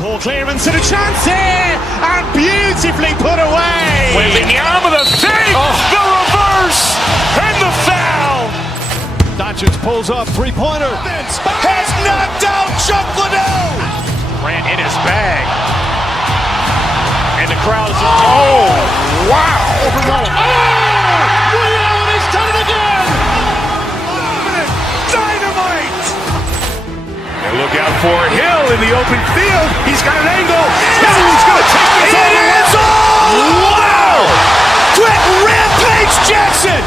Ball clearance and a chance here, and beautifully put away. Waving the arm of the fake, the reverse, and the foul. Doncic pulls up, three-pointer. Has knocked out Chuck Liddell. Ran in his bag. And the crowd is, oh, wow. Ray Allen has done it again. Dynamite. And look out for Hill in the open field. He's got an angle. He's going to take this all the way. Wow. Quick Rampage Jackson.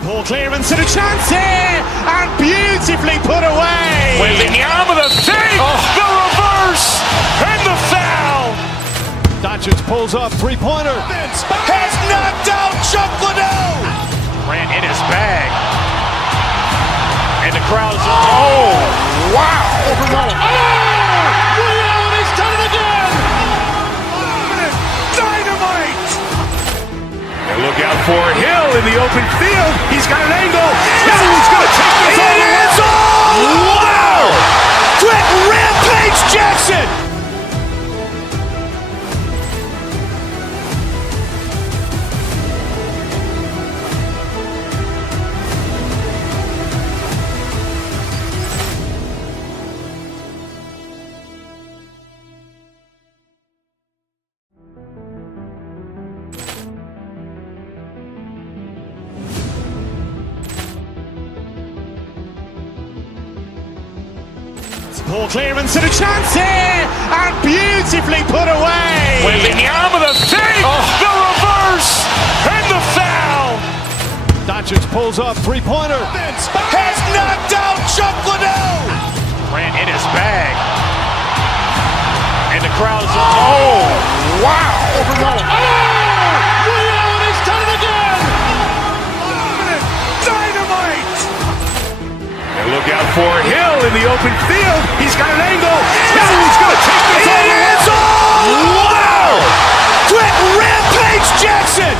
Ball clearance and a chance here, and beautifully put away. Waving the arm of the fake, the reverse, and the foul. Doncic pulls up, three-pointer. Has knocked out Chuck Liddell. Ran in his bag. And the crowd is, oh, wow. Ray Allen has done it again. Dynamite. And look out for Hill in the open field. He's got an angle. He's going to take this all the way. Wow. Quick Rampage Jackson. Ball clearance and a chance here, and beautifully put away. Waving the arm of the fake, the reverse, and the foul. Doncic pulls up, three-pointer. Has knocked out Chuck Liddell. Ran in his bag. And the crowd is, oh, wow. Ray Allen has done it again. Dynamite. And look out for Hill in the open field. He's got an angle. He's going to take this all the way. Wow. Quick Rampage Jackson.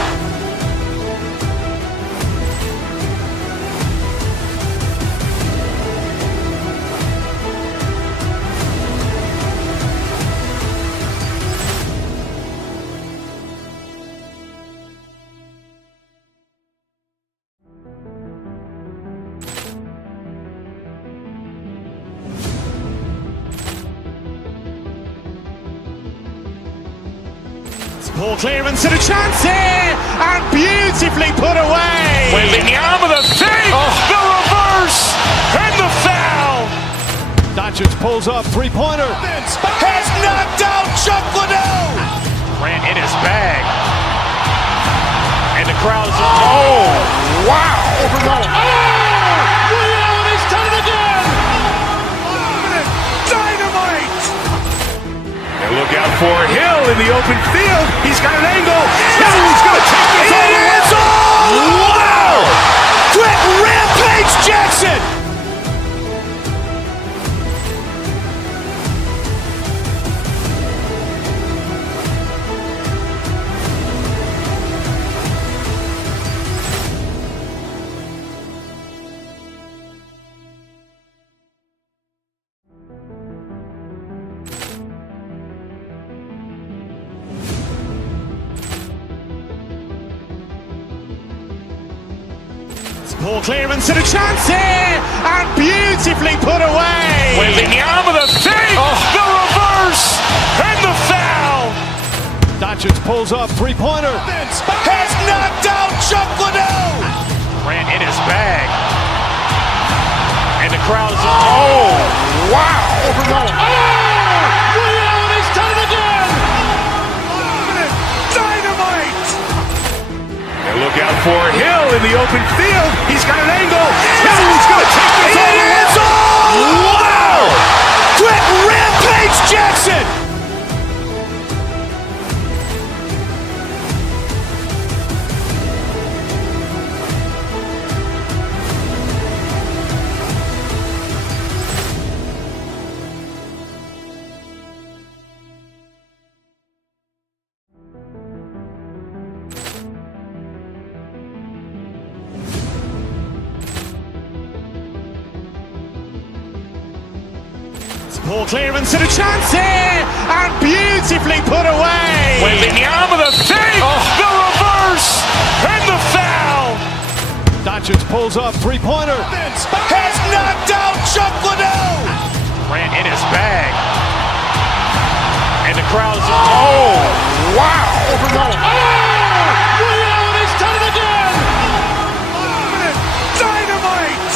Ball clearance and a chance here, and beautifully put away. Waving the arm of the fake, the reverse, and the foul. Doncic pulls up, three-pointer. Has knocked out Chuck Liddell. Ran in his bag. And the crowd is, oh, wow. Ray Allen has done it again. Dynamite. And look out for Hill in the open field. He's got an angle. He's going to take this all the way. Wow. Quick Rampage Jackson. Ball clearance and a chance here, and beautifully put away. Waving the arm of the fake, the reverse, and the foul. Doncic pulls up, three-pointer. Has knocked out Chuck Liddell. Ran in his bag. And the crowd is, oh, wow. Ray Allen has done it again. Dynamite. And look out for Hill in the open field. He's got an angle. He's going to take this all the way. Wow. Quick Rampage Jackson. Poor clearance and a chance here, and beautifully put away. Wembanyama the fake, the reverse, and the foul. Doncic pulls up, three-pointer. Has knocked out Chuck Liddell. Grant in his bag. And the crowd's, wow. Leon has done it again. Dynamite.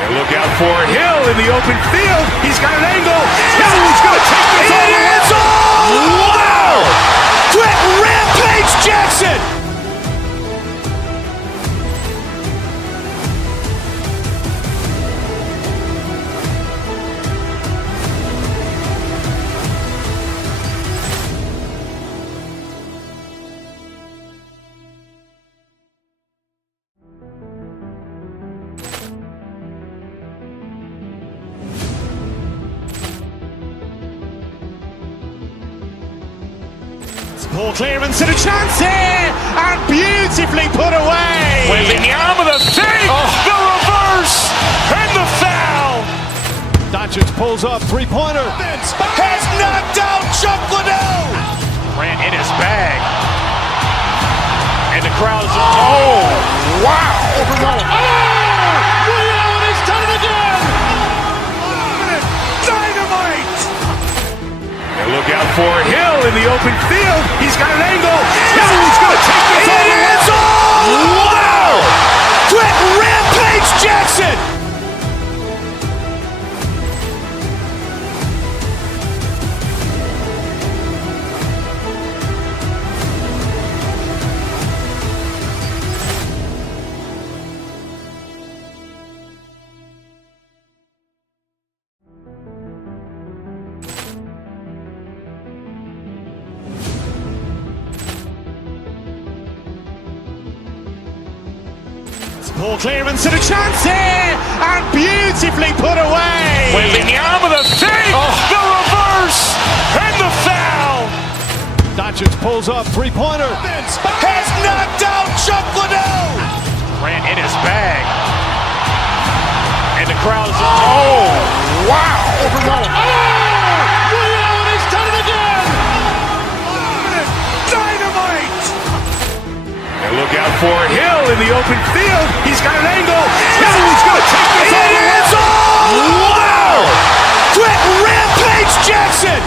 And look out for Hill in the open field. He's got an angle. He's going to take this all the way. Wow! Quick Rampage Jackson. Poor clearance and a chance here, and beautifully put away. Wembanyama the fake, the reverse, and the foul. Doncic pulls up, three-pointer. Has knocked out Chuck Liddell. Grant in his bag. And the crowd's, wow. Leon has done it again. Dynamite. And look out for Hill in the open field. He's got an angle. He's going to take this all the way. Wow! Quick Rampage Jackson. Poor clearance and a chance here, and beautifully put away. Wembanyama the fake, the reverse, and the foul. Doncic pulls up, three-pointer. Has knocked out Chuck Liddell. Grant in his bag. And the crowd's, wow. Leon has done it again. Dynamite. And look out for Hill in the open field. He's got an angle. He's going to take this all the way. Wow! Quick Rampage Jackson.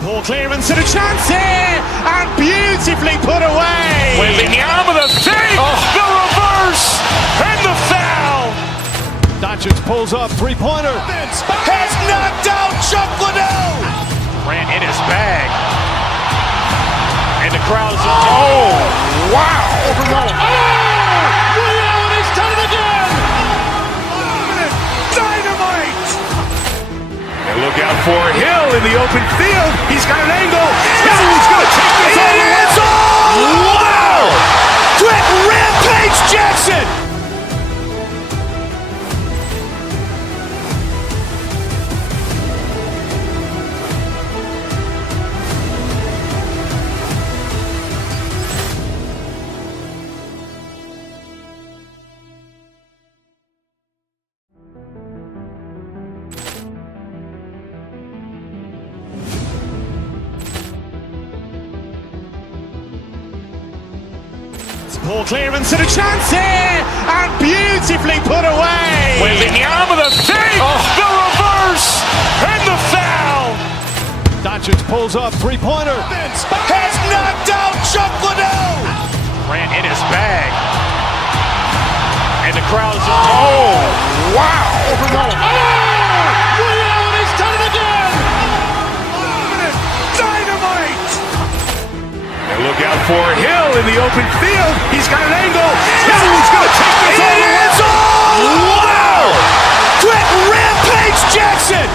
Poor clearance and a chance here, and beautifully put away. Wembanyama the fake, the reverse, and the foul. Doncic pulls up, three-pointer. Has knocked out Chuck Liddell. Grant in his bag. And the crowd's, wow. Leon has done it again. Dynamite. And look out for Hill in the open field. He's got an angle. He's going to take this all the way. Wow! Quick Rampage Jackson. Poor clearance and a chance here, and beautifully put away. Wembanyama the fake, the reverse, and the foul. Doncic pulls up, three-pointer. Has knocked out Chuck Liddell. Grant in his bag. And the crowd's, wow. Leon has done it again. Dynamite. And look out for Hill in the open field. He's got an angle. He's going to take this all the way. Wow! Quick Rampage Jackson.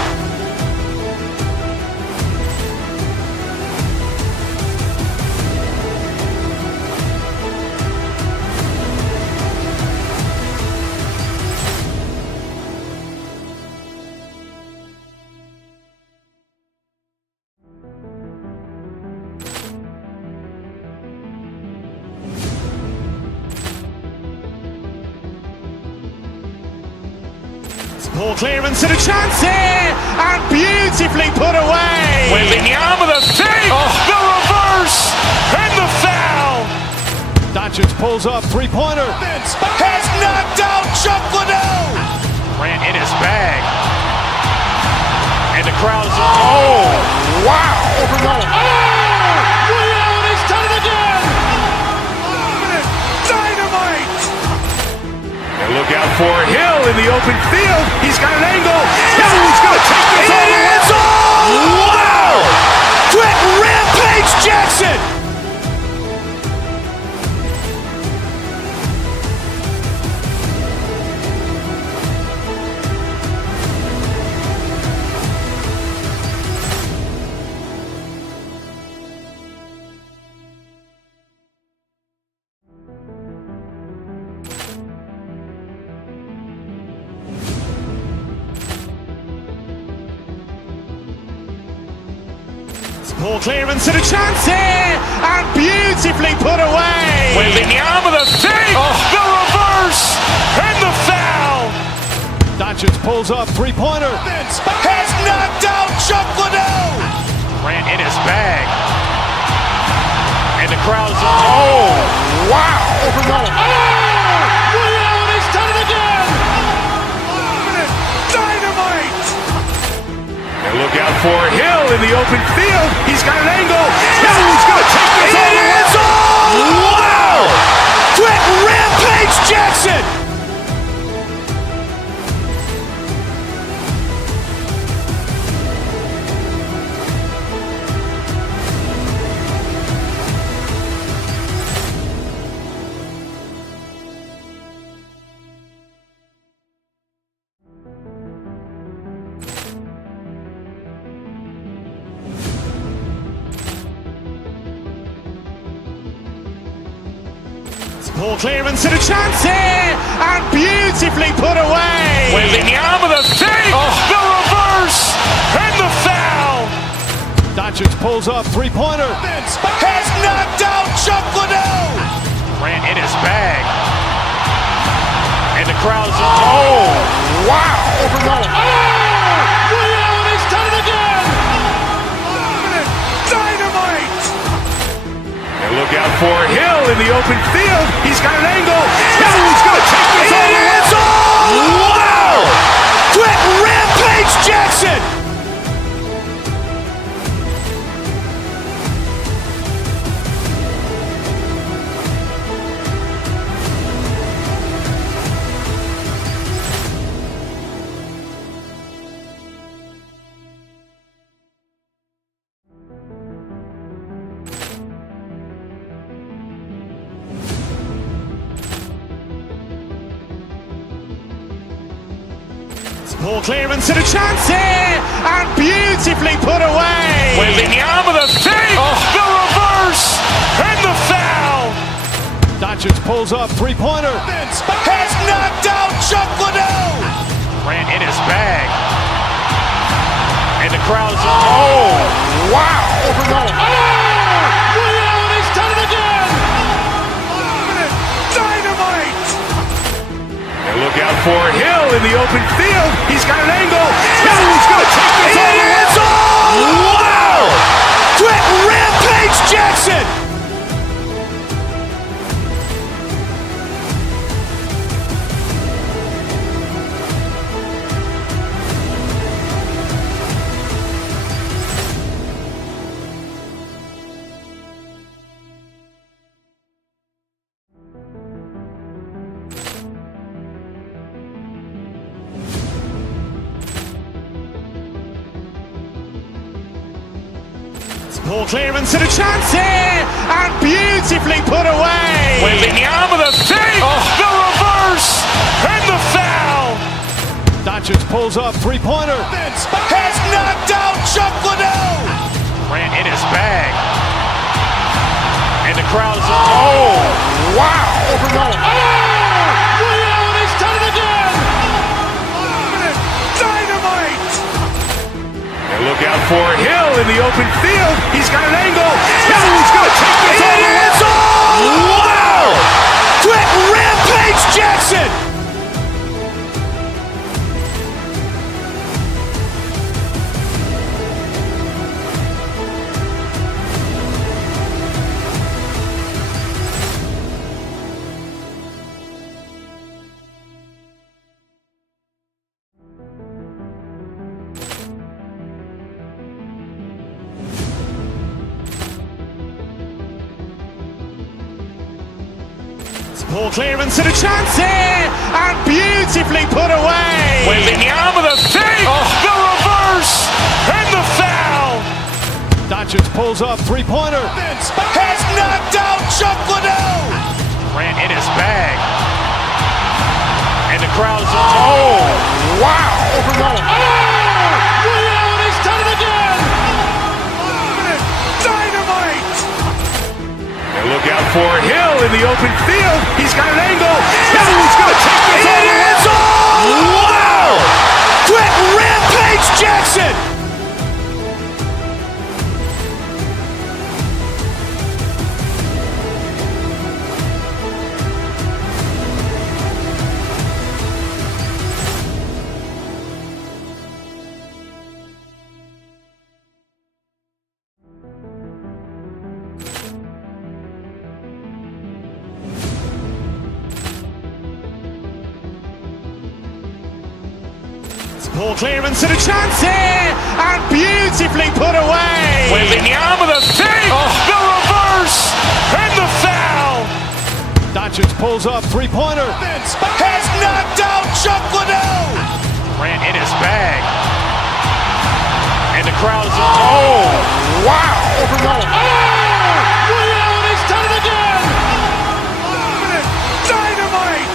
Ball clearance and a chance here, and beautifully put away. Wembanyama with a fake, the reverse, and the foul. Doncic pulls up, three-pointer. Has knocked out Chuck Liddell. Ran in his bag. And the crowd is, wow. He's done it again. Dynamite. And look out for Hill in the open field. He's got an angle. He's going to take this all the way. Wow! Quick Rampage Jackson. Ball clearance and a chance here, and beautifully put away. Wembanyama with a fake, the reverse, and the foul. Doncic pulls up, three-pointer. Has knocked out Chuck Liddell. Ran in his bag. And the crowd is, wow. He's done it again. Dynamite. And look out for Hill in the open field. He's got an angle. He's going to take this all the way. Wow! Quick Rampage Jackson. Ball clearance and a chance here, and beautifully put away. Wembanyama with a fake, the reverse, and the foul. Doncic pulls up, three-pointer. Has knocked out Chuck Liddell. Ran in his bag. And the crowd is, wow. He's done it again. Dynamite. And look out for Hill in the open field. He's got an angle. He's going to take this all the way. Wow! Quick Rampage Jackson. Ball clearance and a chance here, and beautifully put away. Wembanyama with a fake, the reverse, and the foul. Doncic pulls up, three-pointer. Has knocked out Chuck Liddell. Ran in his bag. And the crowd is, wow. He's done it again. Dynamite. And look out for Hill in the open field. He's got an angle. He's going to take this all the way. Wow! Quick Rampage Jackson. Ball clearance and a chance here, and beautifully put away. Wembanyama with a fake, the reverse, and the foul. Doncic pulls up, three-pointer. Has knocked out Chuck Liddell. Ran in his bag. And the crowd is, wow. He's done it again. Dynamite. And look out for Hill in the open field. He's got an angle. He's going to take this all the way. Wow! Quick Rampage Jackson. Poor clearance and a chance here, and beautifully put away. Wembanyama the fake, the reverse, and the foul. Doncic pulls up, three-pointer. Has knocked out Chuck Liddell. Grant in his bag. And the crowd is wow. Reality's done it again. Dynamite. And look out for Hill in the open field. He's got an angle. He's going to take this all the way. Wow! Quick Rampage Jackson. Poor clearance and a chance here, and beautifully put away. Wembanyama the fake, the reverse, and the foul. Doncic pulls up, three-pointer. Has knocked out Chuck Liddell. Grant in his bag. And the crowd is wow. Reality's done it again. Dynamite.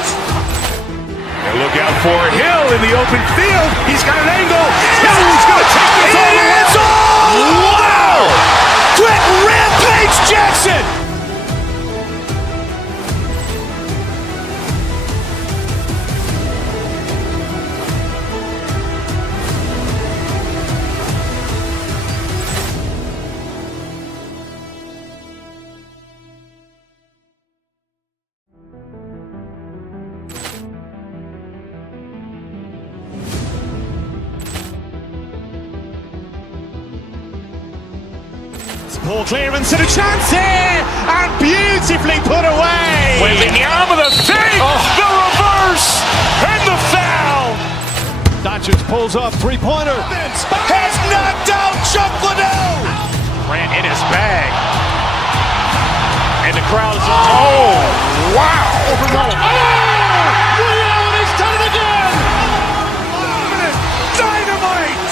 And look out for Hill in the open field. He's got an angle. He's going to take this all the way. Wow! Quick Rampage Jackson. Poor clearance and a chance here, and beautifully put away. Wembanyama the fake, the reverse, and the foul. Doncic pulls up, three-pointer. Has knocked out Chuck Liddell. Grant in his bag. And the crowd is wow. Reality's done it again. Dynamite.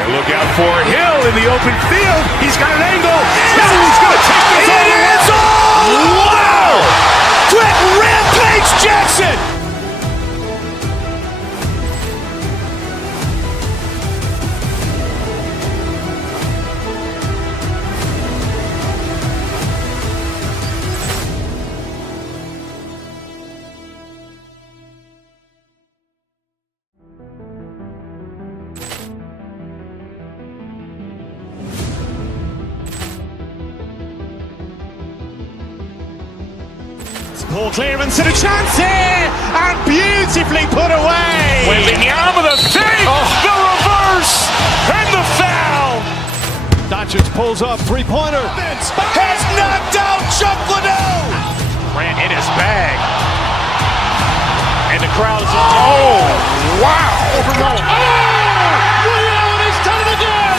And look out for Hill in the open field. He's got an angle. He's going to take this all the way. Wow! Quick Rampage Jackson. Poor clearance and a chance here, and beautifully put away. Wembanyama the fake, the reverse, and the foul. Doncic pulls up, three-pointer. Has knocked out Chuck Liddell. Grant in his bag. And the crowd is wow. Reality's done it again.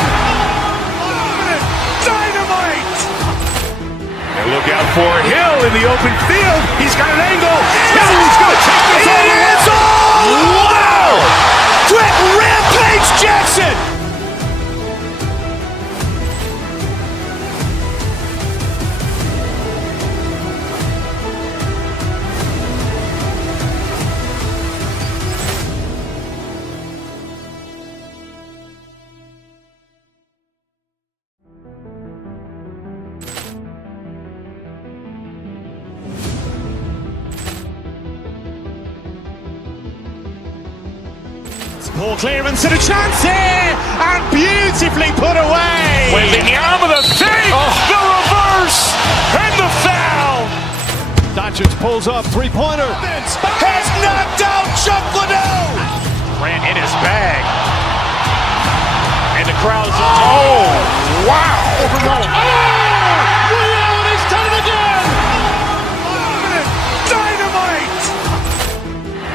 Dynamite. And look out for Hill in the open field. He's got an angle. He's going to take this all the way. Wow! Quick Rampage Jackson. Poor clearance and a chance here, and beautifully put away. Wembanyama the fake, the reverse, and the foul. Doncic pulls up, three-pointer. Has knocked out Chuck Liddell. Grant in his bag. And the crowd is wow. Reality's done it again. Dynamite.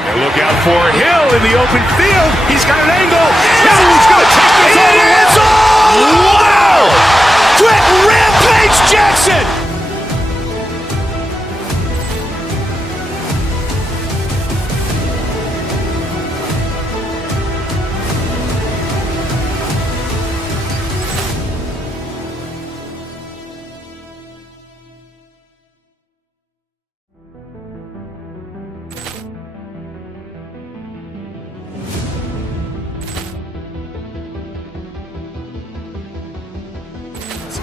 And look out for Hill in the open field. He's got an angle. He's going to take this all the way. Wow! Quick Rampage Jackson.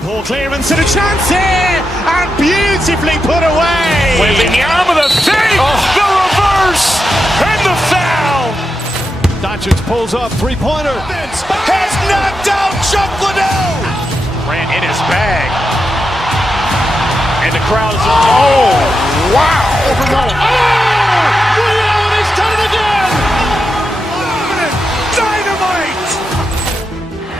Poor clearance and a chance here, and beautifully put away. Wembanyama the fake, the reverse, and the foul. Doncic pulls up, three-pointer. Has knocked out Chuck Liddell. Ran in his bag. And the crowd is, oh, wow. Liddell, he's done it again. Dynamite.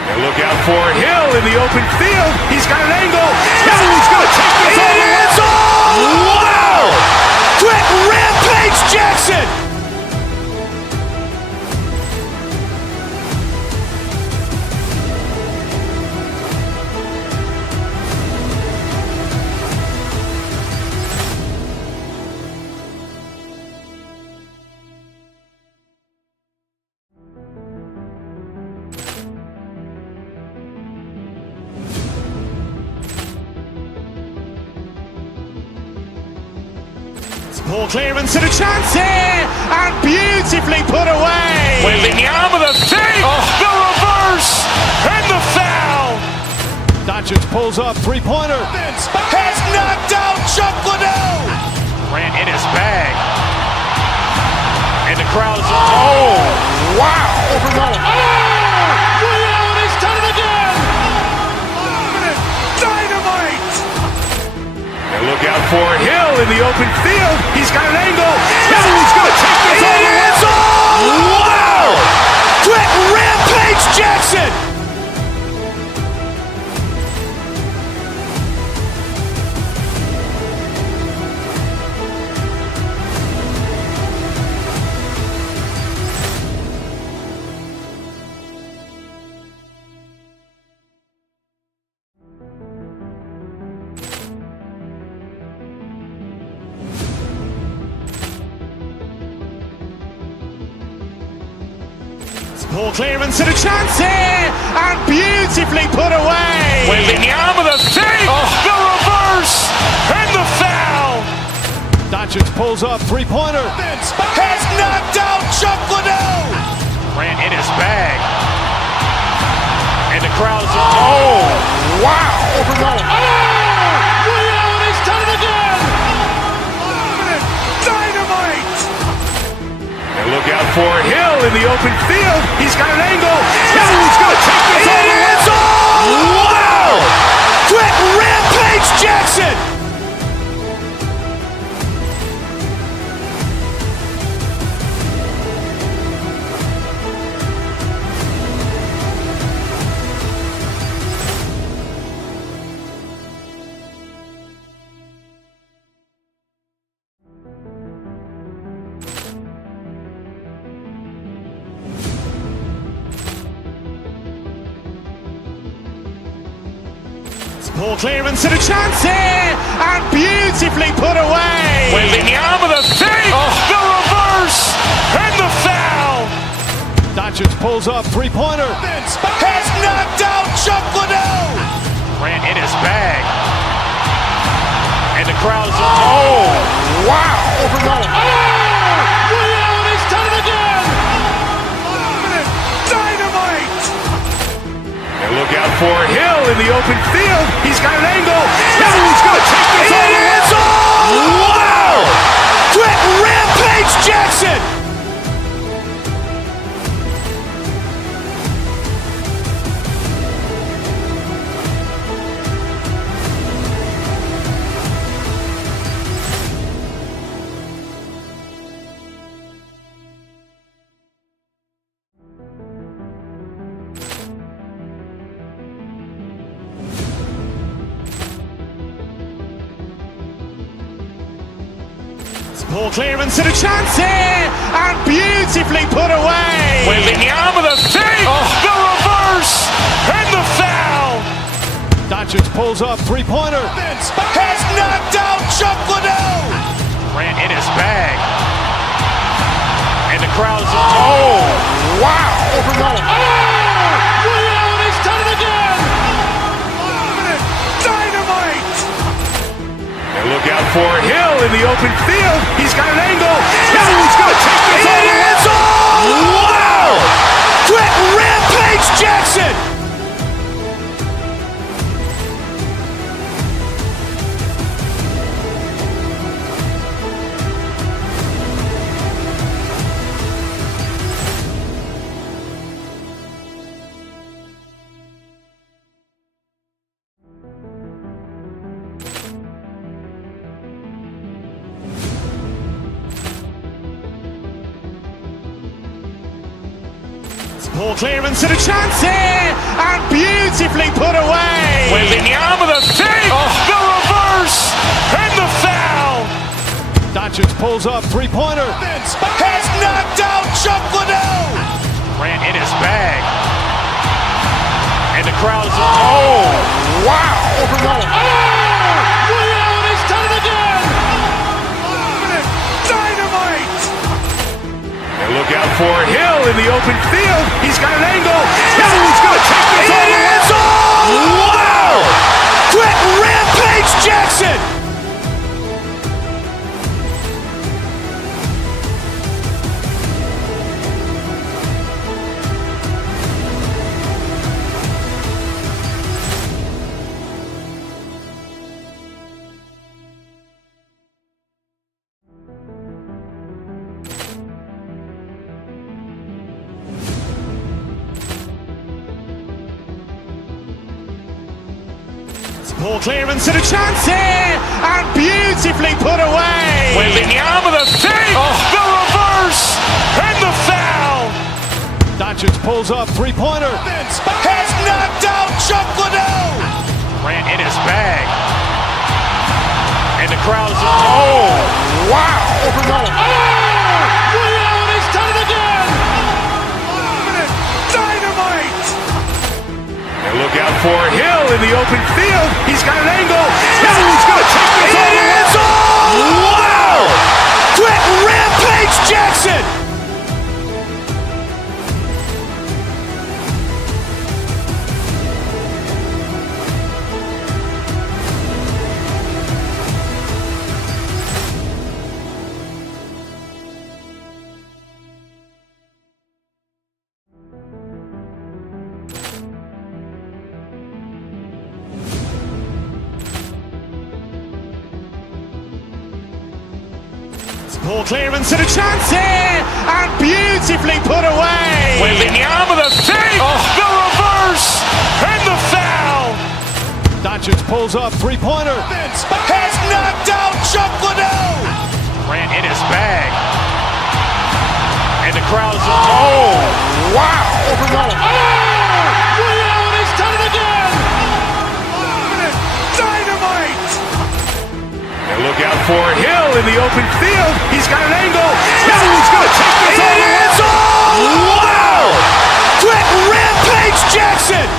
And look out for Hill in the open field. He's got an angle. Hill's going to take this all the way. Wow. Quick rampage Jackson. Poor clearance and a chance here, and beautifully put away. Wembanyama the fake, the reverse, and the foul. Doncic pulls up, three-pointer. Has knocked out Chuck Liddell. Ran in his bag. And the crowd is, oh, wow. Liddell, he's done it again. Dynamite. And look out for Hill in the open field. He's got an angle. Hill's going to take this all the way. Wow. Quick rampage Jackson. Poor clearance and a chance here, and beautifully put away. Wembanyama the fake, the reverse, and the foul. Doncic pulls up, three-pointer. Has knocked out Chuck Liddell. Ran in his bag. And the crowd is, oh, wow. Liddell, he's done it again. Dynamite. And look out for Hill in the open field. He's got an angle. Hill's going to take this all the way. Wow. Quick rampage Jackson. Poor clearance and a chance here, and beautifully put away. Wembanyama the fake, the reverse, and the foul. Doncic pulls up, three-pointer. Has knocked out Chuck Liddell. Ran in his bag. And the crowd is, oh, wow. Liddell, he's done it again. Dynamite. And look out for Hill in the open field. He's got an angle. Hill's going to take this all the way. Wow. Quick rampage Jackson. Poor clearance and a chance here, and beautifully put away. Wembanyama the fake, the reverse, and the foul. Doncic pulls up, three-pointer. Has knocked out Chuck Liddell. Ran in his bag. And the crowd is, oh, wow. Liddell, he's done it again. Dynamite. And look out for Hill in the open field. He's got an angle. Hill's going to take this all the way. Wow. Quick rampage Jackson. Ball clearance and a chance here, and beautifully put away. Wembanyama the fake, the reverse, and the foul. Doncic pulls up, three-pointer. Has knocked out Chuck Liddell. Ran in his bag. And the crowd is, oh, wow. Ray Allen has done it again. Dynamite. And look out for Hill in the open field. He's got an angle. He's going to take this all the way. Wow. Quick Rampage Jackson. Ball clearance and a chance here, and beautifully put away. Wembanyama the fake, the reverse, and the foul. Doncic pulls up, three-pointer. Has knocked out Chuck Liddell. Ran in his bag. And the crowd is, oh, wow. Ray Allen has done it again. Dynamite. And look out for Hill in the open field. He's got an angle. He's going to take this all the way. Wow. Quick Rampage Jackson. Ball clearance and a chance here, and beautifully put away. Wembanyama the fake, the reverse, and the foul. Doncic pulls up, three-pointer. Has knocked out Chuck Liddell. Ran in his bag. And the crowd is, oh, wow. Ray Allen has done it again. Dynamite. And look out for Hill in the open field. He's got an angle. He's going to take this all the way. Wow. Quick Rampage Jackson.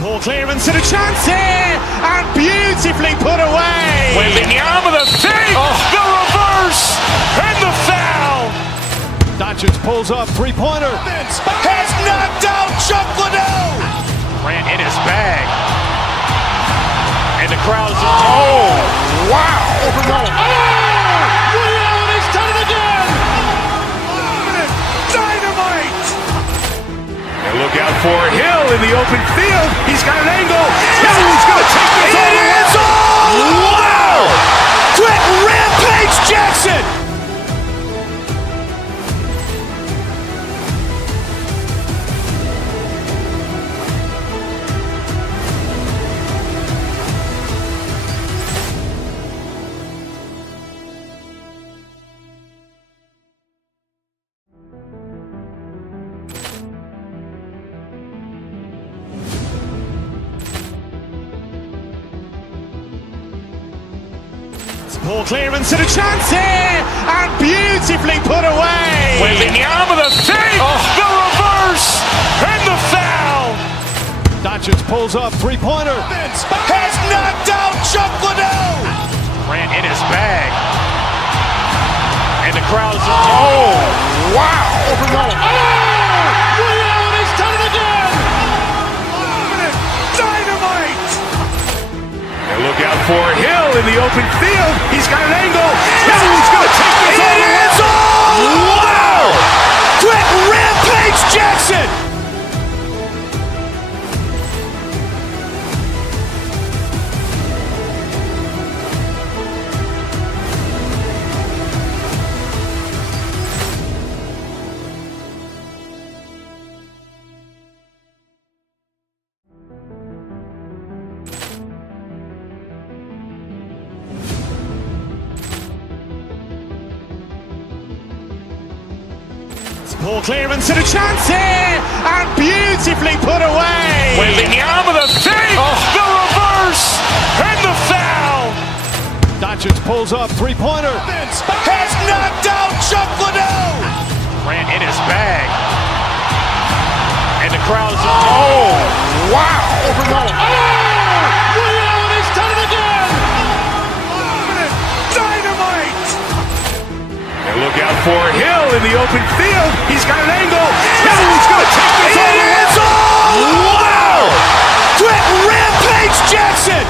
Ball clearance and a chance here, and beautifully put away. Wembanyama the fake, the reverse, and the foul. Doncic pulls up, three-pointer. Has knocked out Chuck Liddell. Ran in his bag. And the crowd is, oh, wow. Ray Allen has done it again. Dynamite. And look out for Hill in the open field. He's got an angle. He's going to take this all the way. Wow. Quick Rampage Jackson. Ball clearance and a chance here, and beautifully put away. Wembanyama the fake, the reverse, and the foul. Doncic pulls up, three-pointer. Has knocked out Chuck Liddell. Ran in his bag. And the crowd is, oh, wow. Ray Allen has done it again. Dynamite. And look out for Hill in the open field. He's got an angle. He's going to take this all the way. Wow. Quick Rampage Jackson. Poor clearance and a chance here, and beautifully put away. Wembanyama the save, the reverse, and the foul. Doncic pulls up, three-pointer. Has knocked out Chuck Liddell. Ran in his bag. And the crowd's wow! Liddell, he's done it again. Dynamite! And look out for Hill in the open field. He's got an angle. Hill's going to take this all the way. Wow! Quick Rampage Jackson!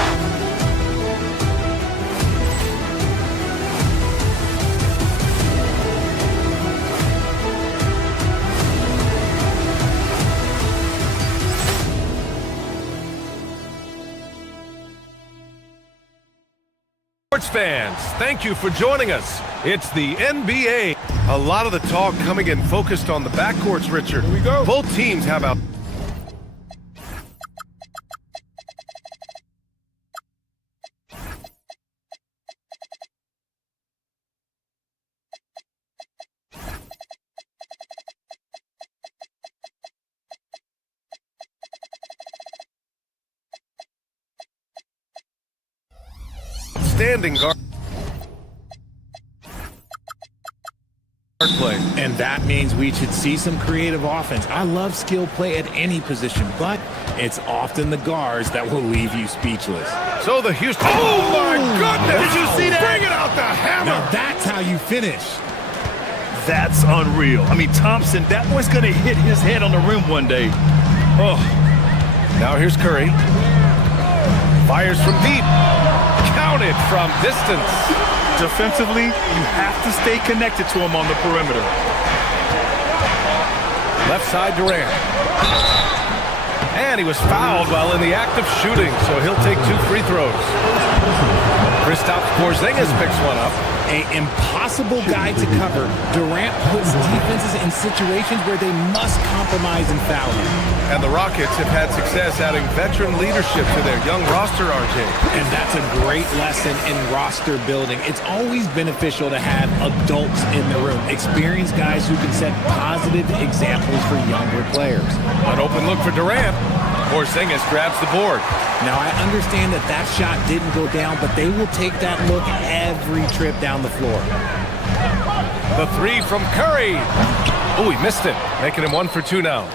Sports fans, thank you for joining us. It's the NBA. A lot of the talk coming in focused on the backcourts, Richard. Here we go. Both teams have out. Standing guard play. And that means we should see some creative offense. I love skill play at any position, but it's often the guards that will leave you speechless. So the Houston. Oh my goodness! Did you see that? Bring it out the hammer! Now that's how you finish. That's unreal. I mean, Thompson, that boy's going to hit his head on the rim one day. Oh. Now here's Curry. Fires from deep. Counted from distance. Defensively, you have to stay connected to him on the perimeter. Left side Durant. And he was fouled while in the act of shooting, so he'll take 2 free throws. Kristaps Porzingis picks one up. An impossible guy to cover. Durant puts defenses in situations where they must compromise and foul him. And the Rockets have had success adding veteran leadership to their young roster, RJ. And that's a great lesson in roster building. It's always beneficial to have adults in the room, experienced guys who can set positive examples for younger players. An open look for Durant. Porzingis grabs the board. Now, I understand that that shot didn't go down, but they will take that look every trip down the floor. The 3 from Curry. Oh, he missed it, making him 1 for 2 now.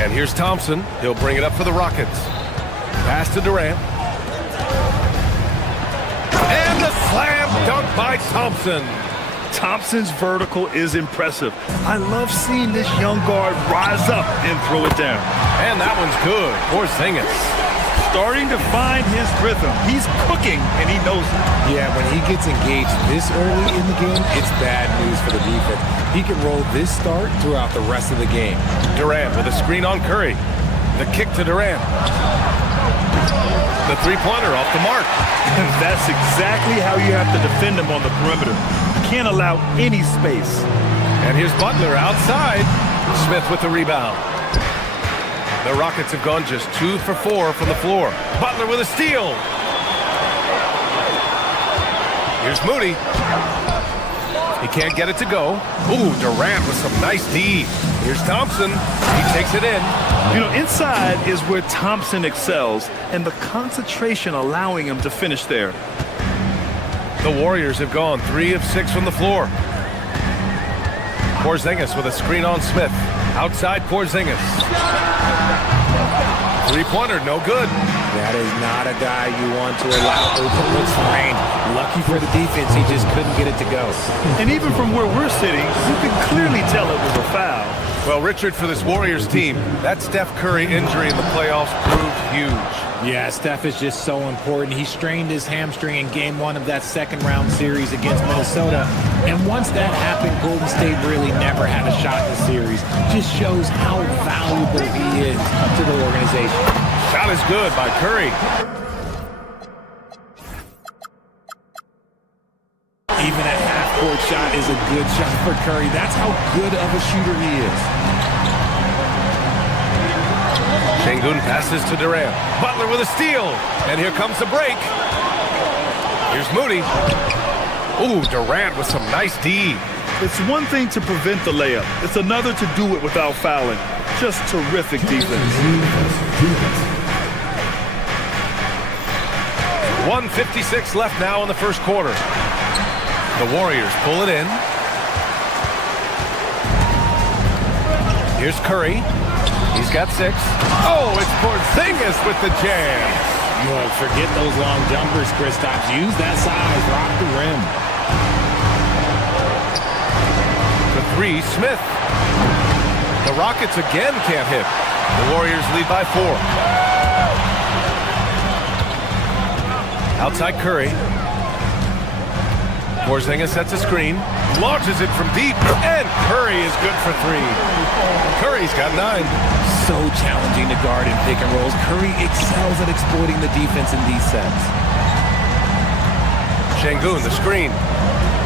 And here's Thompson. He'll bring it up for the Rockets. Pass to Durant. And the slam dunk by Thompson. Thompson's vertical is impressive. I love seeing this young guard rise up and throw it down. And that one's good. Porzingis. Starting to find his rhythm. He's cooking, and he knows it. Yeah, when he gets engaged this early in the game, it's bad news for the defense. He can roll this start throughout the rest of the game. Durant with a screen on Curry. The kick to Durant. The three-pointer off the mark. That's exactly how you have to defend him on the perimeter. You can't allow any space. And here's Butler outside. Smith with the rebound. The Rockets have gone just 2 for 4 from the floor. Butler with a steal. Here's Moody. He can't get it to go. Ooh, Durant with some nice D. Here's Thompson. He takes it in. You know, inside is where Thompson excels, and the concentration allowing him to finish there. The Warriors have gone 3 of 6 from the floor. Porzingis with a screen on Smith. Outside Porzingis. Three-pointer, no good. That is not a guy you want to allow open looks for rain. Lucky for the defense, he just couldn't get it to go. And even from where we're sitting, you can clearly tell it was a foul. Well, Richard, for this Warriors team, that Steph Curry injury in the playoffs proved huge. Yeah, Steph is just so important. He strained his hamstring in game 1 of that second-round series against Minnesota. And once that happened, Golden State really never had a shot in the series. Just shows how valuable he is to the organization. Shot is good by Curry. Even a half-court shot is a good shot for Curry. That's how good of a shooter he is. Şengün passes to Durant. Butler with a steal. And here comes the break. Here's Moody. Ooh, Durant with some nice D. It's one thing to prevent the layup. It's another to do it without fouling. Just terrific defense. 1:56 left now in the first quarter. The Warriors pull it in. Here's Curry. He's got 6. Oh, it's Porzingis with the jam. Look, forget those long jumpers, Kristaps. Use that size. Rock the rim. The 3, Smith. The Rockets again can't hit. The Warriors lead by 4. Outside Curry. Porzingis sets a screen, launches it from deep, and Curry is good for 3. Curry's got 9. So challenging to guard in pick and rolls. Curry excels at exploiting the defense in these sets. Şengün, the screen.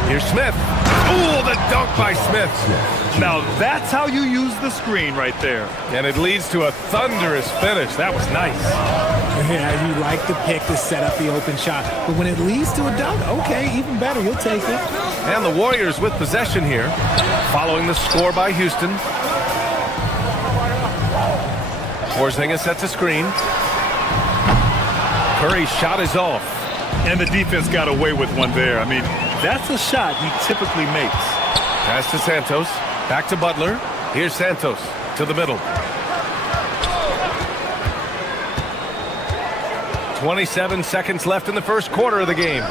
Here's Smith. Ooh, the dunk by Smith. Now that's how you use the screen right there. And it leads to a thunderous finish. That was nice. Yeah, you like the pick to set up the open shot. But when it leads to a dunk, okay, even better. You'll take it. And the Warriors with possession here, following the score by Houston. Porzingis sets a screen. Curry's shot is off. And the defense got away with one there. I mean, that's a shot he typically makes. Pass to Santos. Back to Butler. Here's Santos to the middle. 27 seconds left in the first quarter of the game.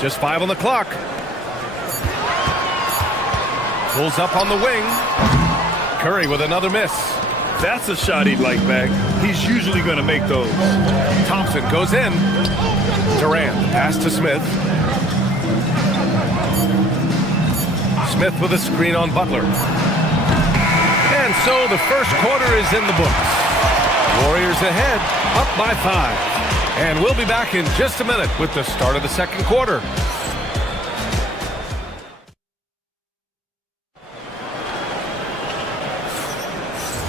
Just 5 on the clock. Pulls up on the wing. Curry with another miss. That's a shot he'd like back. He's usually going to make those. Thompson goes in. Durant, pass to Smith. Smith with a screen on Butler. And so the first quarter is in the books. Warriors ahead, up by 5. And we'll be back in just a minute with the start of the second quarter.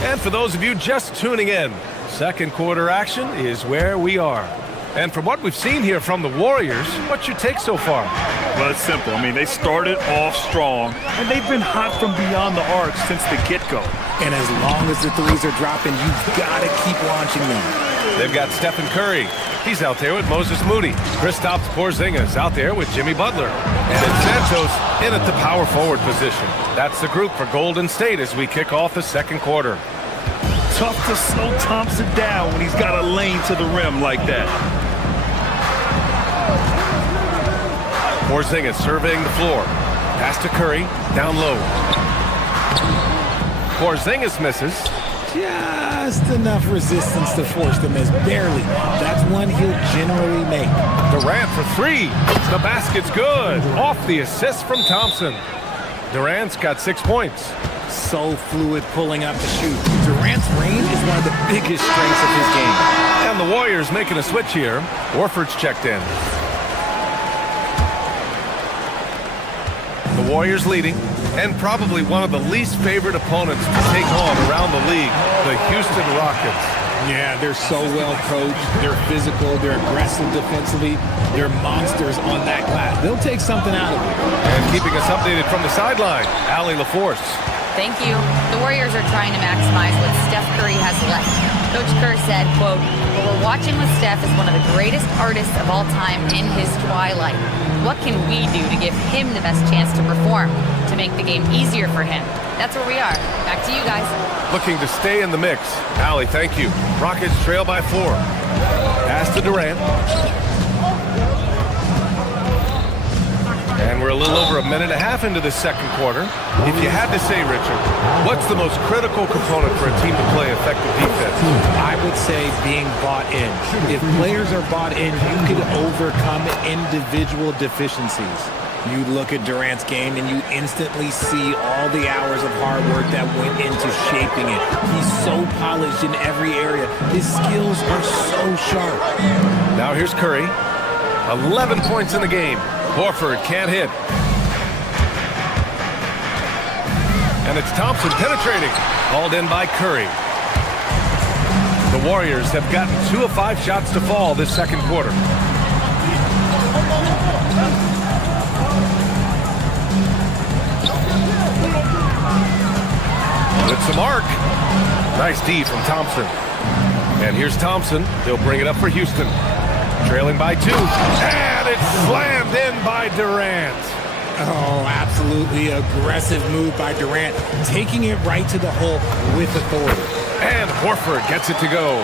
And for those of you just tuning in, second quarter action is where we are. And from what we've seen here from the Warriors, what's your take so far? Well, it's simple. I mean, they started off strong, and they've been hot from beyond the arc since the get-go. And as long as the threes are dropping, you've got to keep launching them. They've got Stephen Curry. He's out there with Moses Moody. Kristaps Porzingis out there with Jimmy Butler. And it's Santos in at the power forward position. That's the group for Golden State as we kick off the second quarter. Tough to slow Thompson down when he's got a lane to the rim like that. Porzingis surveying the floor. Pass to Curry, down low. Porzingis misses. Just enough resistance to force the miss. Barely. That's one he'll generally make. Durant for 3. The basket's good. Off the assist from Thompson. Durant's got 6 points. So fluid pulling up to shoot. Durant's range is one of the biggest strengths of his game. And the Warriors making a switch here. Horford's checked in. The Warriors leading, and probably one of the least favored opponents to take on around the league, the Houston Rockets. Yeah, they're so well coached. They're physical. They're aggressive defensively. They're monsters on that glass. They'll take something out of it. And keeping us updated from the sideline, Allie LaForce. Thank you. The Warriors are trying to maximize what Steph Curry has left. Coach Kerr said, quote, "What we're watching with Steph is one of the greatest artists of all time in his twilight. What can we do to give him the best chance to perform, to make the game easier for him?" That's where we are. Back to you guys. Looking to stay in the mix. Allie, thank you. Rockets trail by 4. Pass to Durant. And we're a little over a minute and a half into the second quarter. If you had to say, Richard, what's the most critical component for a team to play effective defense? I would say being bought in. If players are bought in, you can overcome individual deficiencies. You look at Durant's game and you instantly see all the hours of hard work that went into shaping it. He's so polished in every area. His skills are so sharp. Now here's Curry. 11 points in the game. Horford can't hit. And it's Thompson penetrating. Hauled in by Curry. The Warriors have gotten 2 of 5 shots to fall this second quarter. with some arc. Nice D from Thompson. And here's Thompson. He'll bring it up for Houston. Trailing by 2. And it's slammed in by Durant. Oh, absolutely aggressive move by Durant, taking it right to the hole with authority. And Horford gets it to go.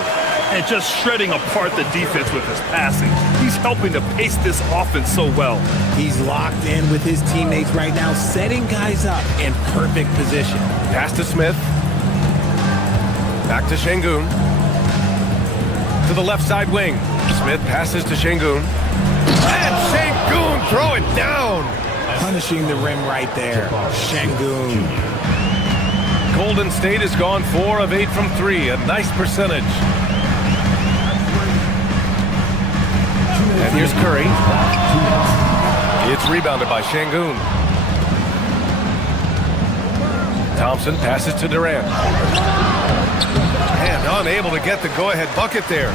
And just shredding apart the defense with his passing. He's helping to pace this offense so well. He's locked in with his teammates right now, setting guys up in perfect position. Pass to Smith. Back to Şengün. To the left side wing. Smith passes to Şengün. And Şengün throw it down. Punishing the rim right there. Şengün. Golden State has gone 4 of 8 from 3. A nice percentage. And here's Curry. It's rebounded by Şengün. Thompson passes to Durant. And unable to get the go-ahead bucket there.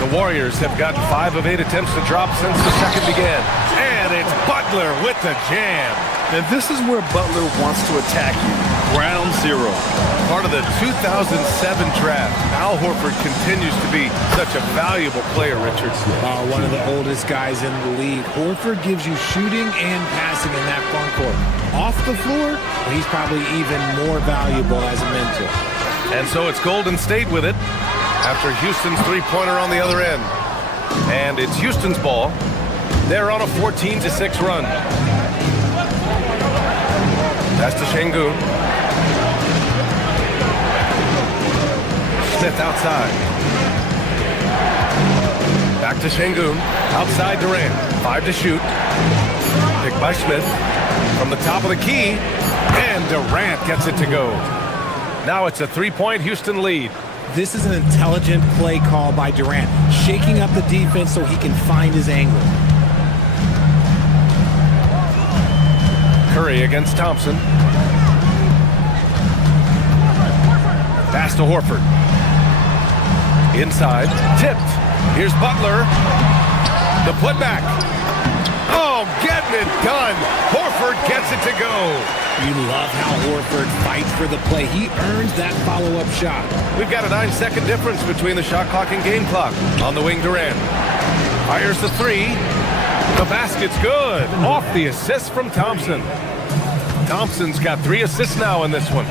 The Warriors have gotten 5 of 8 attempts to drop since the second began. And it's Butler with the jam. And this is where Butler wants to attack you. Ground zero. Part of the 2007 draft. Al Horford continues to be such a valuable player, Richard. One of the oldest guys in the league. Horford gives you shooting and passing in that front court. Off the floor, he's probably even more valuable as a mentor. And so it's Golden State with it after Houston's three-pointer on the other end. And it's Houston's ball. They're on a 14-6 run. Pass to Şengün. Smith outside. Back to Şengün. Outside Durant. 5 to shoot. Picked by Smith. From the top of the key. And Durant gets it to go. Now it's a 3-point Houston lead. This is an intelligent play call by Durant, shaking up the defense so he can find his angle. Curry against Thompson. Pass to Horford. Inside. Tipped. Here's Butler. The putback. Oh, getting it done. Horford gets it to go. You love how Horford fights for the play. He earns that follow-up shot. We've got a 9-second difference between the shot clock and game clock. On the wing, Durant. Fires the 3. The basket's good. Off the assist from Thompson. Thompson's got 3 assists now in this one.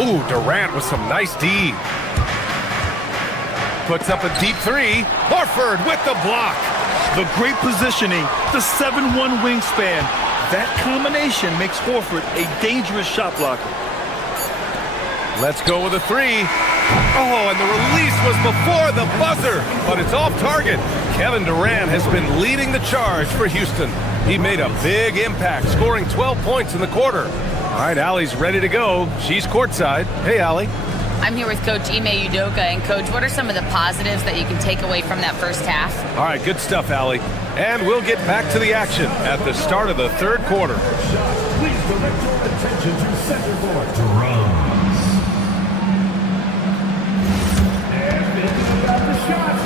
Ooh, Durant with some nice D. Puts up a deep 3. Horford with the block. The great positioning, the 7'1" wingspan. That combination makes Horford a dangerous shot blocker. Let's go with a 3. Oh, and the release was before the buzzer, but it's off target. Kevin Durant has been leading the charge for Houston. He made a big impact, scoring 12 points in the quarter. All right, Allie's ready to go. She's courtside. Hey, Allie. I'm here with Coach Ime Udoka. And, Coach, what are some of the positives that you can take away from that first half? All right, good stuff, Allie. And we'll get back to the action at the start of the third quarter. Please direct your attention to center court. Drums. And thinking about the shot.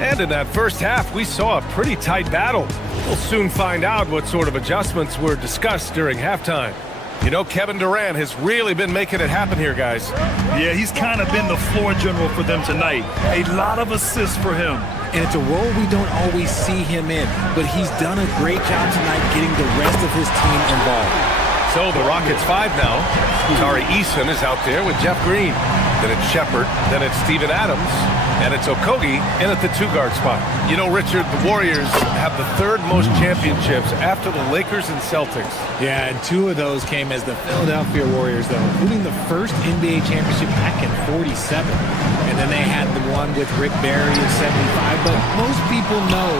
And in that first half, we saw a pretty tight battle. We'll soon find out what sort of adjustments were discussed during halftime. You know, Kevin Durant has really been making it happen here, guys. Yeah, he's kind of been the floor general for them tonight. A lot of assists for him. And it's a role we don't always see him in, but he's done a great job tonight getting the rest of his team involved. So the Rockets 5 now. Tari Eason is out there with Jeff Green. Then it's Shepard. Then it's Steven Adams. And it's Okogie in at the 2-guard spot. You know, Richard, the Warriors have the 3rd most championships after the Lakers and Celtics. Yeah, and 2 of those came as the Philadelphia Warriors, though, including the first NBA championship back in '47. And then they had the one with Rick Barry in '75. But most people know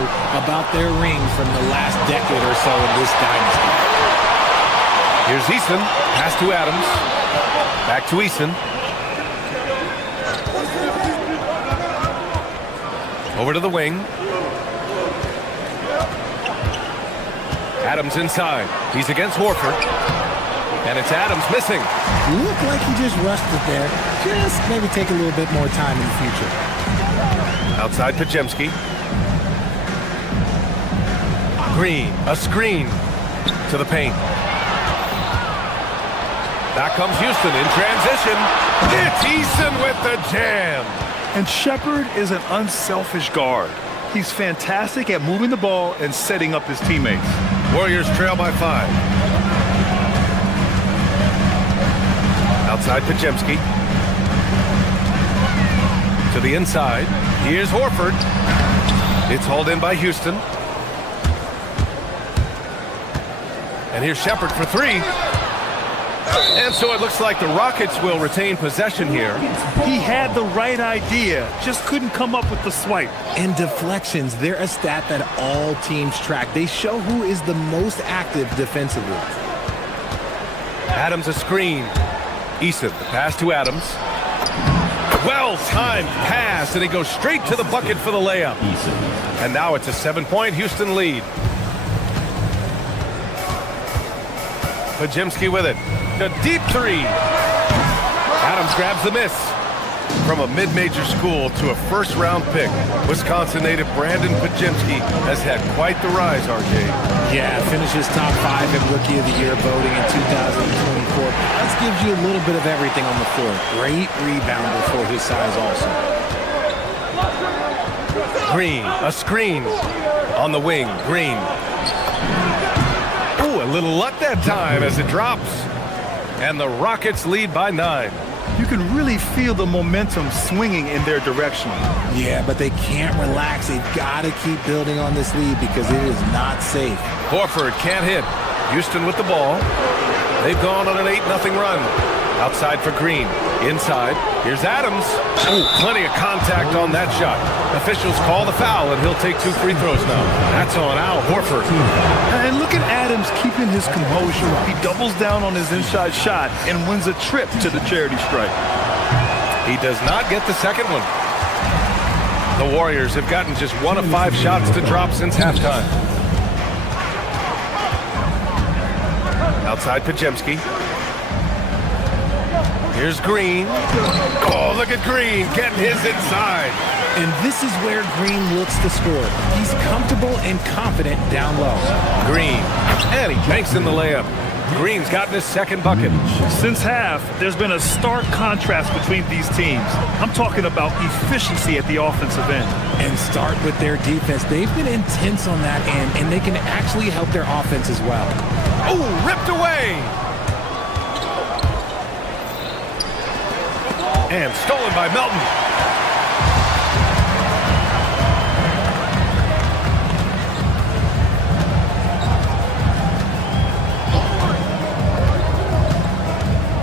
about their rings from the last decade or so in this dynasty. Here's Eason. Pass to Adams. Back to Eason. Over to the wing. Adams inside. He's against Horford. And it's Adams missing. Looked like he just rushed it there. Just maybe take a little bit more time in the future. Outside Pajemski. Green, a screen to the paint. Back comes Houston in transition. It's Eason with the jam. And Shepherd is an unselfish guard. He's fantastic at moving the ball and setting up his teammates. Warriors trail by 5. Outside Pajemski. To the inside. Here's Horford. It's hauled in by Houston. And here's Shepherd for 3. And so it looks like the Rockets will retain possession here. He had the right idea, just couldn't come up with the swipe. And deflections, they're a stat that all teams track. They show who is the most active defensively. Adams a screen. Eason, the pass to Adams. Well-timed pass, and he goes straight to the bucket for the layup. And now it's a 7-point Houston lead. Pajemski with it. A deep 3. Adams grabs the miss. From a mid-major school to a first-round pick, Wisconsin native Brandon Pajemski has had quite the rise, RJ. Yeah, finishes top 5 in Rookie of the Year voting in 2024. That gives you a little bit of everything on the floor. Great rebounder for his size also. Green, a screen. On the wing, Green. Ooh, a little luck that time as it drops. And the Rockets lead by 9. You can really feel the momentum swinging in their direction. Yeah, but they can't relax. They've got to keep building on this lead because it is not safe. Horford can't hit. Houston with the ball. They've gone on an 8-0 run. Outside for Green. Inside. Here's Adams. Ooh, plenty of contact on that shot. Officials call the foul, and he'll take 2 free throws now. That's on Al Horford. And look at Adams keeping his composure. He doubles down on his inside shot and wins a trip to the charity stripe. He does not get the second one. The Warriors have gotten just 1 of 5 shots to drop since halftime. Outside Pajemski. Here's Green. Oh, look at Green getting his inside. And this is where Green looks to score. He's comfortable and confident down low. Green. And he banks in the layup. Green's gotten his second bucket. Since half, there's been a stark contrast between these teams. I'm talking about efficiency at the offensive end. And start with their defense. They've been intense on that end, and they can actually help their offense as well. Oh, ripped away. And stolen by Melton.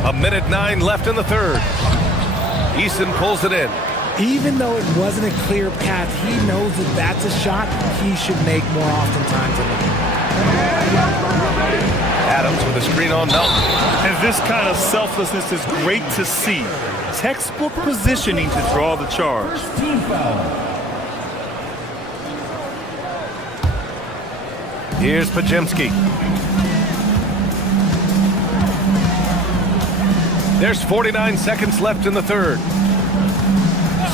A minute 9 left in the third. Eason pulls it in. Even though it wasn't a clear path, he knows that that's a shot he should make more oftentimes. Adams with a screen on Melton. And this kind of selflessness is great to see. Textbook positioning to draw the charge. Here's Pajemski. There's 49 seconds left in the third.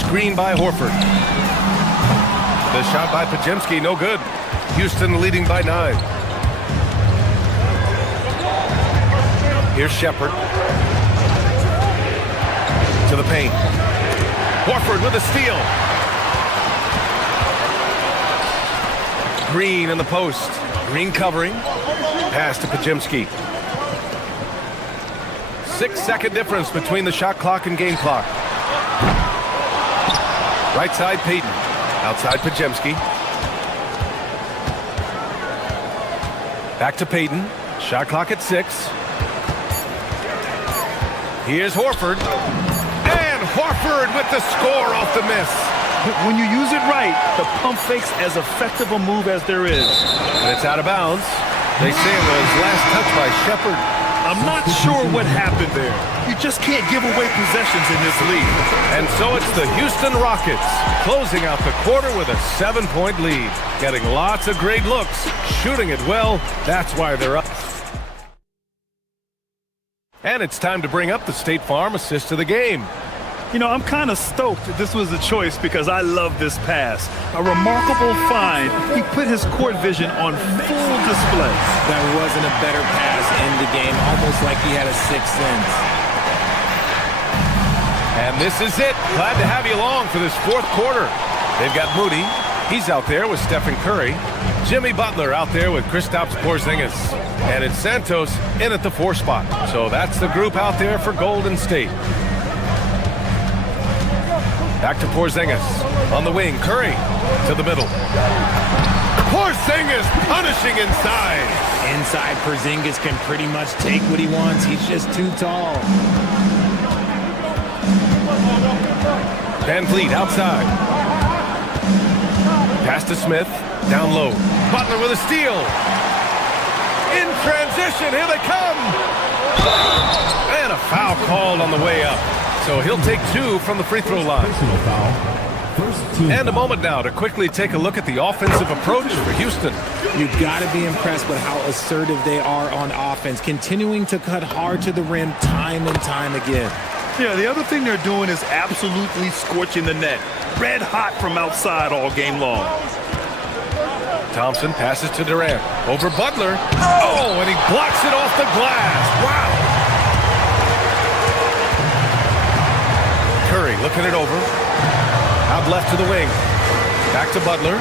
Screen by Horford. The shot by Pajemski, no good. Houston leading by 9. Here's Shepherd. To the paint. Horford with a steal. Green in the post. Green covering. Pass to Pajemski. 6-second difference between the shot clock and game clock. Right side, Payton. Outside, Pajemski. Back to Payton. Shot clock at 6. Here's Horford. And Horford with the score off the miss. When you use it right, the pump fake's as effective a move as there is. And it's out of bounds. They say it was last touched by Shepherd. I'm not sure what happened there. You just can't give away possessions in this league. And so it's the Houston Rockets closing out the quarter with a 7-point lead. Getting lots of great looks, shooting it well. That's why they're up. And it's time to bring up the State Farm assist of the game. You know, I'm kind of stoked that this was a choice because I love this pass. A remarkable find. He put his court vision on full display. That wasn't a better pass in the game, almost like he had a sixth sense. And this is it. Glad to have you along for this fourth quarter. They've got Moody. He's out there with Stephen Curry. Jimmy Butler out there with Kristaps Porzingis. And it's Santos in at the 4 spot. So that's the group out there for Golden State. Back to Porzingis. On the wing, Curry to the middle. Porzingis punishing inside. Inside, Porzingis can pretty much take what he wants. He's just too tall. Van Vliet outside. Pass to Smith. Down low. Butler with a steal. In transition. Here they come. And a foul called on the way up. So he'll take 2 from the free throw line. And a moment now to quickly take a look at the offensive approach for Houston. You've got to be impressed with how assertive they are on offense, continuing to cut hard to the rim time and time again. Yeah, the other thing they're doing is absolutely scorching the net. Red hot from outside all game long. Thompson passes to Durant. Over Butler. Oh, and he blocks it off the glass. Wow. Curry looking it over. Out left to the wing. Back to Butler.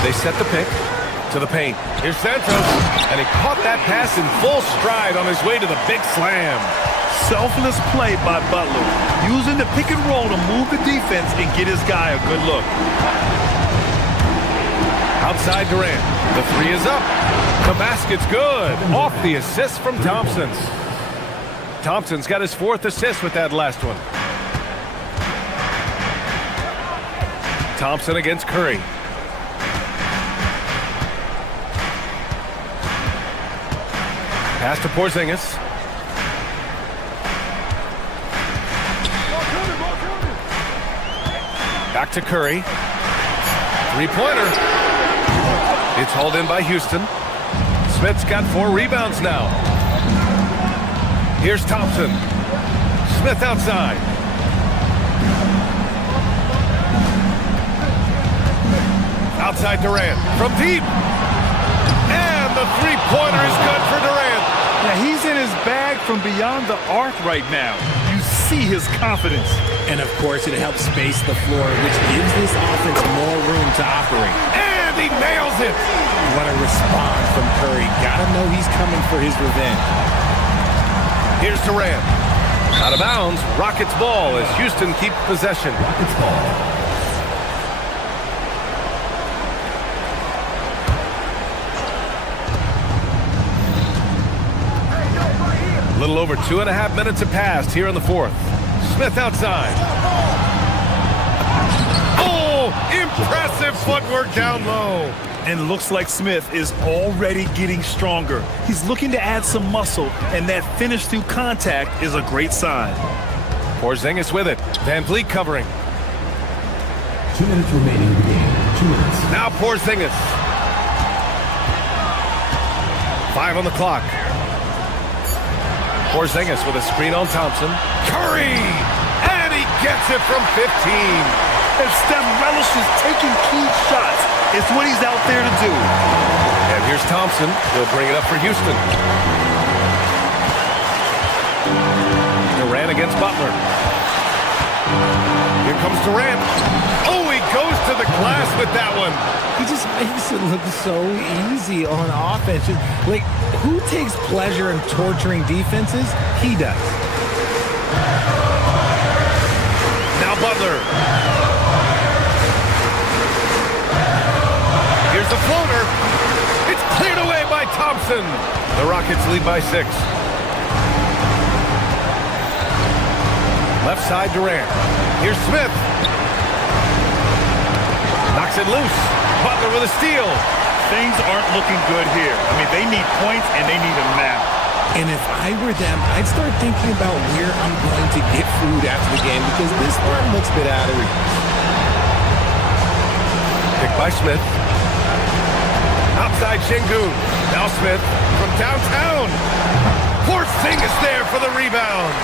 They set the pick to the paint. Here's Santos. And he caught that pass in full stride on his way to the big slam. Selfless play by Butler, using the pick and roll to move the defense and get his guy a good look. Outside Durant. The 3 is up. The basket's good. Off the assist from Thompson. Thompson's got his 4th assist with that last one. Thompson against Curry. Pass to Porzingis. Back to Curry. 3-pointer. It's hauled in by Houston. Smith's got 4 rebounds now. Here's Thompson. Smith outside. Outside Durant. From deep. And the 3-pointer is good for Durant. Yeah, he's in his bag from beyond the arc right now. You see his confidence. And, of course, it helps space the floor, which gives this offense more room to operate. And he nails it. What a response from Curry. Gotta know he's coming for his revenge. Here's Durant. Out of bounds. Rockets ball as Houston keeps possession. Rockets ball. A little over 2.5 minutes have passed here in the 4th. Smith outside. Oh, impressive footwork down low. And looks like Smith is already getting stronger. He's looking to add some muscle, and that finish through contact is a great sign. Porzingis with it. Van Vliet covering. 2 minutes remaining in the game. 2 minutes. Now Porzingis. 5 on the clock. Porzingis with a screen on Thompson. Curry! And he gets it from 15. And Steph relishes taking key shots. It's what he's out there to do. And here's Thompson. He'll bring it up for Houston. Durant against Butler. Here comes Durant. Oh, he goes to the glass with that one. He just makes it look so easy on offense. Like, who takes pleasure in torturing defenses? He does. Now Butler. Here's the floater. It's cleared away by Thompson. The Rockets lead by 6. Left side Durant. Here's Smith. Knocks it loose. Butler with a steal. Things aren't looking good here. I mean, they need points, and they need them now. And if I were them, I'd start thinking about where I'm going to get food after the game because this one looks a bit out of reach. Picked by Smith. Outside Şengün. Now Smith from downtown. Porzingis there for the rebound.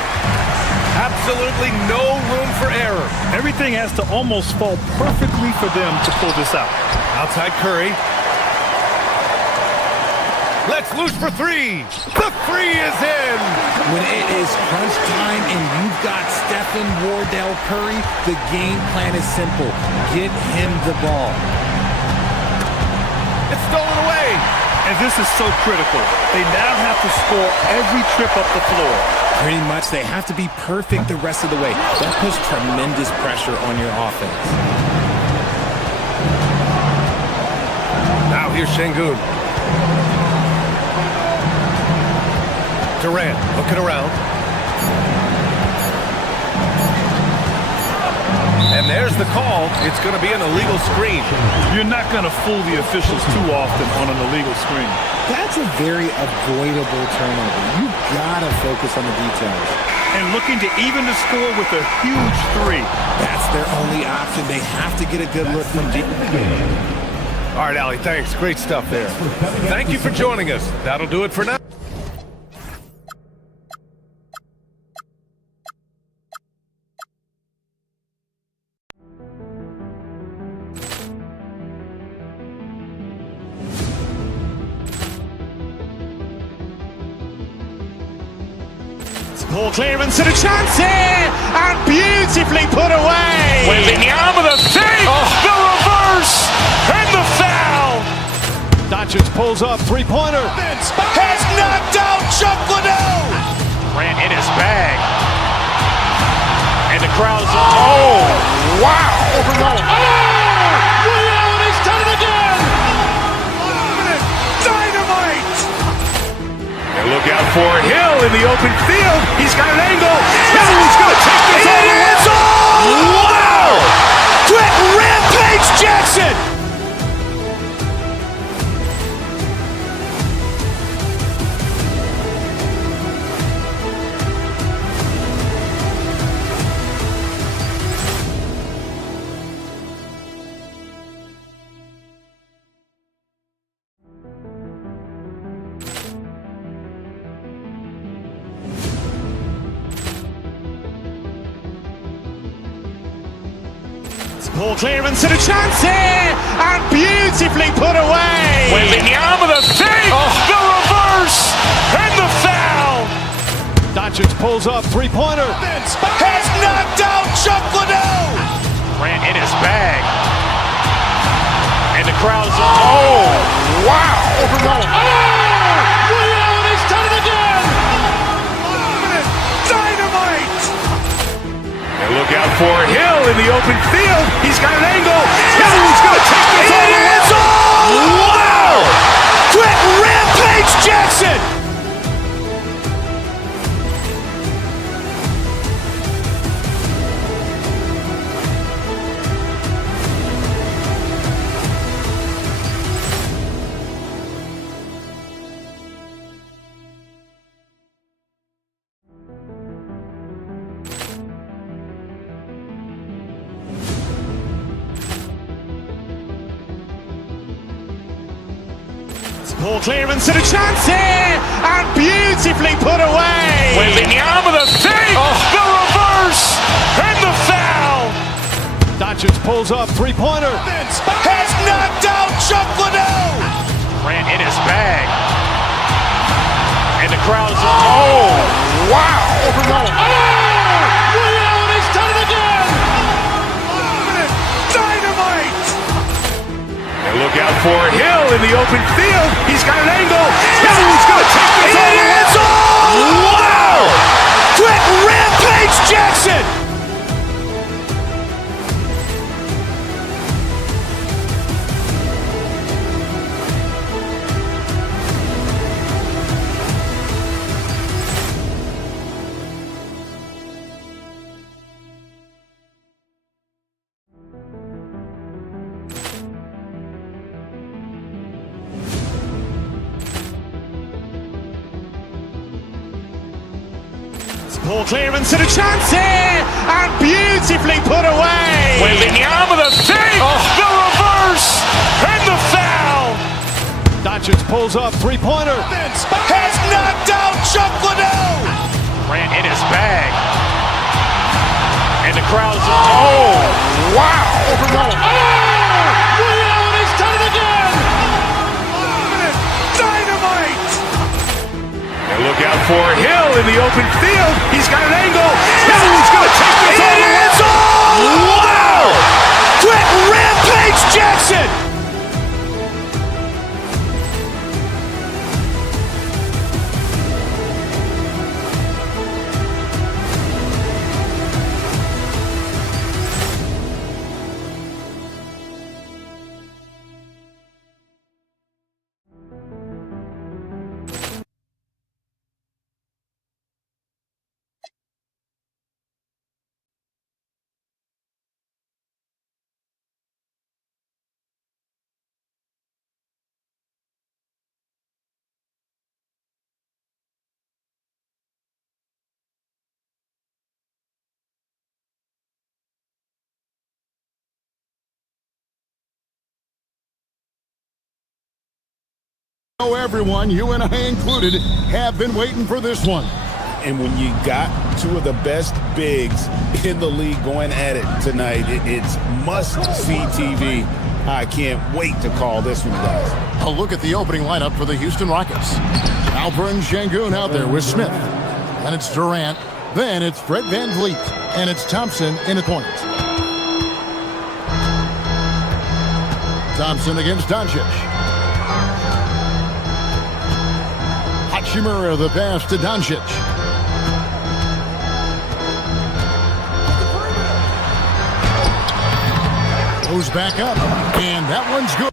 Absolutely no room for error. Everything has to almost fall perfectly for them to pull this out. Outside Curry. Let's loose for three. The three is in. When it is crunch time and you've got Stephen Wardell Curry, the game plan is simple. Get him the ball. It's stolen away. And this is so critical. They now have to score every trip up the floor. Pretty much, they have to be perfect the rest of the way. That puts tremendous pressure on your offense. Now here's Şengün. Durant looking around. And there's the call. It's going to be an illegal screen. You're not going to fool the officials too often on an illegal screen. That's a very avoidable turnover. You gotta focus on the details. And looking to even the score with a huge three. That's their only option. They have to get a good look from deep. All right, Allie, thanks. Great stuff there. Thank you for joining us. That'll do it for now. Poor clearance and a chance here, and beautifully put away. Wembanyama with a save, the reverse, and the foul. Doncic pulls up, three-pointer. Has knocked out Chuck Liddell. Ran in his bag. And the crowd's, oh, wow. He's done it again. Dynamite. And look out for Hill in the open field. He's got an angle. He's going to take this all the way. Wow! Quick rampage Jackson. Poor clearance and a chance here, and beautifully put away. Wembanyama with a save, the reverse, and the foul. Doncic pulls up, three-pointer. Has knocked out Chuck Liddell. Ran in his bag. And the crowd's, oh, wow. He's done it again. Dynamite. And look out for Hill in the open field. He's got an angle. He's going to take this all the way. Wow! Quick rampage Jackson. Poor clearance and a chance here, and beautifully put away. Wembanyama with a save, the reverse, and the foul. Doncic pulls up, three-pointer. Has knocked out Chuck Liddell. Ran in his bag. And the crowd's, oh, wow. He's done it again. Dynamite. And look out for Hill in the open field. He's got an angle. He's going to take this all the way. Wow! Quick rampage Jackson. Poor clearance and a chance here, and beautifully put away. Wembanyama with a save, the reverse, and the foul. Doncic pulls up, three-pointer. Has knocked out Chuck Liddell. Ran in his bag. And the crowd's oh, wow. Overruled. Oh! Ray Allen has done it again. Dynamite. And look out for Hill in the open field. He's got an angle. Hill's going to take this all the way. Wow! Quick Rampage Jackson. Everyone, you and I included, have been waiting for this one. And when you got two of the best bigs in the league going at it tonight, it's must-see TV. I can't wait to call this one, guys. A look at the opening lineup for the Houston Rockets. Alperen Sengun out there with Smith. Then it's Durant. Then it's Fred VanVleet. And it's Thompson in the point. Thompson against Doncic. Hachimura the pass to Doncic. Goes back up, and that one's good.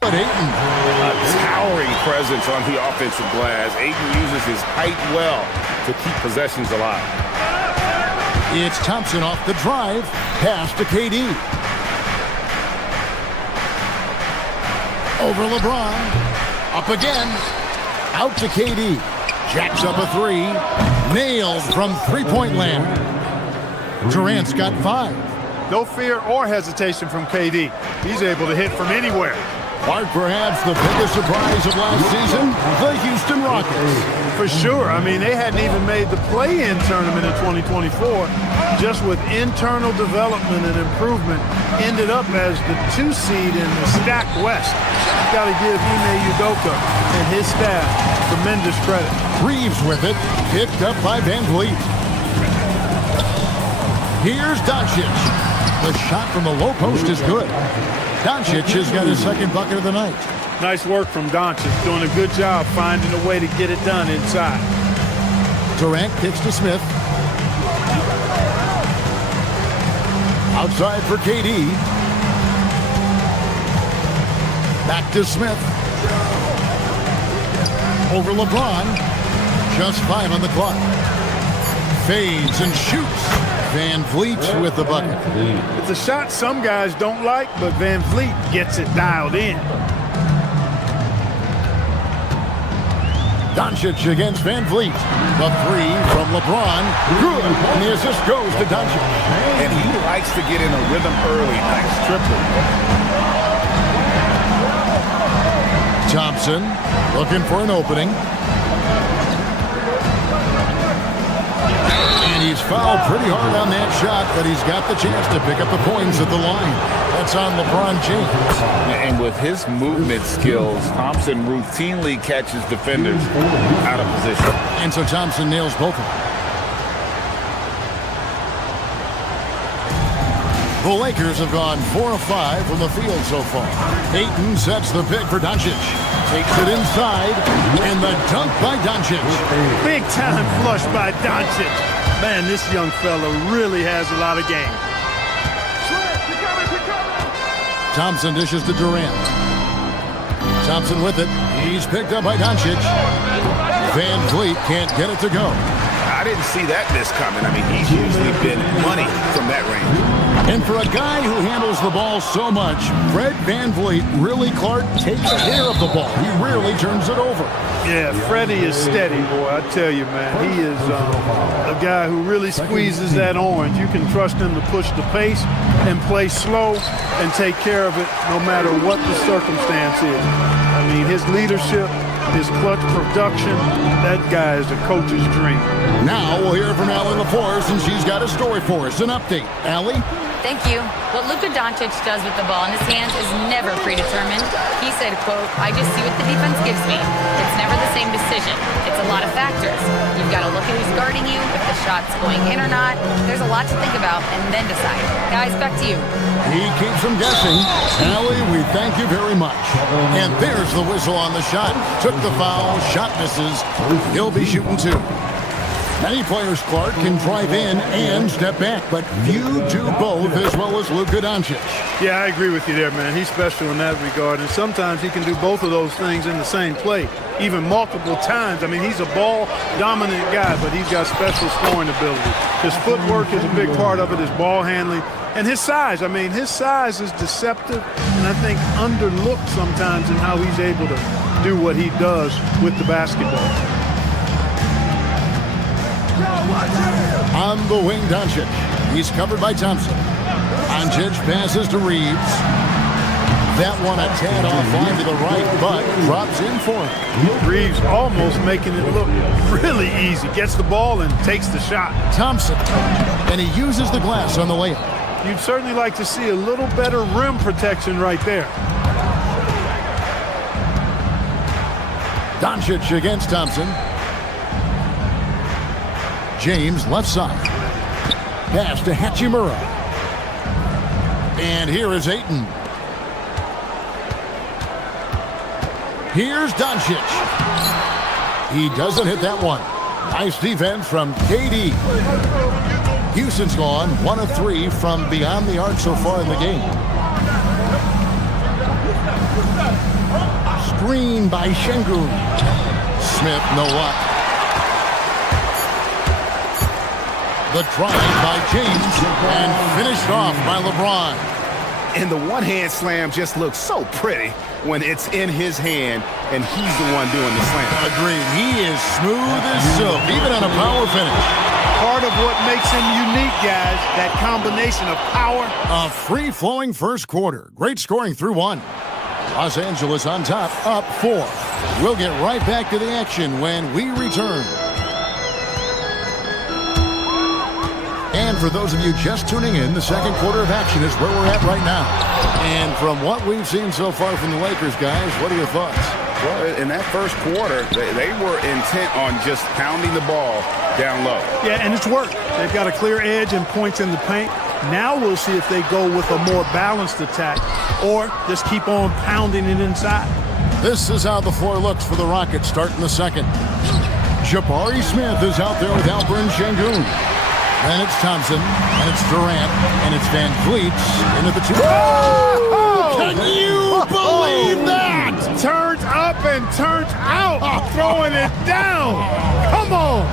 But Ayton. A towering presence on the offensive glass. Ayton uses his height well to keep possessions alive. It's Thompson off the drive. Pass to KD. Over LeBron. Up again. Out to KD. Jacks up a three. Nailed from three-point land. Durant's got 5. No fear or hesitation from KD. He's able to hit from anywhere. Or perhaps the biggest surprise of last season, the Houston Rockets. For sure. I mean, they hadn't even made the play-in tournament in 2024. Just with internal development and improvement, ended up as the 2 seed in the stacked West. Got to give Ime Udoka and his staff tremendous credit. Reeves with it, picked up by VanVleet. Here's Doncic. The shot from the low post is good. Doncic has got his second bucket of the night. Nice work from Doncic, doing a good job finding a way to get it done inside. Durant kicks to Smith. Outside for KD. Back to Smith. Over LeBron. Just 5 on the clock. Fades and shoots. VanVleet with the bucket. It's a shot some guys don't like, but VanVleet gets it dialed in. Doncic against VanVleet. The 3 from LeBron. Good. And the assist goes to Doncic. And he likes to get in a rhythm early. Nice triple. Thompson looking for an opening. And he's fouled pretty hard on that shot, but he's got the chance to pick up the points at the line. That's on LeBron James. And with his movement skills, Thompson routinely catches defenders out of position. And so Thompson nails both of them. The Lakers have gone 4 of 5 from the field so far. Ayton sets the pick for Doncic. Takes it inside, and the dunk by Doncic. Big time flush by Doncic. Man, this young fella really has a lot of game. Thompson dishes to Durant. Thompson with it. He's picked up by Doncic. VanVleet can't get it to go. I didn't see that miss coming. I mean, he's usually been money from that range. And for a guy who handles the ball so much, Fred VanVleet really, Clark, takes care of the ball. He rarely turns it over. Yeah, Freddie is steady, boy. I tell you, man. He is a guy who really squeezes that orange. You can trust him to push the pace and play slow and take care of it no matter what the circumstance is. I mean, his leadership, his clutch production, that guy is a coach's dream. Now we'll hear from Allie LaForce, and she's got a story for us. An update. Allie? Thank you. What Luka Doncic does with the ball in his hands is never predetermined. He said, quote, "I just see what the defense gives me. It's never the same decision. It's a lot of factors. You've got to look at who's guarding you, if the shot's going in or not. There's a lot to think about and then decide." Guys, back to you. He keeps them guessing. Allie, we thank you very much. And there's the whistle on the shot. Took the foul. Shot misses. He'll be shooting two. Many players, Clark, can drive in and step back, but few do both as well as Luka Doncic. Yeah, I agree with you there, man. He's special in that regard, and sometimes he can do both of those things in the same play, even multiple times. I mean, he's a ball-dominant guy, but he's got special scoring ability. His footwork is a big part of it, his ball handling, and his size. I mean, his size is deceptive, and I think underlooked sometimes in how he's able to do what he does with the basketball. On the wing, Doncic. He's covered by Thompson. Doncic passes to Reeves. That one a tad offline to the right, but drops in for him. Reeves almost making it look really easy. Gets the ball and takes the shot. Thompson. And he uses the glass on the layup. You'd certainly like to see a little better rim protection right there. Doncic against Thompson. James left side. Pass to Hachimura. And here is Ayton. Here's Doncic. He doesn't hit that one. Nice defense from KD. Houston's gone 1 of 3 from beyond the arc so far in the game. Screen by Şengün. Smith, no luck. The drive by James and finished off by LeBron. And the one-hand slam just looks so pretty when it's in his hand and he's the one doing the slam. Agreed. He is smooth as silk, even on a power finish. Part of what makes him unique, guys, that combination of power. A free-flowing first quarter. Great scoring through 1. Los Angeles on top, up 4. We'll get right back to the action when we return. And for those of you just tuning in, the second quarter of action is where we're at right now. And from what we've seen so far from the Lakers, guys, what are your thoughts? Well, in that first quarter, they were intent on just pounding the ball down low. Yeah, and it's worked. They've got a clear edge and points in the paint. Now we'll see if they go with a more balanced attack or just keep on pounding it inside. This is how the floor looks for the Rockets starting the second. Jabari Smith is out there with Alperen Şengün. And it's Thompson, and it's Durant, and it's Van Vliet into the 2. Oh! Can you believe that? Turns up and turns out, throwing it down. Come on.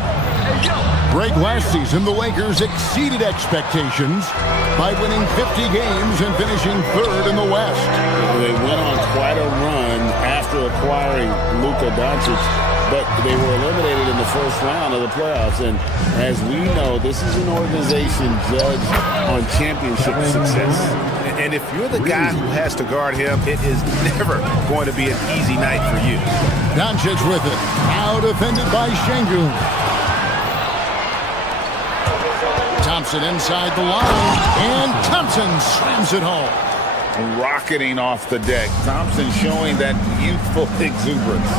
Great last season, the Lakers exceeded expectations by winning 50 games and finishing 3rd in the West. They went on quite a run after acquiring Luka Doncic, but they were eliminated in the first round of the playoffs. And as we know, this is an organization judged on championship success. And if you're the guy who has to guard him, it is never going to be an easy night for you. Doncic with it. Now defended by Şengün. Thompson inside the line. And Thompson slams it home. Rocketing off the deck. Thompson showing that youthful exuberance.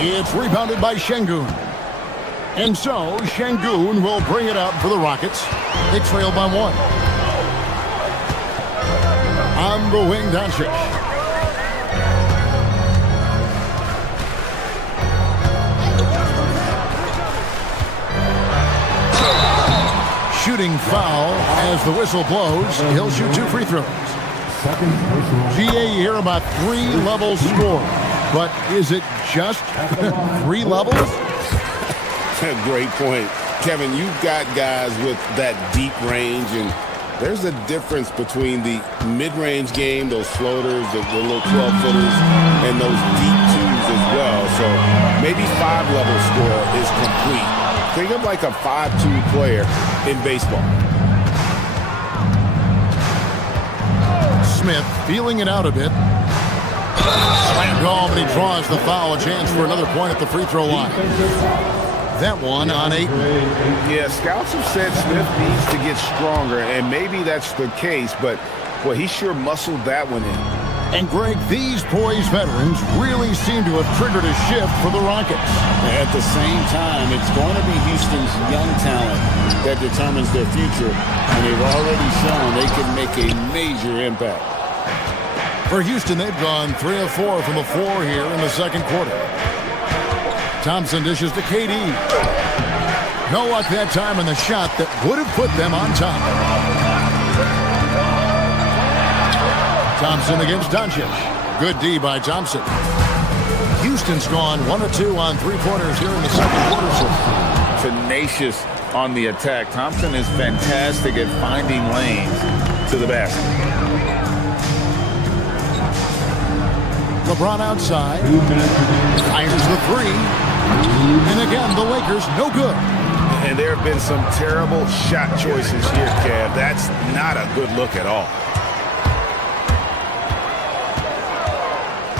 It's rebounded by Şengün. And so, Şengün will bring it up for the Rockets. They trail by 1. On the wing, Doncic. Shooting foul as the whistle blows. He'll shoot 2 free throws. GA here about 3 levels score. But is it just 3 levels? Great point. Kevin, you've got guys with that deep range, and there's a difference between the mid-range game, those floaters, the little 12-footers, and those deep twos as well. So maybe 5-level score is complete. Think of like a 5-2 player in baseball. Smith feeling it out a bit. Slam home, and he draws the foul. A chance for another point at the free throw line. That one on 8. Yeah, scouts have said Smith needs to get stronger, and maybe that's the case, but, well, he sure muscled that one in. And, Greg, these poised veterans really seem to have triggered a shift for the Rockets. At the same time, it's going to be Houston's young talent that determines their future, and they've already shown they can make a major impact. For Houston, they've gone 3 of 4 from the floor here in the second quarter. Thompson dishes to KD. No luck that time on the shot that would have put them on top. Thompson against Doncic. Good D by Thompson. Houston's gone 1 of 2 on 3-pointers here in the second quarter. Tenacious on the attack. Thompson is fantastic at finding lanes to the basket. LeBron outside. Fires the 3. And again, the Lakers no good. And there have been some terrible shot choices here, Kev. That's not a good look at all.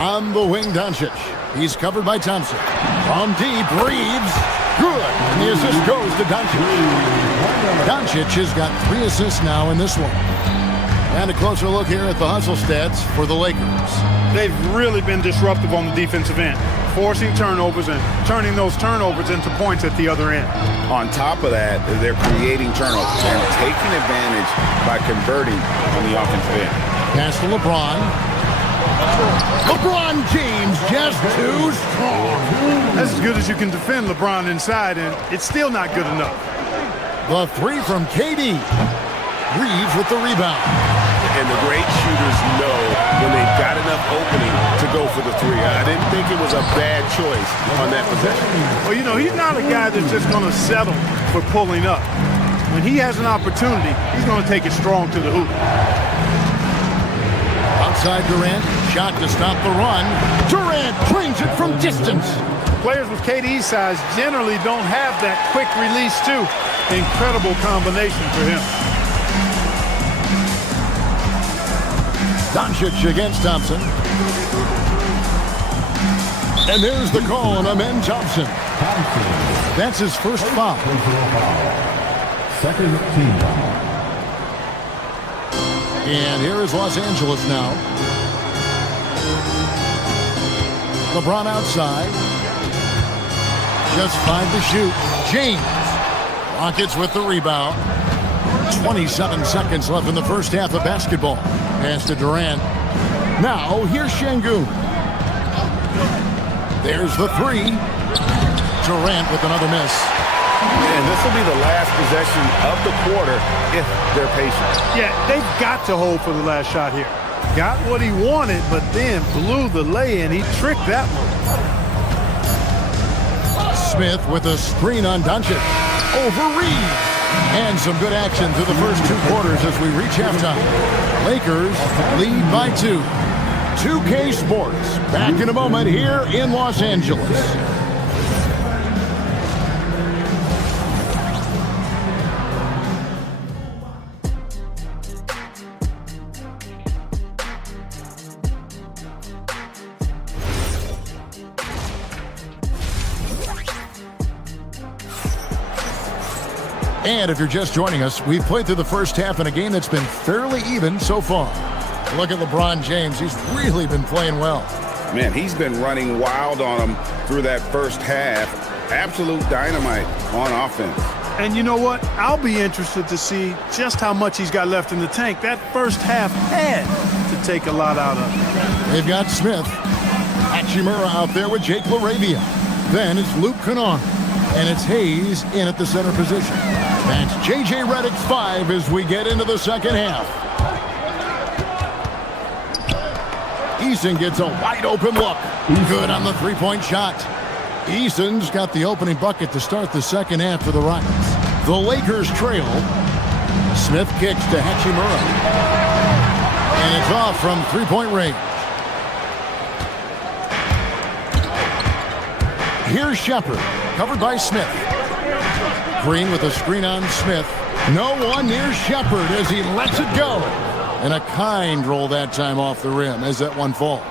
On the wing, Doncic. He's covered by Thompson. From deep, Reeves. Good. And the assist goes to Doncic. Doncic has got 3 assists now in this one. And a closer look here at the hustle stats for the Lakers. They've really been disruptive on the defensive end, forcing turnovers and turning those turnovers into points at the other end. On top of that, they're creating turnovers and taking advantage by converting on the offensive end. Pass to LeBron. LeBron James just too strong. That's as good as you can defend LeBron inside, and it's still not good enough. The 3 from KD. Reeves with the rebound. And the great shooters know when they've got enough opening to go for the 3. I didn't think it was a bad choice on that possession. Well, you know, he's not a guy that's just going to settle for pulling up. When he has an opportunity, he's going to take it strong to the hoop. Outside Durant, shot to stop the run. Durant drains it from distance. Players with KD's size generally don't have that quick release, too. Incredible combination for him. Doncic against Thompson. And there's the call on Amen Thompson. That's his first foul. Second team foul. And here is Los Angeles now. LeBron outside. Just 5 to shoot. James. Rockets with the rebound. 27 seconds left in the first half of basketball. Pass to Durant. Now, here's Şengün. There's the 3. Durant with another miss. And this will be the last possession of the quarter if they're patient. Yeah, they've got to hold for the last shot here. Got what he wanted, but then blew the lay-in. He tricked that one. Smith with a screen on Doncic. Over Reeves. And some good action through the first 2 quarters as we reach halftime. Lakers lead by 2. 2K Sports. Back in a moment here in Los Angeles. And if you're just joining us, we've played through the first half in a game that's been fairly even so far. Look at LeBron James. He's really been playing well. Man, he's been running wild on them through that first half. Absolute dynamite on offense. And you know what? I'll be interested to see just how much he's got left in the tank. That first half had to take a lot out of him. They've got Smith. Hachimura out there with Jake LaRavia. Then it's Luke Kennard. And it's Hayes in at the center position. That's J.J. Redick's 5 as we get into the second half. Eason gets a wide open look. Good on the 3-point shot. Eason's got the opening bucket to start the second half for the Rockets. The Lakers trail. Smith kicks to Hachimura. And it's off from three-point range. Here's Shepard, covered by Smith. Green with a screen on Smith. No one near Shepard as he lets it go. And a kind roll that time off the rim as that one falls.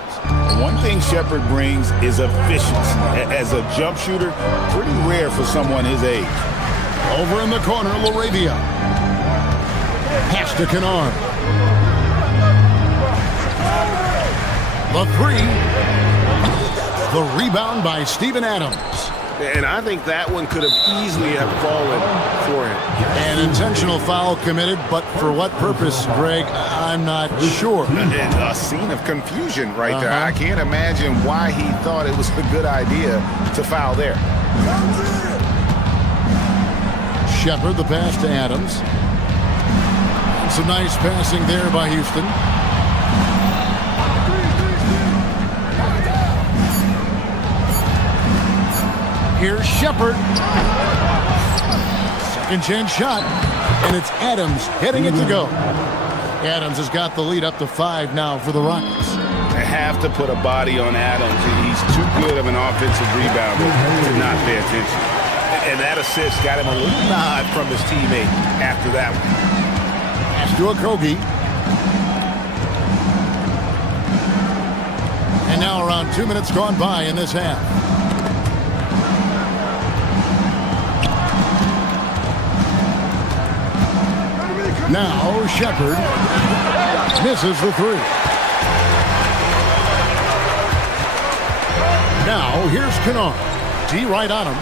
One thing Shepard brings is efficiency. As a jump shooter, pretty rare for someone his age. Over in the corner, LaRavia. Pass to Kennard. The three. The rebound by Steven Adams. And I think that one could have easily have fallen for him. An intentional foul committed, but for what purpose, Greg, I'm not sure. And a scene of confusion right there. I can't imagine why he thought it was a good idea to foul there. Shepard, the pass to Adams. Some nice passing there by Houston. Here's Shepard. Second chance shot. And it's Adams heading it to go. Adams has got the lead up to 5 now for the Rockets. They have to put a body on Adams. He's too good of an offensive rebounder to not pay attention. And that assist got him a little nod from his teammate after that one. Pass to Okogie. And now around 2 minutes gone by in this half. Now Shepard misses the three. Now here's Kennard. D right on him.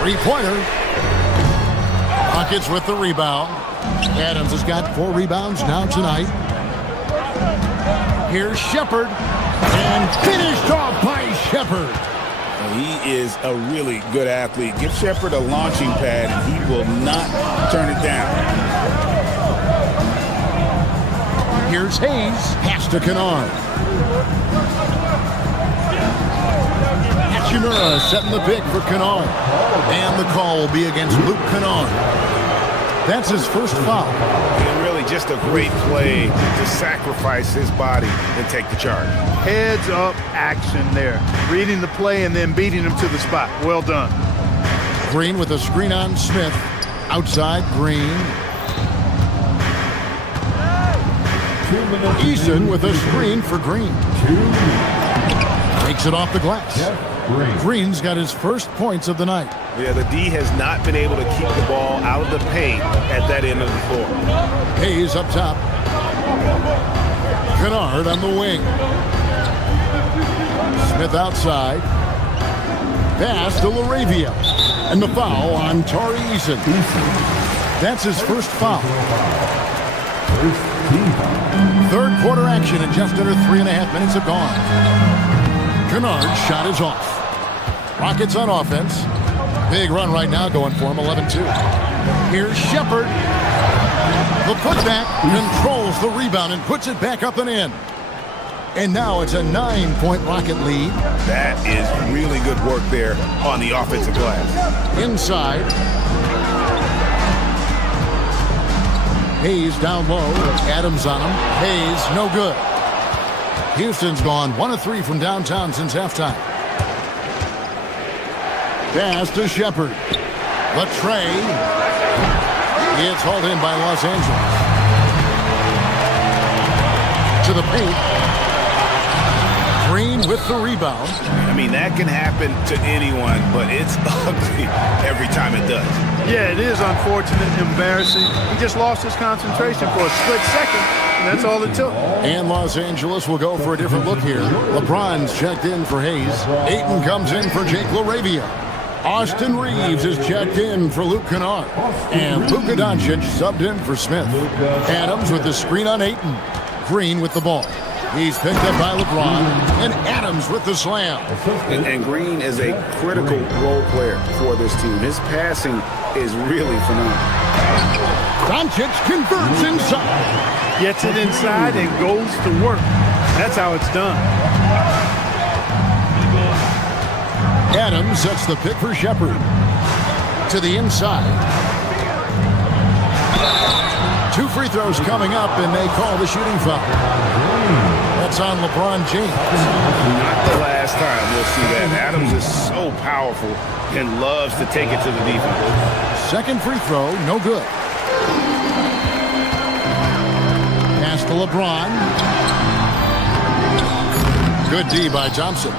Three-pointer. Rockets with the rebound. Adams has got 4 rebounds now tonight. Here's Shepard. And finished off by Shepard. He is a really good athlete. Give Shepard a launching pad, and he will not turn it down. Here's Hayes. Pass to Kennard. Hachimura setting the pick for Kennard. And the call will be against Luke Kennard. That's his first foul. And really just a great play to sacrifice his body and take the charge. Heads up action there. Reading the play and then beating him to the spot. Well done. Green with a screen on Smith. Outside Green. Eason with a screen for Green. Takes it off the glass. Green's got his first points of the night. Yeah, the D has not been able to keep the ball out of the paint at that end of the floor. Hayes up top. Kennard on the wing. Smith outside. Pass to LaRavia. And the foul on Tari Eason. That's his first foul. Third quarter action and just under 3.5 minutes have gone. Kennard's shot is off. Rockets on offense. Big run right now going for him, 11-2. Here's Shepard. The putback controls the rebound and puts it back up and in. And now it's a 9-point Rocket lead. That is really good work there on the offensive glass. Inside. Hayes down low. Adams on him. Hayes, no good. Houston's gone 1 of 3 from downtown since halftime. Pass to Shepard. The tray. It's hauled in by Los Angeles. To the paint. Green with the rebound. I mean, that can happen to anyone, but it's ugly every time it does. Yeah, it is unfortunate, embarrassing. He just lost his concentration for a split second, and that's all it took. And Los Angeles will go for a different look here. LeBron's checked in for Hayes. Ayton comes in for Jake LaRavia. Austin Reeves is checked in for Luke Kennard. And Luka Doncic subbed in for Smith. Adams with the screen on Ayton. Green with the ball. He's picked up by LeBron. And Adams with the slam. And Green is a critical role player for this team. His passing is really phenomenal. Doncic converts inside. Gets it inside and goes to work. That's how it's done. Adams sets the pick for Shepard. To the inside. 2 free throws coming up, and they call the shooting foul. That's on LeBron James. Not the last time we'll see that. Adams is so powerful and loves to take it to the defense. Second free throw, no good. Pass to LeBron. Good D by Thompson.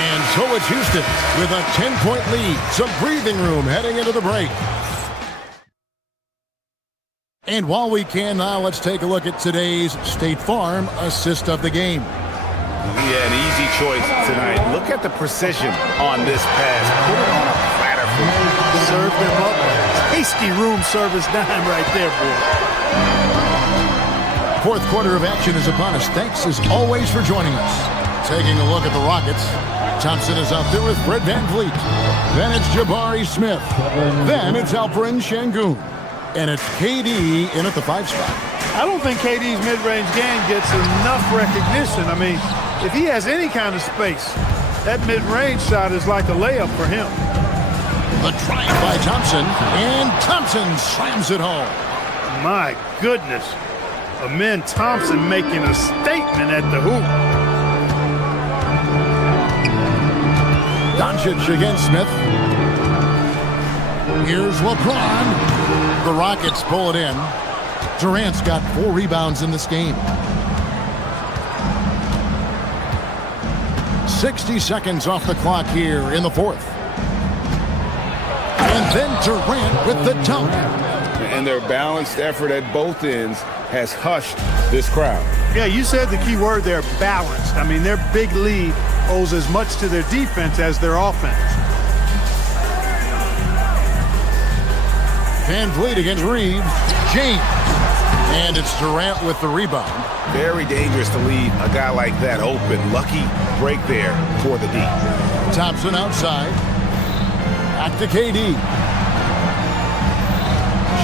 And so it's Houston with a 10-point lead. Some breathing room heading into the break. And while we can now, let's take a look at today's State Farm assist of the game. Yeah, an easy choice tonight. Look at the precision on this pass. Put it on a platter for him. Serve him up. Tasty room service dime right there, boy. Fourth quarter of action is upon us. Thanks as always for joining us. Taking a look at the Rockets. Thompson is out there with Fred VanVleet. Then it's Jabari Smith. Then it's Alperen Şengün. And it's KD in at the 5 spot. I don't think KD's mid-range game gets enough recognition. I mean, if he has any kind of space, that mid-range shot is like a layup for him. The drive by Thompson, and Thompson slams it home. My goodness. Amen Thompson making a statement at the hoop. Doncic against Smith. Here's LeBron. The Rockets pull it in. Durant's got 4 rebounds in this game. 60 seconds off the clock here in the fourth. And then Durant with the dunk. And their balanced effort at both ends has hushed this crowd. Yeah, you said the key word there, balanced. I mean, their big lead owes as much to their defense as their offense. VanVleet against Reeves. James. And it's Durant with the rebound. Very dangerous to leave a guy like that open. Lucky break there for the D. Thompson outside. Back to KD.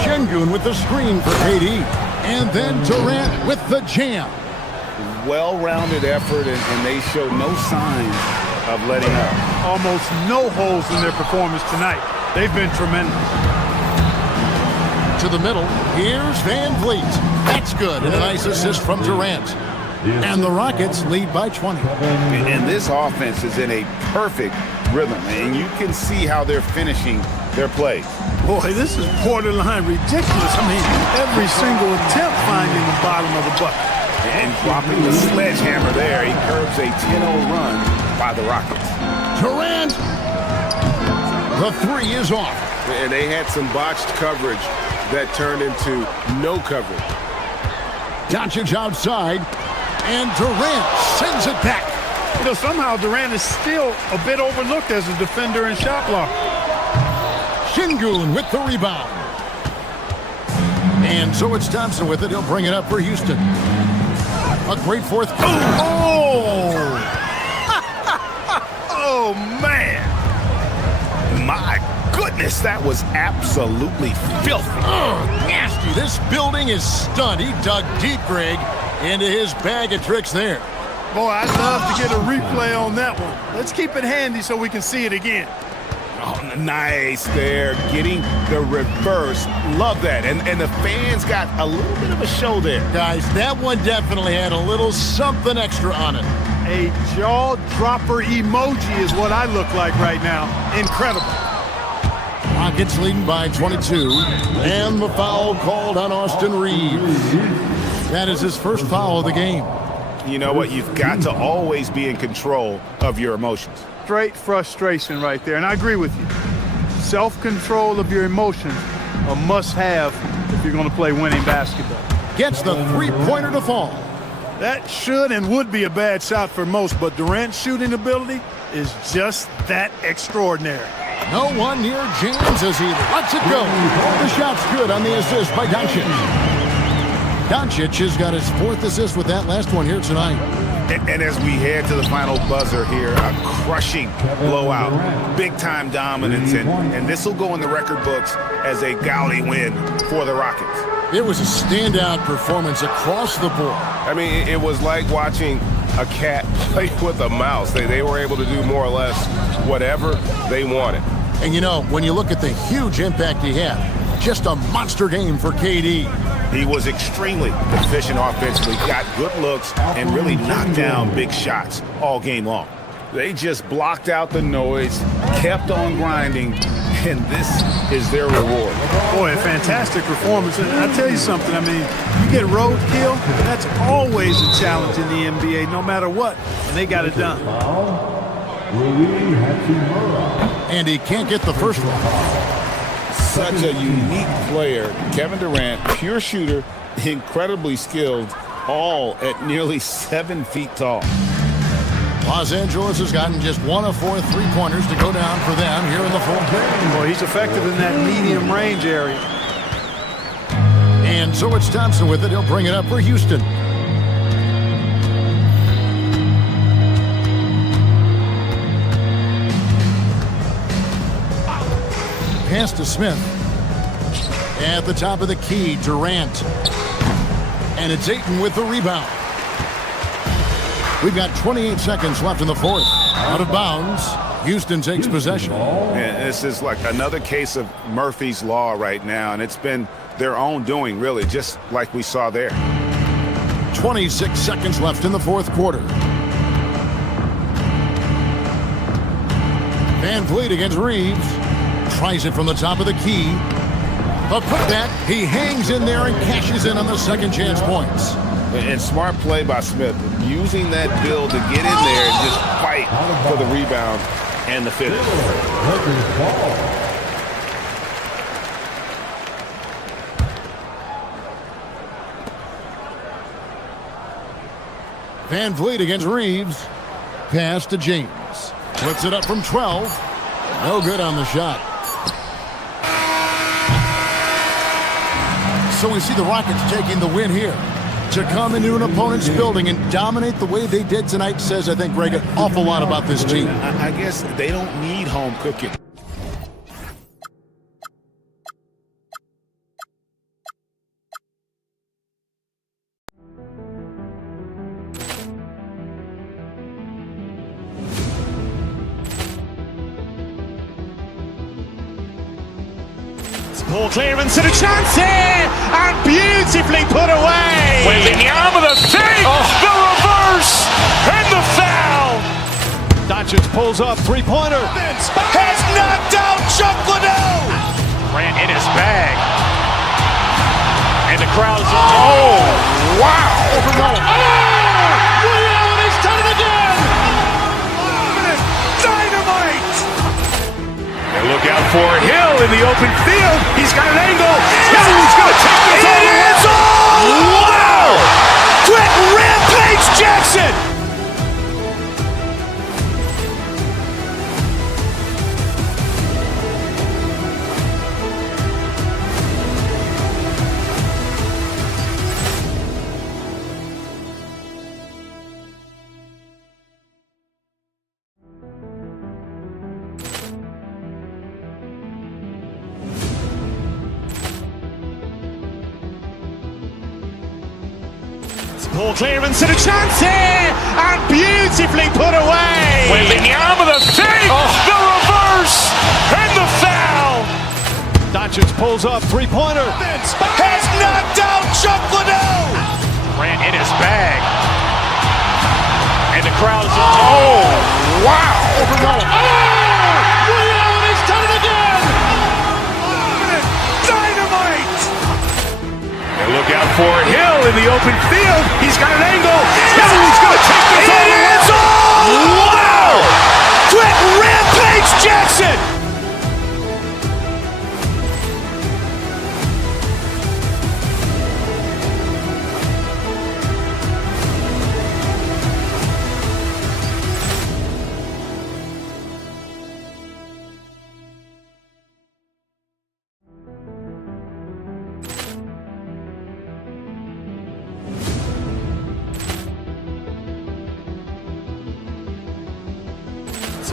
Şengün with the screen for KD. And then Durant with the jam. Well-rounded effort, and they show no signs of letting up. Almost no holes in their performance tonight. They've been tremendous. To the middle. Here's VanVleet. That's good. And a nice assist from Durant. And the Rockets lead by 20. And this offense is in a perfect rhythm, and you can see how they're finishing their plays. Boy, this is borderline ridiculous. I mean, every single attempt finding the bottom of the bucket. And dropping the sledgehammer there, he curbs a 10-0 run by the Rockets. Durant. The 3 is off. And they had some botched coverage that turned into no coverage. Doncic outside, and Durant sends it back. You know, somehow Durant is still a bit overlooked as a defender and shot blocker. Şengün with the rebound. And so it's Thompson with it. He'll bring it up for Houston. A great fourth quarter. Oh! Oh, man! My goodness, that was absolutely filthy. Nasty. This building is stunned. He dug deep, Greg, into his bag of tricks there. Boy, I'd love to get a replay on that one. Let's keep it handy so we can see it again. Oh, nice there, getting the reverse. Love that. And the fans got a little bit of a show there. Guys, that one definitely had a little something extra on it. A jaw-dropper emoji is what I look like right now. Incredible. Rockets leading by 22. And the foul called on Austin Reeves. That is his first foul of the game. You know what? You've got to always be in control of your emotions. Straight frustration right there, and I agree with you. Self-control of your emotions, a must-have if you're going to play winning basketball. Gets the three-pointer to fall. That should and would be a bad shot for most, but Durant's shooting ability is just that extraordinary. No one near James as he lets it go. The shot's good on the assist by Doncic. Doncic has got his 4th assist with that last one here tonight. And as we head to the final buzzer here, a crushing blowout, big-time dominance, and this will go in the record books as a gaudy win for the Rockets. It was a standout performance across the board. I mean, it was like watching a cat play with a mouse. They were able to do more or less whatever they wanted. And you know, when you look at the huge impact he had, just a monster game for KD. He was extremely efficient offensively, got good looks, and really knocked down big shots all game long. They just blocked out the noise, kept on grinding, and this is their reward. Boy, a fantastic performance. And I tell you something, I mean, you get roadkill, that's always a challenge in the NBA, no matter what, and they got it done. And he can't get the first one. Such a unique player. Kevin Durant, pure shooter, incredibly skilled, all at nearly 7 feet tall. Los Angeles has gotten just 1 of 4 3-pointers to go down for them here in the fourth quarter. Boy, he's effective in that medium range area. And so it's Thompson with it. He'll bring it up for Houston. Pass to Smith. At the top of the key, Durant. And it's Ayton with the rebound. We've got 28 seconds left in the fourth. Out of bounds. Houston takes possession. And this is like another case of Murphy's Law right now, and it's been their own doing, really, just like we saw there. 26 seconds left in the fourth quarter. Van Vliet against Reeves. Tries it from the top of the key. A putback. He hangs in there and cashes in on the second chance points. And smart play by Smith, using that build to get in there and just fight for the rebound and the finish. Van Vliet against Reeves. Pass to James. Puts it up from 12. No good on the shot. So we see the Rockets taking the win here. To come into an opponent's building and dominate the way they did tonight says, I think, Greg, an awful lot about this team. I guess they don't need home cooking. Ball clearance and a chance here, and beautifully put away. Wembanyama the fake, the reverse, and the foul. Doncic pulls up, three-pointer. Has knocked out Chuck Liddell. Grant in his bag, and the crowd's Wow. He's done it again. Dynamite. And look out for Hill in the open field. He's got an angle. He's going to take this all the way. Wow! Quick Rampage Jackson. Ball clearance and a chance here, and beautifully put away. Wembanyama the fake, the reverse, and the foul. Doncic pulls up, three-pointer. Has knocked out Chuck Liddell. Grant in his bag, and the crowd's Wow! He's done it again. Dynamite. And look out for Hill in the open field. He's got an angle. He's going to take this all the way. Wow! Quick Rampage Jackson.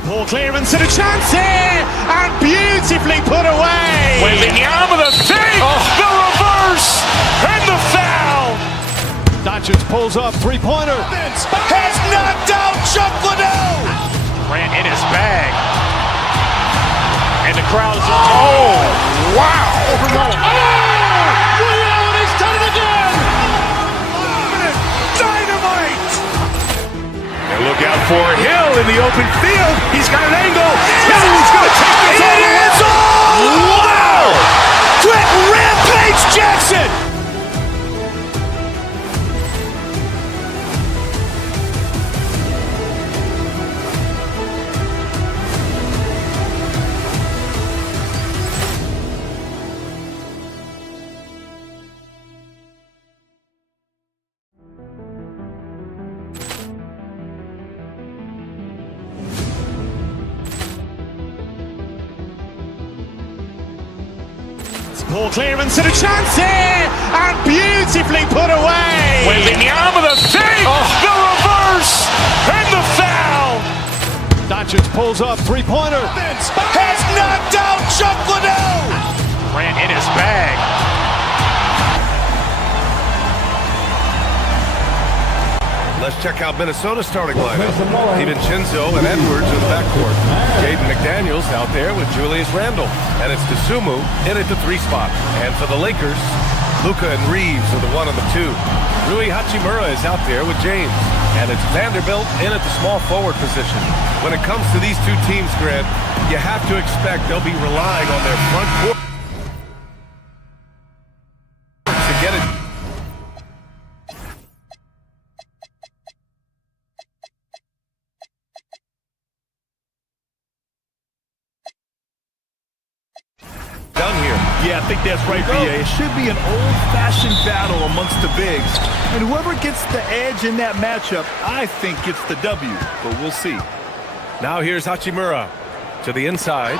Ball clearance and a chance here, and beautifully put away. Wembanyama the fake, the reverse, and the foul. Doncic pulls up, three-pointer. Has knocked out Chuck Liddell. Grant in his bag. And the crowd is... Oh, wow. Ray Allen has done it again. Dynamite. And look out for Hill in the open field. He's got an angle. Hill's going to take this all the way. Wow. Quick Rampage Jackson. Poor clearance and a chance here, and beautifully put away. Wembanyama the save, the reverse, and the foul. Doncic pulls up, three-pointer. Has knocked out Chuck Liddell. Grant in his bag. Let's check out Minnesota's starting lineup. DiVincenzo and Edwards in the backcourt. Jaden McDaniels out there with Julius Randle. And it's Dosunmu in at the 3 spot. And for the Lakers, Luka and Reeves are the 1 and the 2. Rui Hachimura is out there with James. And it's Vanderbilt in at the small forward position. When it comes to these two teams, Grant, you have to expect they'll be relying on their front court to get it. Yeah, I think that's right, BA. It should be an old-fashioned battle amongst the bigs. And whoever gets the edge in that matchup, I think gets the W. But we'll see. Now here's Hachimura to the inside.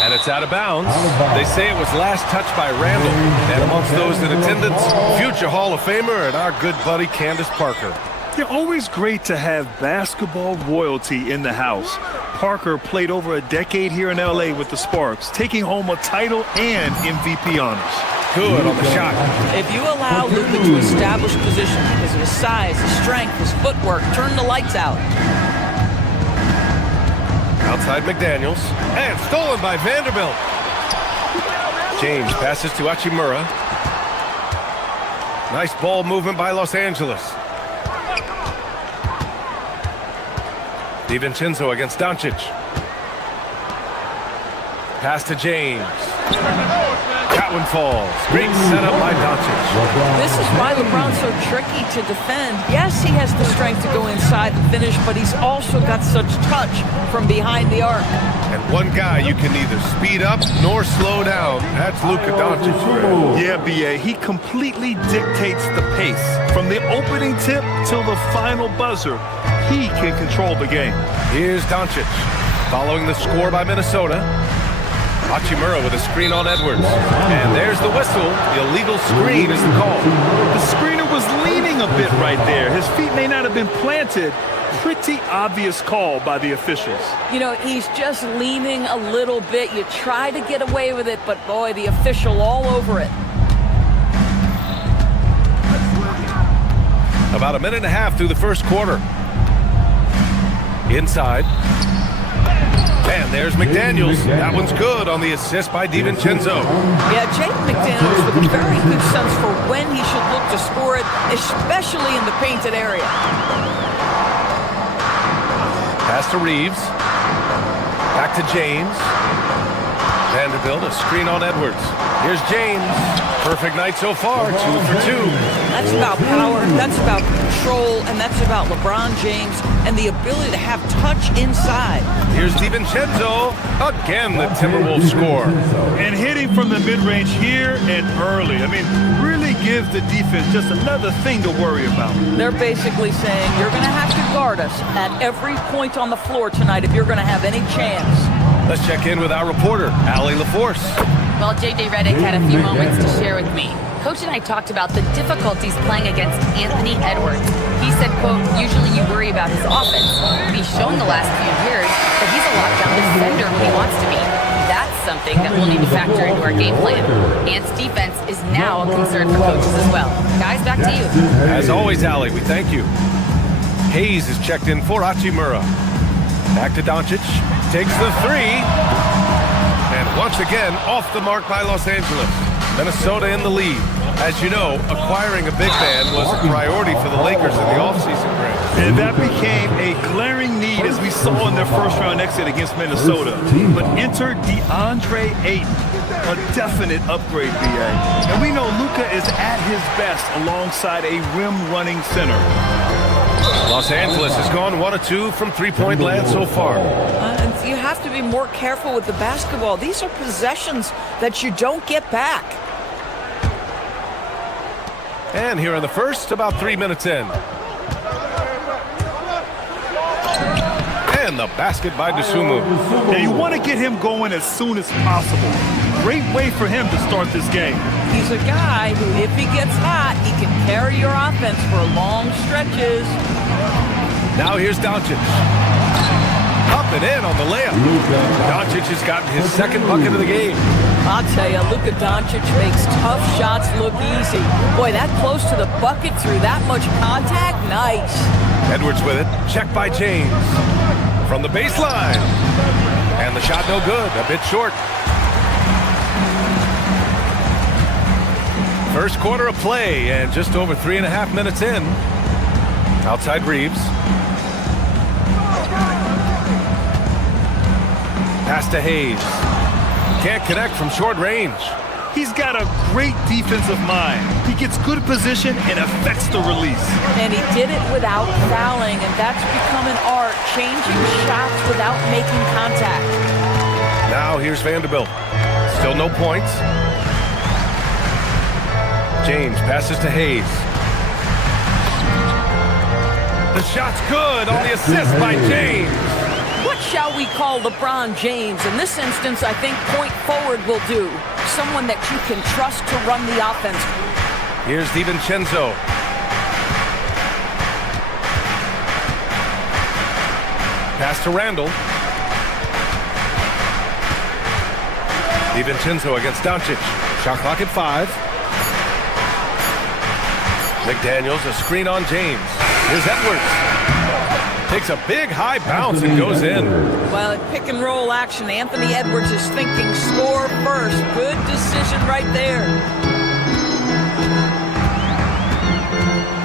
And it's out of bounds. They say it was last touched by Randle. And amongst those in attendance, future Hall of Famer and our good buddy Candace Parker. They're always great to have basketball royalty in the house. Parker played over a decade here in LA with the Sparks, taking home a title and MVP honors. Good on the shot. If you allow Luka to establish position because of his size, his strength, his footwork, turn the lights out. Outside McDaniels. And stolen by Vanderbilt. James passes to Hachimura. Nice ball movement by Los Angeles. DiVincenzo against Doncic. Pass to James. That one falls. Great setup by Doncic. This is why LeBron's so tricky to defend. Yes, he has the strength to go inside and finish, but he's also got such touch from behind the arc. And one guy you can neither speed up nor slow down. That's Luka Doncic. Yeah, BA. He completely dictates the pace. From the opening tip till the final buzzer, he can control the game. Here's Doncic. Following the score by Minnesota. Hachimura with a screen on Edwards. And there's the whistle. The illegal screen is the call. The screener was leaning a bit right there. His feet may not have been planted. Pretty obvious call by the officials. You know, he's just leaning a little bit. You try to get away with it, but boy, the official all over it. About a minute and a half through the first quarter. Inside. And there's McDaniels. That one's good on the assist by DiVincenzo. Yeah, Jaden McDaniels with a very good sense for when he should look to score it, especially in the painted area. Pass to Reeves. Back to James. Vanderbilt, a screen on Edwards. Here's James. Perfect night so far, 2 for 2. That's about power, that's about control, and that's about LeBron James and the ability to have touch inside. Here's DiVincenzo. Again, the Timberwolves score. And hitting from the mid-range here and early. I mean, really give the defense just another thing to worry about. They're basically saying, you're going to have to guard us at every point on the floor tonight if you're going to have any chance. Let's check in with our reporter, Allie LaForce. Well, J.J. Redick had a few moments to share with me. Coach and I talked about the difficulties playing against Anthony Edwards. He said, quote, usually you worry about his offense. But he's shown the last few years that he's a lockdown defender when he wants to be. That something that we'll need to factor into our game plan. Ant's defense is now a concern for coaches as well. Guys, back to you. As always, Allie, we thank you. Hayes is checked in for Hachimura. Back to Doncic. Takes the three. And once again, off the mark by Los Angeles. Minnesota in the lead. As you know, acquiring a big man was a priority for the Lakers in the offseason, Greg. And that became a glaring need as we saw in their first-round exit against Minnesota. But enter DeAndre Ayton, a definite upgrade, BA. And we know Luka is at his best alongside a rim-running center. Los Angeles has gone 1 of 2 from three-point land so far. You have to be more careful with the basketball. These are possessions that you don't get back. And here in the first, about 3 minutes in. And the basket by Dosunmu. And you want to get him going as soon as possible. Great way for him to start this game. He's a guy who, if he gets hot, he can carry your offense for long stretches. Now here's Doncic. Up and in on the layup. Doncic has gotten his second bucket of the game. I'll tell you, Luka Doncic makes tough shots look easy. Boy, that close to the bucket through that much contact, nice. Edwards with it, checked by James. From the baseline. And the shot no good, a bit short. First quarter of play and just over 3.5 minutes in. Outside Reeves. Pass to Hayes. Can't connect from short range. He's got a great defensive mind. He gets good position and affects the release. And he did it without fouling, and that's become an art, changing shots without making contact. Now here's Vanderbilt. Still no points. James passes to Hayes. The shot's good on the assist by James. What shall we call LeBron James? In this instance, I think point forward will do. Someone that you can trust to run the offense. Here's DiVincenzo. Pass to Randall. DiVincenzo against Doncic. Shot clock at 5. McDaniels, a screen on James. Here's Edwards. Takes a big high bounce and goes in. Well, in pick and roll action, Anthony Edwards is thinking score first. Good decision right there.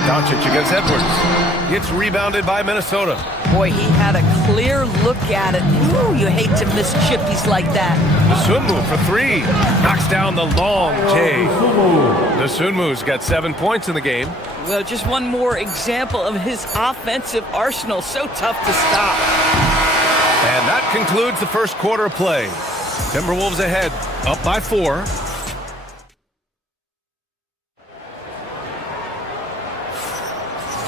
Doncic against Edwards. Gets rebounded by Minnesota. Boy, he had a clear look at it. Ooh, you hate to miss chippies like that. Dosunmu for 3. Knocks down the long J. Dosunmu's got 7 points in the game. Well, just one more example of his offensive arsenal. So tough to stop. And that concludes the first quarter of play. Timberwolves ahead, up by 4.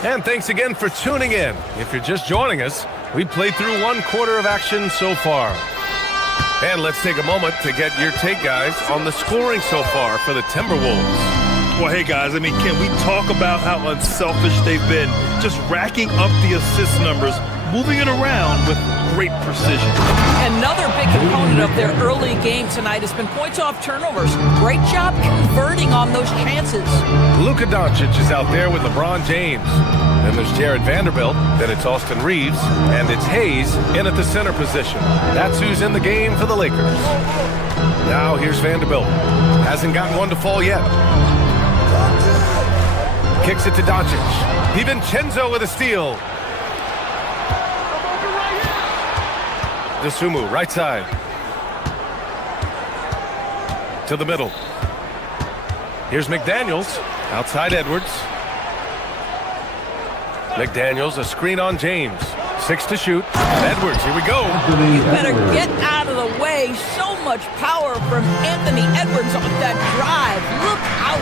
And thanks again for tuning in. If you're just joining us, we played through 1 quarter of action so far. And let's take a moment to get your take, guys, on the scoring so far for the Timberwolves. Well, hey, guys, I mean, can we talk about how unselfish they've been? Just racking up the assist numbers, moving it around with great precision. Another big component of their early game tonight has been points off turnovers. Great job converting on those chances. Luka Doncic is out there with LeBron James. Then there's Jared Vanderbilt. Then it's Austin Reeves. And it's Hayes in at the center position. That's who's in the game for the Lakers. Now here's Vanderbilt. Hasn't gotten one to fall yet. Kicks it to Doncic. DiVincenzo with a steal. Dosunmu, right side. To the middle. Here's McDaniels. Outside Edwards. McDaniels, a screen on James. 6 to shoot. Edwards, here we go. You better get out of the way. So much power from Anthony Edwards on that drive. Look out.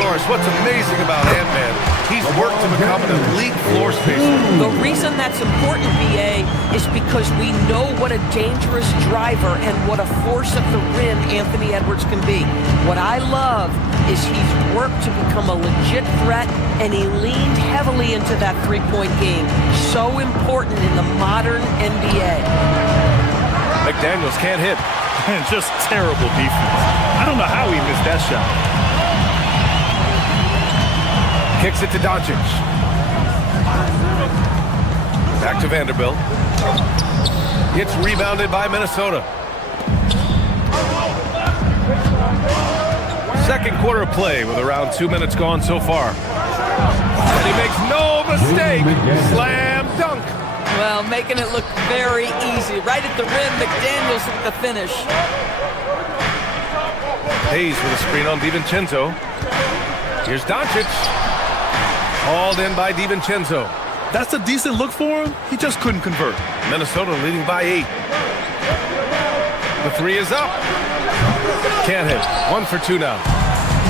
Doris, what's amazing about Ant-Man, he's worked to become an elite floor spacer. The reason that's important, BA, is because we know what a dangerous driver and what a force at the rim Anthony Edwards can be. What I love is he's worked to become a legit threat, and he leaned heavily into that three-point game. So important in the modern NBA. McDaniels can't hit. And just terrible defense. I don't know how he missed that shot. Kicks it to Doncic. Back to Vanderbilt. It's rebounded by Minnesota. Second quarter play with around 2 minutes gone so far. And he makes no mistake. Slam dunk. Well, making it look very easy. Right at the rim, McDaniels with the finish. Hayes with a screen on DiVincenzo. Here's Doncic. Hauled in by DiVincenzo. That's a decent look for him. He just couldn't convert. Minnesota leading by 8. The three is up. Can't hit. 1 for 2 now.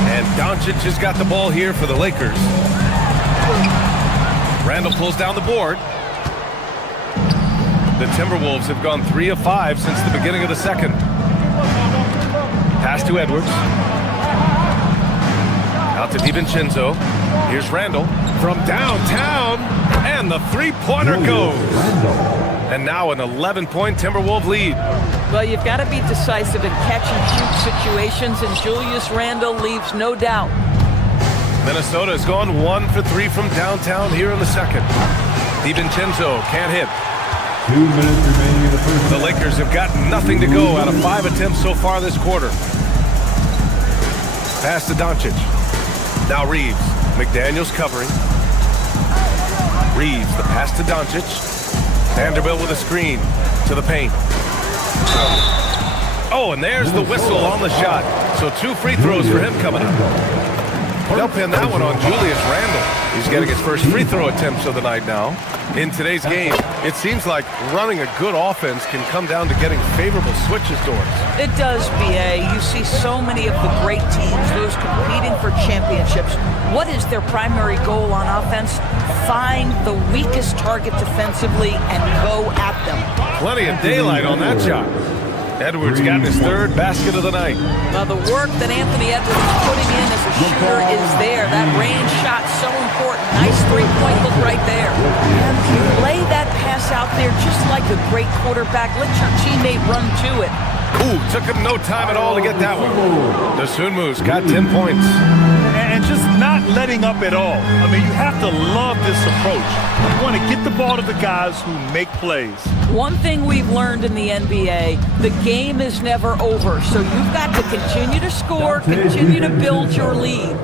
And Doncic has got the ball here for the Lakers. Randall pulls down the board. The Timberwolves have gone 3 of 5 since the beginning of the second. Pass to Edwards. Out to DiVincenzo. Here's Randall from downtown. And the three-pointer goes. And now an 11-point Timberwolves lead. Well, you've got to be decisive in catch-and-shoot situations, and Julius Randle leaves no doubt. Minnesota has gone 1 for 3 from downtown here in the second. DiVincenzo can't hit. 2 minutes remaining in the first. The Lakers have got nothing to go out of 5 attempts so far this quarter. Pass to Doncic. Now Reeves. McDaniels covering. Reeves, the pass to Doncic. Vanderbilt with a screen to the paint. Oh, and there's the whistle on the shot. So 2 free throws for him coming up. They'll pin that one on Julius Randle. He's getting his first free throw attempts of the night now. In today's game, it seems like running a good offense can come down to getting favorable switches towards. It does, B.A. You see so many of the great teams, those competing for championships. What is their primary goal on offense? Find the weakest target defensively and go at them. Plenty of daylight on that shot. Edwards got his 3rd basket of the night. Well, the work that Anthony Edwards is putting in as a shooter is there. That range shot so important. Nice three-point look right there. And you lay that pass out there just like a great quarterback. Let your teammate run to it. Ooh, took him no time at all to get that one. Dosunmu's got 10 points. And just not letting up at all. I mean, you have to love this approach. You want to get the ball to the guys who make plays. One thing we've learned in the NBA, the game is never over. So you've got to continue to score, continue to build your lead.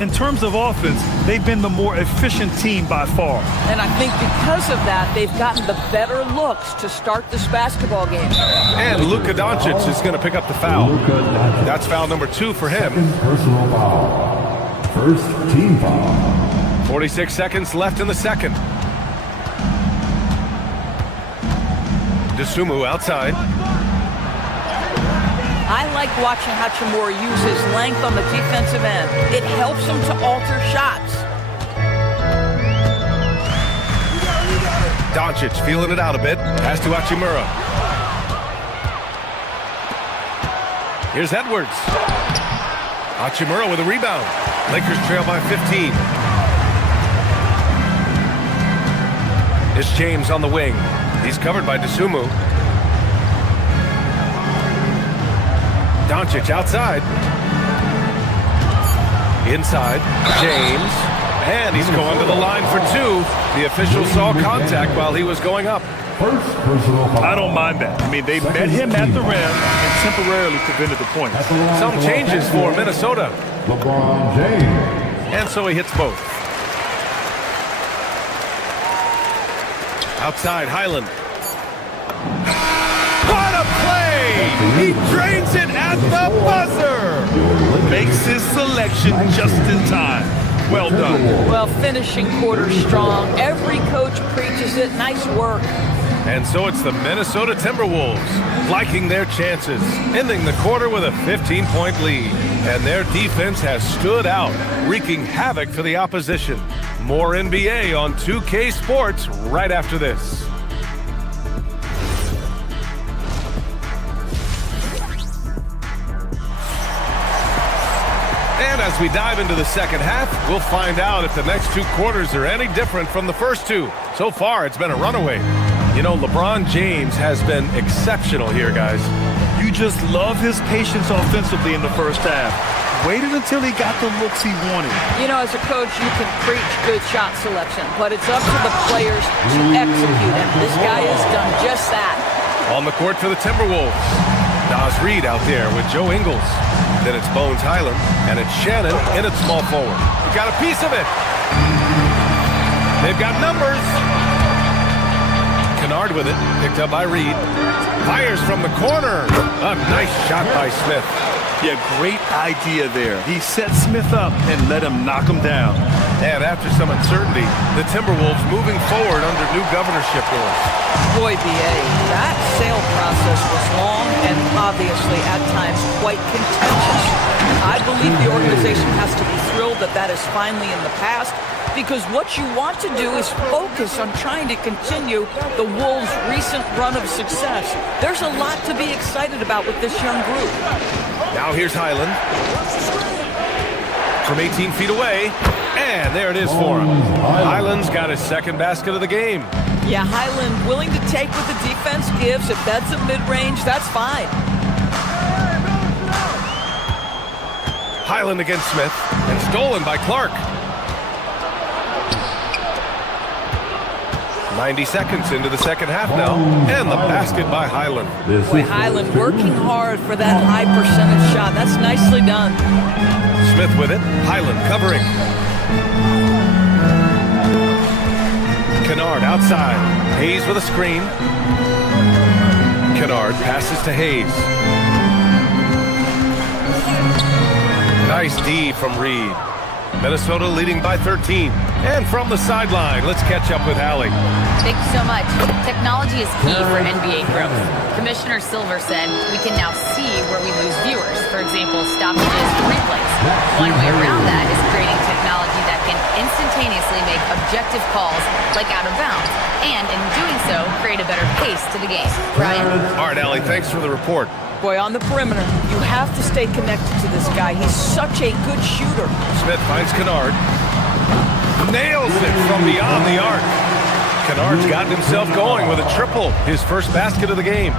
In terms of offense, they've been the more efficient team by far. And I think because of that, they've gotten the better looks to start this basketball game. And Luka Doncic is going to pick up the foul. That's foul number 2 for him. Personal foul. First team foul. 46 seconds left in the second. Dosunmu outside. I like watching Hachimura use his length on the defensive end. It helps him to alter shots. Doncic feeling it out a bit. Pass to Hachimura. Here's Edwards. Hachimura with a rebound. Lakers trail by 15. It's James on the wing. He's covered by Dosunmu. Doncic outside. Inside. James. And he's going to the line for 2. The official saw contact while he was going up. First personal foul. I don't mind that. I mean, they met him at the rim and temporarily prevented the points. Some changes for Minnesota. LeBron James. And so he hits both. Outside, Highland. What a play! He drains it at the buzzer! Makes his selection just in time. Well done. Well, finishing quarter strong. Every coach preaches it. Nice work. And so it's the Minnesota Timberwolves liking their chances, ending the quarter with a 15-point lead. And their defense has stood out, wreaking havoc for the opposition. More NBA on 2K Sports right after this. And as we dive into the second half, we'll find out if the next 2 quarters are any different from the first 2. So far, it's been a runaway. You know, LeBron James has been exceptional here, guys. You just love his patience offensively in the first half. Waited until he got the looks he wanted. You know, as a coach, you can preach good shot selection, but it's up to the players to execute, and this guy has done just that. On the court for the Timberwolves. Nas Reed out there with Joe Ingles. Then it's Bones Highland, and it's Shannon in at small forward. We got a piece of it. They've got numbers. Kennard with it, picked up by Reed. Fires from the corner. A nice shot by Smith. Yeah, great idea there. He set Smith up and let him knock him down. And after some uncertainty, the Timberwolves moving forward under new governorship rules. Boy, B.A., that sale process was long and obviously at times quite contentious. I believe the organization has to be thrilled that that is finally in the past, because what you want to do is focus on trying to continue the Wolves' recent run of success. There's a lot to be excited about with this young group. Now here's Highland. From 18 feet away, and there it is for him. Highland's got his second basket of the game. Yeah, Highland willing to take what the defense gives. If that's a mid-range, that's fine. Highland against Smith, and stolen by Clark. 90 seconds into the second half now, and the basket by Highland. Boy, Highland working hard for that high percentage shot. That's nicely done. Smith with it, Highland covering. Kennard outside, Hayes with a screen. Kennard passes to Hayes. Nice D from Reed. Minnesota leading by 13. And from the sideline, let's catch up with Hallie. Thank you so much. Technology is key for NBA growth. Commissioner Silver said we can now see where we lose viewers. For example, stoppages and replays. One way around that is creating technology that can instantaneously make objective calls like out of bounds. And in doing so, create a better pace to the game. Brian? All right, Hallie, thanks for the report. Boy, on the perimeter, you have to stay connected to this guy. He's such a good shooter. Smith finds Kennard. Nails it from beyond the arc. Kennard's gotten himself going with a triple, his first basket of the game.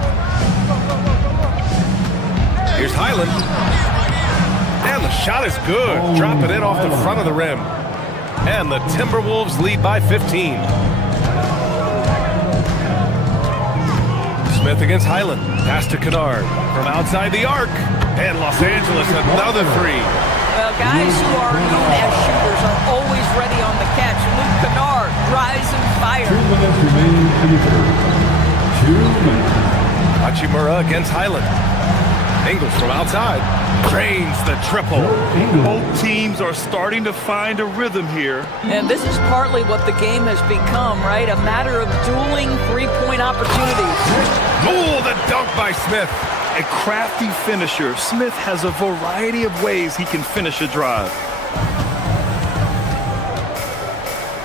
Here's Highland. And the shot is good. Drop it in off the front of the rim. And the Timberwolves lead by 15. Smith against Highland. Pass to Kennard from outside the arc. And Los Angeles another three. Well, guys who are known as shooters are always ready on the catch. Luke Kennard, rise and fire. 2 minutes remaining in the third. 2 minutes. Hachimura against Highland. Ingles from outside. Drains the triple. Both teams are starting to find a rhythm here. And this is partly what the game has become, right? A matter of dueling three-point opportunities. Oh, the dunk by Smith. A crafty finisher. Smith has a variety of ways he can finish a drive.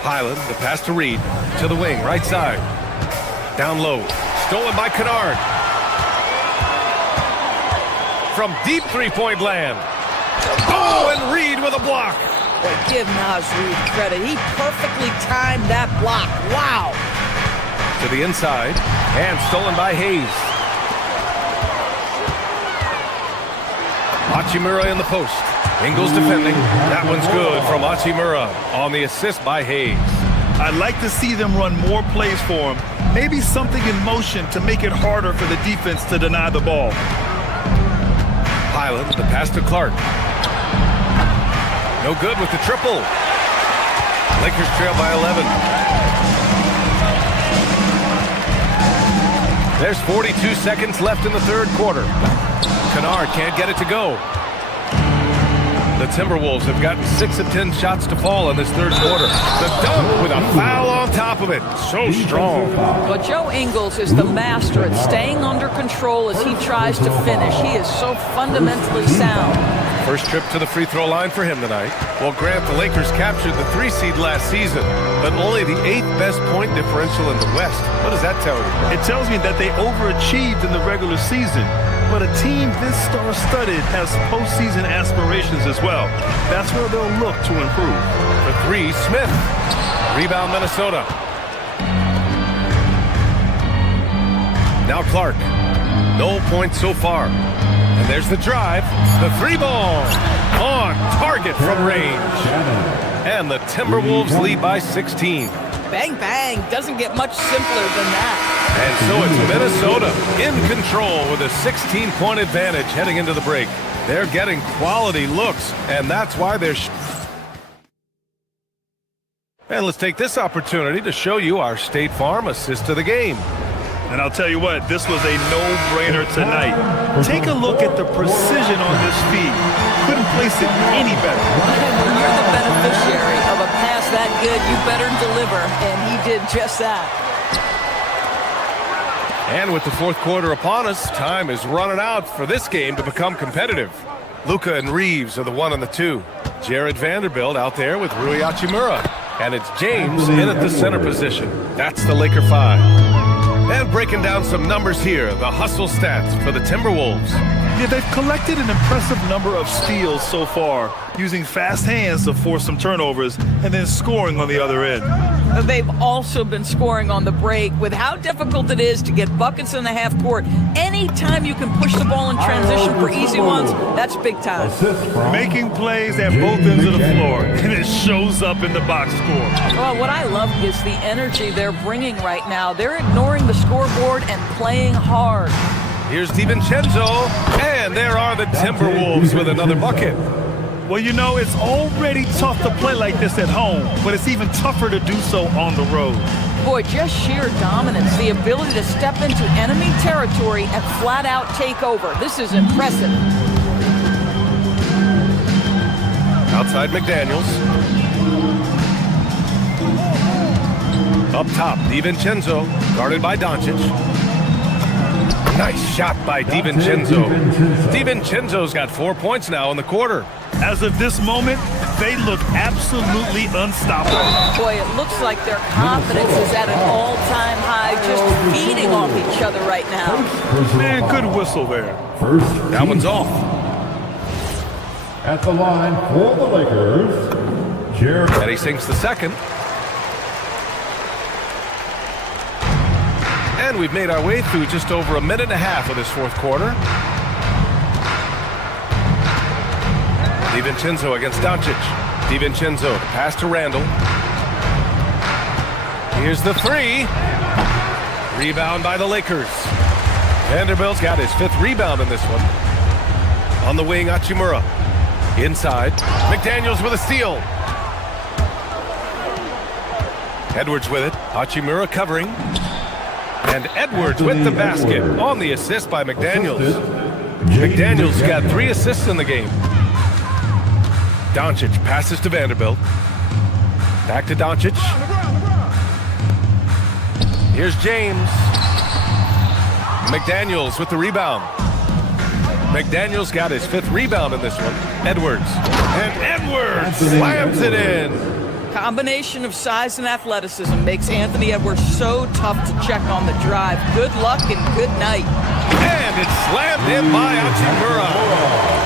Highland, the pass to Reed. To the wing, right side. Down low. Stolen by Kennard. From deep three-point land. Oh, and Reed with a block. Boy, give Nas Reed credit. He perfectly timed that block. Wow. To the inside. And stolen by Hayes. Hachimura in the post. Ingles defending. That one's good from Hachimura on the assist by Hayes. I'd like to see them run more plays for him. Maybe something in motion to make it harder for the defense to deny the ball. Highland, the pass to Clark. No good with the triple. Lakers trail by 11. There's 42 seconds left in the third quarter. Kennard can't get it to go. The Timberwolves have gotten 6 of 10 shots to fall in this third quarter. The dunk with a foul on top of it. So strong. But Joe Ingles is the master at staying under control as he tries to finish. He is so fundamentally sound. First trip to the free throw line for him tonight. Well, Grant, the Lakers captured the 3 seed last season, but only the 8th best point differential in the West. What does that tell you? It tells me that they overachieved in the regular season. But a team this star-studded has postseason aspirations as well. That's where they'll look to improve. The 3, Smith. Rebound, Minnesota. Now Clark. No points so far. And there's the drive. The three ball on target from range. And the Timberwolves lead by 16. Bang, bang. Doesn't get much simpler than that. And so it's Minnesota in control with a 16-point advantage heading into the break. They're getting quality looks, and that's why they're... And let's take this opportunity to show you our State Farm assist to the game. And I'll tell you what, this was a no-brainer tonight. Take a look at the precision on this feed. Couldn't place it any better. When you're the beneficiary of a pass that good, you better deliver, and he did just that. And with the fourth quarter upon us, time is running out for this game to become competitive. Luka and Reeves are the 1 and the 2. Jared Vanderbilt out there with Rui Hachimura. And it's James in at the center position. That's the Laker 5. And breaking down some numbers here, the hustle stats for the Timberwolves. Yeah, they've collected an impressive number of steals so far, using fast hands to force some turnovers and then scoring on the other end. They've also been scoring on the break. With how difficult it is to get buckets in the half court, anytime you can push the ball in transition for easy ones, that's big time. Making plays at both ends of the floor, and it shows up in the box score. Well, what I love is the energy they're bringing right now. They're ignoring the scoreboard and playing hard. Here's DiVincenzo, and there are the Timberwolves with another bucket. Well, you know, it's already tough to play like this at home, but it's even tougher to do so on the road. Boy, just sheer dominance, the ability to step into enemy territory and flat out take over. This is impressive. Outside McDaniels. Up top, DiVincenzo, guarded by Doncic. Nice shot by DiVincenzo. DiVincenzo's got 4 points now in the quarter. As of this moment, they look absolutely unstoppable. Boy, it looks like their confidence is at an all-time high, just feeding off each other right now. Man, good whistle there. That one's off. At the line for the Lakers, Jared. And he sinks the second. And we've made our way through just over a minute and a half of this fourth quarter. DiVincenzo against Doncic. DiVincenzo, the pass to Randall. Here's the three. Rebound by the Lakers. Vanderbilt's got his 5th rebound in this one. On the wing, Hachimura. Inside. McDaniels with a steal. Edwards with it. Hachimura covering. And Edwards with the basket on the assist by McDaniels. McDaniels got 3 assists in the game. Doncic passes to Vanderbilt. Back to Doncic. Here's James. McDaniels with the rebound. McDaniels got his 5th rebound in this one. Edwards. And Edwards slams it in. Combination of size and athleticism makes Anthony Edwards so tough to check on the drive. Good luck and good night. And it's slammed in by Hachimura.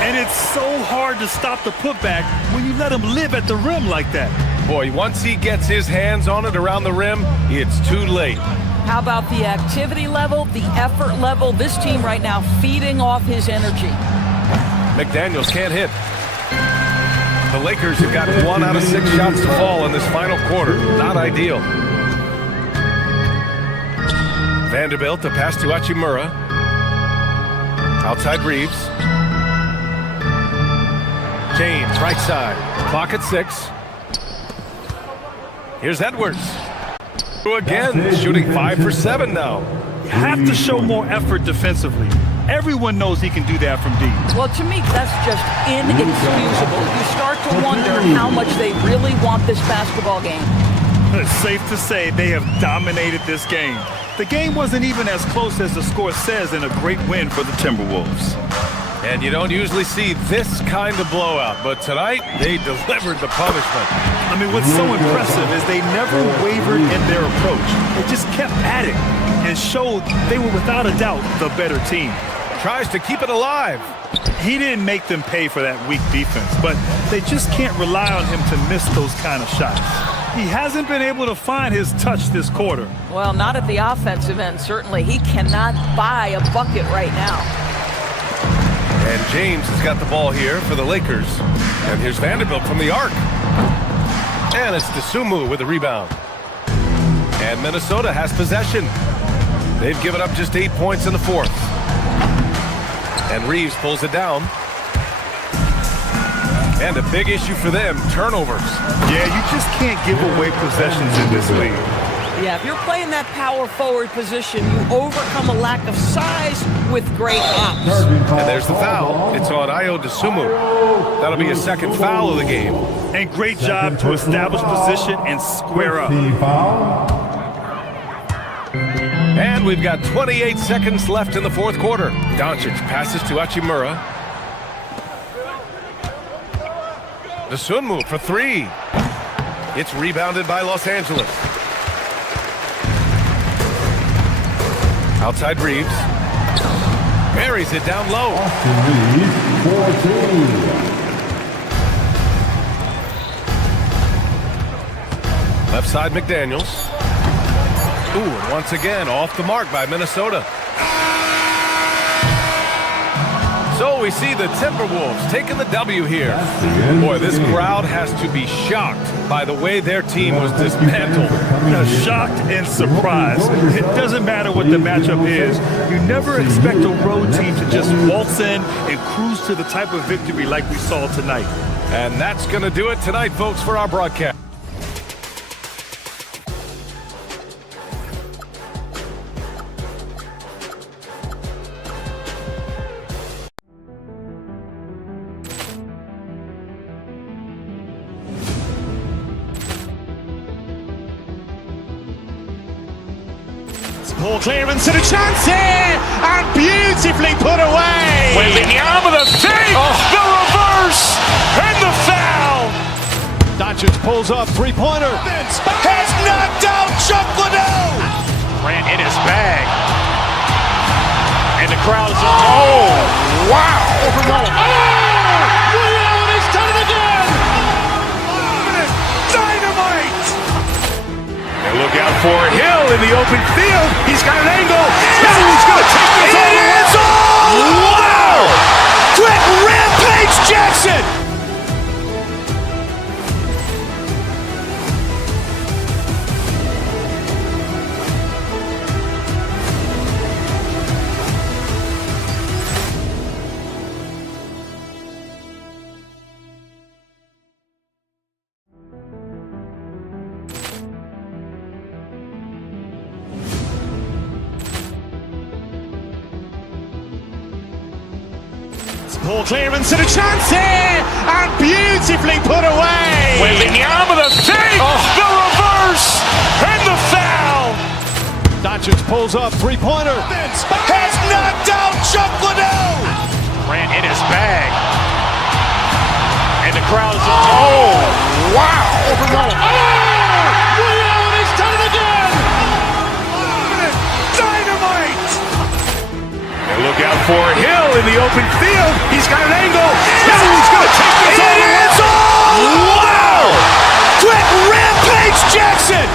And it's so hard to stop the putback when you let him live at the rim like that. Boy, once he gets his hands on it around the rim, it's too late. How about the activity level, the effort level? This team right now feeding off his energy. McDaniels can't hit. The Lakers have got 1 out of 6 shots to fall in this final quarter. Not ideal. Vanderbilt, the pass to Hachimura. Outside Reeves. James, right side. Clock at 6. Here's Edwards. Again, shooting 5 for 7 now. You have to show more effort defensively. Everyone knows he can do that from deep. Well, to me, that's just inexcusable. You start to wonder how much they really want this basketball game. It's safe to say they have dominated this game. The game wasn't even as close as the score says in a great win for the Timberwolves. And you don't usually see this kind of blowout, but tonight they delivered the punishment. I mean, what's so impressive is they never wavered in their approach. They just kept at it and showed they were without a doubt the better team. Tries to keep it alive. He didn't make them pay for that weak defense, but they just can't rely on him to miss those kind of shots. He hasn't been able to find his touch this quarter. Well, not at the offensive end, certainly. He cannot buy a bucket right now. And James has got the ball here for the Lakers. And here's Vanderbilt from the arc. And it's Dosunmu with the rebound. And Minnesota has possession. They've given up just 8 points in the fourth. And Reeves pulls it down. And a big issue for them, turnovers. Yeah, you just can't give away possessions in this league. Yeah, if you're playing that power forward position, you overcome a lack of size with great hops. And there's the foul. It's on Ayo Dosunmu. That'll be a second foul of the game. And great job to establish position and square up. And we've got 28 seconds left in the fourth quarter. Doncic passes to Hachimura. Dosunmu for three. It's rebounded by Los Angeles. Outside Reeves. Buries it down low. Left side McDaniels. Ooh, and once again off the mark by Minnesota. So we see the Timberwolves taking the W here. Boy, this crowd has to be shocked by the way their team was dismantled. Shocked and surprised. It doesn't matter what the matchup is. You never expect a road team to just waltz in and cruise to the type of victory like we saw tonight. And that's going to do it tonight, folks, for our broadcast. Poor clearance and a chance here, and beautifully put away. Wembanyama the fake, the reverse, and the foul. Doncic pulls up, three-pointer. Has knocked out Chuck Liddell. Ran in his bag. And the crowd is, oh, wow. He's done it again. Dynamite. And look out for Hill in the open field. He's got an angle. He's going to take this all the way. Wow! Quick rampage Jackson. Poor clearance and a chance here, and beautifully put away. Wembanyama the fake, the reverse, and the foul. Doncic pulls up, three-pointer. Has knocked out Chuck Liddell. Ran in his bag. And the crowd is, oh, wow. He's done it again. Dynamite. And look out for Hill in the open field. He's got an angle. He's going to take this all the way. Wow! Quick rampage Jackson.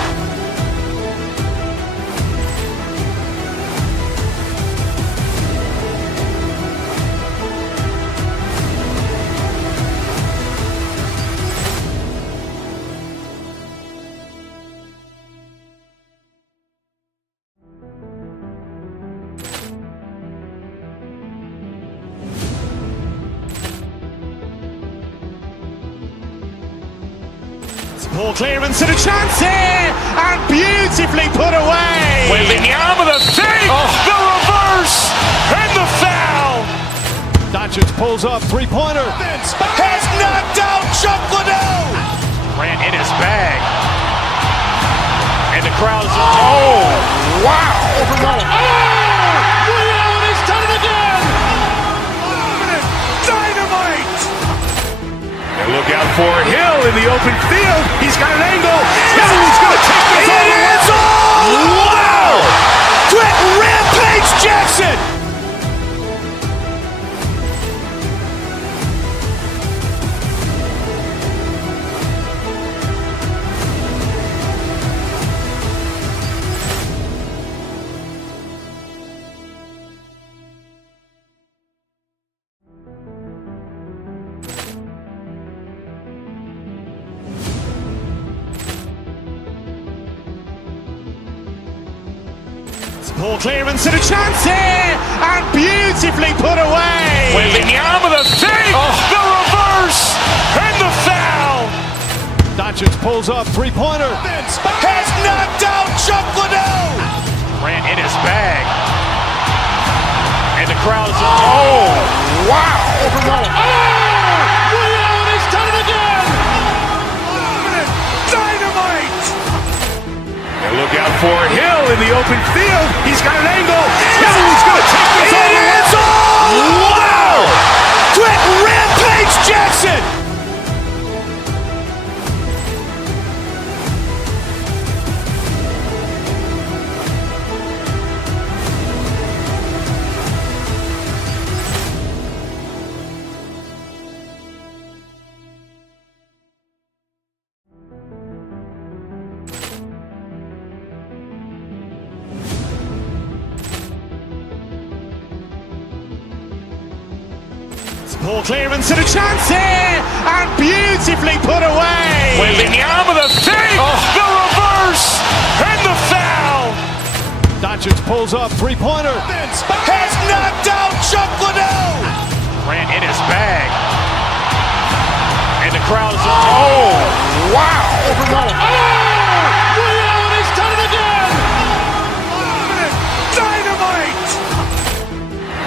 Poor clearance and a chance here, and beautifully put away. Wembanyama the fake, the reverse, and the foul. Doncic pulls up, three-pointer. Has knocked out Chuck Liddell. Ran in his bag. And the crowd is, oh, wow. He's done it again. Dynamite. And look out for Hill in the open field. He's got an angle. He's going to take this all the way. Wow! Quick rampage Jackson. Poor clearance and a chance here, and beautifully put away. Wembanyama the fake, the reverse, and the foul. Doncic pulls up, three-pointer. Has knocked out Chuck Liddell. Ran in his bag. And the crowd is, oh, wow. Leon has done it again. Dynamite. And look out for Hill in the open field. He's got an angle. He's going to take this all the way. Wow. Quick Rampage Jackson. Poor clearance and a chance here, and beautifully put away. Wembanyama the fake, the reverse, and the foul. Doncic pulls up, three-pointer. Has knocked out Chuck Liddell. Ran in his bag. And the crowd is, oh, wow. Leon has done it again. Dynamite.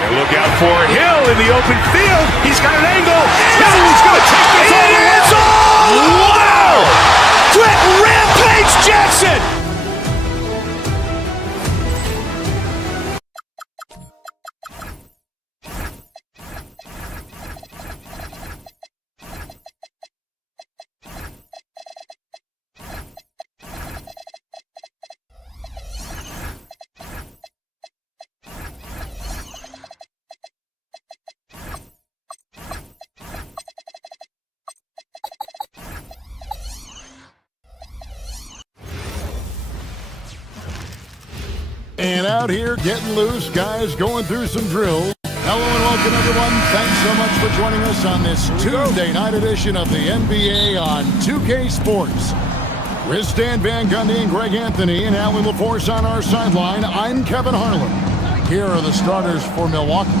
And look out for Hill in the open field. He's got an angle. He's going to take this all the way. Wow. Quick Rampage Jackson. And out here getting loose, guys going through some drills. Hello and welcome, everyone. Thanks so much for joining us on this Tuesday night edition of the NBA on 2K Sports. With Stan Van Gundy and Greg Anthony and Alan LaForce on our sideline, I'm Kevin Harlan. Here are the starters for Milwaukee.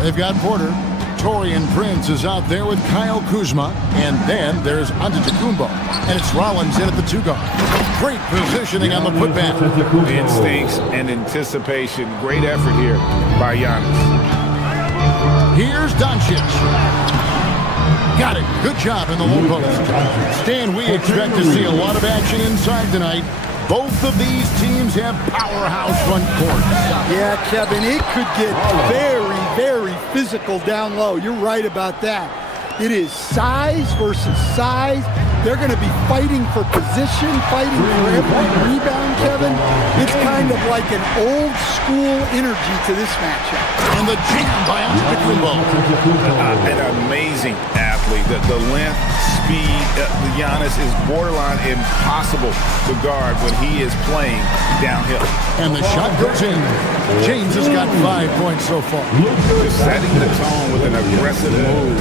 They've got Porter. Torian Prince is out there with Kyle Kuzma. And then there's Antetokounmpo. And it's Rollins in at the two-guard. Great positioning on the putback. Instincts and anticipation. Great effort here by Giannis. Here's Doncic. Got it. Good job in the low post. Stan, we expect to see a lot of action inside tonight. Both of these teams have powerhouse front courts. Yeah, Kevin, it could get very, very physical down low. You're right about that. It is size versus size. They're going to be fighting for position, fighting for every rebound, Kevin. It's kind of like an old school energy to this matchup. And the jam by Antetokounmpo. An amazing athlete. The length, speed, Giannis is borderline impossible to guard when he is playing downhill. And the shot goes in. James has got 5 points so far. Just setting the tone with an aggressive move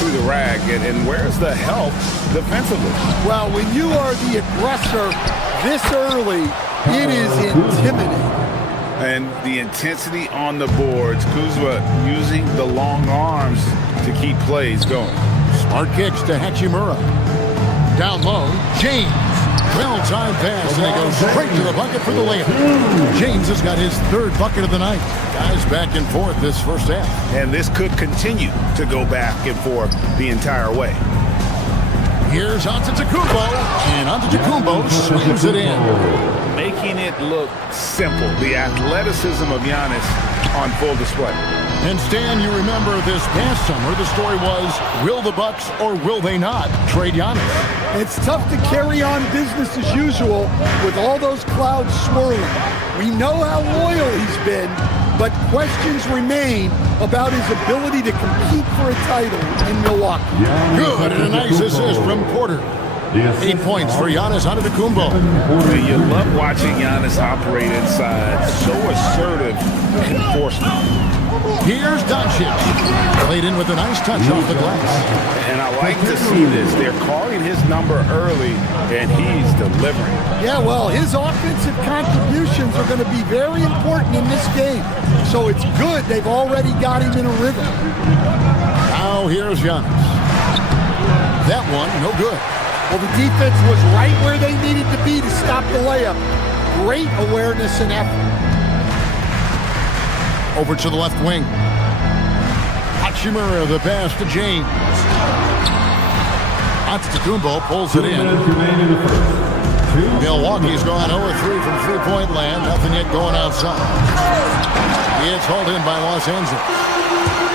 to the rack. And where's the help defensively? Well, when you are the aggressor this early, it is intimidating. And the intensity on the boards. Kuzma using the long arms to keep plays going. Smart kicks to Hachimura. Down low, James. Well-timed pass, and he goes straight to the bucket for the layup. James has got his third bucket of the night. Guys back and forth this first half. And this could continue to go back and forth the entire way. Here's Antetokounmpo, and Antetokounmpo swings it in. Making it look simple. The athleticism of Giannis on full display. And Stan, you remember this past summer, the story was, will the Bucks or will they not trade Giannis? It's tough to carry on business as usual with all those clouds swirling. We know how loyal he's been, but questions remain about his ability to compete for a title in Milwaukee. Good, and a nice assist from Porter. 8 points for Giannis Antetokounmpo. You love watching Giannis operate inside. So assertive enforcement. Here's Doncic. Played in with a nice touch off the glass. And I like to see this. They're calling his number early, and he's delivering. Yeah, well, his offensive contributions are going to be very important in this game. So it's good they've already got him in a rhythm. Now here's Giannis. That one, no good. Well, the defense was right where they needed to be to stop the layup. Great awareness and effort. Over to the left wing. Hachimura, the pass to James. Antetokounmpo pulls it in. Milwaukee's gone 0-3 from three-point land. Nothing yet going outside. It's hauled in by Los Angeles.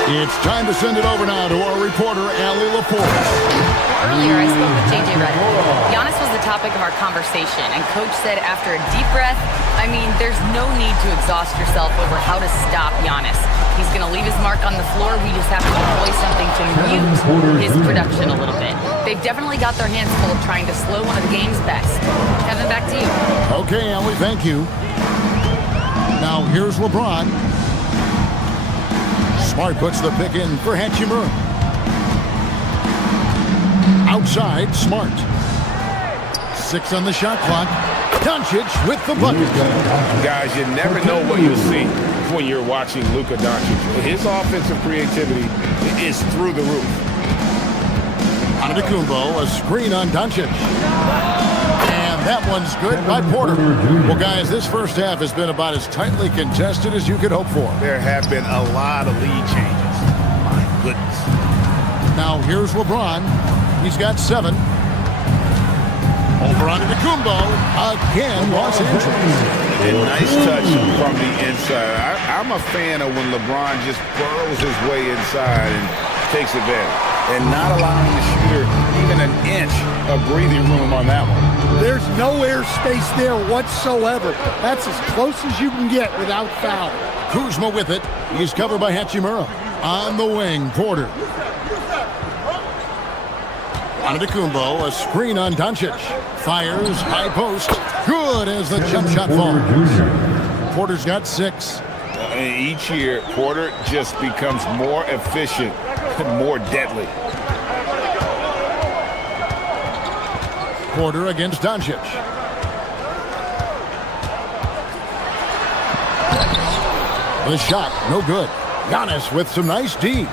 It's time to send it over now to our reporter, Allie Laporte. Earlier, I spoke with J.J. Redick. Giannis was the topic of our conversation, and Coach said after a deep breath, there's no need to exhaust yourself over how to stop Giannis. He's going to leave his mark on the floor. We just have to deploy something to mute his production a little bit. They've definitely got their hands full trying to slow one of the game's best. Kevin, back to you. Okay, Allie, thank you. Now here's LeBron. Smart puts the pick in for Hachimura. Outside, Smart. 6 on the shot clock. Doncic with the bucket. Guys, you never know what you'll see when you're watching Luka Doncic. His offensive creativity is through the roof. Antetokounmpo, a screen on Doncic. And that one's good by Porter. Well, guys, this first half has been about as tightly contested as you could hope for. There have been a lot of lead changes. My goodness. Now, here's LeBron. He's got 7. Over Antetokounmpo. Again, Los Angeles. A nice touch from the inside. I'm a fan of when LeBron just burrows his way inside and takes advantage. And not allowing the shooter even an inch of breathing room on that one. There's no airspace there whatsoever. That's as close as you can get without foul. Kuzma with it. He's covered by Hachimura. On the wing, Porter. Antetokounmpo, a screen on Doncic. Fires, high post. Good as the jump shot falls. Porter's got 6. Each year, Porter just becomes more efficient and more deadly. Porter against Doncic. The shot, no good. Giannis with some nice D.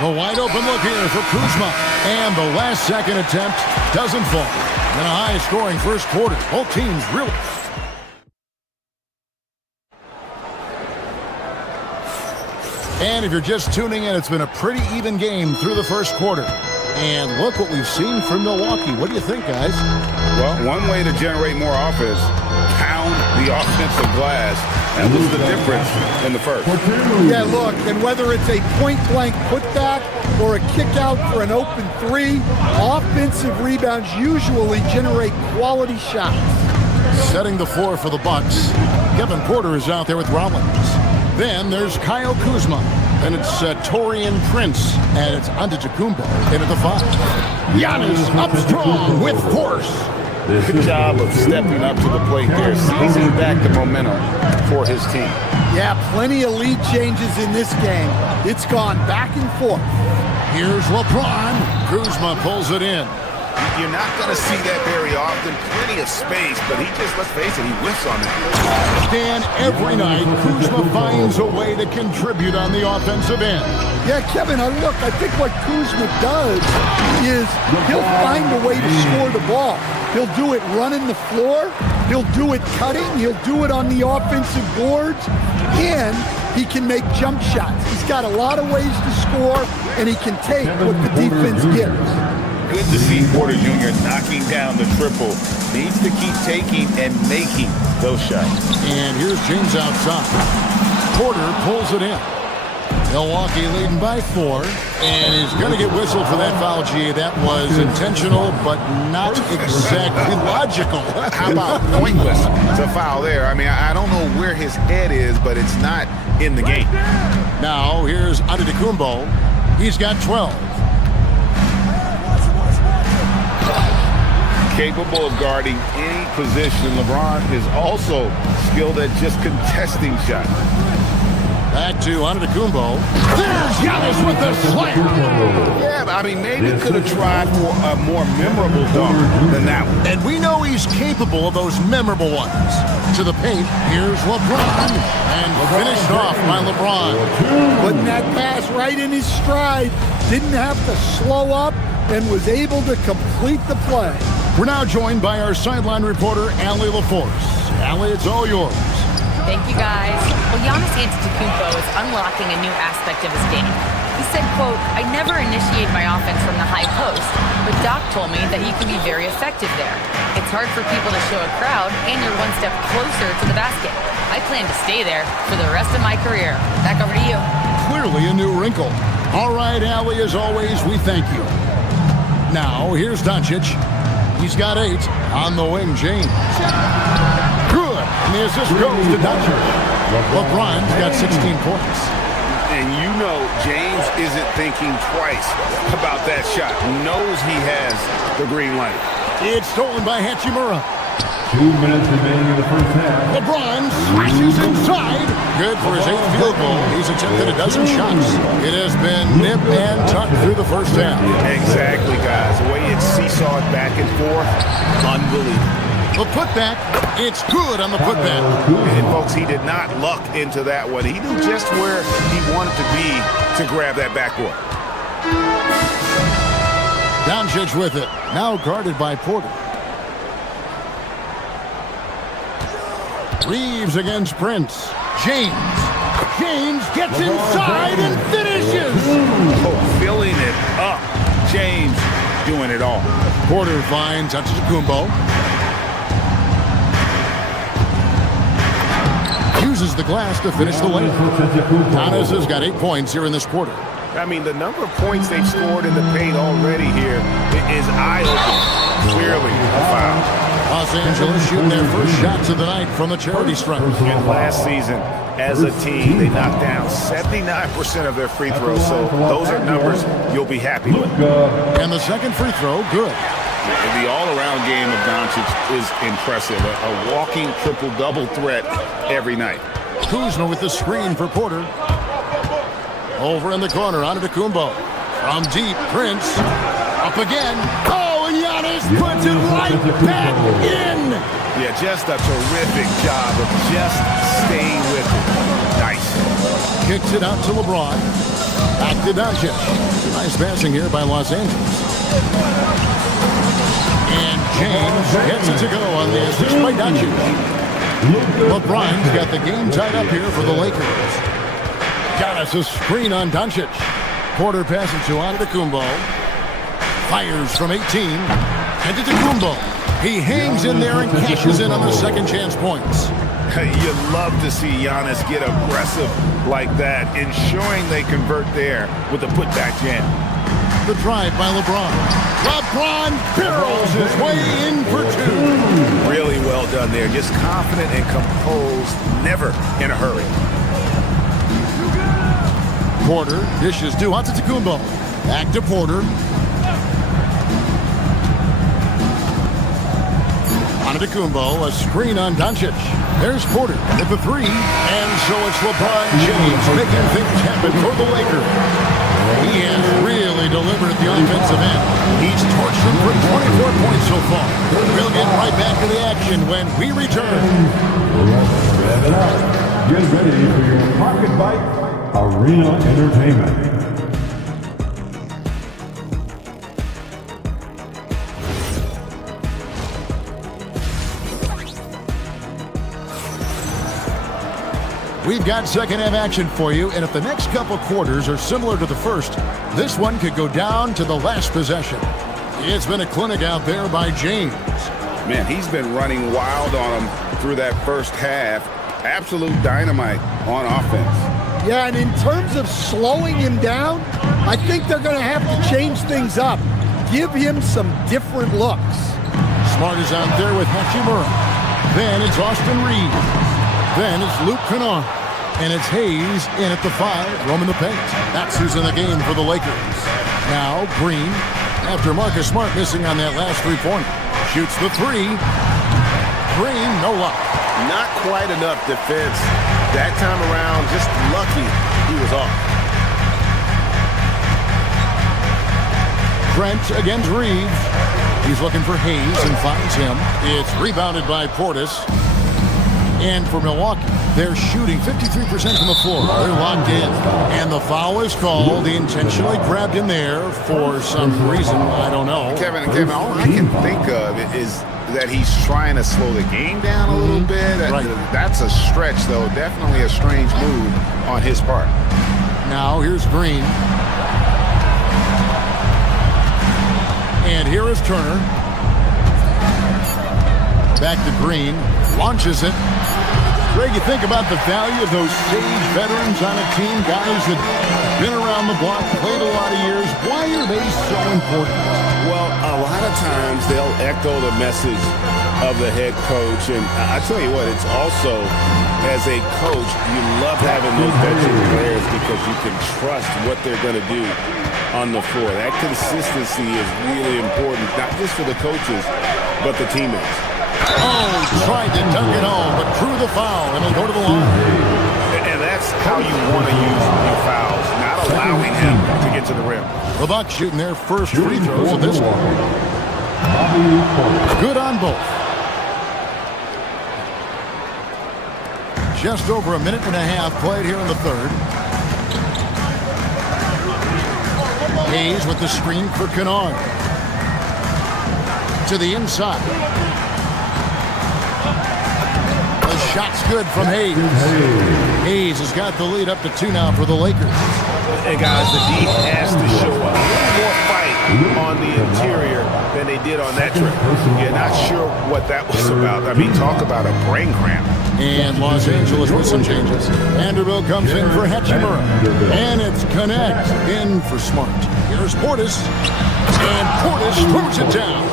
The wide open look here for Kuzma. And the last second attempt doesn't fall. In a high-scoring first quarter. Both teams really... And if you're just tuning in, it's been a pretty even game through the first quarter. And look what we've seen from Milwaukee. What do you think, guys? Well, one way to generate more offense, pound the offensive glass. That was the difference in the first. Yeah, look, and whether it's a point-blank putback or a kick-out for an open 3, offensive rebounds usually generate quality shots. Setting the floor for the Bucks. Kevin Porter is out there with Rollins. Then there's Kyle Kuzma. And it's Torian Prince. And it's Antetokounmpo in at the 5. Giannis up strong with force. Good job of stepping up to the plate there, seizing back the momentum for his team. Yeah, plenty of lead changes in this game. It's gone back and forth. Here's LeBron. Kuzma pulls it in. You're not going to see that very often. Plenty of space, but he just, let's face it, he whiffs on it. And every night, Kuzma finds a way to contribute on the offensive end. Yeah, Kevin, look, I think what Kuzma does is he'll find a way to score the ball. He'll do it running the floor. He'll do it cutting. He'll do it on the offensive boards. And he can make jump shots. He's got a lot of ways to score, and he can take what the defense gives. Good to see Porter Jr. knocking down the triple. Needs to keep taking and making those shots. And here's James outside. Porter pulls it in. Milwaukee leading by 4. And he's going to get whistled for that foul, G. That was intentional, but not exactly logical. How about pointless to foul there? I don't know where his head is, but it's not in the game. Now, here's Antetokounmpo. He's got 12. capable of guarding any position. LeBron is also skilled at just contesting shots. Back to Antetokounmpo. There's Giannis with the slam. Yeah, I mean, maybe could have tried for a more memorable dunk than that one. And we know he's capable of those memorable ones. To the paint, here's LeBron. And finished off by LeBron. Putting that pass right in his stride. Didn't have to slow up and was able to complete the play. We're now joined by our sideline reporter, Allie LaForce. Allie, it's all yours. Thank you, guys. Well, Giannis Antetokounmpo is unlocking a new aspect of his game. He said, quote, "I never initiate my offense from the high post, but Doc told me that you can be very effective there. It's hard for people to show a crowd, and you're one step closer to the basket. I plan to stay there for the rest of my career." Back over to you. Clearly a new wrinkle. All right, Allie, as always, we thank you. Now, here's Doncic. He's got 8 on the wing, James. Good, and the assist goes to Doncic. LeBron's got 16 points. And you know James isn't thinking twice about that shot. Knows he has the green light. It's stolen by Hachimura. 2 minutes remaining in the first half. LeBron slashes inside. Good for his 8th field goal. He's attempted a dozen shots. It has been nip and tuck through the first half. Exactly, guys. The way it seesawed back and forth, unbelievable. The putback, it's good on the putback. And folks, he did not luck into that one. He knew just where he wanted to be to grab that backboard. Doncic with it, now guarded by Porter. Reeves against Prince. James gets inside and finishes. Oh, filling it up. James doing it all. Porter finds Antetokounmpo. Uses the glass to finish the layup. Giannis has got 8 points here in this quarter. I mean, the number of points they've scored in the paint already here is eye-opening. Clearly a foul. Los Angeles shooting their first shots of the night from the charity stripe. And last season, as a team, they knocked down 79% of their free throws, so those are numbers you'll be happy with. And the second free throw, good. The all-around game of Doncic is impressive. A walking triple-double threat every night. Kuzma with the screen for Porter. Over in the corner, Antetokounmpo. From deep, Prince. Up again. Oh, and Giannis puts it right back in. Yeah, just a terrific job of just staying with it. Nice. Kicks it out to LeBron. Back to Doncic. Nice passing here by Los Angeles. And James gets it to go on the assist by Doncic. LeBron's got the game tied up here for the Lakers. Giannis a screen on Doncic. Porter passes to Antetokounmpo. Fires from 18. Antetokounmpo. He hangs in there and cashes in on the second chance points. You love to see Giannis get aggressive like that, ensuring they convert there with a putback jam. The drive by LeBron. LeBron barrels his way in for 2. Really well done there. Just confident and composed, never in a hurry. Porter dishes to Antetokounmpo. Back to Porter. Antetokounmpo, a screen on Doncic. There's Porter at the 3. And so it's LeBron James making things happen for the Lakers. He has really delivered at the offensive end. He's torched them for 24 points so far. We'll get right back to the action when we return. Rev it up. Get ready for your Pocket Bite Arena Entertainment. We've got second half action for you, and if the next couple quarters are similar to the first, this one could go down to the last possession. It's been a clinic out there by James. Man, he's been running wild on him through that first half. Absolute dynamite on offense. Yeah, and in terms of slowing him down, I think they're going to have to change things up. Give him some different looks. Smart is out there with Hachimura. Then it's Austin Reeves. Then it's Luke Kennard. And it's Hayes in at the 5, roaming the paint. That's who's in the game for the Lakers. Now Green, after Marcus Smart missing on that last 3-pointer. Shoots the three. Green, no luck. Not quite enough defense that time around. Just lucky he was off. Trent against Reeves. He's looking for Hayes and finds him. It's rebounded by Portis. And for Milwaukee, they're shooting 53% from the floor. They're locked in. And the foul is called. He intentionally grabbed him there for some reason. I don't know. Kevin, all I can think of is that he's trying to slow the game down a little bit. Right. That's a stretch, though. Definitely a strange move on his part. Now here's Green. And here is Turner. Back to Green. Launches it. Greg, you think about the value of those sage veterans on a team, guys that have been around the block, played a lot of years. Why are they so important? Well, a lot of times they'll echo the message of the head coach. And I tell you what, it's also, as a coach, you love having those veteran players because you can trust what they're going to do on the floor. That consistency is really important, not just for the coaches, but the teammates. Oh, tried to dunk it home, but drew the foul, and he'll go to the line. And that's how you want to use your fouls, not allowing him to get to the rim. The Bucks shooting their first free throws of this one. Good on both. Just over a minute and a half played here in the third. Hayes with the screen for Kennard. To the inside. The shot's good from Hayes. Hayes has got the lead up to 2 now for the Lakers. Hey guys, the D has to show up. A little more fight on the interior than they did on that trip. You're not sure what that was about. I mean, talk about a brain cramp. And Los Angeles with some changes. Vanderbilt comes in for Hachimura. And it's Connect in for Smart. Here's Portis. And Portis throws it down.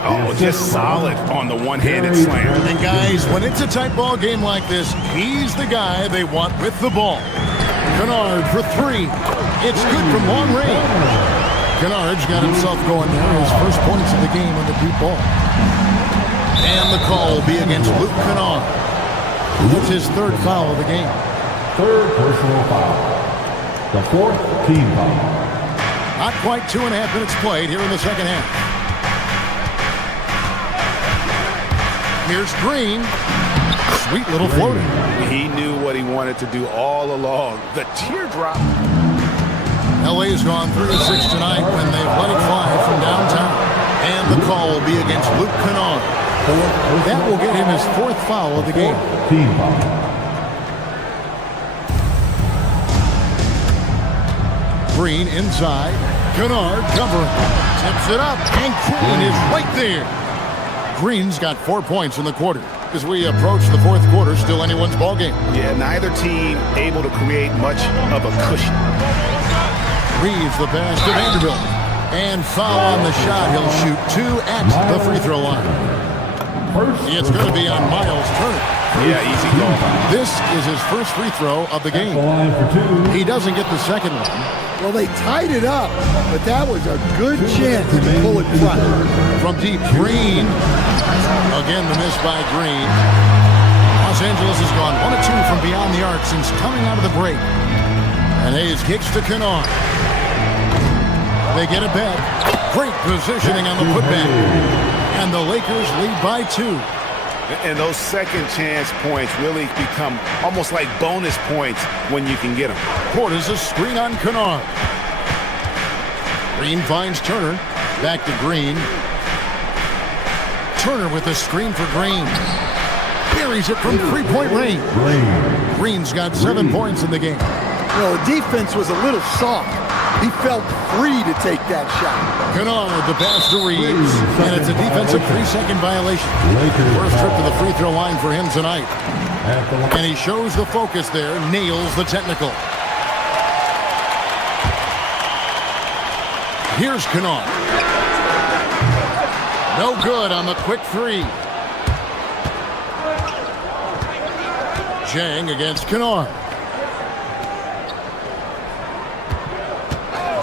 Oh, just solid on the one-handed slam. And guys, when it's a tight ball game like this, he's the guy they want with the ball. Kennard for 3. It's good from long range. Kennard's got himself going there. His first points of the game on the deep ball. And the call will be against Luke Kennard. That's his 3rd foul of the game. 3rd personal foul. The 4th team foul. Not quite 2.5 minutes played here in the second half. Here's Green. Sweet little floater. He knew what he wanted to do all along. The teardrop. LA's gone 3 of 6 tonight when they've let it fly from downtown. And the call will be against Luke Kennard. That will get him his 4th foul of the game. Team foul. Green inside. Kennard covering. Tips it up. And Green is right there. Green's got 4 points in the quarter. As we approach the 4th quarter, still anyone's ball game. Yeah, neither team able to create much of a cushion. Reeves the pass to Vanderbilt. And foul on the shot. He'll shoot 2 at the free throw line. It's going to be on Miles Turner. Yeah, easy goal. This is his first free throw of the game. He doesn't get the second one. Well, they tied it up, but that was a good chance to pull it front. From deep, Green. Again, the miss by Green. Los Angeles has gone 1 of 2 from beyond the arc since coming out of the break. And Hayes kicks to Kennard. They get it back. Great positioning on the putback. And the Lakers lead by 2. And those second chance points really become almost like bonus points when you can get them. Portis a screen on Kennard. Green finds Turner. Back to Green. Turner with a screen for Green. Buries it from 3-point range. Green's got 7 points in the game. Well, the defense was a little soft. He felt free to take that shot. Kennard the pass to Reeves. And it's a defensive 3-second violation. First trip to the free throw line for him tonight. And he shows the focus there. Nails the technical. Here's Kennard. No good on the quick 3. Jang against Kennard.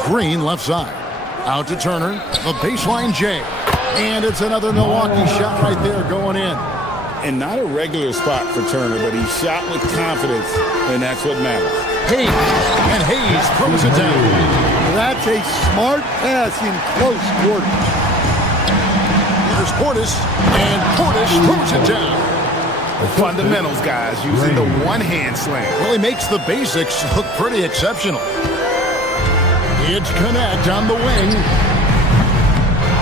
Green left side. Out to Turner. The baseline J. And it's another Milwaukee shot right there going in. And not a regular spot for Turner, but he shot with confidence, and that's what matters. Hayes, and Hayes throws it down. That's a smart pass in close quarters. Here's Portis, and Portis throws it down. Fundamentals, guys, using the one-hand slam. Well, he makes the basics look pretty exceptional. It's Connect on the wing.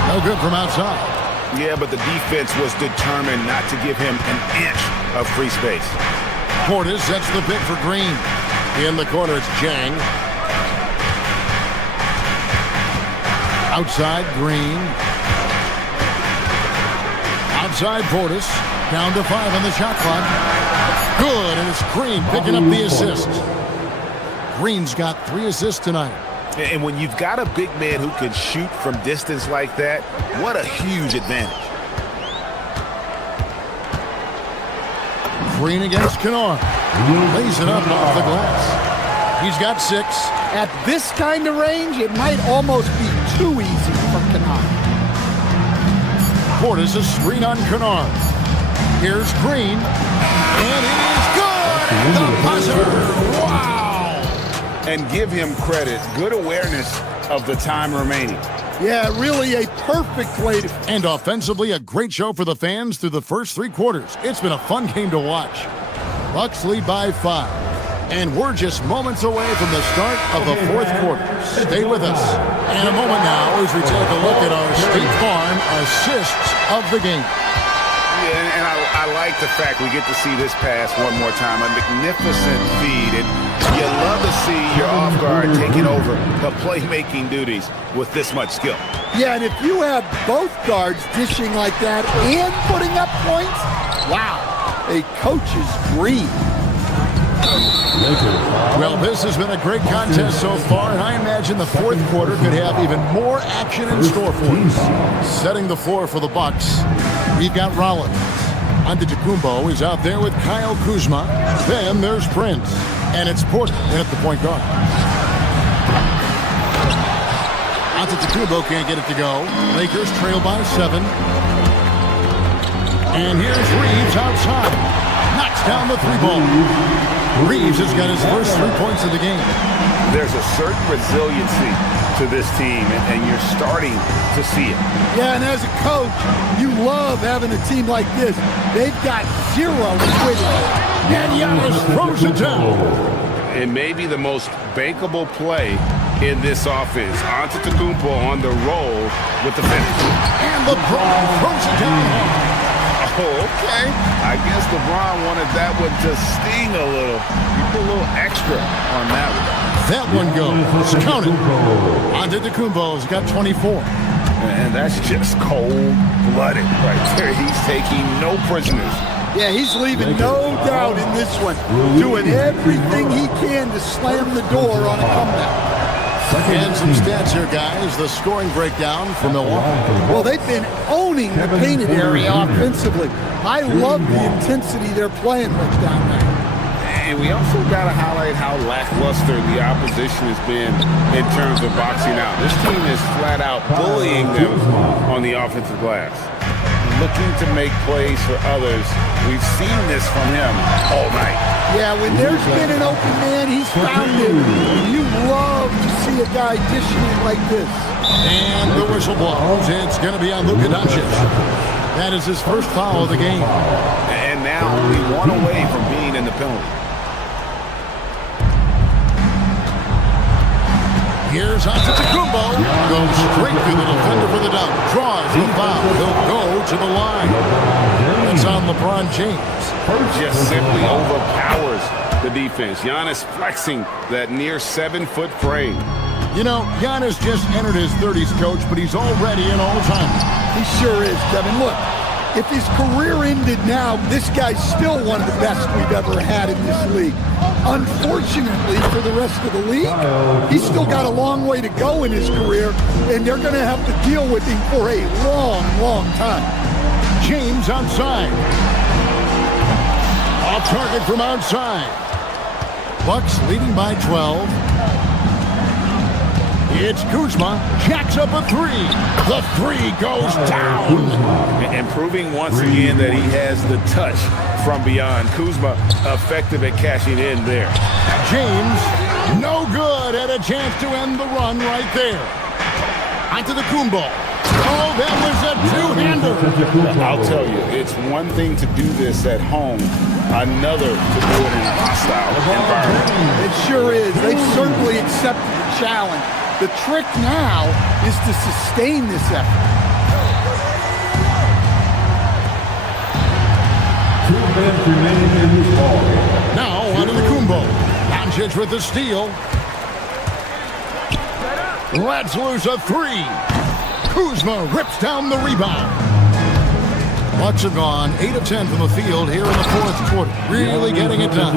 No good from outside. Yeah, but the defense was determined not to give him an inch of free space. Portis sets the pick for Green. In the corner, it's Jang. Outside, Green. Outside, Portis. Down to 5 on the shot clock. Good, and it's Green picking up the assist. Green's got 3 assists tonight. And when you've got a big man who can shoot from distance like that, what a huge advantage. Green against Kennard. Lays it up off the glass. He's got 6. At this kind of range, it might almost be too easy for Kennard. Portis a screen on Kennard. Here's Green. And it is good! And the buzzer! Wow! And give him credit. Good awareness of the time remaining. Yeah, really a perfect way to... And offensively, a great show for the fans through the first 3 quarters. It's been a fun game to watch. Bucks lead by 5. And we're just moments away from the start of the 4th quarter. Stay with us. And a moment now as we take a look at our State Farm assists of the game. Yeah, and I like the fact we get to see this pass one more time. A magnificent feed. And you love to see your off guard taking over the playmaking duties with this much skill. Yeah, and if you have both guards dishing like that and putting up points, wow, a coach's dream. Well, this has been a great contest so far, and I imagine the 4th quarter could have even more action in store for us. Setting the floor for the Bucks, we've got Rollins. Antetokounmpo is out there with Kyle Kuzma. Then there's Prince, and it's Porter in at the point guard. Antetokounmpo can't get it to go. Lakers trail by 7. And here's Reeves outside. Knocks down the 3-ball. Reeves has got his first 3 points of the game. There's a certain resiliency to this team, and you're starting to see it. Yeah, and as a coach, you love having a team like this. They've got 0 quitting. And Giannis throws it down. It may be the most bankable play in this offense. Antetokounmpo on the roll with the finish. And LeBron throws it down. Oh, okay. I guess LeBron wanted that one to sting a little. You put a little extra on that one. That one goes. Count it. Antetokounmpo's got 24. And that's just cold-blooded right there. He's taking no prisoners. Yeah, he's leaving no doubt in this one. Doing everything he can to slam the door on a comeback. And some stats here, guys. The scoring breakdown for Milwaukee. Well, they've been owning the painted area offensively. I love the intensity they're playing with down there. And we also got to highlight how lackluster the opposition has been in terms of boxing out. This team is flat out bullying them on the offensive glass. Looking to make plays for others. We've seen this from him all night. Yeah, when there's been an open man, he's found it. You love to see a guy dishing it like this. And the whistle blows. It's going to be on Luka Doncic. That is his first foul of the game. And now we 1 away from being in the penalty. Here's Antetokounmpo. Goes straight through the defender for the dunk. Draws the foul. He'll go to the line. It's on LeBron James. Just simply overpowers the defense. Giannis flexing that near 7-foot frame. You know, Giannis just entered his 30s, coach, but he's already an all-timer. He sure is, Kevin. Look, if his career ended now, this guy's still one of the best we've ever had in this league. Unfortunately for the rest of the league, he's still got a long way to go in his career, and they're going to have to deal with him for a long, long time. James outside. Off target from outside. Bucks leading by 12. It's Kuzma, jacks up a three. The three goes down. And proving once again that he has the touch from beyond. Kuzma effective at cashing in there. James, no good. Had a chance to end the run right there. Onto the Kumbo. Oh, that was a two-hander. I'll tell you, it's one thing to do this at home, another to do it in a hostile environment. It sure is. They certainly accepted the challenge. The trick now is to sustain this effort. 2 minutes remaining in this ball game. Now onto the Kumbo. Doncic with the steal. Let's lose a three. Kuzma rips down the rebound. Bucks have gone 8 of 10 from the field here in the fourth quarter. Really getting it done.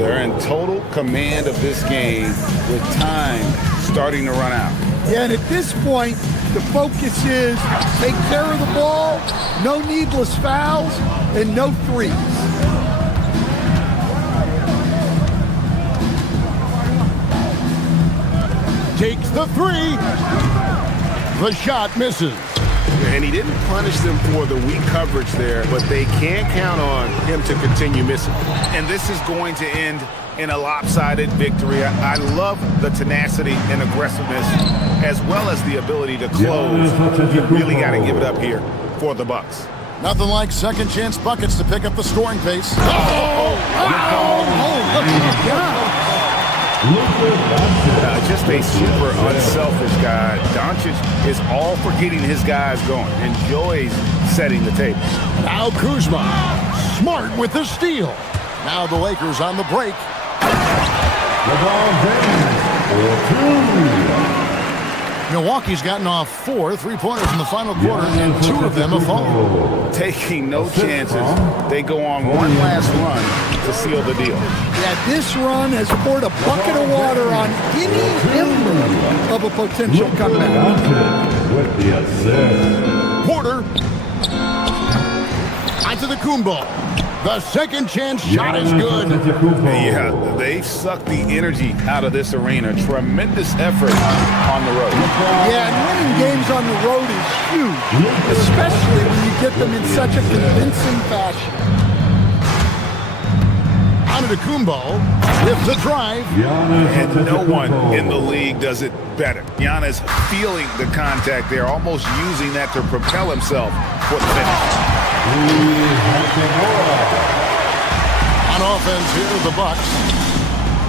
They're in total command of this game with time starting to run out. Yeah, and at this point, the focus is take care of the ball, no needless fouls, and no threes. Takes the three. The shot misses. And he didn't punish them for the weak coverage there, but they can count on him to continue missing. And this is going to end in a lopsided victory. I love the tenacity and aggressiveness as well as the ability to close. You really got to give it up here for the Bucks. Nothing like second chance buckets to pick up the scoring pace. Look at that. Just a super unselfish guy. Doncic is all for getting his guys going. Enjoys setting the table. Now Kuzma, smart with the steal. Now the Lakers on the break. Milwaukee's gotten off 4 3-pointers in the final quarter, and 2 of them have fallen. Taking no chances. They go on one last run to seal the deal. Yeah, this run has poured a bucket of water on any ember of a potential comeback. With the assist. Porter. Onto the Kumbo. The second chance shot is good. Yeah, they've sucked the energy out of this arena. Tremendous effort on the road. Yeah, and winning games on the road is huge, especially when you get them in such a convincing fashion. Onto the Kumbo with the drive. And no one in the league does it better. Giannis feeling the contact there, almost using that to propel himself for the finish. On offense, here are the Bucks.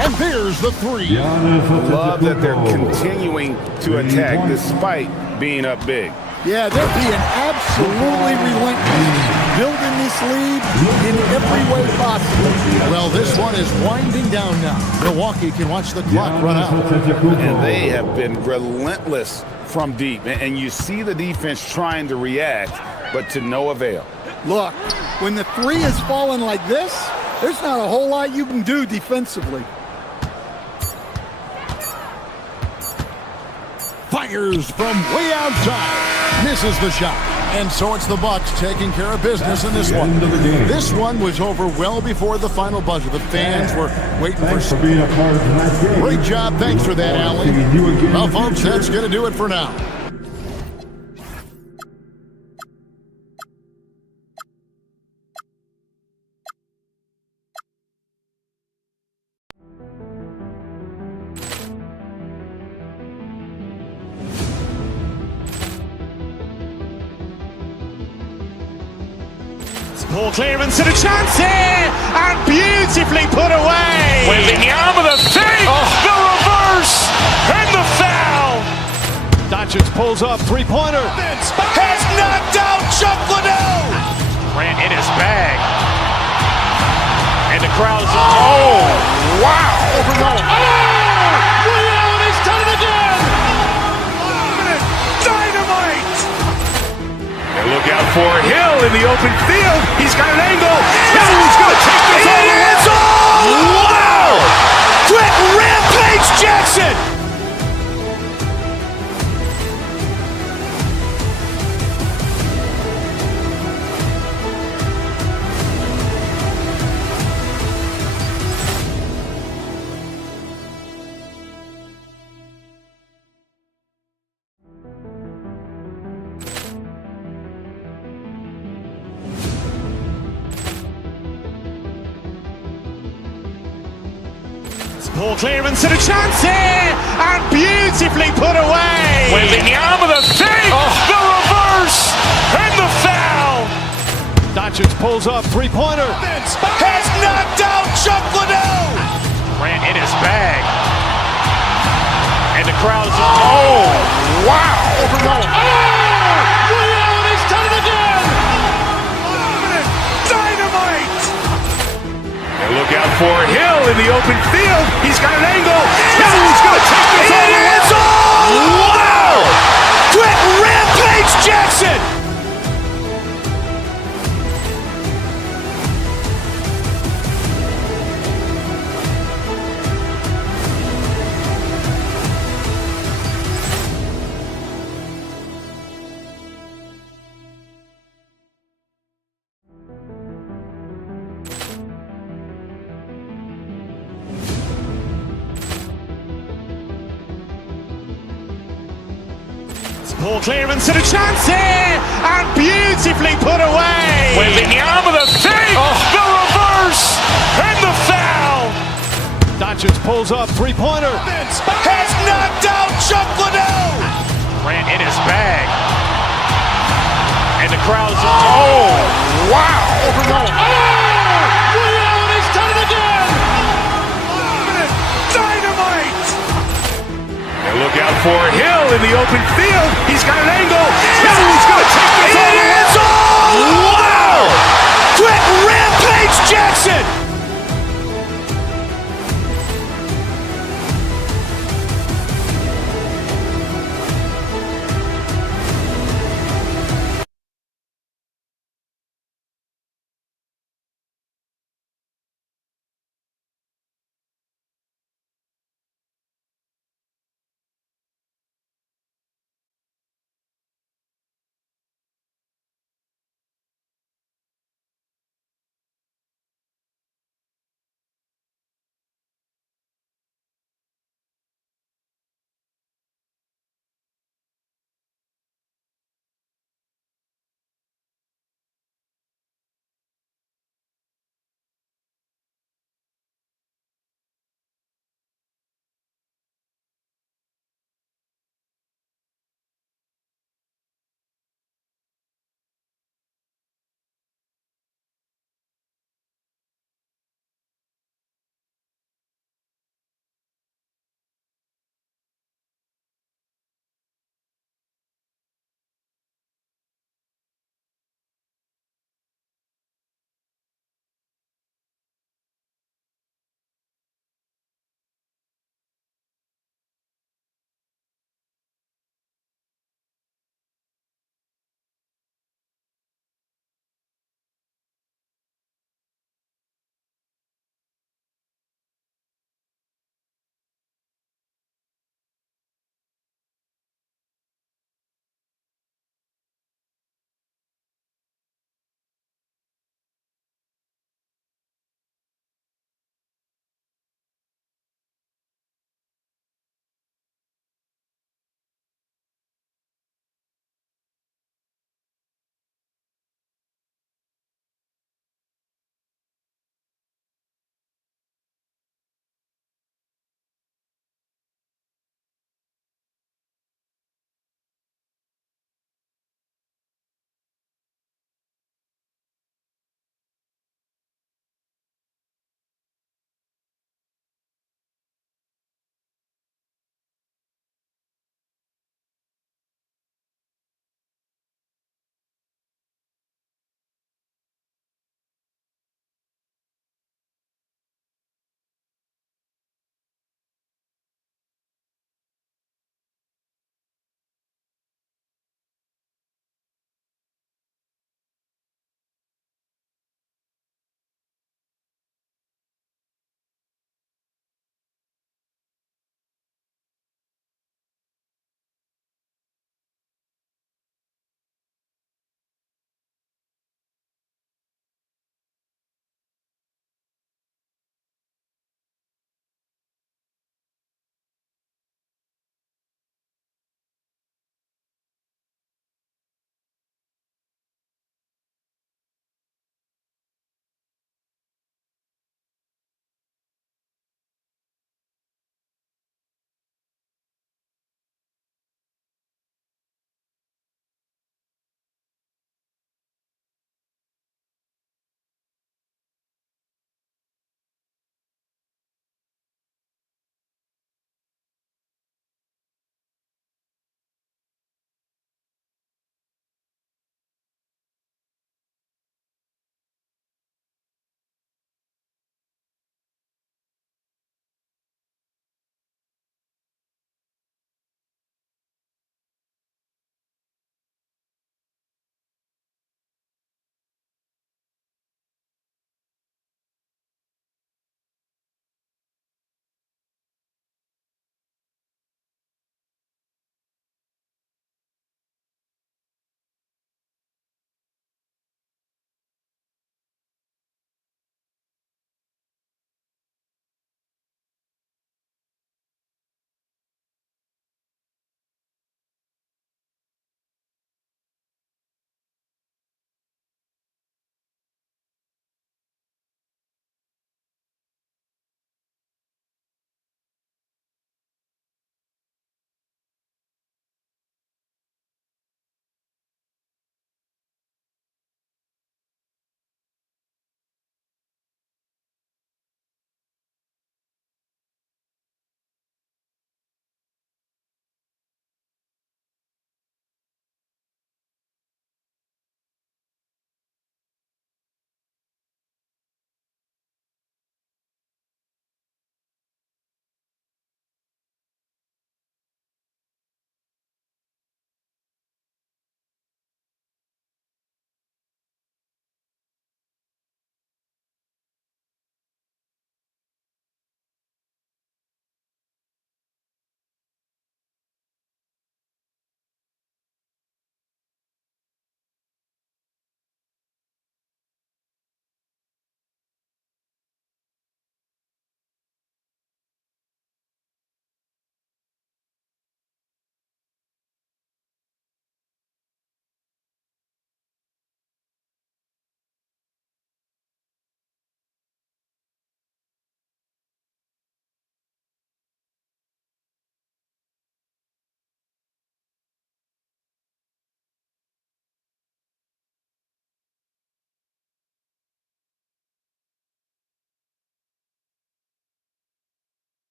And there's the three. Love that they're continuing to attack despite being up big. Yeah, they're being absolutely relentless, building this lead in every way possible. Well, this one is winding down now. Milwaukee can watch the clock run out. And they have been relentless from deep. And you see the defense trying to react, but to no avail. Look, when the three is falling like this, there's not a whole lot you can do defensively. Fires from way outside. Misses the shot. And so it's the Bucks taking care of business in this one. This one was over well before the final buzzer. The fans were waiting for some. Great job. Thanks for that, Allie. Well, folks, that's going to do it for now. Ball clearance and a chance here, and beautifully put away. Wembanyama the fake, the reverse, and the foul. Doncic pulls up, three-pointer. Has knocked out Chuck Liddell. Ran in his bag. And the crowd's Oh, wow. He's done it again. Dynamite. And look out for Hill in the open field. He's got an angle. He's going to take this all the way. Wow! Quick Rampage Jackson. Poor clearance and a chance here, and beautifully put away. Waving the arm of the fake, the reverse, and the foul. Doncic pulls up, three-pointer. Has knocked out Chuck Liddell. Ran in his bag. And the crowd is, oh, wow. Leon has done it again. Dynamite. And look out for Hill in the open field. He's got an angle. He's going to take this all the way. Wow. Quick rampage Jackson. Poor clearance and a chance here, and beautifully put away. Waving the arm of the fake, the reverse, and the foul. Doncic pulls up, three-pointer. Has knocked out Chuck Liddell. Ran in his bag. And the crowd is, oh, wow. Leon has done it again. Dynamite. And look out for Hill in the open field. He's got an angle. He's going to take this all the way. Wow. Quick rampage Jackson.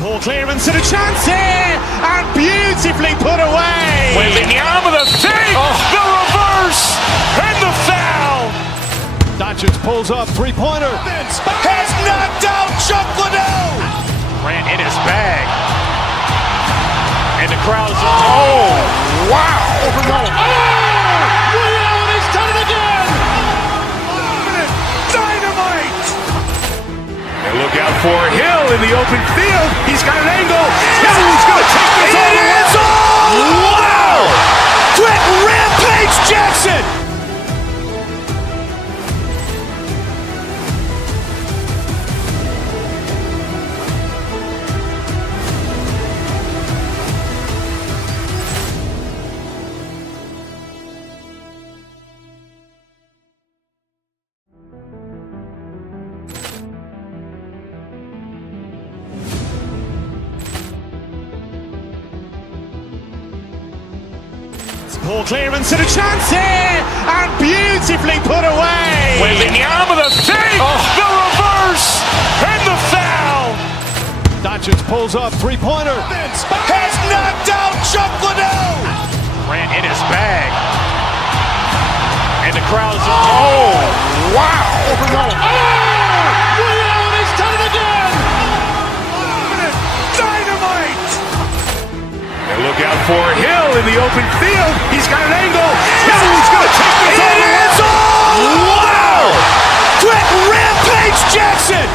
Poor clearance and a chance here, and beautifully put away. Wembanyama the fake, the reverse, and the foul. Doncic pulls up, three-pointer. Has knocked out Chuck Liddell. Grant in his bag. And the crowd is, oh, wow. He's done it again. Dynamite. And look out for Hill in the open field. He's got an angle. Hill's going to take this all the way. Wow. Quick rampage Jackson. Poor clearance and a chance here, and beautifully put away. Wembanyama the fake, the reverse, and the foul. Doncic pulls up, three-pointer. Has knocked out Chuck Liddell. Grant in his bag. And the crowd is, oh, wow. He's done it again. Dynamite. And look out for Hill in the open field. He's got an angle. Hill's going to take this all the way. Wow. Quick rampage Jackson.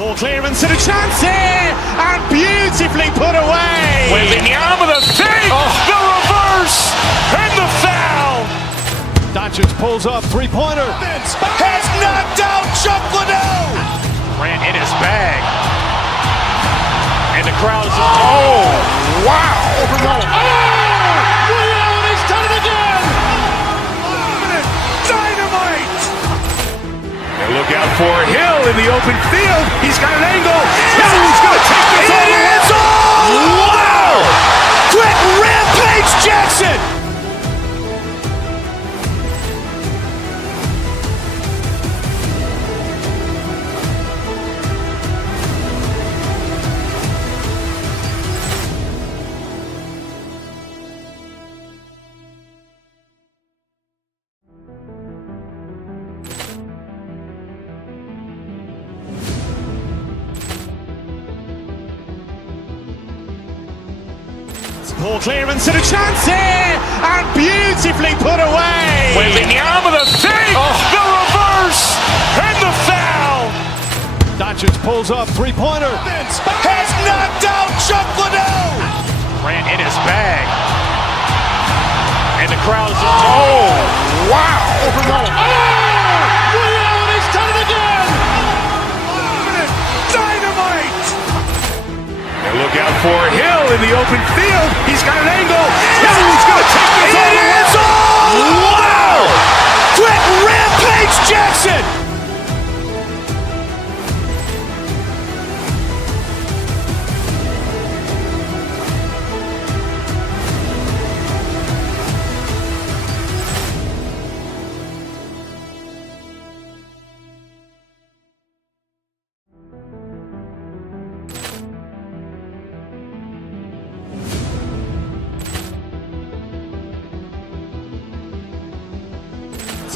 Poor clearance and a chance here, and beautifully put away. Wembanyama the fake, the reverse, and the foul. Doncic pulls up, three-pointer. Has knocked out Chuck Liddell. Grant in his bag. And the crowd is, oh, wow. He's done it again. Dynamite. And look out for Hill in the open field. He's got an angle. Hill's going to take this all the way. Wow. Quick rampage Jackson. Poor clearance and a chance here, and beautifully put away. Wembanyama the fake, the reverse, and the foul. Doncic pulls up, three-pointer. Has knocked out Chuck Liddell. Grant in his bag. And the crowd is, oh, wow. He's done it again. Dynamite. And look out for Hill in the open field. He's got an angle. Hill's going to take this all the way. Wow. Quick rampage Jackson.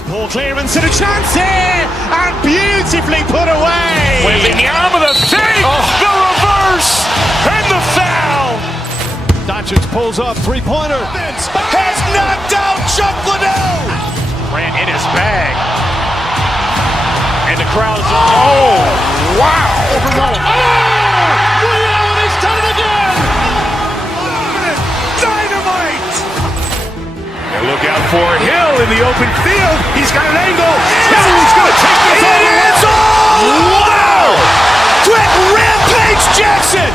Poor clearance and a chance here, and beautifully put away. Wembanyama the fake, the reverse, and the foul. Doncic pulls up, three-pointer. Has knocked out Chuck Liddell. Grant in his bag. And the crowd is, oh, wow. He's done it again. Dynamite. And look out for Hill in the open field. He's got an angle. Hill's going to take this all the way. Wow. Quick rampage Jackson.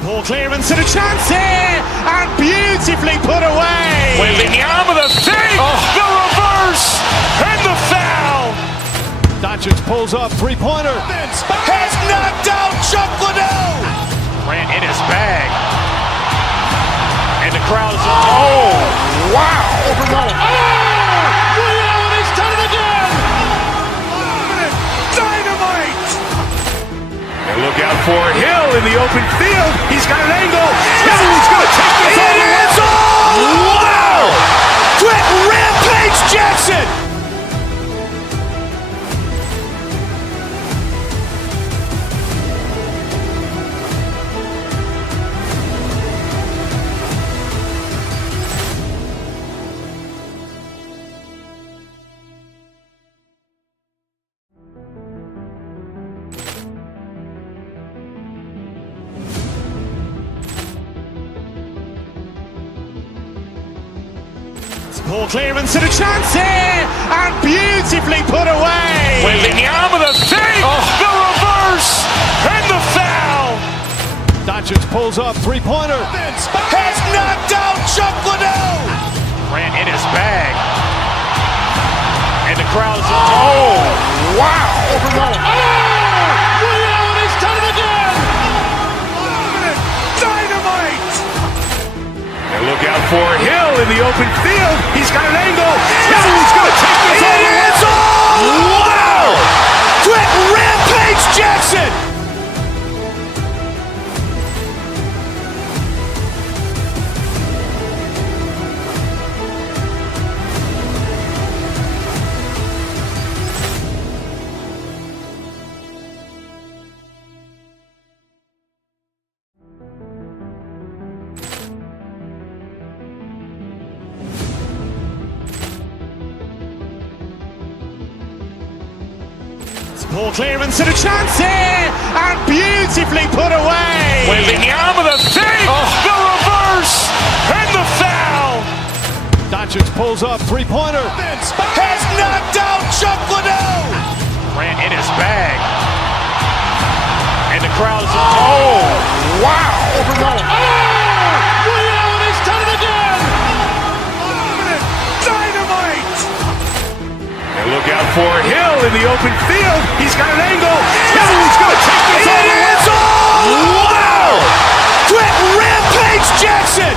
Ball clearance and a chance here, and beautifully put away. Wembanyama the fake, the reverse, and the foul. Doncic pulls up, three-pointer. Has knocked out Chuck Liddell. Grant in his bag. And the crowd is, oh, wow. Allen has done it again. Dynamite. And look out for Hill in the open field. He's got an angle. He's going to take this all the way. Wow! Quick Rampage Jackson. Ball clearance and a chance here, and beautifully put away. Wembanyama the fake, the reverse, and the foul. Doncic pulls up, three-pointer. Has knocked out Chuck Liddell. Grant in his bag. And the crowd is, oh, wow. Allen has done it again. Dynamite. And look out for Hill in the open field. He's got an angle. He's going to take this all the way. Wow! Quick Rampage Jackson. Ball clearance and a chance here, and beautifully put away. Wembanyama the fake, the reverse, and the foul. Doncic pulls up, three-pointer. Has knocked out Chuck Liddell. Grant in his bag. And the crowd is, oh, wow. Allen has done it again. Dynamite. And look out for Hill in the open field. He's got an angle. He's going to take this all the way. Wow! Quick Rampage Jackson.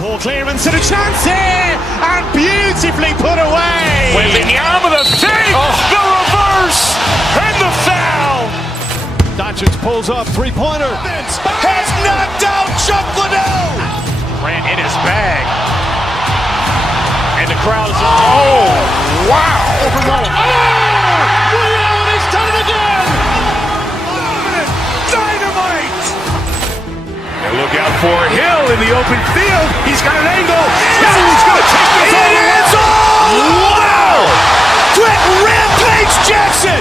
Ball clearance and a chance here, and beautifully put away. Wembanyama the fake, the reverse, and the foul. Doncic pulls up, three-pointer. Has knocked out Chuck Liddell. Grant in his bag. And the crowd is, oh, wow. Allen has done it again. Dynamite. And look out for Hill in the open field. He's got an angle. He's going to take this all the way. Wow! Quick Rampage Jackson.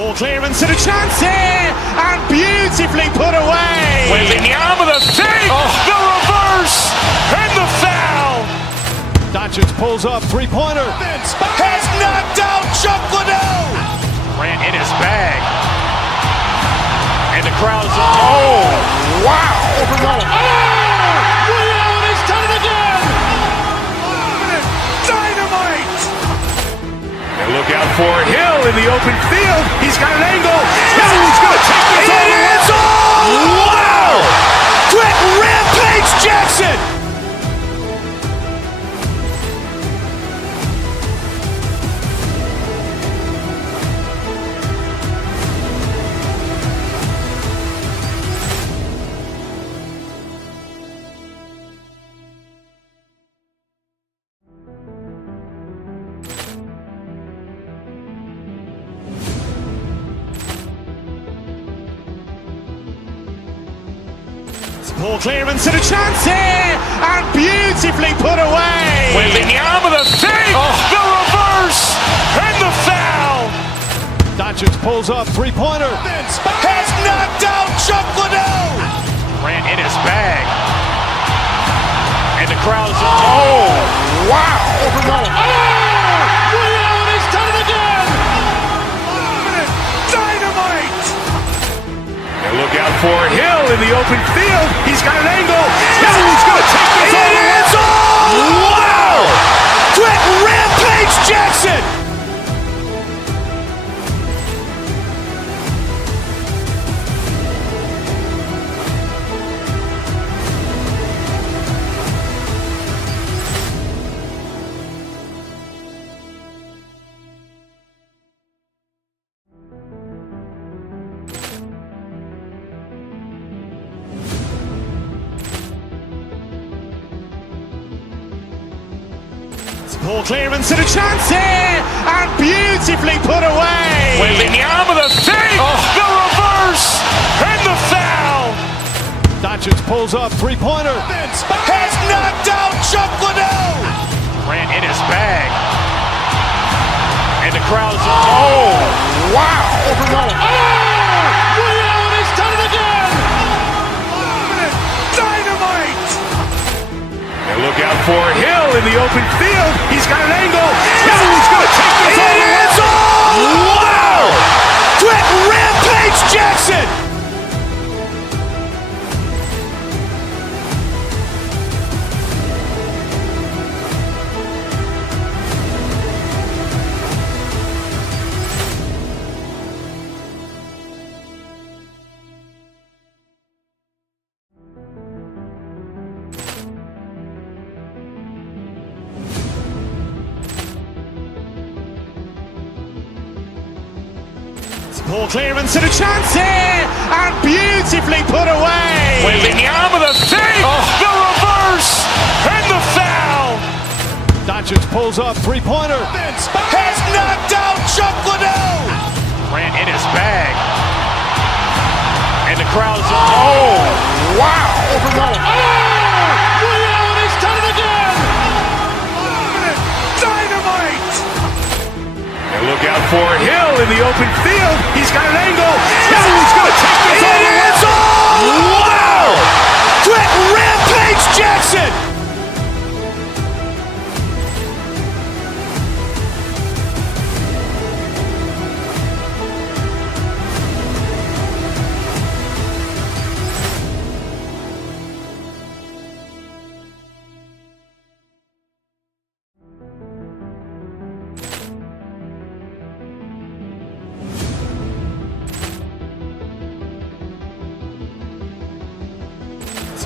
Poor clearance and a chance here, and beautifully put away. Wembanyama the fake, the reverse, and the foul. Doncic pulls up, three-pointer. Has knocked out Chuck Liddell. Grant in his bag. And the crowd is, oh, wow. Ray Allen has done it again. Dynamite. And look out for Hill in the open field. He's got an angle. He's going to take this all the way. Wow. Quick Rampage Jackson. Poor clearance and a chance here, and beautifully put away. Wembanyama the fake, the reverse, and the foul. Doncic pulls up, three-pointer. Has knocked out Chuck Liddell. Grant in his bag. And the crowd is, oh, wow. Ray Allen has done it again. Dynamite. And look out for Hill in the open field. He's got an angle. He's going to take this all the way. Wow. Quick Rampage Jackson. Poor clearance and a chance here, and beautifully put away. Wembanyama the fake, the reverse, and the foul. Doncic pulls up, three-pointer. Has knocked out Chuck Liddell. Grant in his bag. And the crowd is, oh, wow. Ray Allen has done it again. Dynamite. And look out for Hill in the open field. He's got an angle. He's going to take this all the way. Wow. Quick Rampage Jackson. Poor clearance and a chance here, and beautifully put away. Wembanyama the fake, the reverse, and the foul. Doncic pulls up, three-pointer. Has knocked out Chuck Liddell. Grant in his bag. And the crowd is, oh, wow. Ray Allen has done it again. Dynamite. And look out for Hill in the open field. He's got an angle. He's going to take this all the way. Wow. Quick Rampage Jackson.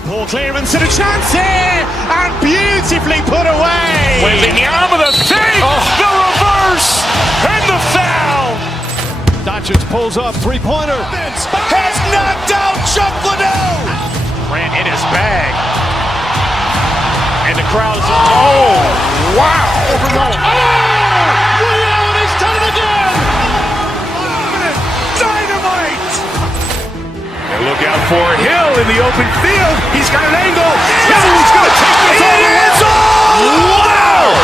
Poor clearance and a chance here, and beautifully put away. Wembanyama the fake, the reverse, and the foul. Doncic pulls up, three-pointer. Has knocked out Chuck Liddell. Grant in his bag. And the crowd is, oh, wow. Ray Allen has done it again. Dynamite. And look out for Hill in the open field. He's got an angle. He's going to take this all the way. Wow.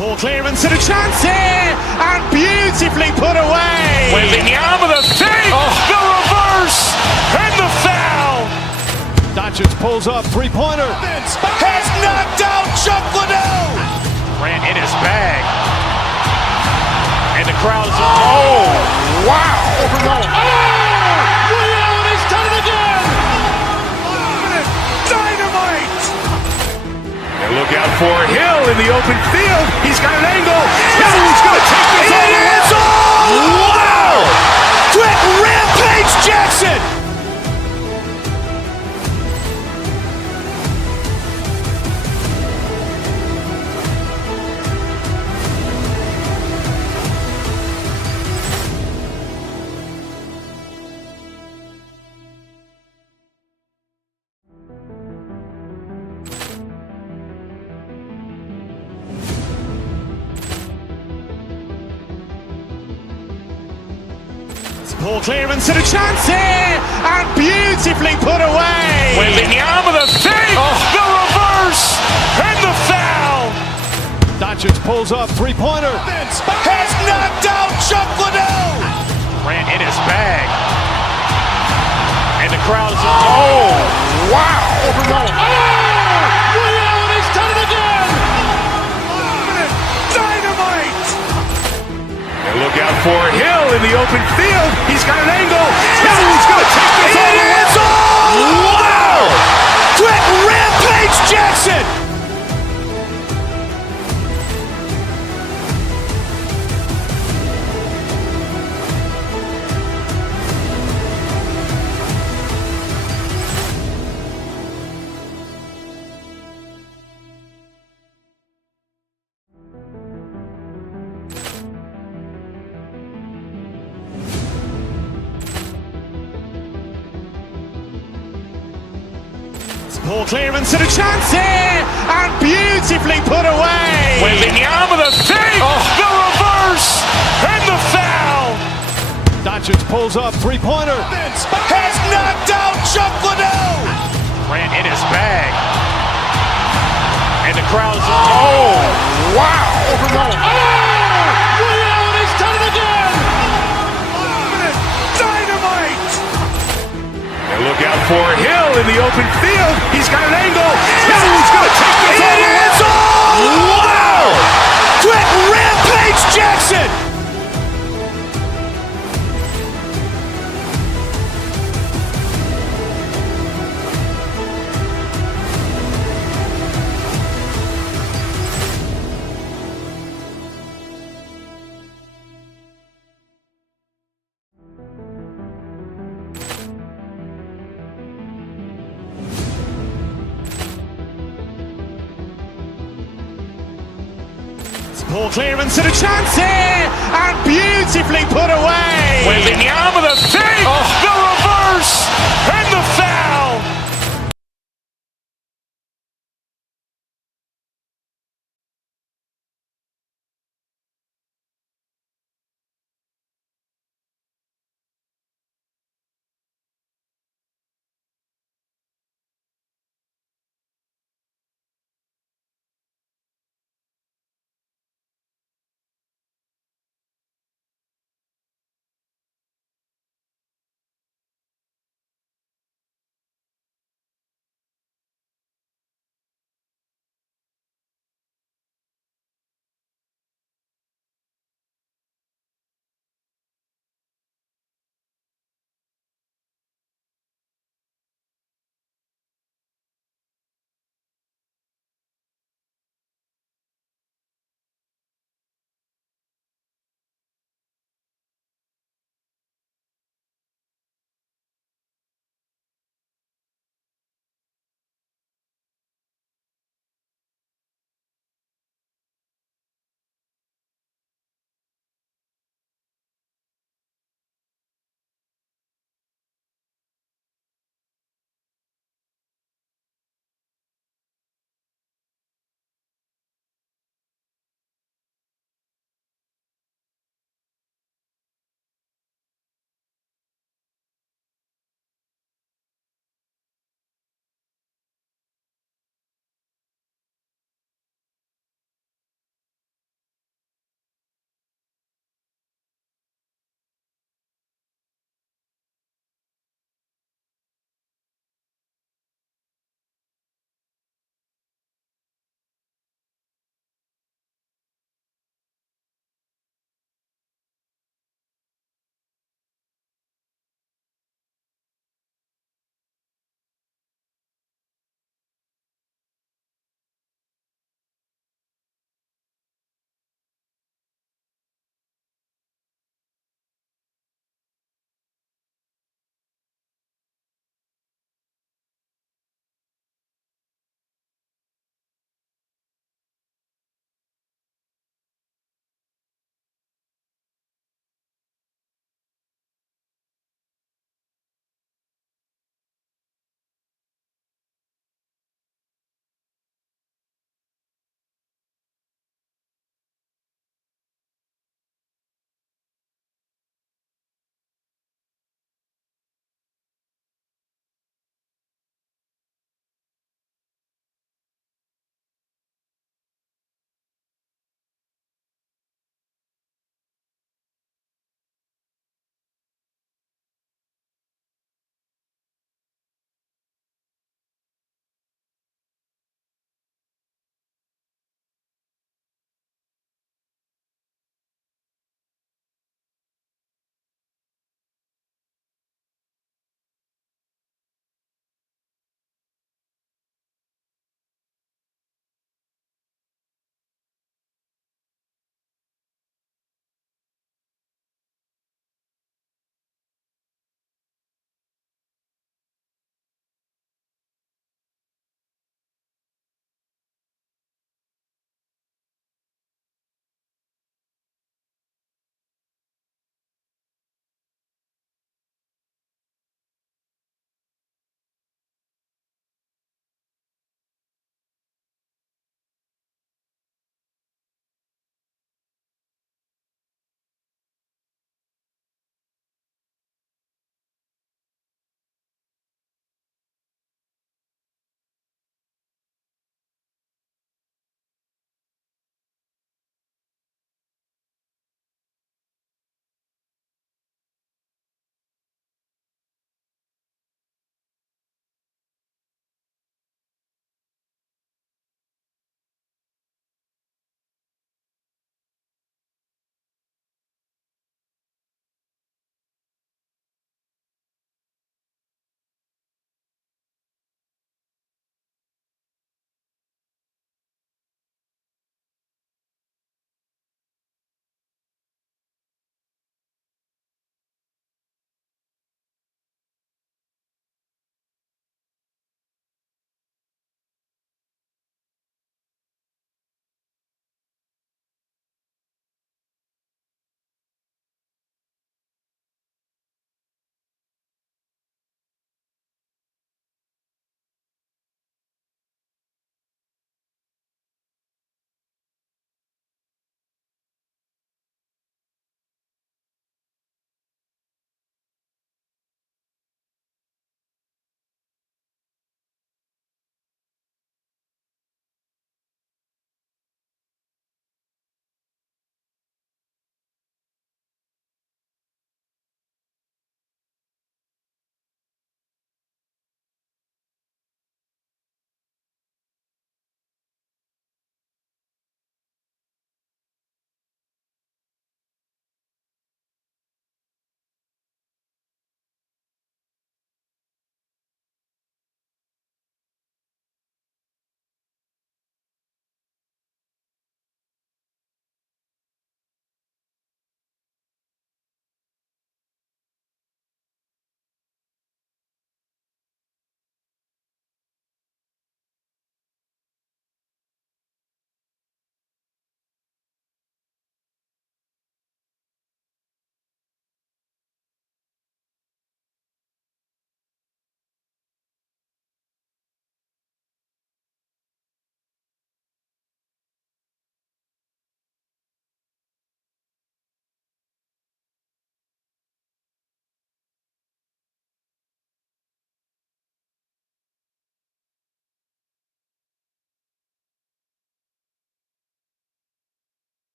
Poor clearance and a chance here, and beautifully put away. Wembanyama the fake, the reverse, and the foul. Doncic pulls up, three-pointer. Has knocked out Chuck Liddell. Ran in his bag. And the crowd is, oh, wow. He's done it again. Dynamite. And look out for Hill in the open field. He's got an angle. He's going to take this all the way. Wow. Quick Rampage Jackson. Poor clearance and a chance here, and beautifully put away. Wembanyama the fake, the reverse, and the foul. Doncic pulls up, three-pointer. Has knocked out Chuck Liddell. Ran in his bag. And the crowd is, oh, wow. He's done it again. Dynamite. And look out for Hill in the open field. He's got an angle. He's going to take this all the way. Wow. Quick Rampage Jackson. Poor clearance and a chance here, and beautifully put away. Wembanyama the fake, the reverse, and the foul. Doncic pulls up, three-pointer. Has knocked out Chuck Liddell. Ran in his bag. And the crowd is, oh, wow. He's done it again. Dynamite. And look out for Hill in the open field. He's got an angle. He's going to take this all the way. Wow. Quick Rampage Jackson. Poor clearance and a chance here, and beautifully put away. Wembanyama the fake, the reverse, and the foul.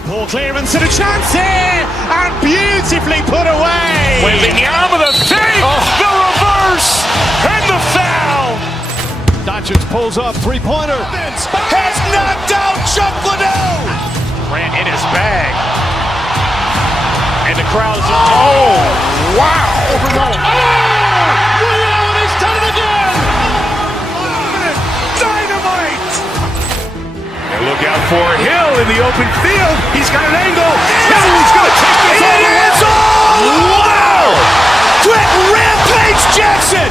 Poor clearance and a chance here, and beautifully put away. Wembanyama the fake, the reverse, and the foul. Doncic pulls up, three-pointer. Has knocked out Chuck Liddell. Grant in his bag. And the crowd is, oh, wow. Allen has done it again. Dynamite. And look out for Hill in the open field. He's got an angle. He's going to take this all the way. Wow! Quick Rampage Jackson.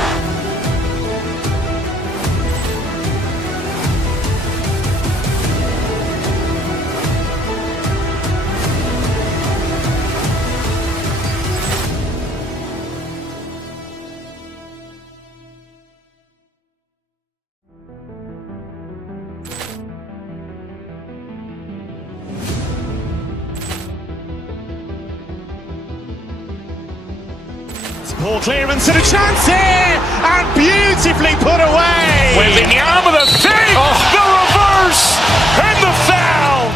Poor clearance and a chance here, and beautifully put away. Wembanyama the fake, the reverse, and the foul.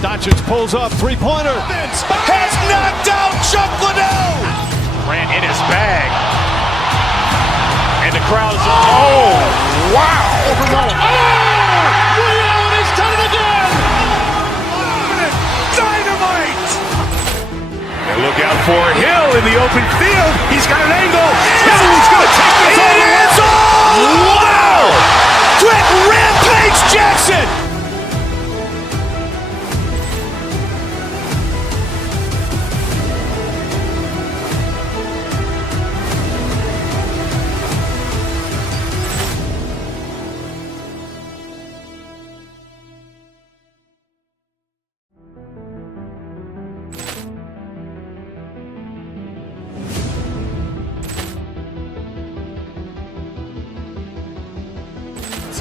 Doncic pulls up, three-pointer. Has knocked out Chuck Liddell. Grant in his bag. And the crowd is, oh, wow. Allen has done it again. Dynamite. And look out for Hill in the open field. He's got an angle. He's going to take this all the way. Wow! Quick Rampage Jackson.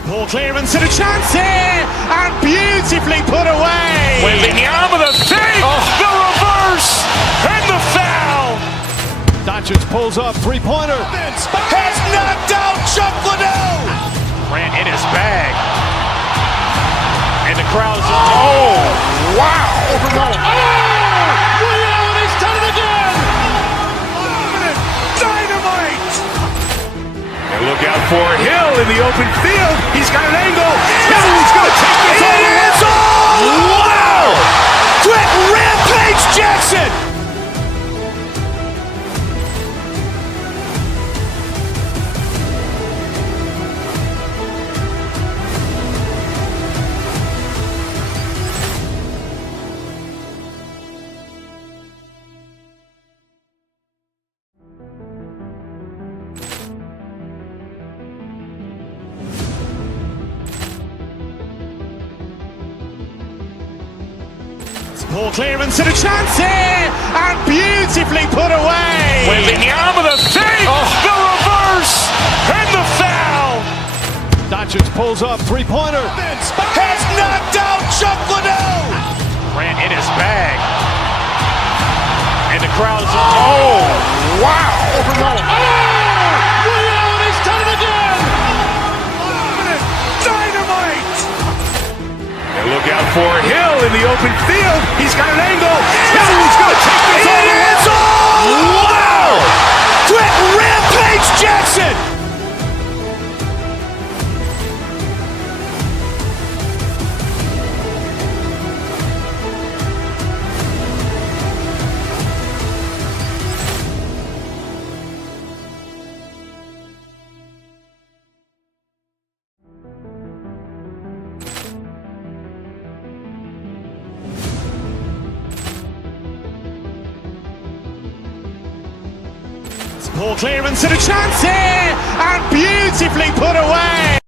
Poor clearance and a chance here, and beautifully put away. Wembanyama the fake, the reverse, and the foul. Doncic pulls up, three-pointer. Has knocked out Chuck Liddell. Grant in his bag. And the crowd is, oh, wow. Allen has done it again. Dynamite. And look out for Hill in the open field. He's got an angle. He's going to take this all the way. Wow! Quick Rampage Jackson. Poor clearance and a chance here, and beautifully put away. Wembanyama the fake, the reverse, and the foul. Doncic pulls up, three-pointer. Has knocked out Chuck Liddell. Grant in his bag. And the crowd is, oh, wow. Allen has done it again. Dynamite. And look out for Hill in the open field. He's got an angle. He's going to take this all the way. Wow! Quick Rampage Jackson. Poor clearance and a chance here, and beautifully put away.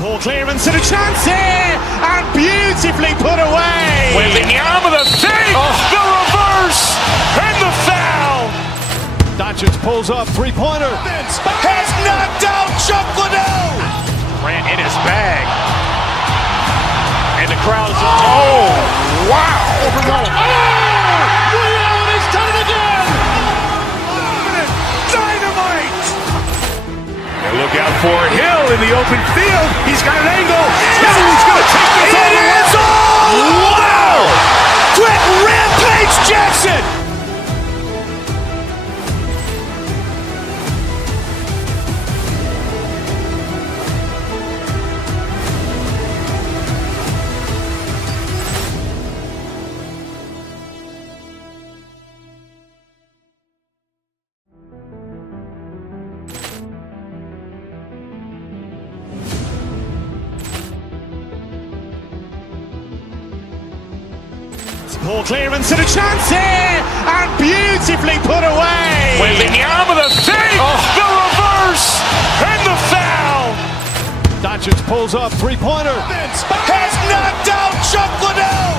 Ball clearance and a chance here, and beautifully put away. Wembanyama, the fake, the reverse, and the foul. Doncic pulls up, three-pointer. Has knocked out Chuck Liddell. Ran in his bag. And the crowd is, oh, wow. He's done it again. Dynamite. And look out for Hill in the open field. He's got an angle. He's going to take this all the way. Wow. Quick Rampage Jackson. Ball clearance and a chance here, and beautifully put away. Wembanyama, the fake, the reverse, and the foul. Doncic pulls up, three-pointer. Has knocked out Chuck Liddell.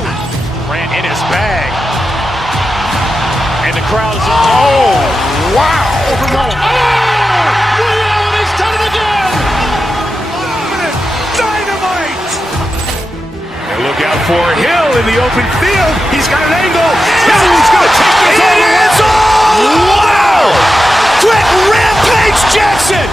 Ran in his bag. And the crowd is, oh, wow. He's done it again. Dynamite. And look out for Hill in the open field. He's got an angle. He's going to take this all the way. Wow. Quick Rampage Jackson.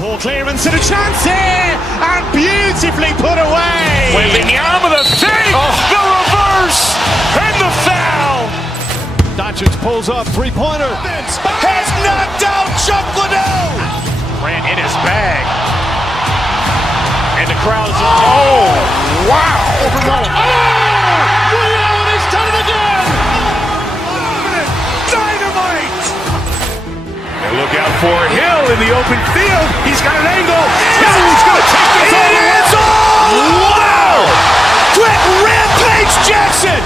Ball clearance and a chance here, and beautifully put away. Wembanyama, the fake, the reverse, and the foul. Doncic pulls up, three-pointer. Has knocked out Chuck Liddell. Ran in his bag. And the crowd is, oh, wow. He's done it again. Dynamite. And look out for Hill in the open field. He's got an angle. He's going to take this all the way. Wow. Quick Rampage Jackson.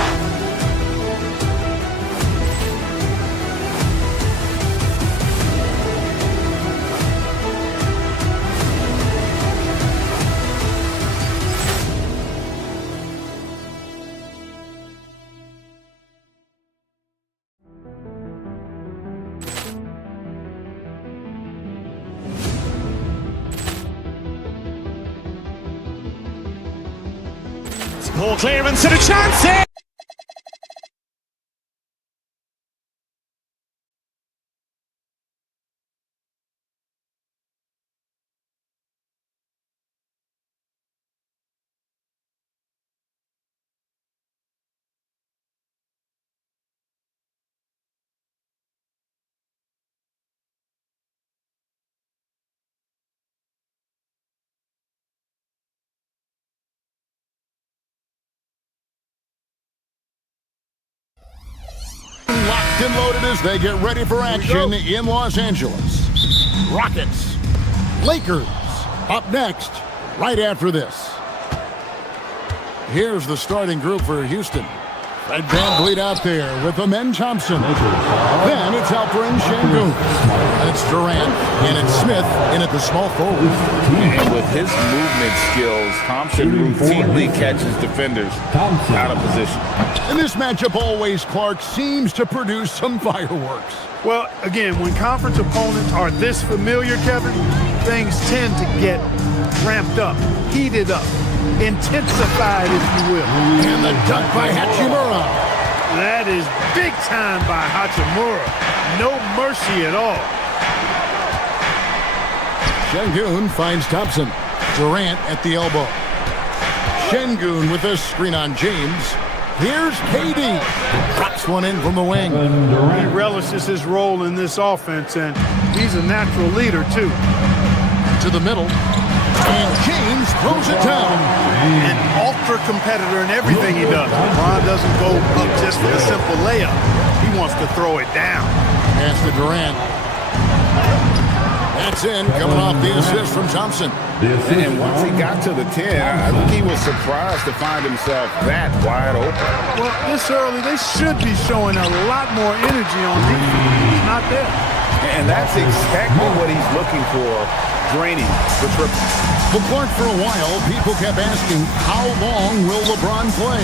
Ball clearance and a chance here. Locked and loaded as they get ready for action in Los Angeles. Rockets, Lakers, up next, right after this. Here's the starting group for Houston. Fred VanVleet out there with Amen Thompson. Then it's Alperen Sengun. And it's Durant. And it's Smith in at the small forward. And with his movement skills, Thompson routinely catches defenders out of position. In this matchup, always Clark seems to produce some fireworks. Well, again, when conference opponents are this familiar, Kevin, things tend to get ramped up, heated up, intensified, if you will. And the dunk by Hachimura. That is big time by Hachimura. No mercy at all. Sengun finds Thompson. Durant at the elbow. Sengun with a screen on James. Here's KD. Drops one in from the wing. He relishes his role in this offense, and he's a natural leader, too. To the middle. And James throws it down. An ultra competitor in everything he does. LeBron doesn't go up just for the simple layup. He wants to throw it down. Pass to Durant. That's in, coming off the assist from Thompson. And once he got to the 10, I think he was surprised to find himself that wide open. Well, this early, they should be showing a lot more energy on defense. He's not there. And that's exactly what he's looking for, draining the triple. But Clark, for a while, people kept asking, how long will LeBron play?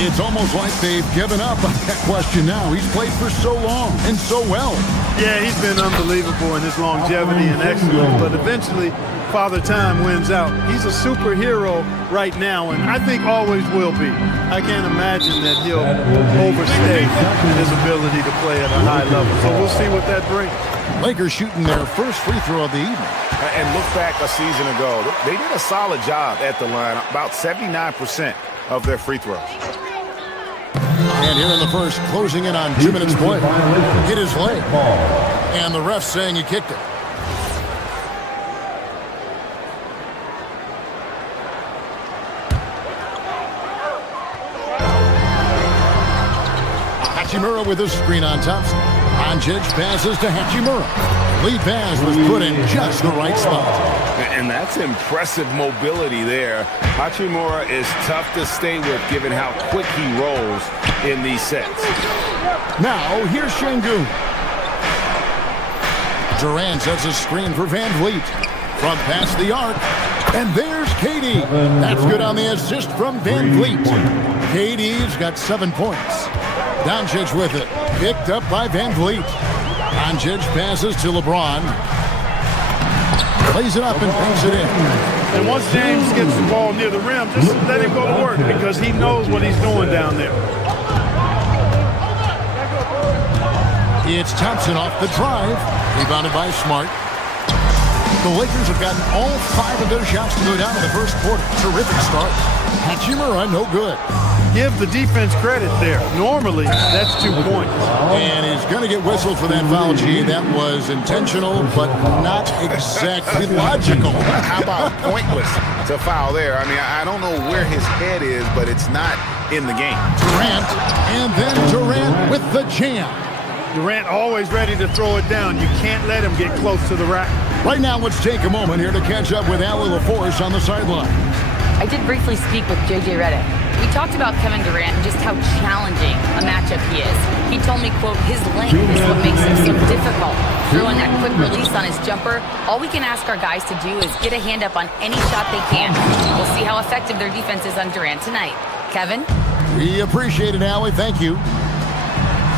It's almost like they've given up on that question now. He's played for so long and so well. Yeah, he's been unbelievable in his longevity and excellence, but eventually Father Time wins out. He's a superhero right now, and I think always will be. I can't imagine that he'll overstay his ability to play at a high level. So we'll see what that brings. Lakers shooting their first free throw of the evening. And look back a season ago. They did a solid job at the line, about 79% of their free throws. And here in the first, closing in on 2 minutes play. Hit his leg. And the ref saying he kicked it. Hachimura with a screen on Thompson. Doncic passes to Hachimura. Lead pass was put in just the right spot. And that's impressive mobility there. Hachimura is tough to stay with given how quick he rolls in these sets. Now, here's Şengün. Durant sets a screen for Van Vliet. From past the arc. And there's KD. That's good on the assist from Van Vliet. KD's got 7 points. Doncic with it. Picked up by Van Vliet. Doncic passes to LeBron. Plays it up and banks it in. And once James gets the ball near the rim, just let him go to work because he knows what he's doing down there. It's Thompson off the drive. Rebounded by Smart. The Lakers have gotten all 5 of their shots to go down in the first quarter. Terrific start. Hachimura, no good. Give the defense credit there. Normally, that's 2 points. And he's going to get whistled for that foul, G. That was intentional, but not exactly logical. How about pointless to foul there? I mean, I don't know where his head is, but it's not in the game. Durant, and then Durant with the jam. Durant always ready to throw it down. You can't let him get close to the rack. Right now, let's take a moment here to catch up with Allie LaForce on the sideline. I did briefly speak with J.J. Redick. We talked about Kevin Durant and just how challenging a matchup he is. He told me, quote, his length is what makes him so difficult. Throwing that quick release on his jumper, all we can ask our guys to do is get a hand up on any shot they can. We'll see how effective their defense is on Durant tonight. Kevin? We appreciate it, Allie. Thank you.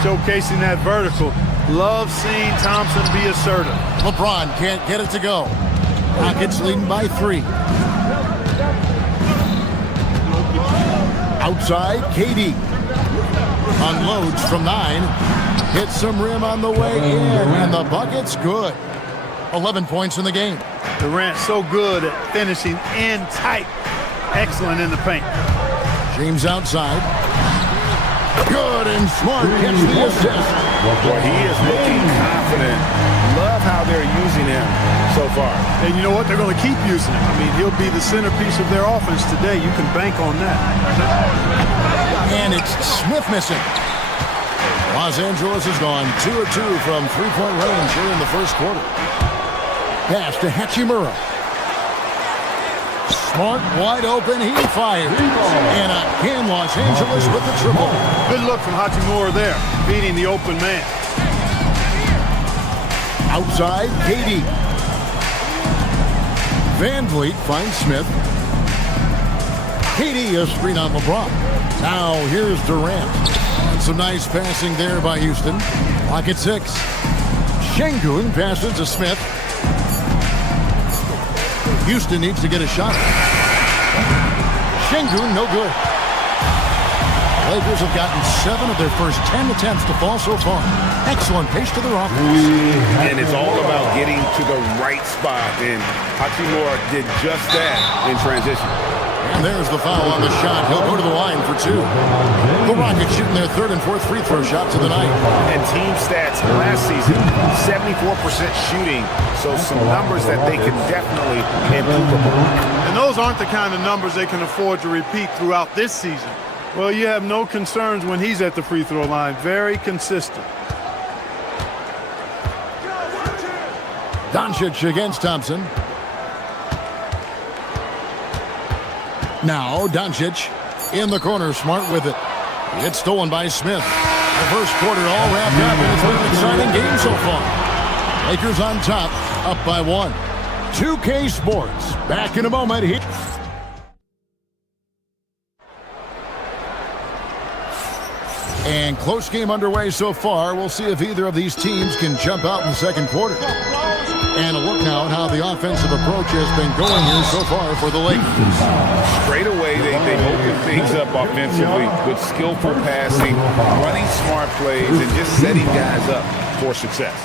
Showcasing that vertical. Love seeing Thompson be assertive. LeBron can't get it to go. Rockets leading by 3. Outside, KD. Unloads from 9. Hits some rim on the way in, and the bucket's good. 11 points in the game. Durant so good at finishing in tight. Excellent in the paint. James outside. Good, and Smart gets the assist. Boy, he is looking confident. Love how they're using him so far. And you know what? They're going to keep using him. I mean, he'll be the centerpiece of their offense today. You can bank on that. And it's Smith missing. Los Angeles has gone 2 of 2 from three-point range here in the first quarter. Pass to Hachimura. Smart wide open. He fires. And again, Los Angeles with the triple. Good look from Hachimura there, beating the open man. Outside, KD. Van Vliet finds Smith. KD a screen on LeBron. Now here's Durant. And some nice passing there by Houston. Clock at 6. Şengün passes to Smith. Houston needs to get a shot. Şengün, no good. Lakers have gotten 7 of their first 10 attempts to fall so far. Excellent pace to their offense. And it's all about getting to the right spot. And Hachimura did just that in transition. And there's the foul on the shot. He'll go to the line for two. The Rockets shooting their third and fourth free throw shots of the night. And team stats last season, 74% shooting. So some numbers that they can definitely improve upon. And those aren't the kind of numbers they can afford to repeat throughout this season. Well, you have no concerns when he's at the free throw line. Very consistent. Doncic against Thompson. Now Doncic in the corner, Smart with it. It's stolen by Smith. The first quarter all wrapped up, and it's been an exciting game so far. Lakers on top, up by 1. 2K Sports, back in a moment. And close game underway so far. We'll see if either of these teams can jump out in the second quarter. And a look now at how the offensive approach has been going here so far for the Lakers. Straight away, they open things up offensively with skillful passing, running smart plays, and just setting guys up for success.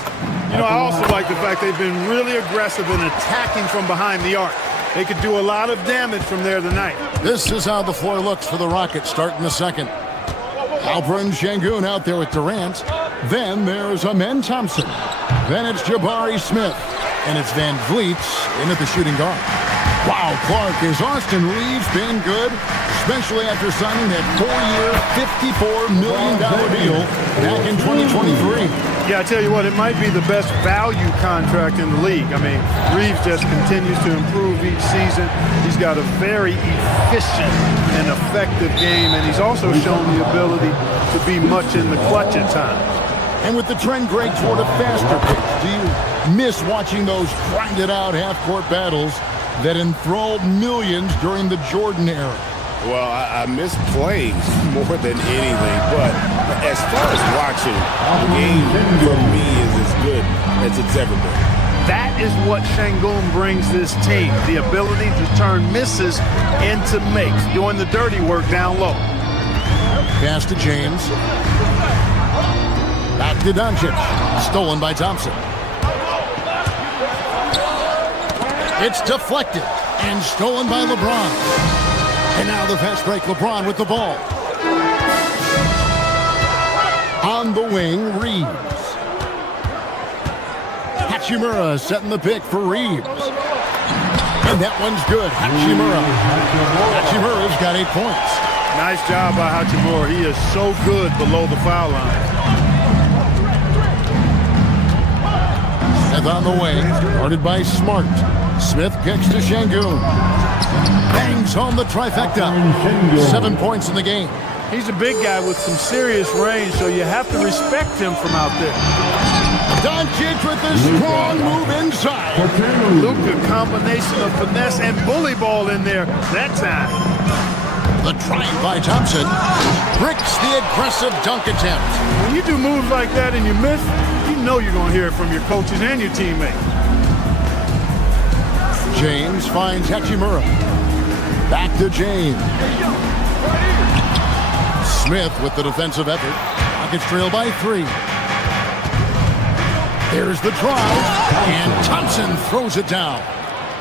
You know, I also like the fact they've been really aggressive in attacking from behind the arc. They could do a lot of damage from there tonight. This is how the floor looks for the Rockets starting the second. Alperen Şengün out there with Durant. Then there's Amen Thompson. Then it's Jabari Smith. And it's Van Vliet in at the shooting guard. Wow, Clark, has Austin Reeves been good? Especially after signing that 4-year, $54 million deal back in 2023. Yeah, I tell you what, it might be the best value contract in the league. I mean, Reeves just continues to improve each season. He's got a very efficient and effective game, and he's also shown the ability to be much in the clutch at times. And with the trend great toward a faster pace, do you miss watching those grinded-out half-court battles that enthralled millions during the Jordan era? Well, I miss plays more than anything, but as far as watching, the game for me is as good as it's ever been. That is what Şengün brings this team, the ability to turn misses into makes, doing the dirty work down low. Pass to James. Back to Doncic. Stolen by Thompson. It's deflected and stolen by LeBron. And now the fast break, LeBron with the ball. On the wing, Reeves. Hachimura setting the pick for Reeves. And that one's good. Hachimura. Hachimura's got 8 points. Nice job by Hachimura. He is so good below the foul line. Smith on the wing, guarded by Smart. Smith kicks to Şengün. Bangs home the trifecta. 7 points in the game. He's a big guy with some serious range, so you have to respect him from out there. Doncic with a strong move inside. Luka, combination of finesse and bully ball in there that time. The drive by Thompson bricks the aggressive dunk attempt. When you do moves like that and you miss, you know you're going to hear it from your coaches and your teammates. James finds Hachimura. Back to James. Smith with the defensive effort. Rockets trail by 3. There's the drive, and Thompson throws it down.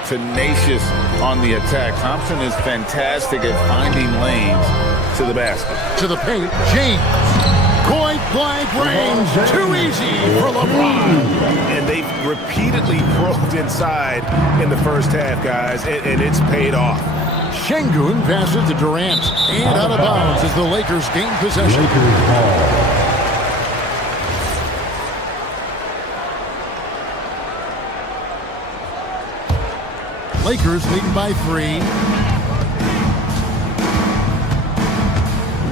Tenacious on the attack. Thompson is fantastic at finding lanes to the basket. To the paint, James. Point blank range, too easy for LeBron. And they've repeatedly probed inside in the first half, guys, and it's paid off. Şengün passes to Durant and out of bounds as the Lakers gain possession. Lakers leading by 3.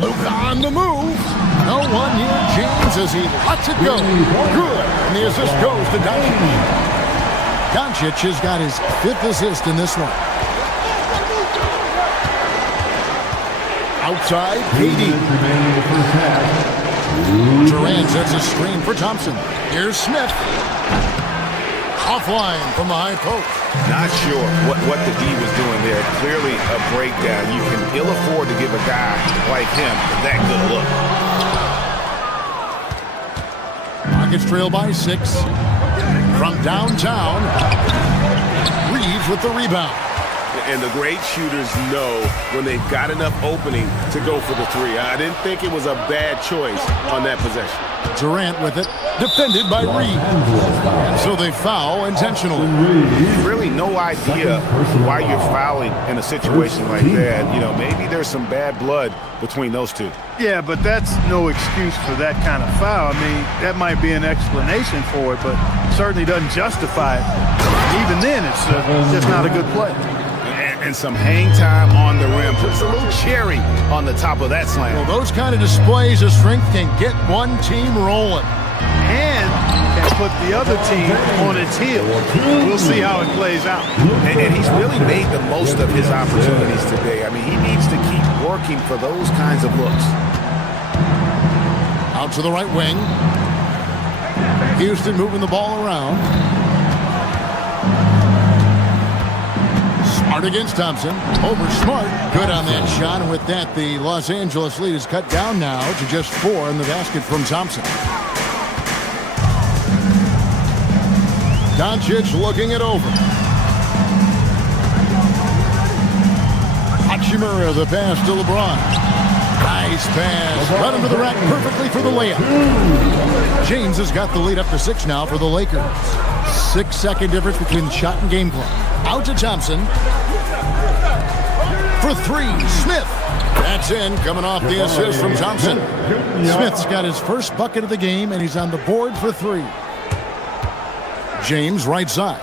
Luka on the move. No one near James as he lets it go. Good. And the assist goes to Doncic. Doncic has got his 5th assist in this one. Outside, KD. Durant sets a screen for Thompson. Here's Smith. Offline from the high post. Not sure what the D was doing there. Clearly a breakdown. You can ill afford to give a guy like him that good look. Rockets trail by 6. From downtown, Reeves with the rebound. And the great shooters know when they've got enough opening to go for the three. I didn't think it was a bad choice on that possession. Durant with it, defended by Reed. And so they foul intentionally. Really no idea why you're fouling in a situation like that. You know, maybe there's some bad blood between those two. Yeah, but that's no excuse for that kind of foul. I mean, that might be an explanation for it, but certainly doesn't justify it. Even then, it's just not a good play. And some hang time on the rim. Puts a little cherry on the top of that slam. Well, those kind of displays of strength can get one team rolling. And can put the other team on its heels. We'll see how it plays out. And he's really made the most of his opportunities today. I mean, he needs to keep working for those kinds of looks. Out to the right wing. Houston moving the ball around. Smart against Thompson. Over Smart. Good on that shot. And with that, the Los Angeles lead is cut down now to just 4 in the basket from Thompson. Doncic looking it over. Hachimura, the pass to LeBron. Nice pass. Right under the rack perfectly for the layup. James has got the lead up to 6 now for the Lakers. 6-second difference between the shot and game clock. Out to Thompson. For 3, Smith. That's in, coming off the assist from Thompson. Smith's got his first bucket of the game, and he's on the board for 3. James right side.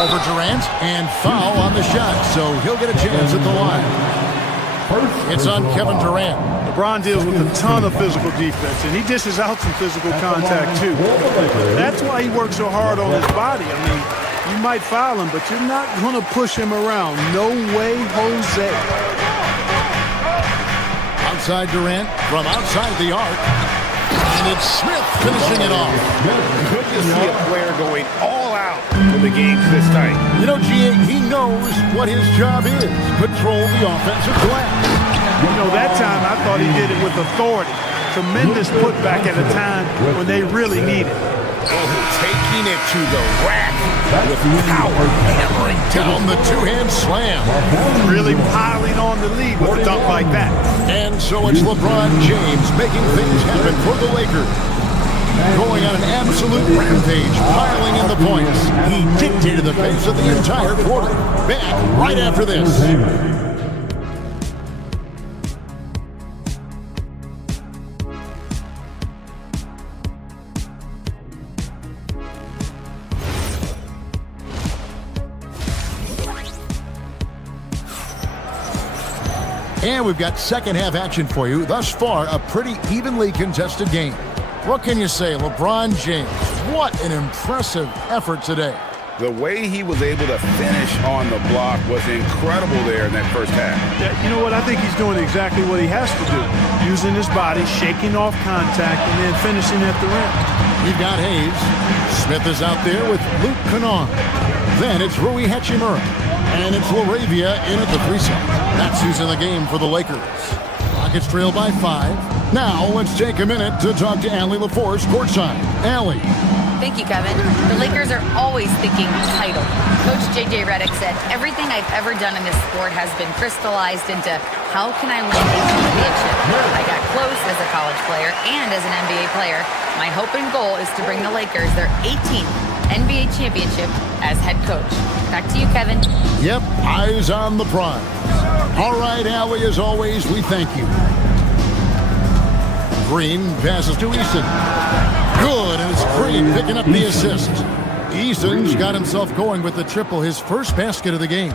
Over Durant, and foul on the shot, so he'll get a chance at the line. It's on Kevin Durant. LeBron deals with a ton of physical defense, and he dishes out some physical contact, too. That's why he works so hard on his body. I mean, you might foul him, but you're not going to push him around. No way, Jose. Outside Durant, from outside the arc. And it's Smith finishing it off. Good to see a player going all out when the game's this tight. You know, G.A., he knows what his job is. Control the offensive glass. You know, that time I thought he did it with authority. Tremendous putback at a time when they really need it. Taking it to the rack with power, hammering down the two-hand slam. Really piling on the lead with a dunk like that. And so it's LeBron James making things happen for the Lakers. Going on an absolute rampage, piling in the points. He dictated the pace of the entire quarter. Back right after this. And we've got second half action for you. Thus far, a pretty evenly contested game. What can you say, LeBron James? What an impressive effort today. The way he was able to finish on the block was incredible there in that first half. Yeah, you know what? I think he's doing exactly what he has to do. Using his body, shaking off contact, and then finishing at the rim. You've got Hayes. Smith is out there with Luke Kennard. Then it's Rui Hachimura. And it's LaRavia in at the 3 side. That's who's in the game for the Lakers. Rockets trail by 5. Now let's take a minute to talk to Allie LaForce courtside. Allie. Thank you, Kevin. The Lakers are always thinking title. Coach J.J. Redick said, everything I've ever done in this sport has been crystallized into how can I win a championship. I got close as a college player and as an NBA player. My hope and goal is to bring the Lakers their 18th NBA championship as head coach. Back to you, Kevin. Yep, eyes on the prize. All right, Allie, as always, we thank you. Green passes to Easton. Good, and it's Green picking up the assist. Easton's got himself going with the triple, his first basket of the game.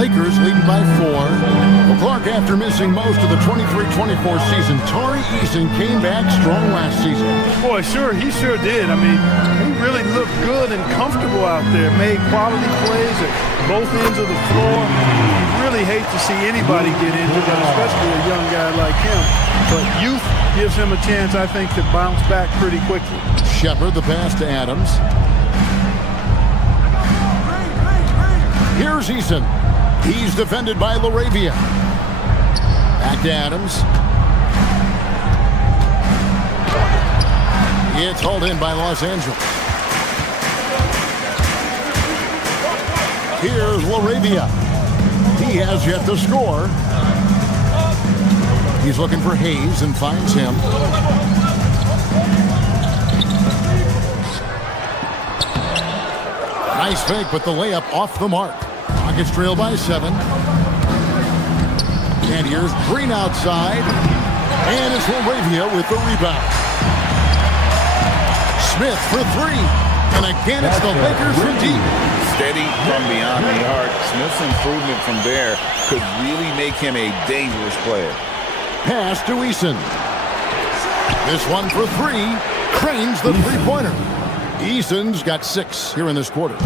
Lakers leading by 4. Well, Clark, after missing most of the 23-24 season, Tari Eason came back strong last season. Boy, he sure did. I mean, he really looked good and comfortable out there. Made quality plays at both ends of the floor. You really hate to see anybody get injured, but especially a young guy like him. But youth gives him a chance, I think, to bounce back pretty quickly. Shepard, the pass to Adams. Here's Eason. He's defended by LaRavia. Back to Adams. It's hauled in by Los Angeles. Here's LaRavia. He has yet to score. He's looking for Hayes and finds him. Nice fake, but the layup off the mark. Rockets trail by 7. And here's Green outside. And it's Laravia with the rebound. Smith for 3. And again, it's the Lakers from deep. Steady from beyond the arc. Smith's improvement from there could really make him a dangerous player. Pass to Eason. This one for 3. Cranes the three-pointer. Eason's got 6 here in this quarter.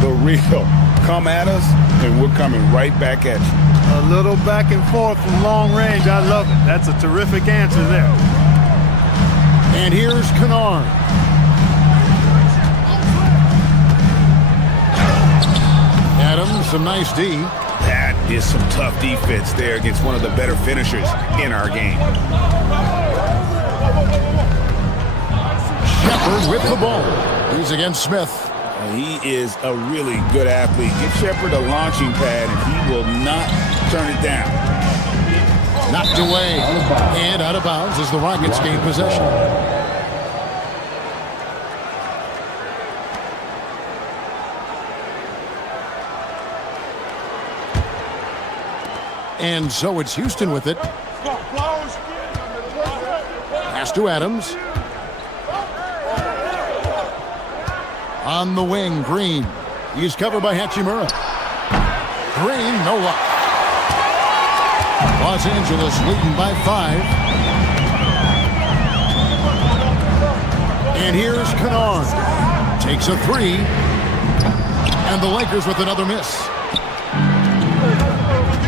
The real. Come at us, and we're coming right back at you. A little back and forth from long range. I love it. That's a terrific answer there. And here's Kennard. Adams, some nice D. That is some tough defense there against one of the better finishers in our game. Shepard with the ball. He's against Smith. He is a really good athlete. Give Shepard a launching pad, and he will not turn it down. Knocked away and out of bounds as the Rockets gain possession. And so it's Houston with it. Pass to Adams. On the wing, Green. He's covered by Hachimura. Green, no luck. Los Angeles leading by 5. And here's Kennard. Takes a 3. And the Lakers with another miss.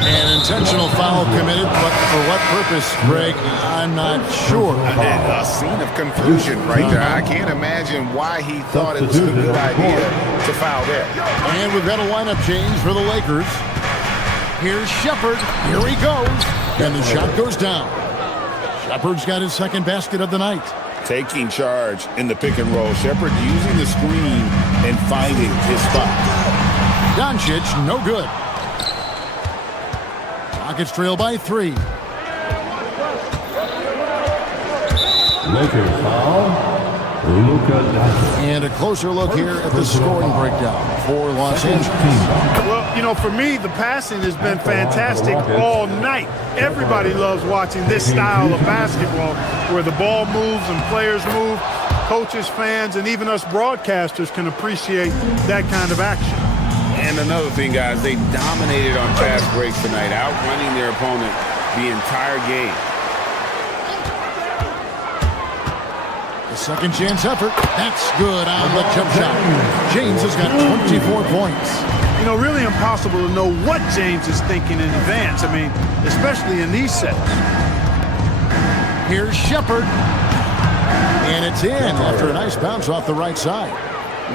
An intentional foul committed, but for what purpose, Greg? I'm not sure. A scene of confusion right there. I can't imagine why he thought it was a good idea to foul there. And we've got a lineup change for the Lakers. Here's Shepard. Here he goes. And the shot goes down. Shepard's got his second basket of the night. Taking charge in the pick and roll. Shepard using the screen and finding his spot. Doncic, no good. Rockets trail by 3. Lakers foul. Luka Doncic. And a closer look here at the scoring breakdown for Los Angeles. Well, you know, for me, the passing has been fantastic all night. Everybody loves watching this style of basketball where the ball moves and players move. Coaches, fans, and even us broadcasters can appreciate that kind of action. And another thing, guys, they dominated on fast breaks tonight, outrunning their opponent the entire game. The second chance effort. That's good on the jump shot. James has got 24 points. You know, really impossible to know what James is thinking in advance. I mean, especially in these sets. Here's Shepard. And it's in after a nice bounce off the right side.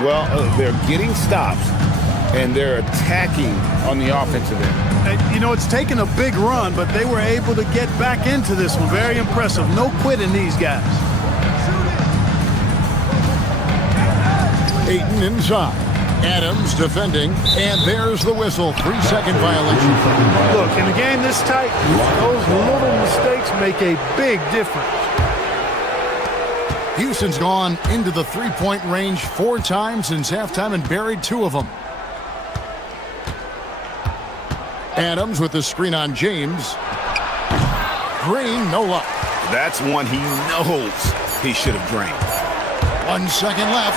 Well, they're getting stops. And they're attacking on the offensive end. You know, it's taken a big run, but they were able to get back into this one. Very impressive. No quitting these guys. Ayton inside. Adams defending. And there's the whistle. 3-second violation. Look, in a game this tight, those little mistakes make a big difference. Houston's gone into the three-point range 4 times since halftime and buried 2 of them. Adams with the screen on James. Green, no luck. That's one he knows he should have drained. 1 second left.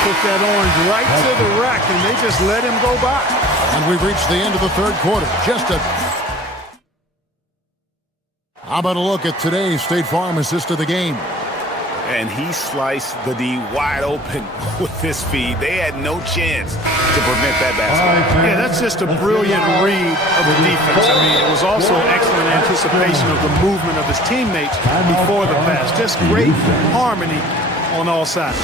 Took that orange right to the rack, and they just let him go by. And we've reached the end of the third quarter. How about a look at today's State Farm assist of the game? And he sliced the D wide open with his feed. They had no chance to prevent that basket. Yeah, that's just a brilliant read of the defense. I mean, it was also excellent anticipation of the movement of his teammates before the pass. Just great harmony on all sides.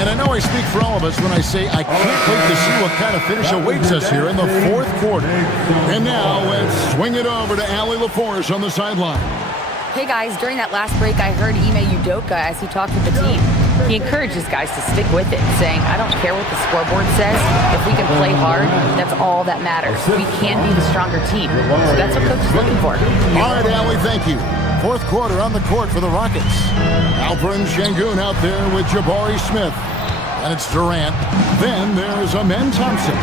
And I know I speak for all of us when I say I can't wait to see what kind of finish awaits us here in the fourth quarter. And now let's swing it over to Allie LaForce on the sideline. Hey guys, during that last break, I heard Ime Udoka as he talked with the team. he encourages guys to stick with it, saying, I don't care what the scoreboard says. If we can play hard, that's all that matters. We can be the stronger team. So that's what coach is looking for. All right, Allie, thank you. Fourth quarter on the court for the Rockets. Alperen Şengün out there with Jabari Smith. And it's Durant. Then there's Amen Thompson.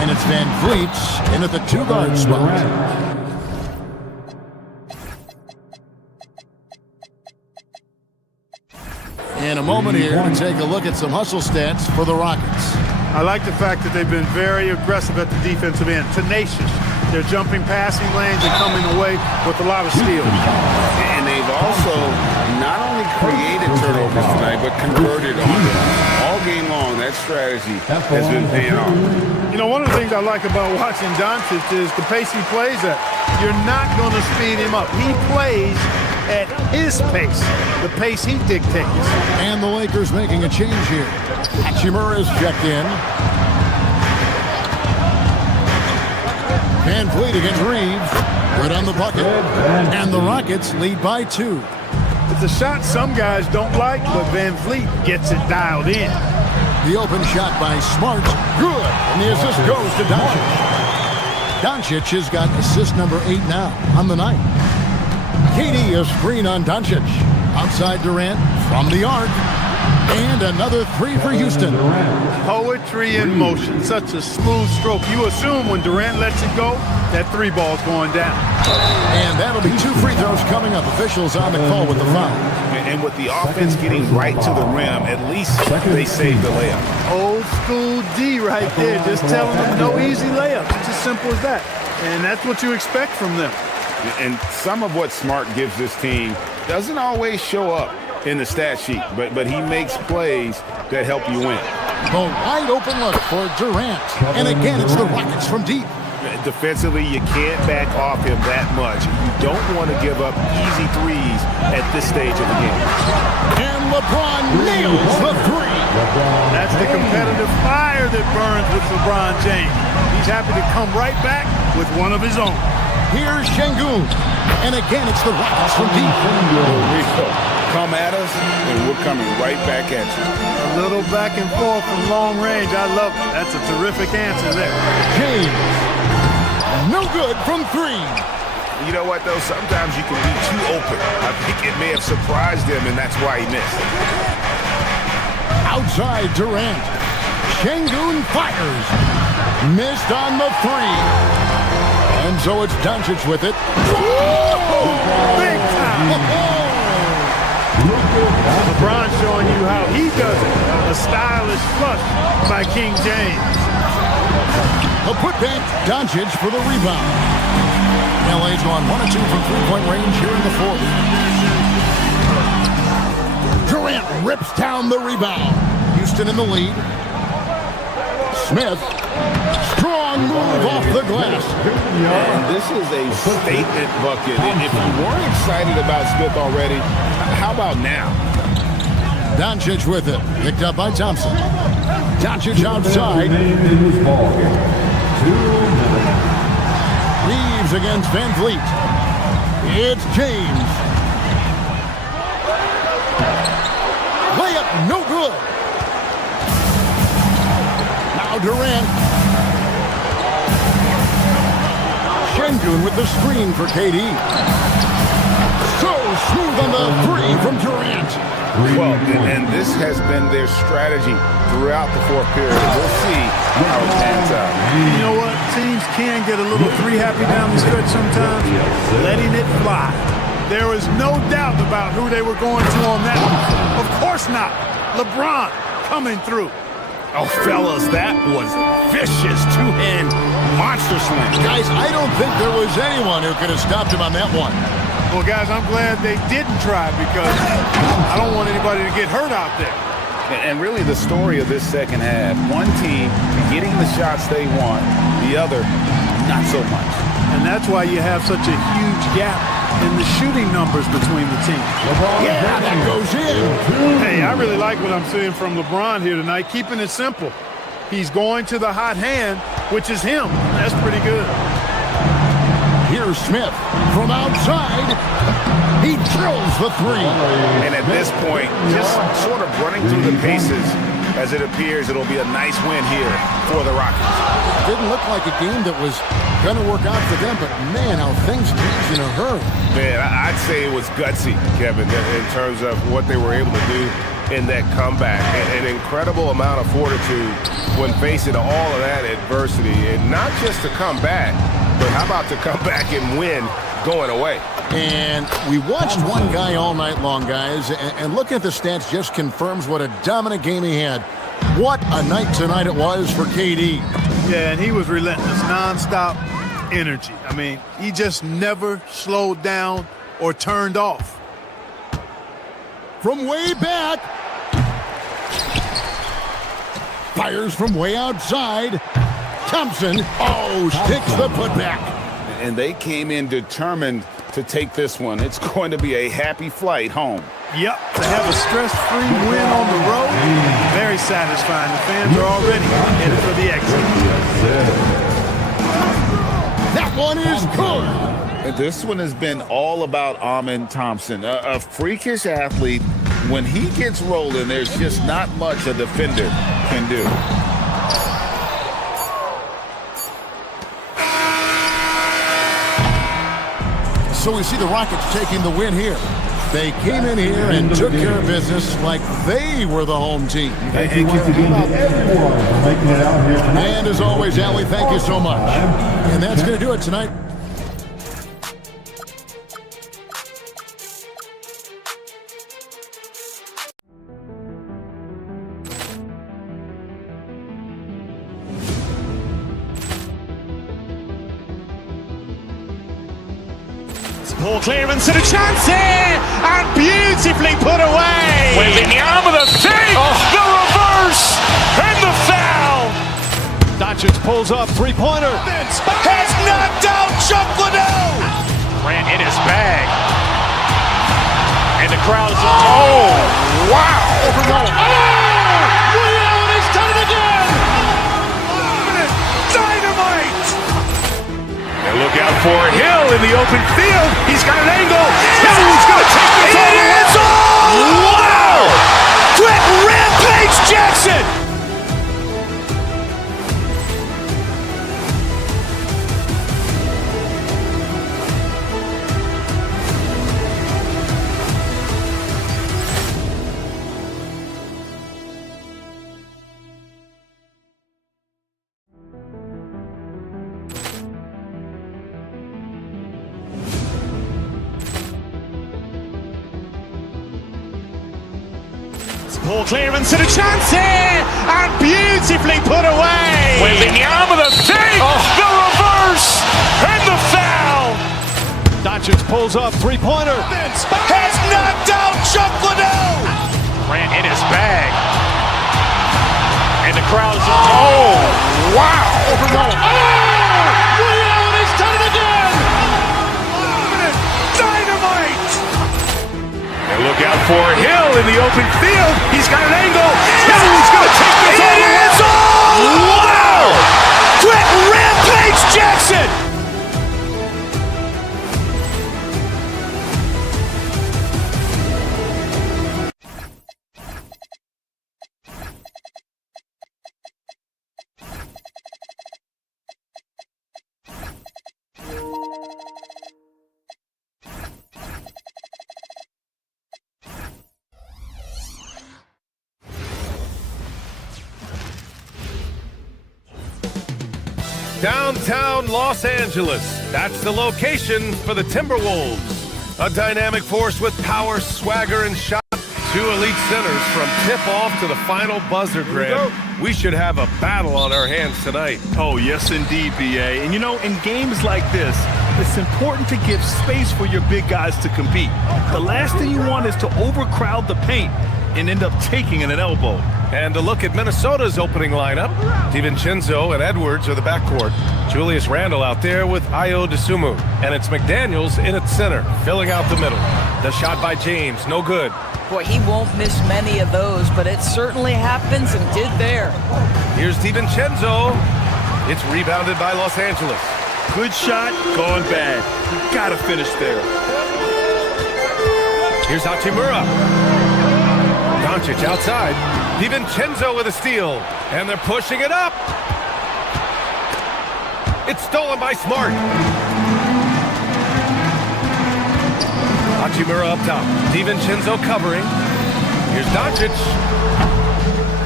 And it's Van Vliet in at the two-guard spot. In a moment here to take a look at some hustle stats for the Rockets. I like the fact that they've been very aggressive at the defensive end, tenacious. They're jumping passing lanes and coming away with a lot of steals. And they've also not only created turnovers tonight, but converted on them. All game long, that strategy has been paying off. You know, one of the things I like about watching Doncic is the pace he plays at. You're not going to speed him up. He plays at his pace, the pace he dictates. And the Lakers making a change here. Hachimura is checked in. Van Vliet against Reeves. Good on the bucket. And the Rockets lead by 2. It's a shot some guys don't like, but Van Vliet gets it dialed in. The open shot by Smart. Good. And the assist goes to Doncic. Doncic has got assist number 8 now on the night. KD a screen on Doncic. Outside Durant from the arc. And another 3 for Houston. Poetry in motion. Such a smooth stroke. You assume when Durant lets it go, that 3 ball's going down. And that'll be 2 free throws coming up. Officials on the call with the foul. And with the offense getting right to the rim, at least they saved the layup. Old school D right there. Just telling them no easy layups. It's as simple as that. And that's what you expect from them. And some of what Smart gives this team doesn't always show up in the stat sheet, but he makes plays that help you win. The wide open look for Durant. And again, it's the Rockets from deep. Defensively, you can't back off him that much. You don't want to give up easy threes at this stage of the game. And LeBron nails the 3. That's the competitive fire that burns with LeBron James. He's happy to come right back with one of his own. Here's Şengün. And again, it's the Rockets from deep. Come at us, and we're coming right back at you. A little back and forth from long range. I love it. That's a terrific answer there. James. No good from 3. You know what, though? Sometimes you can be too open. I think it may have surprised him, and that's why he missed. Outside Durant. Şengün fires. Missed on the 3. And so it's Doncic with it. Big time. LeBron showing you how he does it. A stylish flush by King James. A putback, Doncic for the rebound. LA's gone 1 of 2 from three-point range here in the 4th. Durant rips down the rebound. Houston in the lead. Smith, strong move off the glass. And this is a statement bucket. And if you weren't excited about Smith already, how about now? Doncic with it, picked up by Thompson. Doncic outside. Reeves against Van Vliet. It's James. Layup no good. Now Durant. Şengün with the screen for KD. So smooth on the 3 from Durant. Well, and this has been their strategy throughout the 4th period. We'll see how it pans out. You know what? Teams can get a little 3 happy down the stretch sometimes. Letting it fly. There is no doubt about who they were going to on that one. Of course not. LeBron coming through. Oh, fellas, that was vicious 2-hand monster slam. Guys, I don't think there was anyone who could have stopped him on that one. Well, guys, I'm glad they didn't try because I don't want anybody to get hurt out there. And really the story of this second half, one team getting the shots they want, the other not so much. And that's why you have such a huge gap in the shooting numbers between the teams. Yeah, that goes in. Hey, I really like what I'm seeing from LeBron here tonight, keeping it simple. He's going to the hot hand, which is him. That's pretty good. Here's Smith from outside. He drills the three. And at this point, just sort of running through the paces, as it appears it'll be a nice win here for the Rockets. Didn't look like a game that was going to work out for them, but man, how things changed in a hurry. Man, I'd say it was gutsy, Kevin, in terms of what they were able to do in that comeback. An incredible amount of fortitude when facing all of that adversity. And not just to come back, but how about to come back and win going away? And we watched one guy all night long, guys, and looking at the stats just confirms what a dominant game he had. What a night tonight it was for KD. Yeah, and he was relentless, nonstop energy. I mean, he just never slowed down or turned off. From way back. Fires from way outside. Thompson, sticks the putback. And they came in determined to take this one. It's going to be a happy flight home. Yep, to have a stress-free win on the road, very satisfying. The fans are already headed for the exit. That one is good. This one has been all about Amen Thompson, a freakish athlete. When he gets rolling, there's just not much a defender can do. So we see the Rockets taking the win here. They came in here and took care of business like they were the home team. Thank you once again to everyone for making it out here tonight. And as always, Allie, thank you so much. And that's going to do it tonight. Poor clearance and a chance here, and beautifully put away. With the arm of the thing, the reverse, and the foul. Doncic pulls up, three-pointer. Has knocked out Chuck Liddell. Ran in his bag. And the crowd is, wow. Liddell, and he's done it again. Dynamite. And look out for Hill in the open field. He's got an angle. Hill's going to take this all the way. Wow! Quick rampage Jackson. Poor clearance and a chance here, and beautifully put away. With the arm of the thing, the reverse, and the foul. Doncic pulls up, three-pointer. Has knocked out Chuck Liddell. Ran in his bag. And the crowd is, wow. Liddell, and he's done it again. Dynamite. And look out for Hill in the open field. He's got an angle. Hill's going to take this all the way. Wow! Quick rampage Jackson. Downtown Los Angeles. That's the location for the Timberwolves. A dynamic force with power, swagger, and shot. Two elite centers from tip-off to the final buzzer grab. We should have a battle on our hands tonight. Oh, yes, indeed, B.A. And, you know, in games like this, it's important to give space for your big guys to compete. The last thing you want is to overcrowd the paint and end up taking an elbow. And to look at Minnesota's opening lineup, DiVincenzo and Edwards are the backcourt. Julius Randle out there with Ayo Dosunmu. And it's McDaniels in at center, filling out the middle. The shot by James, no good. Boy, he won't miss many of those, but it certainly happens and did there. Here's DiVincenzo. It's rebounded by Los Angeles. Good shot, gone bad. You gotta finish there. Here's Hachimura. Doncic outside. DiVincenzo with a steal. And they're pushing it up. It's stolen by Smart. Hachimura up top. DiVincenzo covering. Here's Doncic.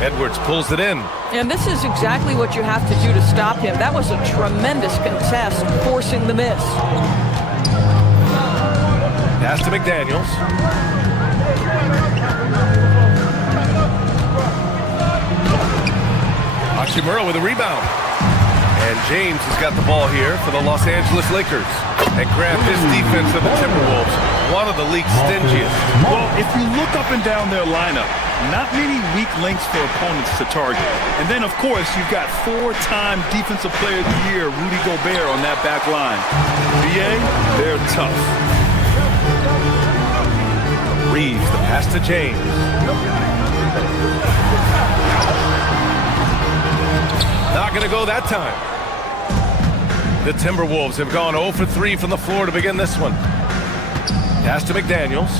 Edwards pulls it in. And this is exactly what you have to do to stop him. That was a tremendous contest, forcing the miss. Pass to McDaniels. Hachimura with a rebound. And James has got the ball here for the Los Angeles Lakers. And grab this defense of the Timberwolves, one of the league's stingiest. Well, if you look up and down their lineup, not many weak links for opponents to target. And then, of course, you've got four-time Defensive Player of the Year, Rudy Gobert, on that back line. BA, they're tough. Reeves, the pass to James. Not going to go that time. The Timberwolves have gone 0 for 3 from the floor to begin this one. Pass to McDaniels.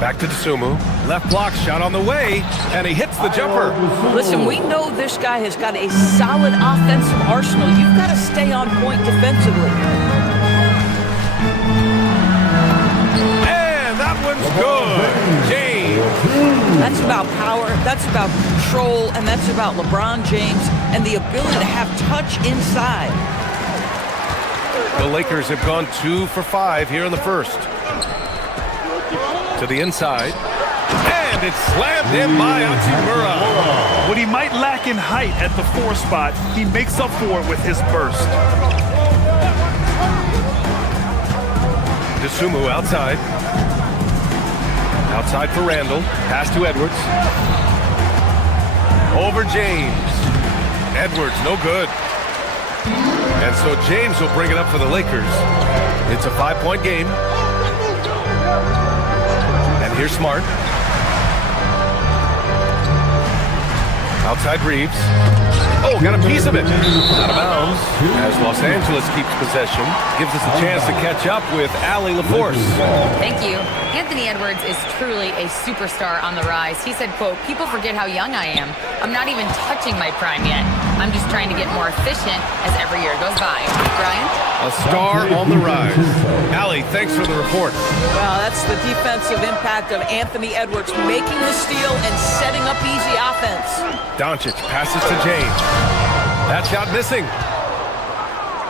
Back to Dosunmu. Left block shot on the way, and he hits the jumper. Listen, we know this guy has got a solid offensive arsenal. You've got to stay on point defensively. And that one's good. James. That's about power, that's about control, and that's about LeBron James and the ability to have touch inside. The Lakers have gone 2 for 5 here in the first. To the inside. And it's slammed in by Hachimura. What he might lack in height at the 4 spot, he makes up for it with his burst. Dosunmu outside. Outside for Randall. Pass to Edwards. Over James. Edwards, no good. And so James will bring it up for the Lakers. It's a 5-point game. And here's Smart. Outside Reeves. Oh, got a piece of it. Out of bounds as Los Angeles keeps possession. Gives us a chance to catch up with Allie LaForce. Thank you. Anthony Edwards is truly a superstar on the rise. He said, quote, "People forget how young I am. I'm not even touching my prime yet. I'm just trying to get more efficient as every year goes by." Brian? A star on the rise. Allie, thanks for the report. Well, that's the defensive impact of Anthony Edwards making the steal and setting up easy offense. Doncic passes to James. That shot missing.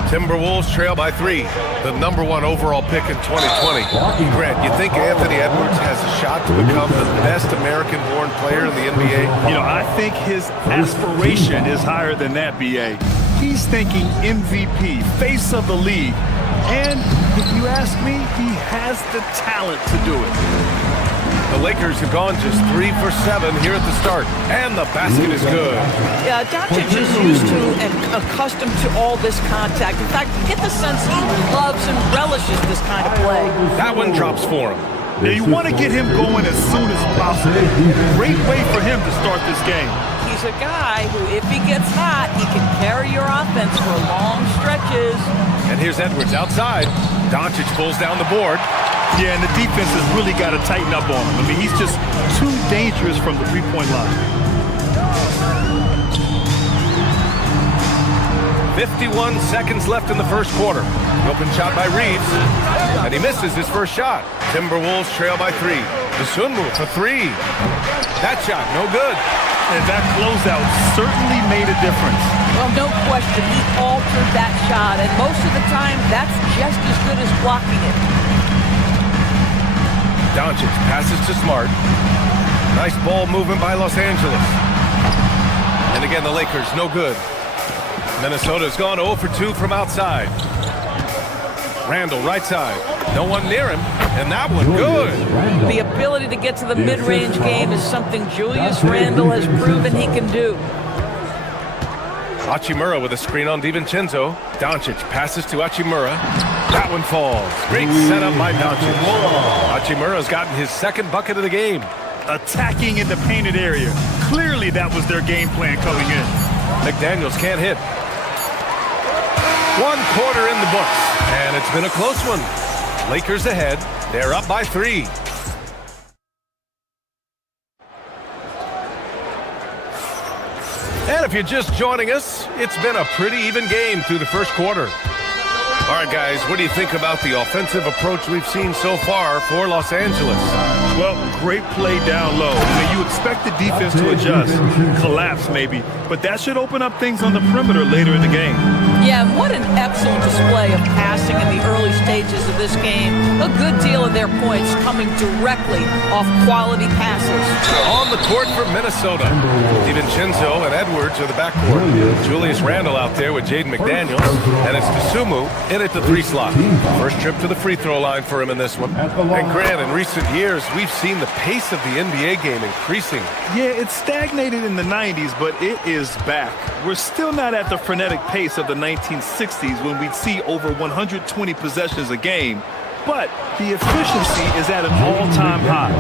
Timberwolves trail by 3. The #1 overall pick in 2020. Grant, you think Anthony Edwards has a shot to become the best American-born player in the NBA? You know, I think his aspiration is higher than that, BA. He's thinking MVP, face of the league. And if you ask me, he has the talent to do it. The Lakers have gone just 3 for 7 here at the start, and the basket is good. Yeah, Doncic is used to and accustomed to all this contact. In fact, you get the sense he loves and relishes this kind of play. That one drops for him. Now, you want to get him going as soon as possible. Great way for him to start this game. He's a guy who, if he gets hot, he can carry your offense for long stretches. And here's Edwards outside. Doncic pulls down the board. Yeah, and the defense has really got to tighten up on him. I mean, he's just too dangerous from the three-point line. 51 seconds left in the first quarter. Open shot by Reeves, and he misses his first shot. Timberwolves trail by 3. Dosunmu for 3. That shot, no good. And that closeout certainly made a difference. Well, no question, he altered that shot, and most of the time, that's just as good as blocking it. Doncic passes to Smart. Nice ball movement by Los Angeles. And again, the Lakers, no good. Minnesota's gone 0 for 2 from outside. Randall, right side. No one near him, and that one good. The ability to get to the mid-range game is something Julius Randle has proven he can do. Hachimura with a screen on DiVincenzo. Doncic passes to Hachimura. That one falls. Great setup by Doncic. Hachimura's gotten his second bucket of the game. Attacking in the painted area. Clearly that was their game plan coming in. McDaniels can't hit. 1 quarter in the books, and it's been a close one. Lakers ahead. They're up by 3. And if you're just joining us, it's been a pretty even game through the first quarter. All right, guys, what do you think about the offensive approach we've seen so far for Los Angeles? Well, great play down low. I mean, you expect the defense to adjust, collapse maybe, but that should open up things on the perimeter later in the game. Yeah, and what an excellent display of passing in the early stages of this game. A good deal of their points coming directly off quality passes. On the court for Minnesota, DiVincenzo and Edwards are the backcourt. Julius Randle out there with Jaden McDaniels, and it's Dosunmu in at the 3 slot. First trip to the free throw line for him in this one. And Grant, in recent years, we've seen the pace of the NBA game increasing. Yeah, it stagnated in the 90s, but it is back. We're still not at the frenetic pace of the 1960s when we'd see over 120 possessions a game, but the efficiency is at an all-time high.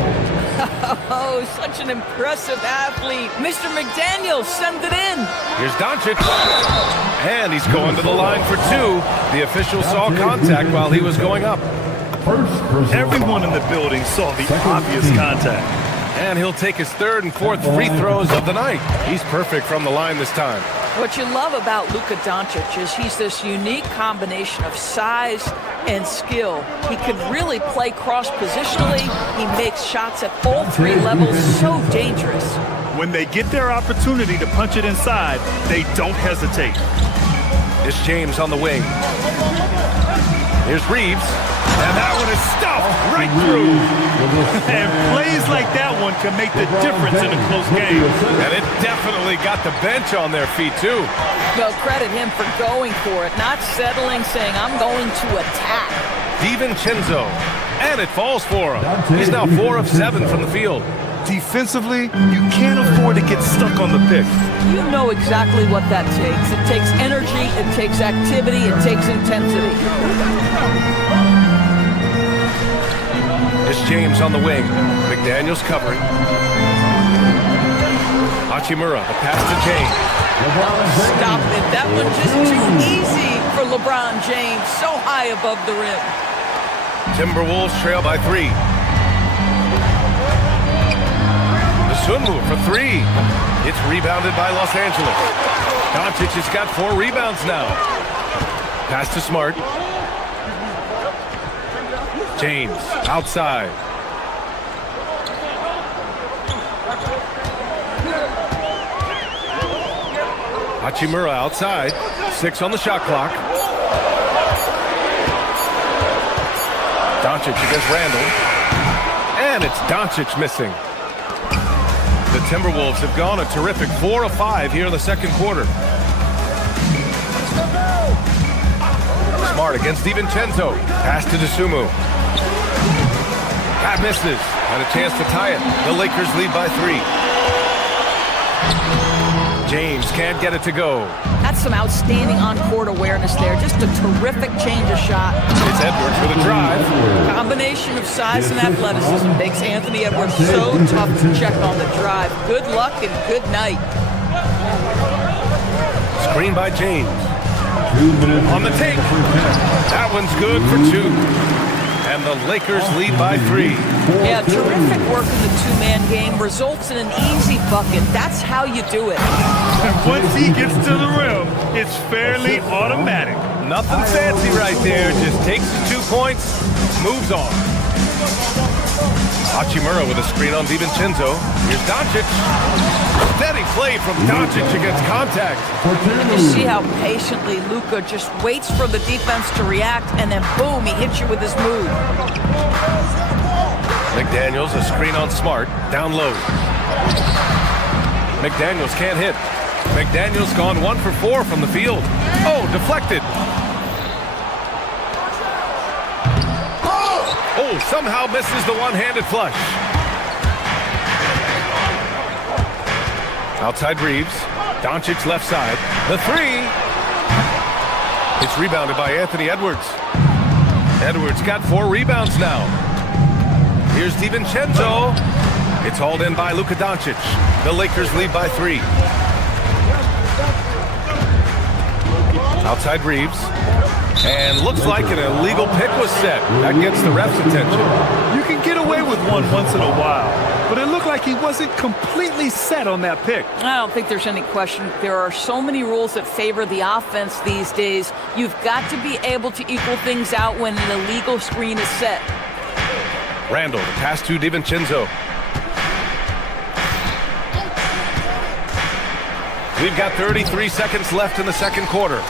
Oh, such an impressive athlete. Mr. McDaniels, send it in. Here's Doncic. And he's going to the line for 2. The official saw contact while he was going up. Everyone in the building saw the obvious contact. And he'll take his 3rd and 4th free throws of the night. He's perfect from the line this time. What you love about Luka Doncic is he's this unique combination of size and skill. He can really play cross-positionally. He makes shots at all 3 levels, so dangerous. When they get their opportunity to punch it inside, they don't hesitate. It's James on the wing. Here's Reeves. And that one is stuffed right through. And plays like that one can make the difference in a close game. And it definitely got the bench on their feet, too. Well, credit him for going for it, not settling, saying, I'm going to attack. DiVincenzo. And it falls for him. He's now 4 of 7 from the field. Defensively, you can't afford to get stuck on the pick. You know exactly what that takes. It takes energy, it takes activity, it takes intensity. It's James on the wing. McDaniels covering. Hachimura, a pass to James. Stop it. That one just too easy for LeBron James. So high above the rim. Timberwolves trail by 3. Dosunmu for 3. It's rebounded by Los Angeles. Doncic has got 4 rebounds now. Pass to Smart. James outside. Hachimura outside. 6 on the shot clock. Doncic against Randle. And it's Doncic missing. The Timberwolves have gone a terrific 4 of 5 here in the second quarter. Smart against DiVincenzo. Pass to Dosunmu. That misses. And a chance to tie it. The Lakers lead by 3. James can't get it to go. That's some outstanding on-court awareness there. Just a terrific change of shot. It's Edwards with a drive. Combination of size and athleticism makes Anthony Edwards so tough to check on the drive. Good luck and good night. Screen by James. On the take. That one's good for 2. And the Lakers lead by 3. Yeah, terrific work in the 2-man game results in an easy bucket. That's how you do it. And once he gets to the rim, it's fairly automatic. Nothing fancy right there. Just takes his 2 points, moves on. Hachimura with a screen on DiVincenzo. Here's Doncic. Steady play from Doncic against contact. And you see how patiently Luka just waits for the defense to react, and then boom, he hits you with his move. McDaniels, a screen on Smart, down low. McDaniels can't hit. McDaniels gone 1 for 4 from the field. Oh, deflected. Oh, somehow misses the one-handed flush. Outside Reeves. Doncic left side. The 3. It's rebounded by Anthony Edwards. Edwards got 4 rebounds now. Here's DiVincenzo. It's hauled in by Luka Doncic. The Lakers lead by 3. Outside Reeves. And looks like an illegal pick was set. That gets the ref's attention. You can get away with one once in a while, but it looked like he wasn't completely set on that pick. I don't think there's any question. There are so many rules that favor the offense these days. You've got to be able to equal things out when an illegal screen is set. Randall, the pass to DiVincenzo. We've got 33 seconds left in the second quarter.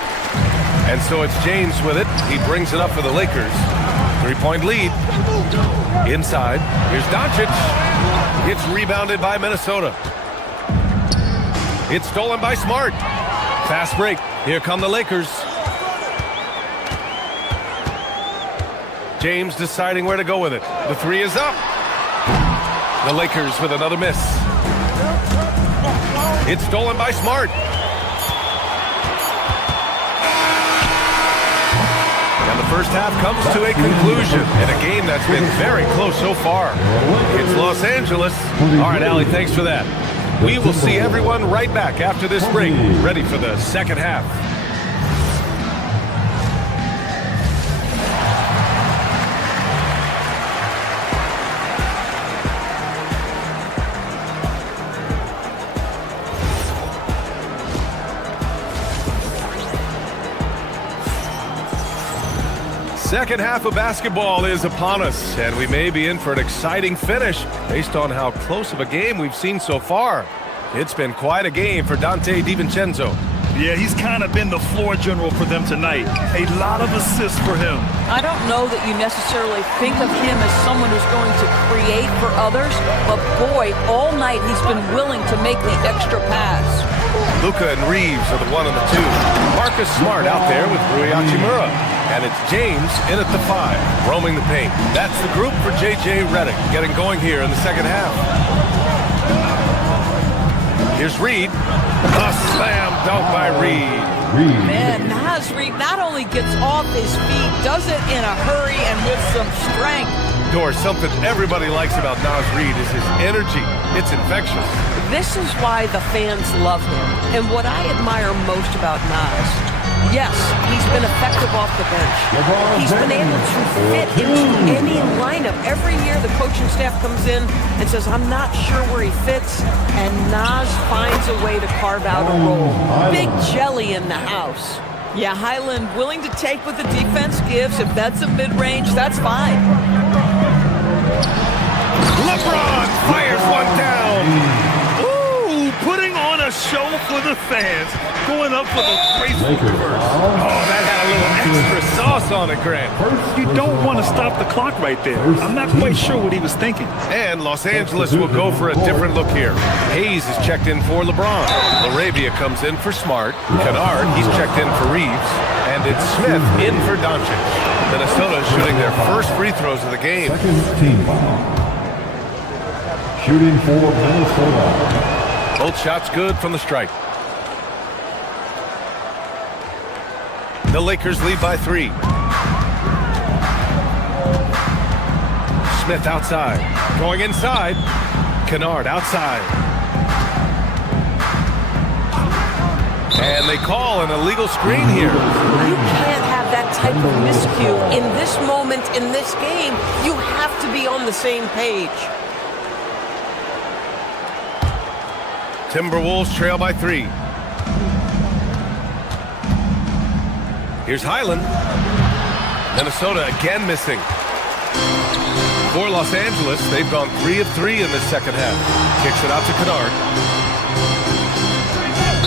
And so it's James with it. He brings it up for the Lakers. 3-point lead. Inside. Here's Doncic. It's rebounded by Minnesota. It's stolen by Smart. Fast break. Here come the Lakers. James deciding where to go with it. The three is up. The Lakers with another miss. It's stolen by Smart. And the first half comes to a conclusion in a game that's been very close so far. It's Los Angeles. All right, Allie, thanks for that. We will see everyone right back after this break, ready for the second half. Second half of basketball is upon us, and we may be in for an exciting finish based on how close of a game we've seen so far. It's been quite a game for Donte DiVincenzo. Yeah, he's kind of been the floor general for them tonight. A lot of assists for him. I don't know that you necessarily think of him as someone who's going to create for others, but boy, all night he's been willing to make the extra pass. Luka and Reeves are the 1 and the 2. Marcus Smart out there with Rui Hachimura. And it's James in at the 5, roaming the paint. That's the group for J.J. Redick getting going here in the second half. Here's Reed. A slam dunk by Reed. Man, Naz Reed not only gets off his feet, does it in a hurry and with some strength. Doris, something everybody likes about Naz Reed is his energy. It's infectious. This is why the fans love him. And what I admire most about Naz, yes, he's been effective off the bench. He's been able to fit into any lineup. Every year the coaching staff comes in and says, I'm not sure where he fits, and Naz finds a way to carve out a role. Big jelly in the house. Yeah, Highland willing to take what the defense gives. If that's a mid-range, that's fine. LeBron fires one down. Putting on a show for the fans, going up for the graceful reverse. Oh, that had a little extra sauce on it, Grant. You don't want to stop the clock right there. I'm not quite sure what he was thinking. And Los Angeles will go for a different look here. Hayes is checked in for LeBron. LaRavia comes in for Smart. Kennard, he's checked in for Reeves. And it's Smith in for Doncic. Minnesota shooting their first free throws of the game. Second team foul. Shooting for Minnesota. Both shots good from the stripe. The Lakers lead by 3. Smith outside. Going inside. Kennard outside. And they call an illegal screen here. You can't have that type of miscue. In this moment, in this game, you have to be on the same page. Timberwolves trail by 3. Here's Highland. Minnesota again missing. For Los Angeles, they've gone 3 of 3 in this second half. Kicks it out to Kennard.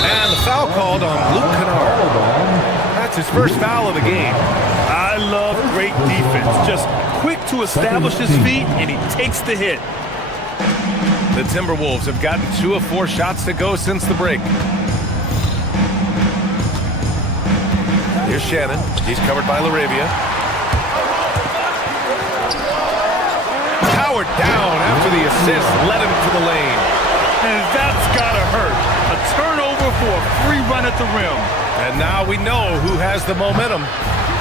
And the foul called on Luke Kennard. That's his first foul of the game. I love great defense. Just quick to establish his feet, and he takes the hit. The Timberwolves have gotten 2 of 4 shots to go since the break. Here's Shannon. He's covered by LaRavia. Powered down after the assist led him to the lane. And that's gotta hurt. A turnover for a free run at the rim. And now we know who has the momentum.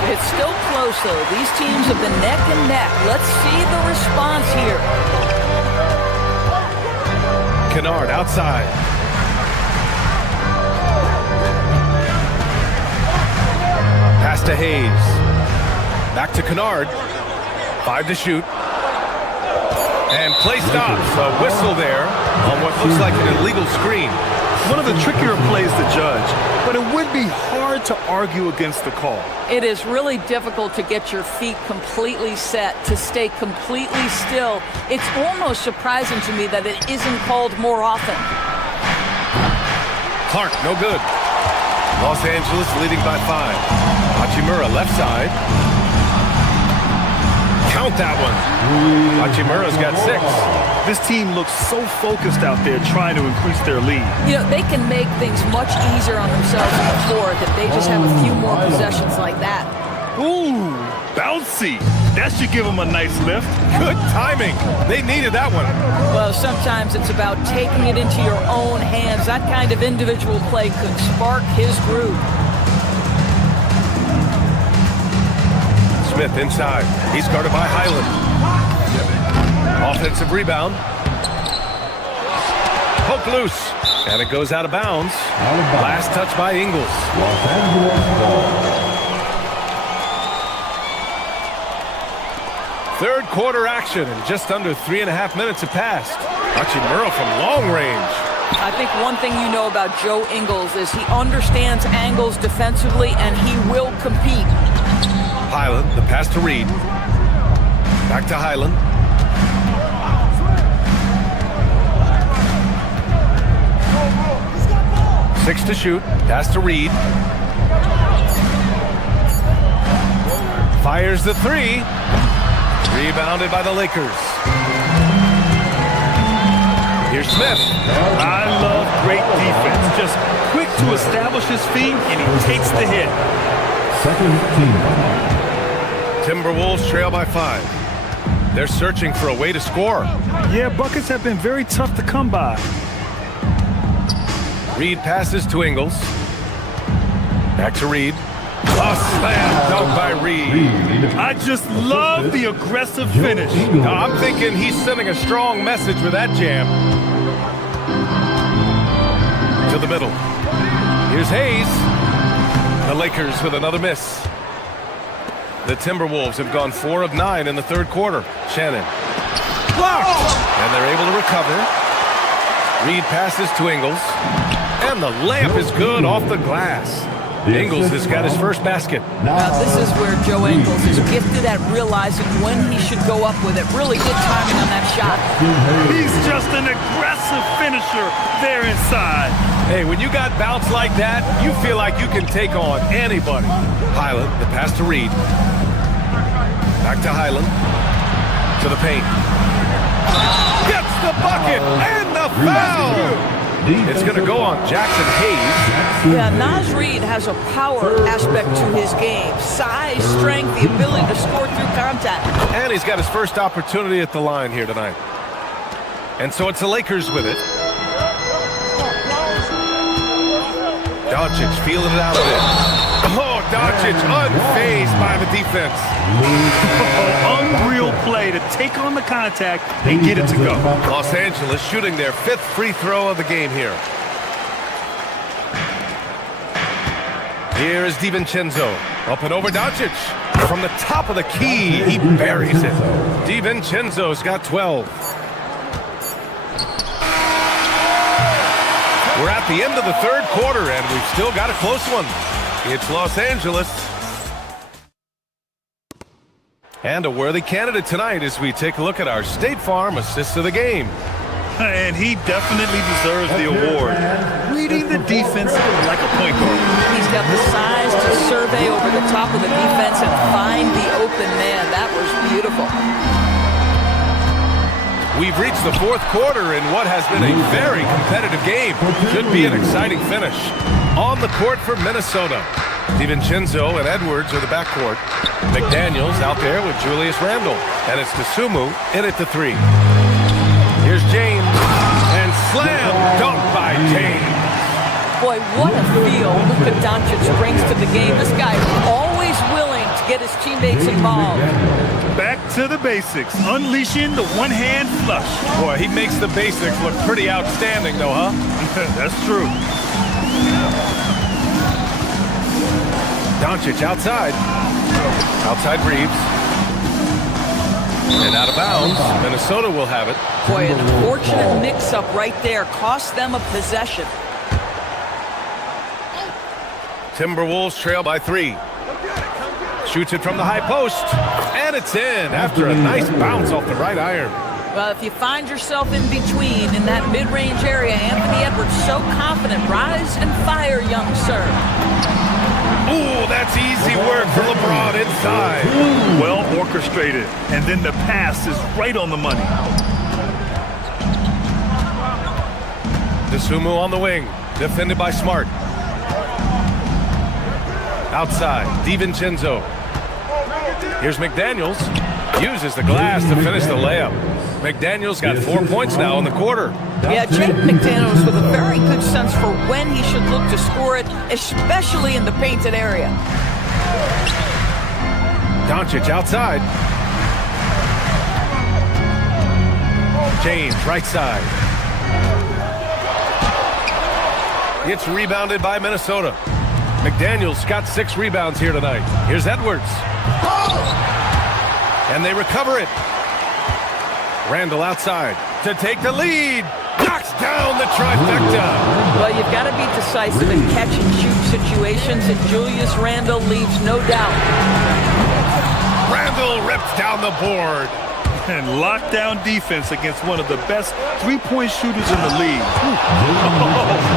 It's still close, though. These teams have been neck and neck. Let's see the response here. Kennard outside. Pass to Hayes. Back to Kennard. 5 to shoot. And play stops. A whistle there on what looks like an illegal screen. One of the trickier plays to judge, but it would be hard to argue against the call. It is really difficult to get your feet completely set, to stay completely still. It's almost surprising to me that it isn't called more often. Clark, no good. Los Angeles leading by 5. Hachimura left side. Count that one. Hachimura's got 6. This team looks so focused out there trying to increase their lead. You know, they can make things much easier on themselves on the floor if they just have a few more possessions like that. Ooh, bouncy. That should give them a nice lift. Good timing. They needed that one. Well, sometimes it's about taking it into your own hands. That kind of individual play could spark his groove. Smith inside. He's guarded by Highland. Offensive rebound. Poke loose. And it goes out of bounds. Last touch by Ingles. Third quarter action, and just under 3.5 minutes have passed. Hachimura from long range. I think one thing you know about Joe Ingles is he understands angles defensively, and he will compete. Highland, the pass to Reed. Back to Highland. Six to shoot. Pass to Reed. Fires the 3. Rebounded by the Lakers. Here's Smith. I love great defense. Just quick to establish his feet, and he takes the hit. Second team. Timberwolves trail by 5. They're searching for a way to score. Yeah, buckets have been very tough to come by. Reed passes to Ingles. Back to Reed. A slam dunk by Reed. I just love the aggressive finish. Now, I'm thinking he's sending a strong message with that jam. To the middle. Here's Hayes. The Lakers with another miss. The Timberwolves have gone 4 of 9 in the third quarter. Shannon. Blocked! And they're able to recover. Reed passes to Ingles. And the layup is good off the glass. Ingles has got his first basket. Now, this is where Joe Ingles is gifted at realizing when he should go up with it. Really good timing on that shot. He's just an aggressive finisher there inside. Hey, when you got bounce like that, you feel like you can take on anybody. Highland, the pass to Reed. Back to Highland. To the paint. Gets the bucket and the foul! It's going to go on Jackson Hayes. Yeah, Naz Reid has a power aspect to his game. Size, strength, the ability to score through contact. And he's got his first opportunity at the line here tonight. And so it's the Lakers with it. Doncic feeling it out of it. Oh, Doncic unfazed by the defense. Unreal play to take on the contact and get it to go. Los Angeles shooting their 5th free throw of the game here. Here is DiVincenzo. Up and over Doncic. From the top of the key, he buries it. DiVincenzo's got 12. We're at the end of the third quarter, and we've still got a close one. It's Los Angeles. And a worthy candidate tonight as we take a look at our State Farm Assist of the Game. And he definitely deserves the award. Reading the defense like a point guard. He's got the size to survey over the top of the defense and find the open man. That was beautiful. We've reached the fourth quarter in what has been a very competitive game. Should be an exciting finish. On the court for Minnesota. DiVincenzo and Edwards are the backcourt. McDaniels out there with Julius Randle. And it's Dosunmu in at the 3. Here's James. And slam dunk by James. Boy, what a feel Luka Doncic brings to the game. This guy is always willing to get his teammates involved. Back to the basics. Unleashing the one-hand flush. Boy, he makes the basics look pretty outstanding, though, huh? That's true. Doncic outside. Outside Reeves. And out of bounds. Minnesota will have it. Boy, an unfortunate mix-up right there. Cost them a possession. Timberwolves trail by 3. Shoots it from the high post. And it's in after a nice bounce off the right iron. Well, if you find yourself in between in that mid-range area, Anthony Edwards so confident. Rise and fire, young sir. Ooh, that's easy work for LeBron inside. Well orchestrated. And then the pass is right on the money. DeSumo on the wing. Defended by Smart. Outside, DiVincenzo. Here's McDaniels. Uses the glass to finish the layup. McDaniels got 4 points now in the quarter. Yeah, Jake McDaniels with a very good sense for when he should look to score it, especially in the painted area. Doncic outside. James, right side. It's rebounded by Minnesota. McDaniels got 6 rebounds here tonight. Here's Edwards. And they recover it. Randall outside to take the lead. Knocks down the trifecta. Well, you've got to be decisive in catch-and-shoot situations, and Julius Randle leaves no doubt. Randall rips down the board. And lockdown defense against one of the best three-point shooters in the league.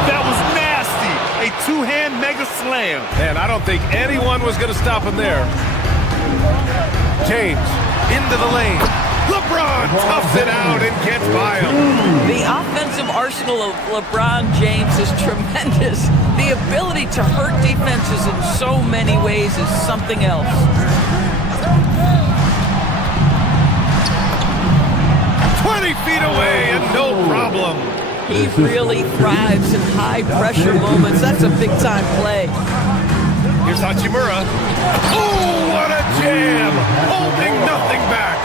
That was nasty. A two-hand mega slam. And I don't think anyone was going to stop him there. James into the lane. LeBron toughs it out and gets by him. The offensive arsenal of LeBron James is tremendous. The ability to hurt defenses in so many ways is something else. Feet away and no problem. He really thrives in high-pressure moments. That's a big-time play. Here's Hachimura. Oh, what a jam! Holding nothing back.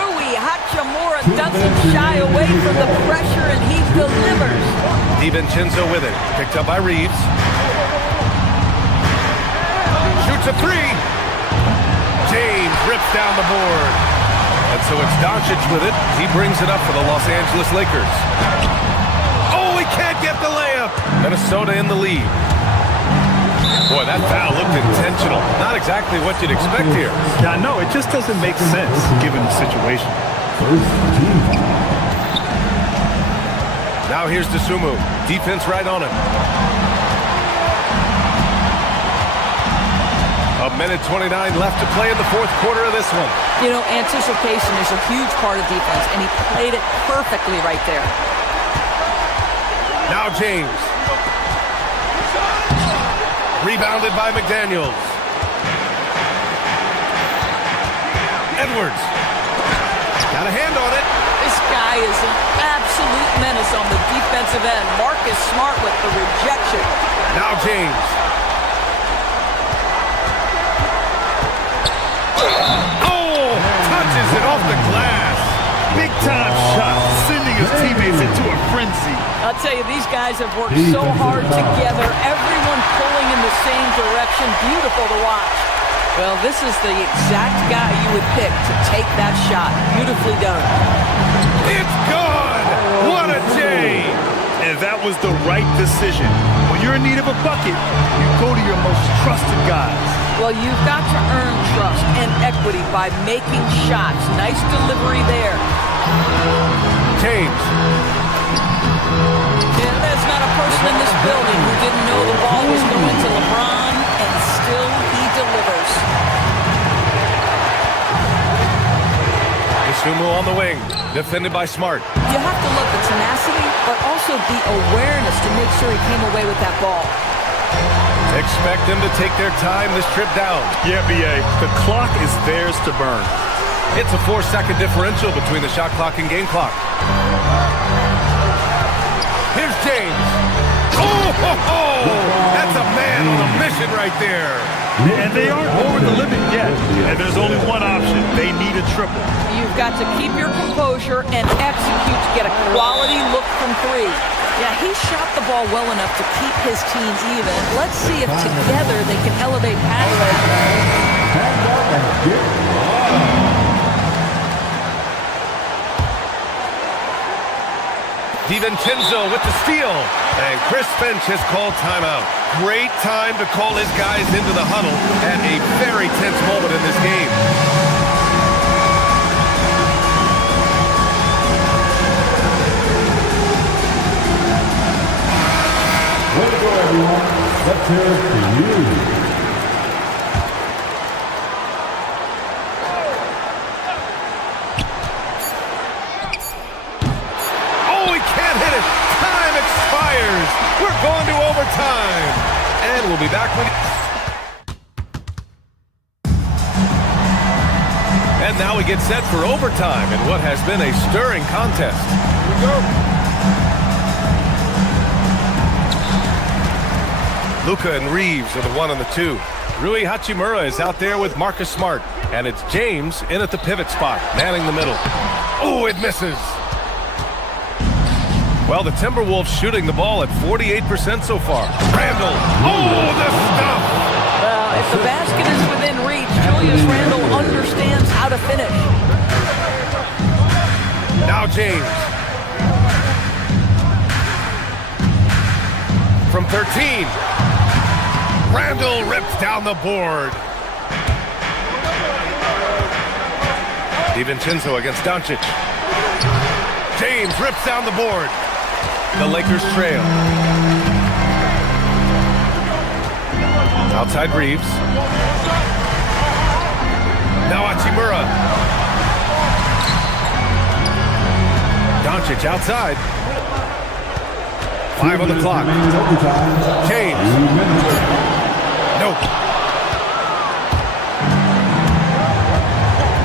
Rui Hachimura doesn't shy away from the pressure, and he delivers. DiVincenzo with it. Picked up by Reeves. Shoots a 3. James rips down the board. And so it's Doncic with it. He brings it up for the Los Angeles Lakers. Oh, he can't get the layup. Minnesota in the lead. Boy, that foul looked intentional. Not exactly what you'd expect here. Yeah, no, it just doesn't make sense given the situation. Now here's DeSumo. Defense right on him. A minute 29 left to play in the fourth quarter of this one. You know, anticipation is a huge part of defense, and he played it perfectly right there. Now James. Rebounded by McDaniels. Edwards. Got a hand on it. This guy is an absolute menace on the defensive end. Marcus Smart with the rejection. Now James. Oh, touches it off the glass. Big time shot, sending his teammates into a frenzy. I'll tell you, these guys have worked so hard together. Everyone pulling in the same direction. Beautiful to watch. Well, this is the exact guy you would pick to take that shot. Beautifully done. It's good. What a day. And that was the right decision. When you're in need of a bucket, you go to your most trusted guys. Well, you've got to earn trust and equity by making shots. Nice delivery there. James. Yeah, there's not a person in this building who didn't know the ball was going to LeBron, and still he delivers. DeSumo on the wing, defended by Smart. You have to love the tenacity, but also the awareness to make sure he came away with that ball. Expect them to take their time this trip down. Yeah, B.A., the clock is theirs to burn. It's a 4-second differential between the shot clock and game clock. Here's James. Oh, that's a man on a mission right there. And they aren't over the limit yet. And there's only one option. They need a triple. You've got to keep your composure and execute to get a quality look from 3. Yeah, he shot the ball well enough to keep his team even. Let's see if together they can elevate past DiVincenzo with the steal. And Chris Finch has called timeout. Great time to call his guys into the huddle at a very tense moment in this game. Let's go, everyone. Let's hear it for you. We're going to overtime. And we'll be back with you. And now we get set for overtime in what has been a stirring contest. Here we go. Luka and Reeves are the 1 and the 2. Rui Hachimura is out there with Marcus Smart. And it's James in at the pivot spot, manning the middle. Oh, it misses. Well, the Timberwolves shooting the ball at 48% so far. Randall. Oh, the stuff! Well, if the basket is within reach, Julius Randle understands how to finish. Now James. From 13. Randall rips down the board. DiVincenzo against Doncic. James rips down the board. The Lakers trail. Outside Reeves. Now Hachimura. Doncic outside. 5 on the clock. James. Nope.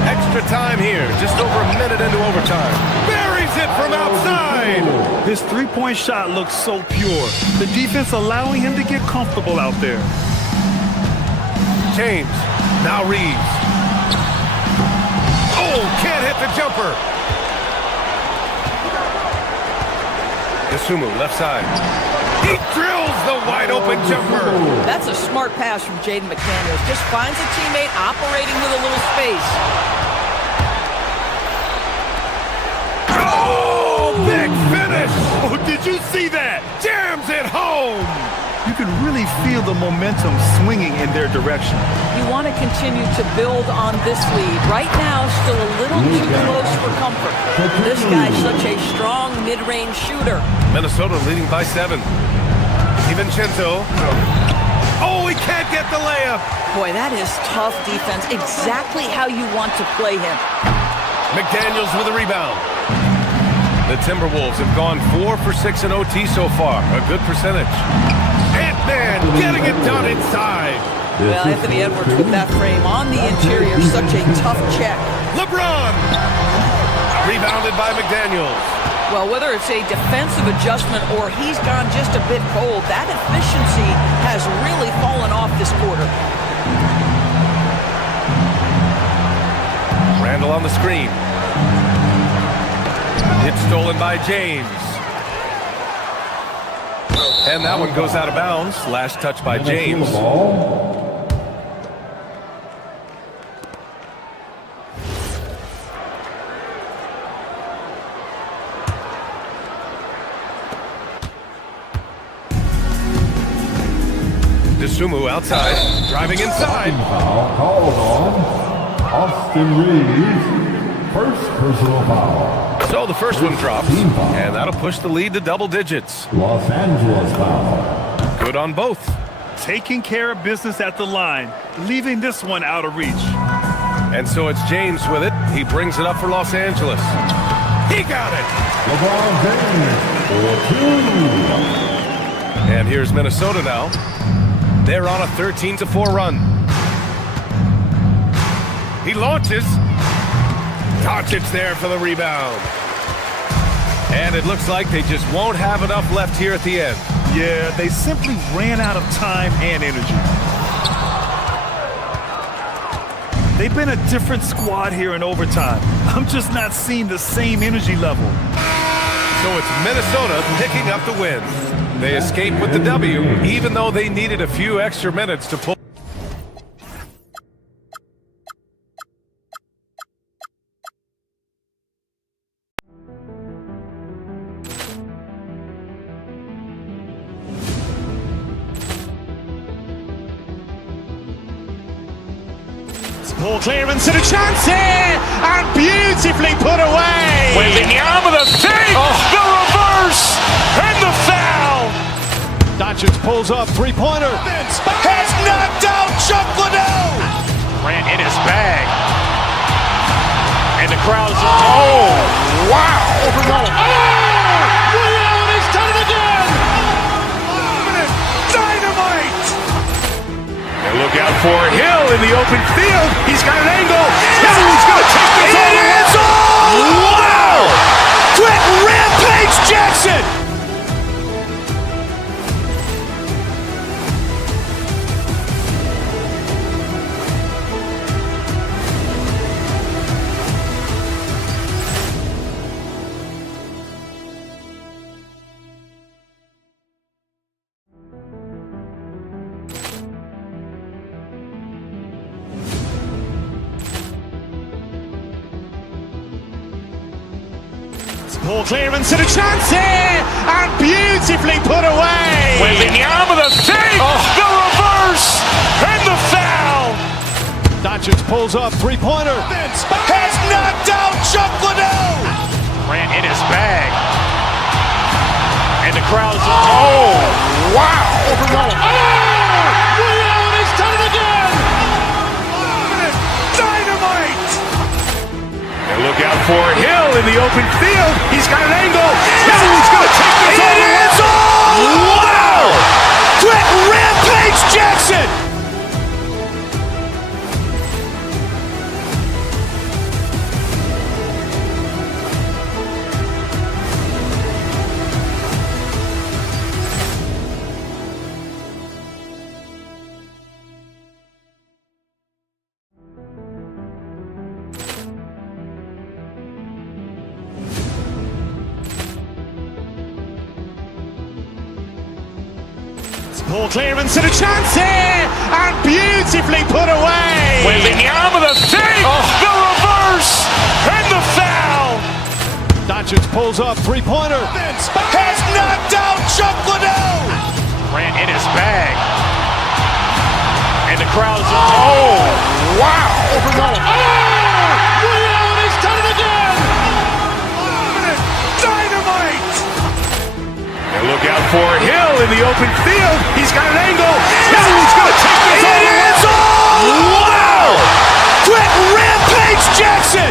Extra time here. Just over a minute into overtime. Buries it from outside. His three-point shot looks so pure. The defense allowing him to get comfortable out there. James. Now Reeves. Oh, can't hit the jumper. Isumu, left side. He drills the wide-open jumper. That's a smart pass from Jaden McDaniels. Just finds a teammate operating with a little space. Oh, big finish! Oh, did you see that? Jams it home! You can really feel the momentum swinging in their direction. You want to continue to build on this lead. Right now, still a little too close for comfort. This guy's such a strong mid-range shooter. Minnesota leading by 7. DiVincenzo. Oh, he can't get the layup. Boy, that is tough defense. Exactly how you want to play him. McDaniels with a rebound. The Timberwolves have gone 4 for 6 in OT so far. A good percentage. Ant-Man getting it done inside. Well, Anthony Edwards with that frame on the interior. Such a tough check. LeBron. Rebounded by McDaniels. Well, whether it's a defensive adjustment or he's gone just a bit cold, that efficiency has really fallen off this quarter. Randall on the screen. It's stolen by James. And that one goes out of bounds. Last touch by James. Isumu outside, driving inside. Foul called on Austin Reeves. First personal foul. So the first one drops, and that'll push the lead to double digits. Los Angeles foul. Good on both. Taking care of business at the line, leaving this one out of reach. And so it's James with it. He brings it up for Los Angeles. He got it. LeBron James for 2. And here's Minnesota now. They're on a 13-4 run. He launches. Doncic there for the rebound. And it looks like they just won't have enough left here at the end. Yeah, they simply ran out of time and energy. They've been a different squad here in overtime. I'm just not seeing the same energy level. So it's Minnesota picking up the win. They escaped with the W, even though they needed a few extra minutes to pull. Poor clearance and a chance here, and beautifully put away. Wembanyama the fake, the reverse, and the foul. Doncic pulls up, three-pointer. Has knocked out Chuck Liddell. Grant in his bag. And the crowd's, oh, wow. He's done it again. Dynamite. And look out for Hill in the open field. He's got an angle. He's going to take this all the way. Wow! Quick Rampage Jackson. Poor clearance and a chance here, and beautifully put away. Wembanyama the fake, the reverse, and the foul. Doncic pulls up, three-pointer. Has knocked out Chuck Liddell. Grant in his bag. And the crowd's, oh, wow. He's done it again. Dynamite. And look out for Hill in the open field. He's got an angle. He's going to take this all the way. Wow! Quick Rampage Jackson. Poor clearance and a chance here, and beautifully put away. Wembanyama the fake, the reverse, and the foul. Doncic pulls up, three-pointer. Has knocked out Chuck Liddell. Grant in his bag. And the crowd's, oh, wow. He's done it again. Dynamite. And look out for Hill in the open field. He's got an angle. He's going to take this all the way. Wow! Quick Rampage Jackson.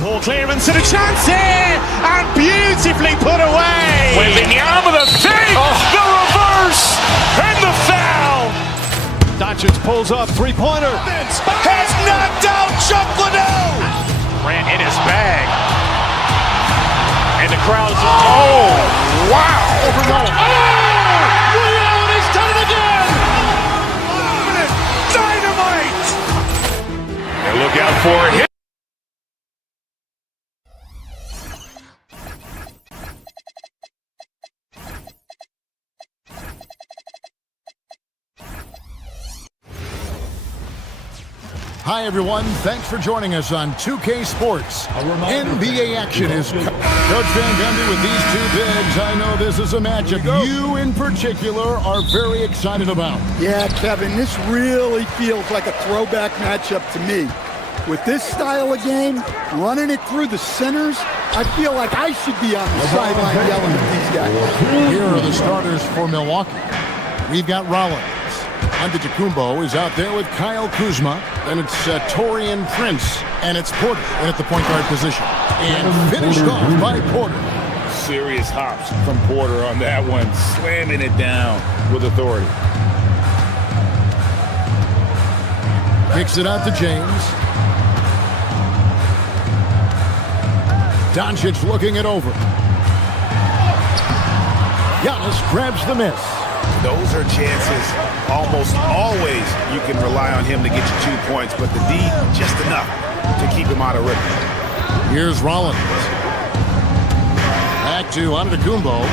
Poor clearance and a chance here, and beautifully put away. Wembanyama the fake, the reverse, and the foul. Doncic pulls up, three-pointer. Has knocked out Chuck Liddell. Grant in his bag. And the crowd's, oh, wow. He's done it again. Dynamite. And look out for him. Hi, everyone. Thanks for joining us on 2K Sports. NBA action is... Coach Van Gundy with these two bigs. I know this is a matchup you, in particular, are very excited about. Yeah, Kevin, this really feels like a throwback matchup to me. With this style of game, running it through the centers, I feel like I should be on the sideline yelling at these guys. Here are the starters for Milwaukee. We've got Rollins. Antetokounmpo is out there with Kyle Kuzma. Then it's Taurean Prince. And it's Porter in at the point guard position. And finished off by Porter. serious hops from Porter on that one, slamming it down with authority. Kicks it out to James. Doncic looking it over. Giannis grabs the miss. Those are chances almost always you can rely on him to get you 2 points, but the D just enough to keep him out of rhythm. Here's Rollins. Back to Antetokounmpo.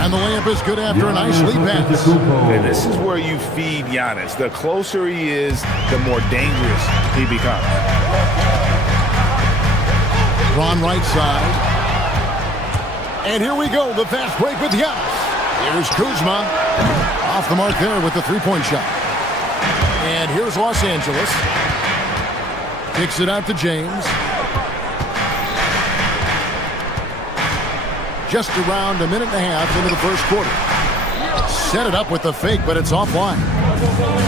And the layup is good after a nice lead pass. And this is where you feed Giannis. The closer he is, the more dangerous he becomes. Drawn right side. And here we go, the fast break with Giannis. Here's Kuzma. Off the mark there with the three-point shot. And here's Los Angeles. Kicks it out to James. Just around a minute and a half into the first quarter. Set it up with the fake, but it's offline.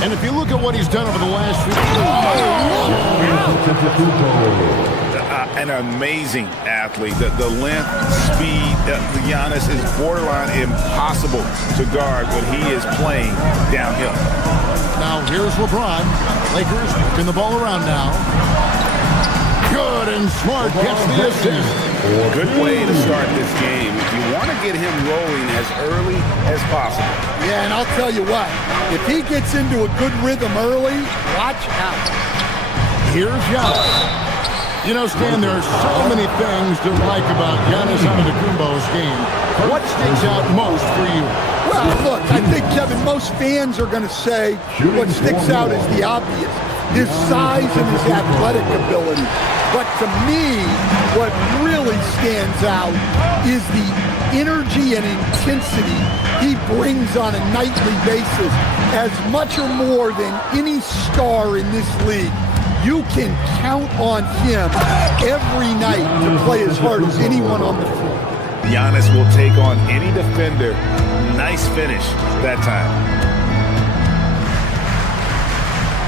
And if you look at what he's done over the last few an amazing athlete. The length, speed, Giannis is borderline impossible to guard when he is playing downhill. Now here's LeBron. Lakers working the ball around now. Good, and Smart gets the assist. Good way to start this game. If you want to get him rolling as early as possible. Yeah, and I'll tell you what, if he gets into a good rhythm early, watch out. Here's Giannis. You know, Stan, there are so many things to like about Giannis Antetokounmpo's game. What sticks out most for you? Well, look, I think, Kevin, most fans are going to say what sticks out is the obvious. His size and his athletic ability. But to me, what really stands out is the energy and intensity he brings on a nightly basis, as much or more than any star in this league. You can count on him every night to play as hard as anyone on the floor. Giannis will take on any defender. Nice finish that time.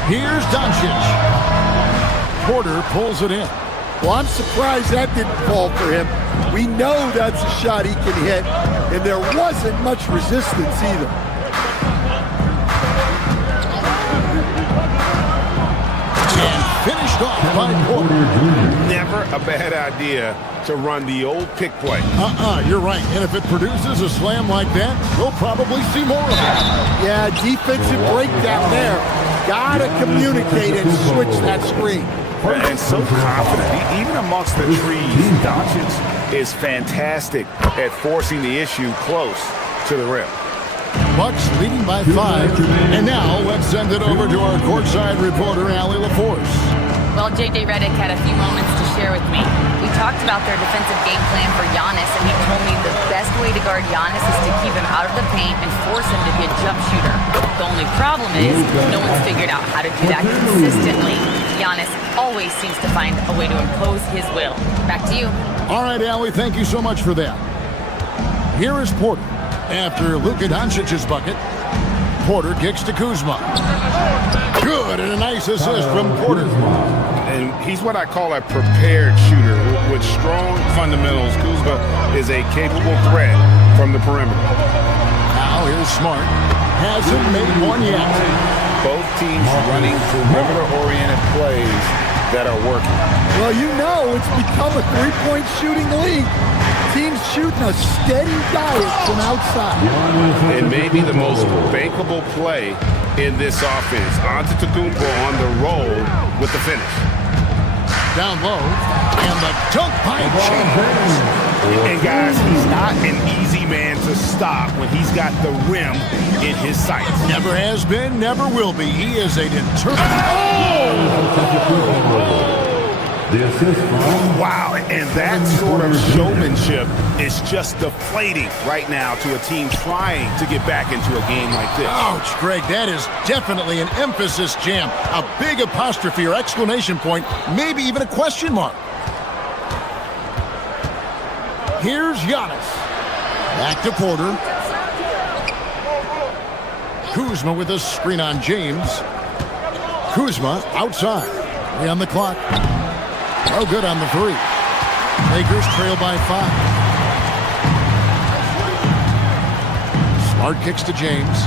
Here's Doncic. Porter pulls it in. Well, I'm surprised that didn't fall for him. We know that's a shot he can hit, and there wasn't much resistance either. Finished off by Porter. Never a bad idea to run the old pick play. You're right. And if it produces a slam like that, we'll probably see more of it. Yeah, defensive breakdown there. Gotta communicate and switch that screen. And so confident. Even amongst the trees, Doncic is fantastic at forcing the issue close to the rim. Bucks leading by 5. And now let's send it over to our courtside reporter, Allie LaForce. Well, J.J. Redick had a few moments to share with me. We talked about their defensive game plan for Giannis, and he told me the best way to guard Giannis is to keep him out of the paint and force him to be a jump shooter. The only problem is no one's figured out how to do that consistently. Giannis always seems to find a way to impose his will. Back to you. All right, Allie, thank you so much for that. Here is Porter. After Luka Doncic's bucket, Porter kicks to Kuzma. Good, and a nice assist from Porter. And he's what I call a prepared shooter with strong fundamentals. Kuzma is a capable threat from the perimeter. Now here's Smart. Hasn't made one yet. Both teams running perimeter-oriented plays that are working. Well, you know it's become a three-point shooting league. Teams shooting a steady diet from outside. It may be the most bankable play in this offense. Antetokounmpo on the roll with the finish. Down low, and the dunk by James. And guys, he's not an easy man to stop when he's got the rim in his sights. Never has been, never will be. He is a determined. Wow, and that sort of showmanship is just deflating right now to a team trying to get back into a game like this. Ouch, Greg, that is definitely an emphasis jam. A big apostrophe or exclamation point, maybe even a question mark. Here's Giannis. Back to Porter. Kuzma with a screen on James. Kuzma outside. 3 on the clock. No good on the 3. Lakers trail by 5. Smart kicks to James.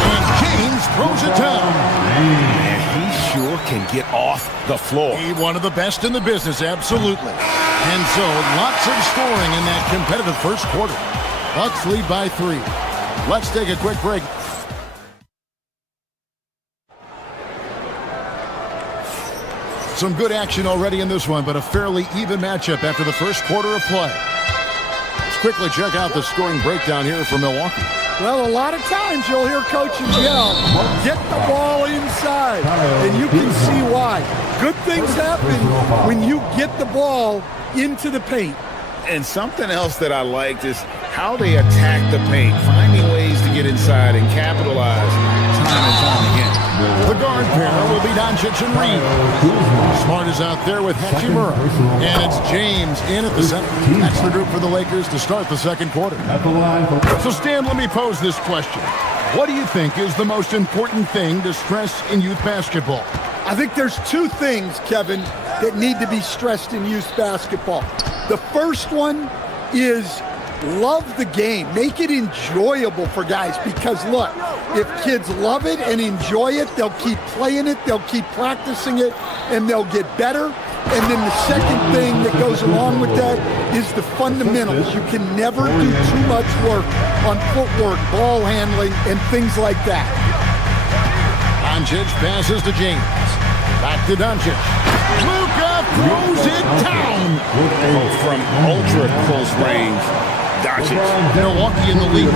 And James throws it down. Man, he sure can get off the floor. He one of the best in the business, absolutely. And so, lots of scoring in that competitive first quarter. Bucks lead by 3. Let's take a quick break. Some good action already in this one, but a fairly even matchup after the first quarter of play. Let's quickly check out the scoring breakdown here for Milwaukee. Well, a lot of times you'll hear coaches yell, get the ball inside, and you can see why. Good things happen when you get the ball into the paint. And something else that I liked is how they attack the paint, finding ways to get inside and capitalize time and time again. The guard pair will be Doncic and Reed. Smart is out there with Hachimura. And it's James in at the center. That's the group for the Lakers to start the second quarter. So, Stan, let me pose this question. What do you think is the most important thing to stress in youth basketball? I think there's 2 things, Kevin, that need to be stressed in youth basketball. The first one is love the game. Make it enjoyable for guys, because look, if kids love it and enjoy it, they'll keep playing it, they'll keep practicing it, and they'll get better. And then the second thing that goes along with that is the fundamentals. You can never do too much work on footwork, ball handling, and things like that. Doncic passes to James. Back to Doncic. Luka throws it down. From ultra close range, Doncic. Milwaukee in the lead.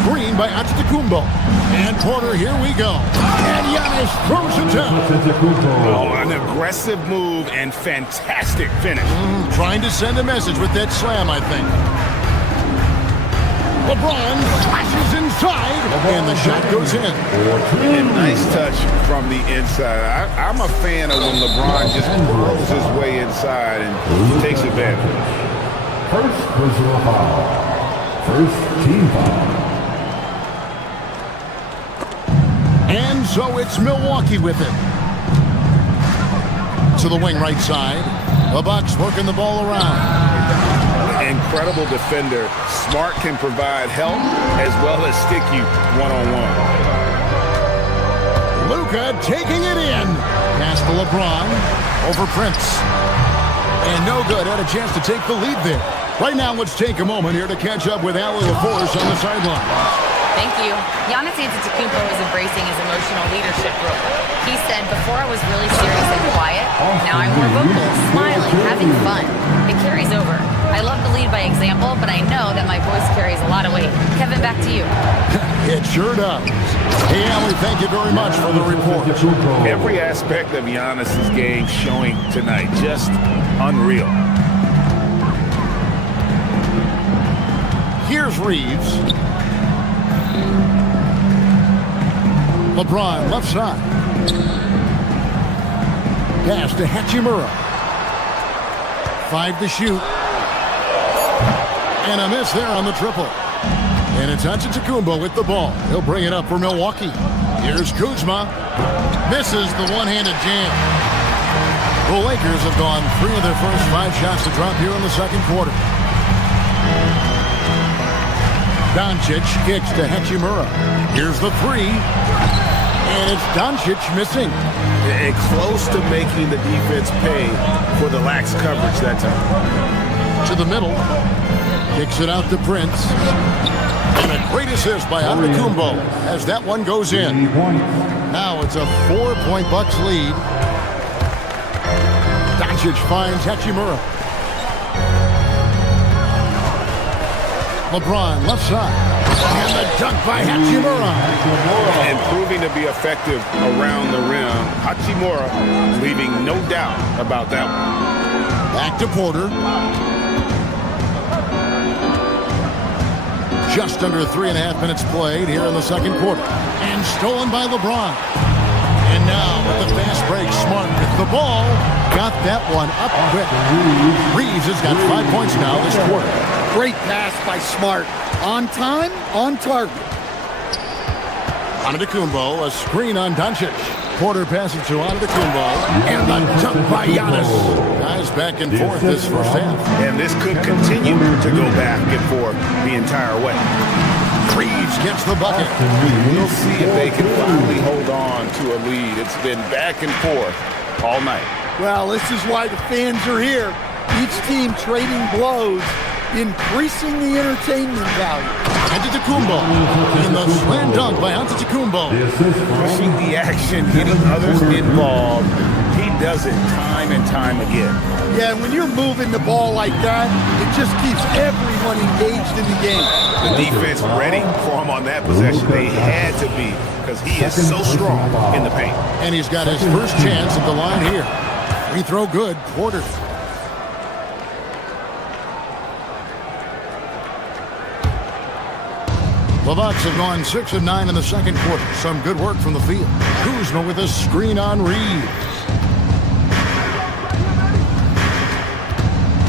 Screen by Antetokounmpo. And Porter, here we go. And Giannis throws it down. Oh, an aggressive move and fantastic finish. Trying to send a message with that slam, I think. LeBron flashes inside, and the shot goes in. And nice touch from the inside. I'm a fan of when LeBron just curls his way inside and takes advantage. First personal foul. First team foul. And so it's Milwaukee with it. To the wing right side. The Bucks working the ball around. Incredible defender. Smart can provide help as well as stick you one-on-one. Luka taking it in. Pass to LeBron. Over Prince. And no good. Had a chance to take the lead there. Right now, let's take a moment here to catch up with Allie LaForce on the sideline. Thank you. Giannis Antetokounmpo is embracing his emotional leadership role. He said, before I was really serious and quiet, now I'm more vocal, smiling, having fun. It carries over. I love to lead by example, but I know that my voice carries a lot of weight. Kevin, back to you. It sure does. Hey, Allie, thank you very much for the report. Every aspect of Giannis' game showing tonight. Just unreal. Here's Reeves. LeBron, left side. Pass to Hachimura. 5 to shoot. And a miss there on the triple. And it's Antetokounmpo with the ball. He'll bring it up for Milwaukee. Here's Kuzma. Misses the one-handed jam. The Lakers have gone 3 of their first 5 shots to drop here in the second quarter. Doncic kicks to Hachimura. Here's the 3. And it's Doncic missing. And close to making the defense pay for the lax coverage that time. To the middle. Kicks it out to Prince. And a great assist by Antetokounmpo as that one goes in. Now it's a 4-point Bucks lead. Doncic finds Hachimura. LeBron, left side. And the dunk by Hachimura. And proving to be effective around the rim. Hachimura leaving no doubt about that one. Back to Porter. Just under 3.5 minutes played here in the second quarter. And stolen by LeBron. And now with the fast break, Smart with the ball. Got that one up quick. Reeves has got 5 points now this quarter. Great pass by Smart. On time, on target. Antetokounmpo, a screen on Doncic. Porter passes to Antetokounmpo. And the dunk by Giannis. Guys back and forth this first half. And this could continue to go back and forth the entire way. Reeves gets the bucket. We'll see if they can finally hold on to a lead. It's been back and forth all night. Well, this is why the fans are here. Each team trading blows, increasing the entertainment value. Antetokounmpo in the slam dunk by Antetokounmpo. Pushing the action, getting others involved. He does it time and time again. Yeah, when you're moving the ball like that, it just keeps everyone engaged in the game. The defense ready for him on that possession. They had to be, because he is so strong in the paint. And he's got his first chance at the line here. Free throw good, Porter. The Bucks have gone 6 of 9 in the second quarter. Some good work from the field. Kuzma with a screen on Reeves.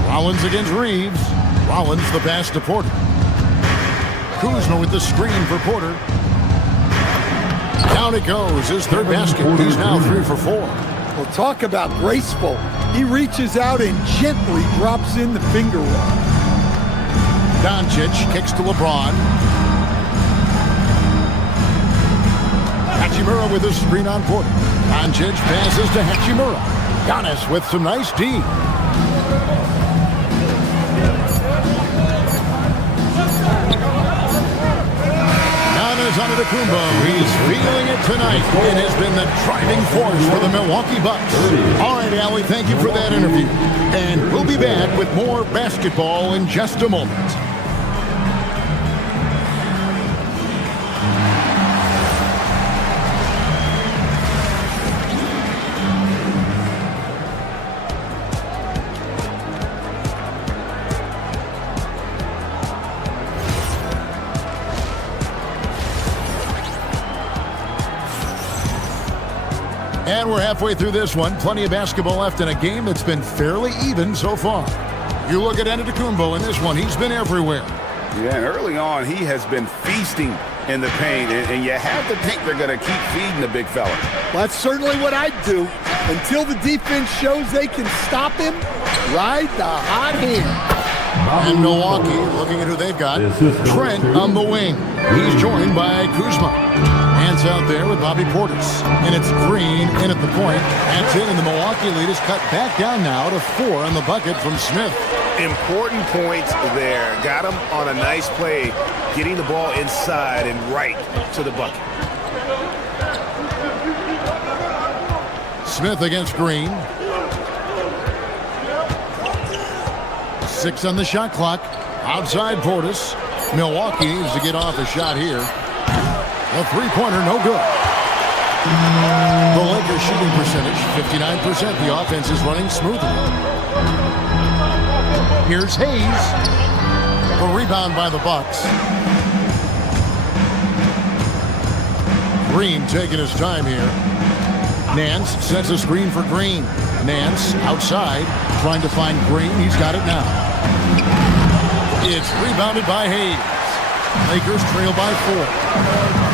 Rollins against Reeves. Rollins the pass to Porter. Kuzma with the screen for Porter. Down it goes. His third basket. He's now 3 for 4. Well, talk about graceful. He reaches out and gently drops in the finger roll. Doncic kicks to LeBron. Hachimura with a screen on Porter. Doncic passes to Hachimura. Giannis with some nice D. Antetokounmpo, he's feeling it tonight and has been the driving force for the Milwaukee Bucks. All right, Allie, thank you for that interview. And we'll be back with more basketball in just a moment. And we're halfway through this one. Plenty of basketball left in a game that's been fairly even so far. You look at Antetokounmpo in this one. He's been everywhere. Yeah, and early on, he has been feasting in the paint, and you have to think they're going to keep feeding the big fella. Well, that's certainly what I'd do. Until the defense shows they can stop him, ride the hot hand. And Milwaukee, looking at who they've got, Trent on the wing. He's joined by Kuzma. Hands out there with Bobby Portis. And it's Green in at the point. That's it, and the Milwaukee lead is cut back down now to 4 on the bucket from Smith. Important points there. Got him on a nice play, getting the ball inside and right to the bucket. Smith against Green. 6 on the shot clock. Outside Portis. Milwaukee needs to get off a shot here. A three-pointer, no good. The Lakers shooting percentage, 59%. The offense is running smoothly. Here's Hayes. The rebound by the Bucks. Green taking his time here. Nance sets a screen for Green. Nance outside, trying to find Green. He's got it now. It's rebounded by Hayes. Lakers trail by 4.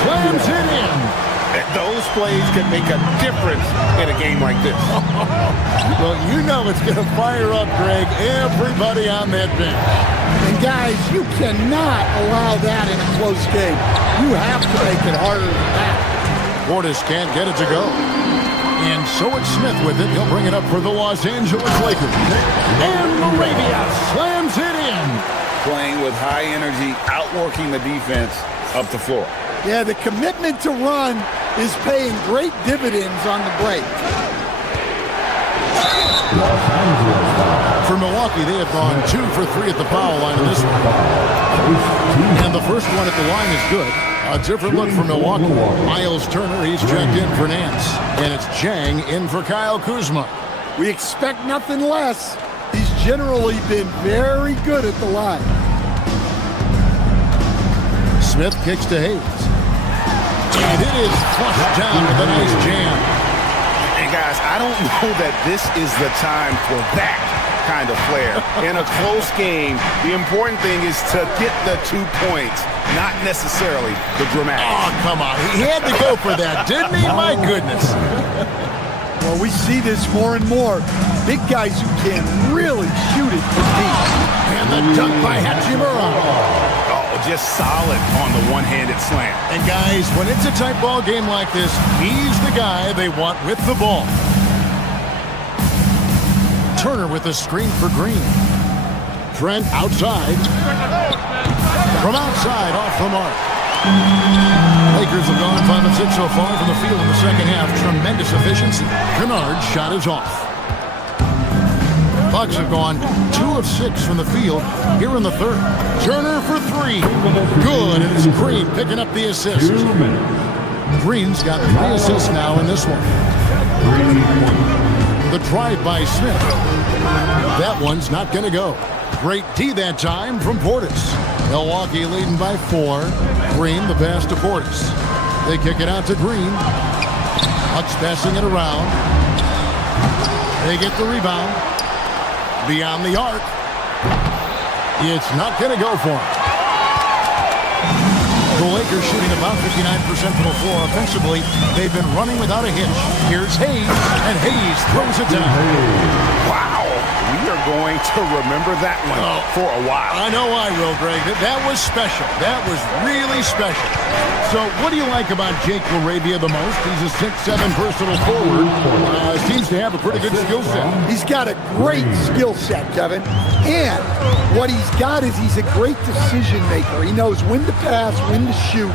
Slams it in. Those plays can make a difference in a game like this. Well, you know it's going to fire up, Greg, everybody on that bench. And guys, you cannot allow that in a close game. You have to make it harder than that. Portis can't get it to go. And so it's Smith with it. He'll bring it up for the Los Angeles Lakers. And Moravia slams it in. Playing with high energy, outworking the defense up the floor. Yeah, the commitment to run is paying great dividends on the break. For Milwaukee, they have gone 2 for 3 at the foul line in this one. And the first one at the line is good. A different look for Milwaukee. Miles Turner, he's checked in for Nance. And it's Chang in for Kyle Kuzma. We expect nothing less. He's generally been very good at the line. Smith kicks to Hayes. And it is flushed down with a nice jam. And guys, I don't know that this is the time for that kind of flair. In a close game, the important thing is to get the 2 points, not necessarily the dramatic. Oh, come on. He had to go for that, didn't he? My goodness. Well, we see this more and more. Big guys who can really shoot it from deep. And the dunk by Hachimura. Just solid on the one-handed slam. And guys, when it's a tight ball game like this, he's the guy they want with the ball. Turner with a screen for Green. Trent outside. From outside, off the mark. Lakers have gone 5 of 6 so far from the field in the second half. Tremendous efficiency. Kennard's shot is off. Bucks have gone 2 of 6 from the field here in the third. Turner for 3. Good, and it's Green picking up the assist. Green's got 3 assists now in this one. The drive by Smith. That one's not going to go. Great D that time from Portis. Milwaukee leading by 4. Green the pass to Portis. They kick it out to Green. Bucks passing it around. They get the rebound. Beyond the arc. It's not going to go for him. The Lakers shooting about 59% from the floor offensively. They've been running without a hitch. Here's Hayes, and Hayes throws it down. Wow. We are going to remember that one for a while. I know I will, Greg. That was special. That was really special. So what do you like about Jake LaRavia the most? He's a 6'7" versatile forward. Seems to have a pretty good skill set. He's got a great skill set, Kevin. And what he's got is he's a great decision maker. He knows when to pass, when to shoot,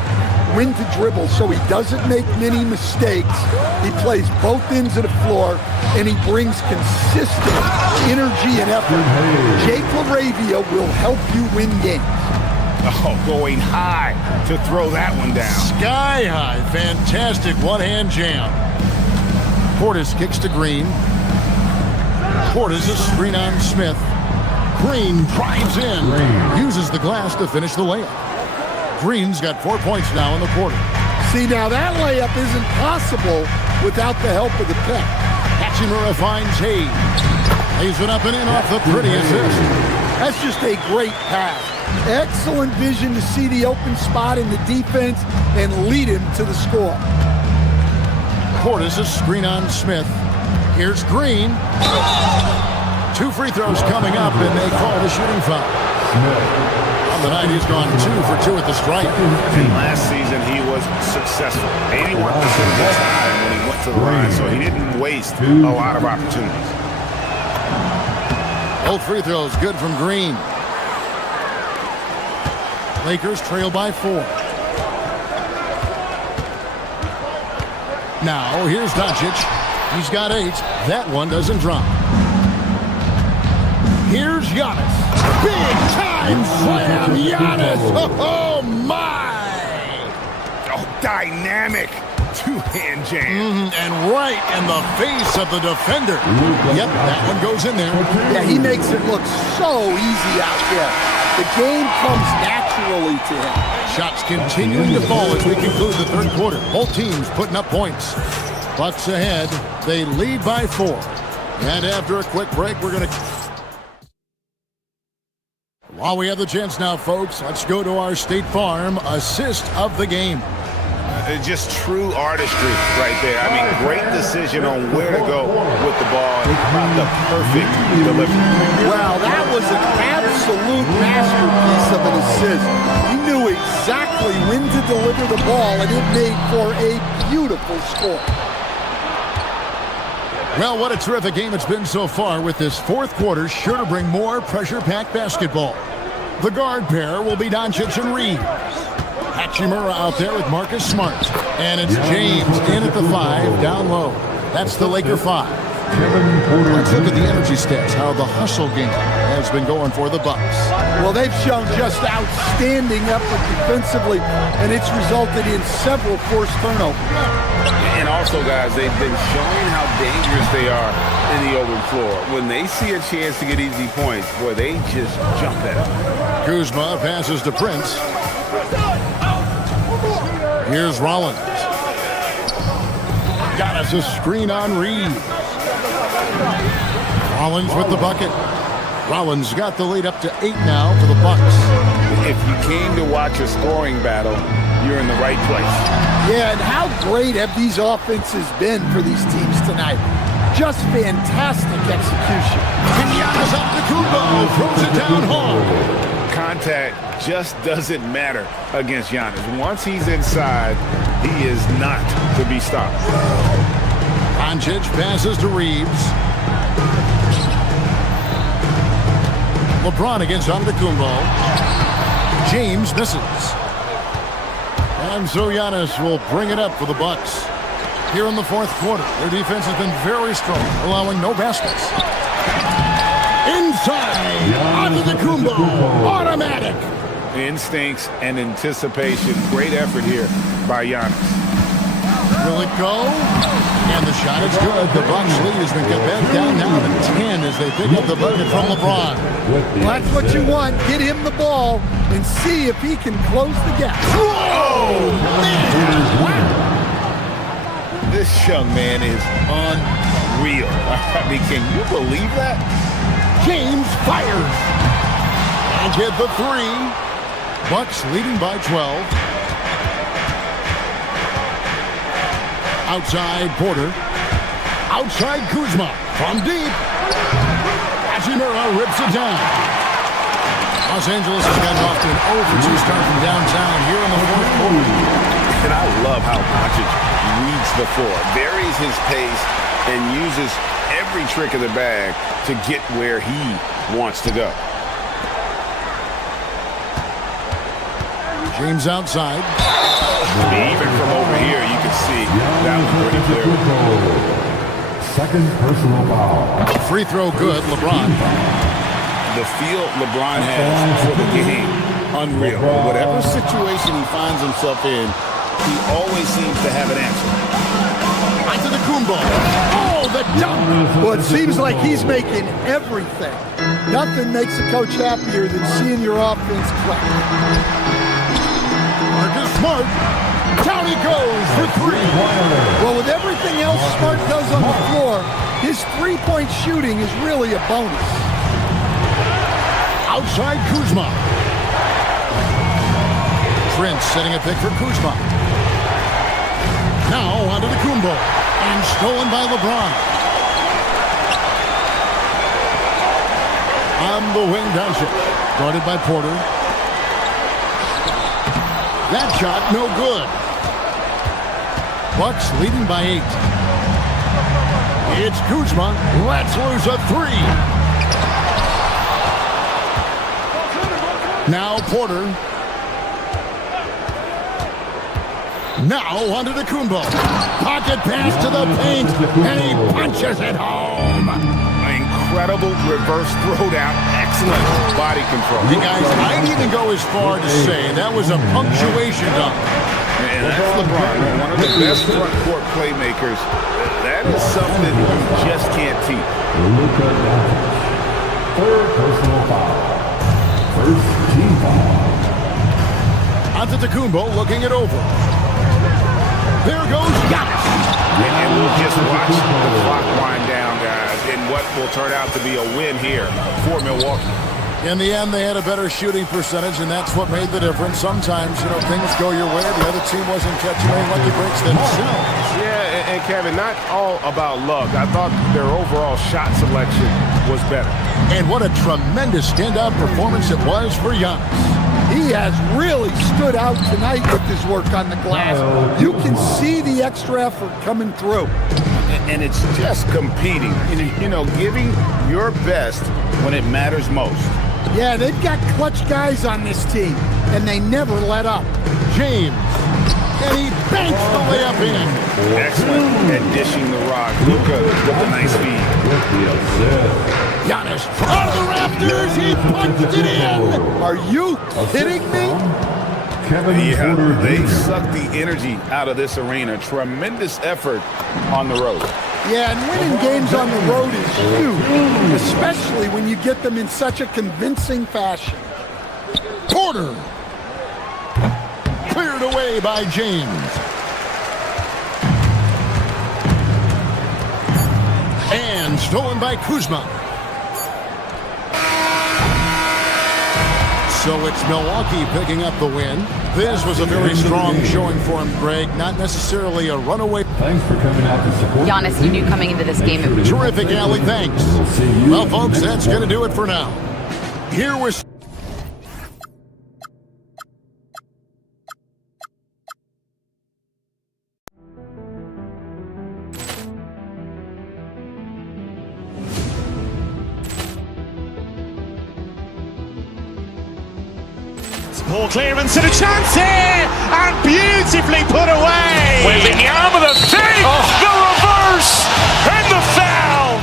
when to dribble, so he doesn't make many mistakes. He plays both ends of the floor, and he brings consistent energy and effort. Jake LaRavia will help you win games. Oh, going high to throw that one down. Sky high. Fantastic one-hand jam. Portis kicks to Green. Portis a screen on Smith. Green drives in. Uses the glass to finish the layup. Green's got 4 points now in the quarter. See, now that layup isn't possible without the help of the pick. Hachimura finds Hayes. Lays it up and in off the pretty assist. That's just a great pass. Excellent vision to see the open spot in the defense and lead him to the score. Portis a screen on Smith. Here's Green. 2 free throws coming up, and they call the shooting foul. On the night, he's gone 2 for 2 at the stripe. And last season, he was successful. 81% of the time when he went to the line, so he didn't waste a lot of opportunities. Both free throws good from Green. Lakers trail by 4. Now, here's Doncic. He's got 8. That one doesn't drop. Here's Giannis. Big time slam, Giannis. Oh, my. Oh, dynamic two-hand jam. And right in the face of the defender. Yep, that one goes in there. Yeah, he makes it look so easy out there. The game comes naturally to him. Shots continuing to fall as we conclude the third quarter. Both teams putting up points. Bucks ahead. They lead by 4. And after a quick break, we're going to... While we have the chance now, folks, let's go to our State Farm assist of the game. Just true artistry right there. I mean, great decision on where to go with the ball and about the perfect delivery. Wow, that was an absolute masterpiece of an assist. He knew exactly when to deliver the ball, and it made for a beautiful score. Well, what a terrific game it's been so far, with this fourth quarter sure to bring more pressure-packed basketball. The guard pair will be Doncic and Reeves. Hachimura out there with Marcus Smart. And it's James in at the 5, down low. That's the Laker 5. Let's look at the energy stats, how the hustle game has been going for the Bucks. Well, they've shown just outstanding effort defensively, and it's resulted in several forced turnovers. And also, guys, they've been showing how dangerous they are in the open floor. When they see a chance to get easy points, boy, they just jump at it. Kuzma passes to Prince. Here's Rollins. Got us a screen on Reeves. Rollins with the bucket. Rollins got the lead up to 8 now for the Bucks. If you came to watch a scoring battle, you're in the right place. Yeah, and how great have these offenses been for these teams tonight? Just fantastic execution. Giannis Antetokounmpo throws it down hard. Contact just doesn't matter against Giannis. Once he's inside, he is not to be stopped. Doncic passes to Reeves. LeBron against Antetokounmpo. James misses. And so Giannis will bring it up for the Bucks. Here in the fourth quarter, their defense has been very strong, allowing no baskets. Inside, Antetokounmpo, automatic. Instincts and anticipation. Great effort here by Giannis. Will it go? And the shot is good. The Bucks lead has been cut back down now to 10 as they pick up the bucket from LeBron. Well, that's what you want. Get him the ball and see if he can close the gap. Whoa! Man! Wow! This young man is unreal. I mean, can you believe that? James fires. And get the 3. Bucks leading by 12. Outside Porter. Outside Kuzma. From deep. Hachimura rips it down. Los Angeles has gotten off to an 0-for-2 start from downtown here in the fourth quarter. And I love how Doncic reads the floor, varies his pace, and uses every trick of the bag to get where he wants to go. James outside. Even from over here, you can see that was pretty clear. Second personal foul. Free throw good, LeBron. The feel LeBron has for the game, unreal. Whatever situation he finds himself in, he always seems to have an answer. Antetokounmpo. Oh, the dunk! Well, it seems like he's making everything. Nothing makes a coach happier than seeing your offense click. Marcus Smart. Down he goes for 3. Well, with everything else Smart does on the floor, his three-point shooting is really a bonus. Outside Kuzma. Prince setting a pick for Kuzma. Now onto the Kumbo. And stolen by LeBron. On the wing, Doncic. Guarded by Porter. That shot no good. Bucks leading by 8. It's Kuzma. Let's lose a 3. Now Porter. Now onto the Kumbo. Pocket pass to the paint, and he punches it home. Incredible reverse throwdown. Excellent body control. You guys, I'd even go as far to say that was a punctuation dunk. And that's LeBron, one of the best front court playmakers. That is something you just can't teach. Third personal foul. First team foul. Antetokounmpo looking it over. There goes Giannis. And we'll just watch the clock wind down, guys, in what will turn out to be a win here for Milwaukee. In the end, they had a better shooting percentage, and that's what made the difference. Sometimes, things go your way. The other team wasn't catching any lucky breaks themselves. Yeah, and Kevin, not all about luck. I thought their overall shot selection was better. And what a tremendous standout performance it was for Giannis. He has really stood out tonight with his work on the glass. You can see the extra effort coming through. And it's just competing, giving your best when it matters most. Yeah, they've got clutch guys on this team, and they never let up. James, and he banks the layup in. Excellent at dishing the rock. Luka with a nice feed. Giannis out of the rafters, he punched it in. Are you kidding me? Yeah, they sucked the energy out of this arena. Tremendous effort on the road. Yeah, and winning games on the road is huge, especially when you get them in such a convincing fashion. Porter. Cleared away by James. And stolen by Kuzma. So it's Milwaukee picking up the win. This was a very strong showing for him, Greg. Not necessarily a runaway. Thanks for coming out to support. Giannis, you knew coming into this game it was Terrific, Allie. Thanks. Well, folks, that's going to do it for now. Here was... Ball clearance and a chance here, and beautifully put away. Wembanyama with a fake, the reverse, and the foul.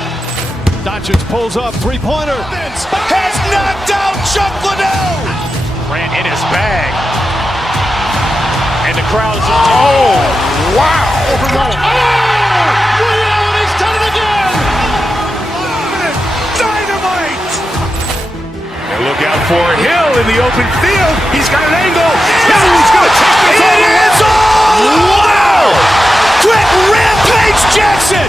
Doncic pulls up, three-pointer. Has knocked out Chuck Liddell. Ran in his bag. And the crowd is, oh, wow. He's done it again. Dynamite. And look out for Hill in the open field. He's got an angle. He's going to take this all the way. Wow. Quick rampage Jackson.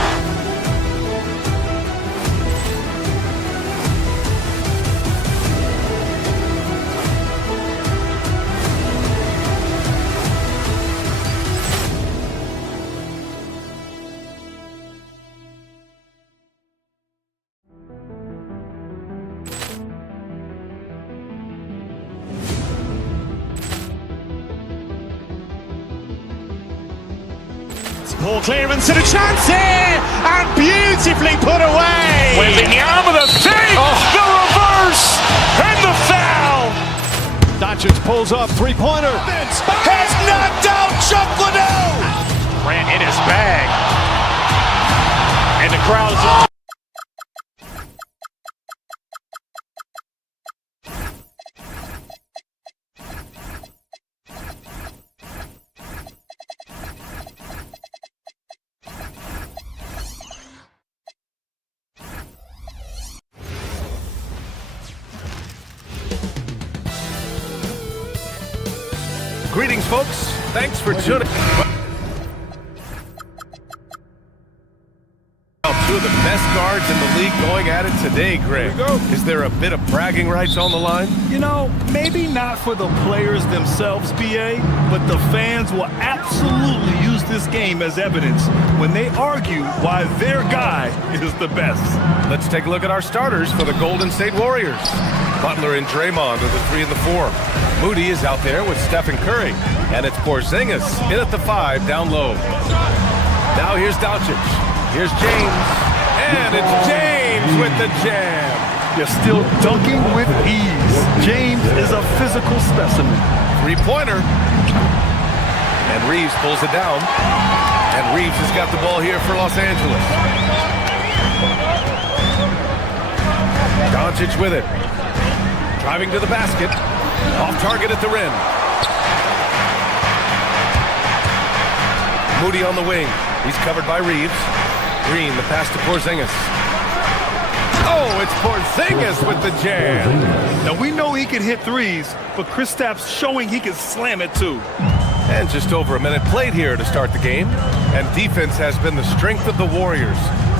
Ball clearance and a chance here, and beautifully put away. Wembanyama with a fake, the reverse, and the foul. Doncic pulls up, three-pointer. Has knocked out Chuck Liddell. Ran in his bag. And the crowd is... Greetings, folks. Thanks for tuning. Two of the best guards in the league going at it today, Greg. Is there a bit of bragging rights on the line? You know, maybe not for the players themselves, BA, but the fans will absolutely use this game as evidence when they argue why their guy is the best. Let's take a look at our starters for the Golden State Warriors. Butler and Draymond are the 3 and the 4. Moody is out there with Stephen Curry. And it's Porzingis in at the 5 down low. Now here's Doncic. Here's James. And it's James with the jam. You're still dunking with ease. James is a physical specimen. Three-pointer. And Reeves pulls it down. And Reeves has got the ball here for Los Angeles. Doncic with it. Driving to the basket. Off target at the rim. Moody on the wing. He's covered by Reeves. Green, the pass to Porzingis. Oh, it's Porzingis with the jam. Now, we know he can hit threes, but Kristaps showing he can slam it too. And just over a minute played here to start the game. And defense has been the strength of the Warriors.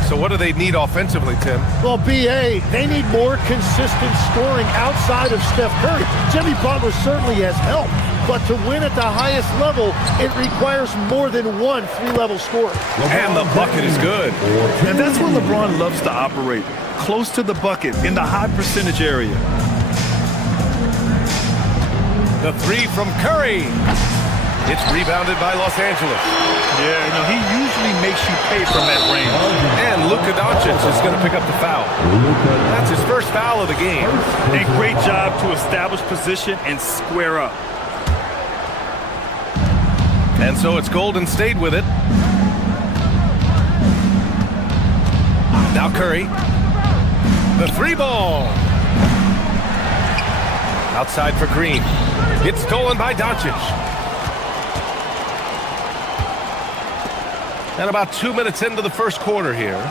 So what do they need offensively, Tim? Well, BA, they need more consistent scoring outside of Steph Curry. Jimmy Butler certainly has helped, but to win at the highest level, it requires more than one three-level scorer. And the bucket is good. And that's where LeBron loves to operate, close to the bucket in the high percentage area. The 3 from Curry. It's rebounded by Los Angeles. Yeah, you know, he usually makes you pay from that range. And Luka Doncic is going to pick up the foul. That's his first foul of the game. A great job to establish position and square up. And so it's Golden State with it. Now Curry. The 3 ball. Outside for Green. It's stolen by Doncic. And about 2 minutes into the first quarter here.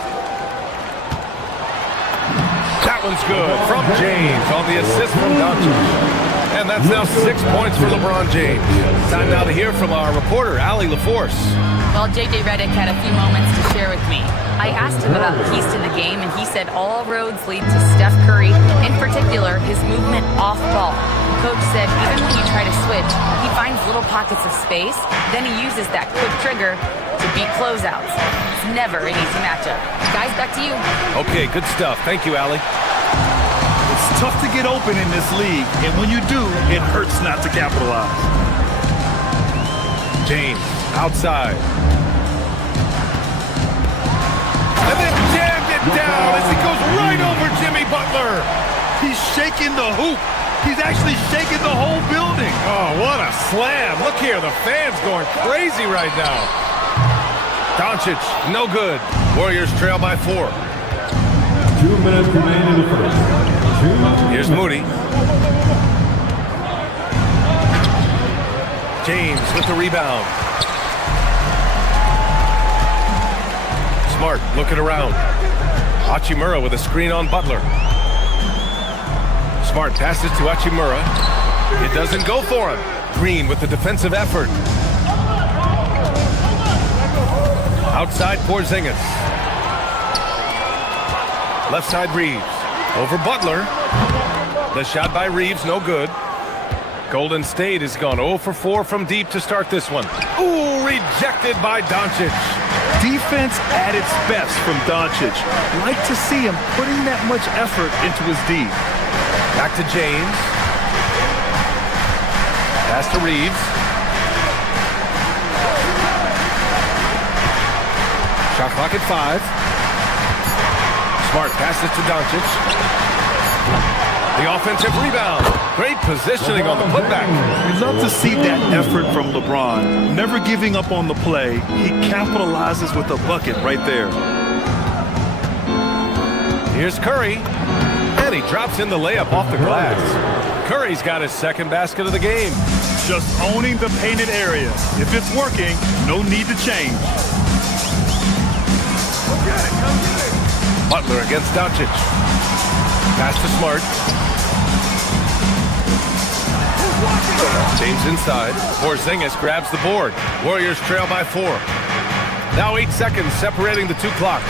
That one's good from James on the assist from Doncic. And that's now 6 points for LeBron James. Time now to hear from our reporter, Allie LaForce. Well, JJ Redick had a few moments to share with me. I asked him about keys to the game, and he said all roads lead to Steph Curry, in particular, his movement off ball. Coach said even when you try to switch, he finds little pockets of space, then he uses that quick trigger to beat closeouts. It's never an easy matchup. Guys, back to you. Okay, good stuff. Thank you, Allie. It's tough to get open in this league, and when you do, it hurts not to capitalize. James, outside. And then jammed it down as he goes right over Jimmy Butler. He's shaking the hoop. He's actually shaking the whole building. Oh, what a slam. Look here, the fans going crazy right now. Doncic, no good. Warriors trail by 4. 2 minutes remain in the first. Here's Moody. James with the rebound. Smart looking around. Hachimura with a screen on Butler. Smart passes to Hachimura. It doesn't go for him. Green with the defensive effort. Outside Porzingis. Left side Reeves. Over Butler. The shot by Reeves, no good. Golden State has gone 0 for 4 from deep to start this one. Ooh, rejected by Doncic. Defense at its best from Doncic. Like to see him putting that much effort into his D. Back to James. Pass to Reeves. Shot clock at 5. Smart passes to Doncic. The offensive rebound. Great positioning on the putback. We love to see that effort from LeBron. Never giving up on the play. He capitalizes with a bucket right there. Here's Curry. And he drops in the layup off the glass. Curry's got his second basket of the game. Just owning the painted area. If it's working, no need to change. Butler against Doncic. Pass to Smart. James inside. Porzingis grabs the board. Warriors trail by 4. Now 8 seconds separating the 2 clocks.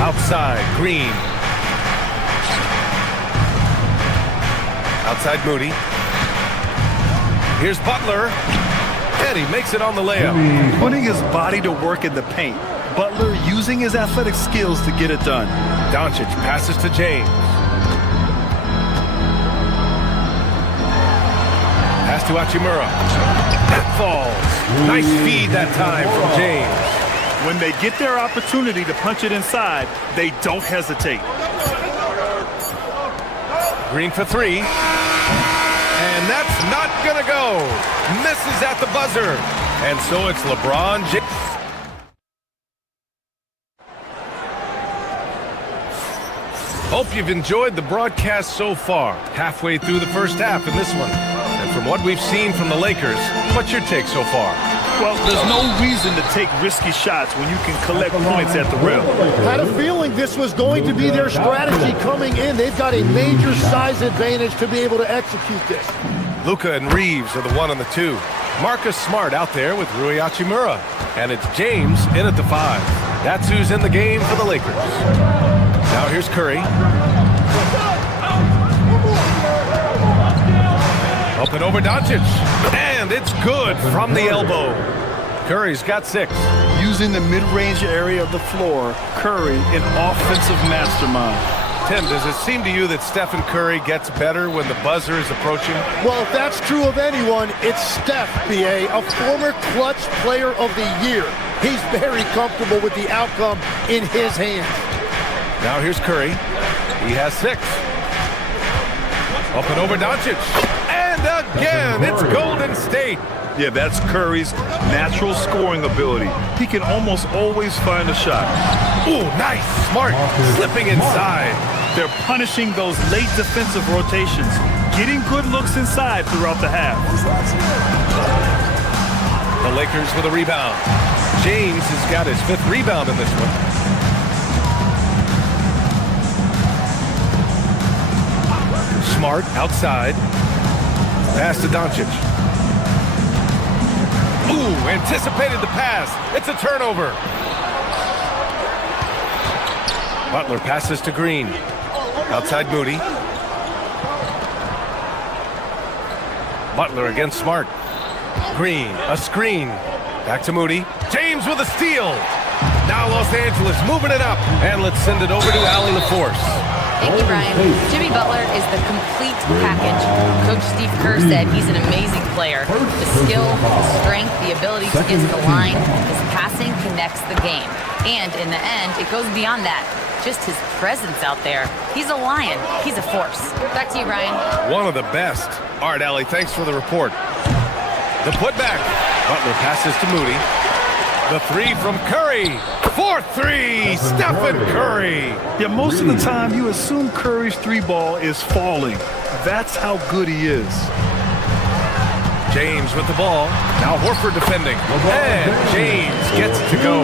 Outside, Green. Outside Moody. Here's Butler. And he makes it on the layup. Putting his body to work in the paint. Butler using his athletic skills to get it done. Doncic passes to James. Pass to Hachimura. That falls. Nice feed that time from James. When they get their opportunity to punch it inside, they don't hesitate. Green for 3. And that's not gonna go. Misses at the buzzer. And so it's LeBron James. Hope you've enjoyed the broadcast so far. Halfway through the first half in this one. And from what we've seen from the Lakers, what's your take so far? Well, there's no reason to take risky shots when you can collect points at the rim. Had a feeling this was going to be their strategy coming in. They've got a major size advantage to be able to execute this. Luka and Reeves are the 1 and the 2. Marcus Smart out there with Rui Hachimura. And it's James in at the 5. That's who's in the game for the Lakers. Now here's Curry. Up and over Doncic. And it's good from the elbow. Curry's got 6. Using the mid-range area of the floor, Curry, an offensive mastermind. Tim, does it seem to you that Stephen Curry gets better when the buzzer is approaching? Well, if that's true of anyone, it's Steph, B.A., a former clutch player of the year. He's very comfortable with the outcome in his hands. Now here's Curry. He has 6. Up and over Doncic. And again, it's Golden State. Yeah, that's Curry's natural scoring ability. He can almost always find a shot. Ooh, nice. Smart. Slipping inside. They're punishing those late defensive rotations, getting good looks inside throughout the half. The Lakers with a rebound. James has got his 5th rebound in this one. Smart outside. Pass to Doncic. Ooh, anticipated the pass. It's a turnover. Butler passes to Green. Outside Moody. Butler against Smart. Green, a screen. Back to Moody. James with a steal. Now Los Angeles moving it up. And let's send it over to Allie LaForce. Thank you, Brian. Jimmy Butler is the complete package. Coach Steve Kerr said he's an amazing player. The skill, the strength, the ability to get to the line, his passing connects the game. And in the end, it goes beyond that. Just his presence out there. He's a lion. He's a force. Back to you, Brian. One of the best. All right, Allie, thanks for the report. The putback. Butler passes to Moody. The three from Curry. 4-3, Stephen Curry. Yeah, most of the time you assume Curry's three ball is falling. That's how good he is. James with the ball. Now Horford defending. And James gets it to go.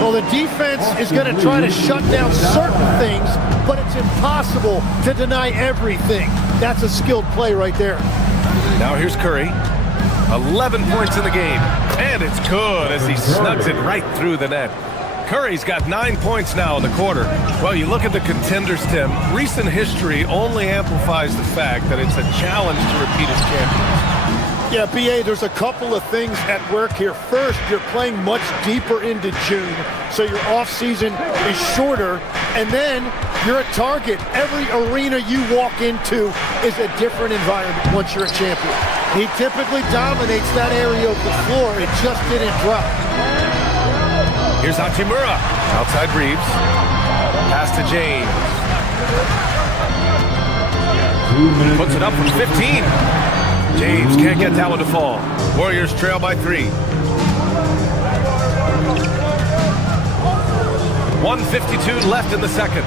Well, the defense is going to try to shut down certain things, but it's impossible to deny everything. That's a skilled play right there. Now here's Curry. 11 points in the game. And it's good as he snugs it right through the net. Curry's got 9 points now in the quarter. Well, you look at the contenders, Tim. Recent history only amplifies the fact that it's a challenge to repeat as champions. Yeah, B.A., there's a couple of things at work here. First, you're playing much deeper into June, so your offseason is shorter. And then you're a target. Every arena you walk into is a different environment once you're a champion. He typically dominates that area of the floor. It just didn't drop. Here's Hachimura. Outside Reeves. Pass to James. Puts it up from 15. James can't get that one to fall. Warriors trail by 3. 1:52 left in the second.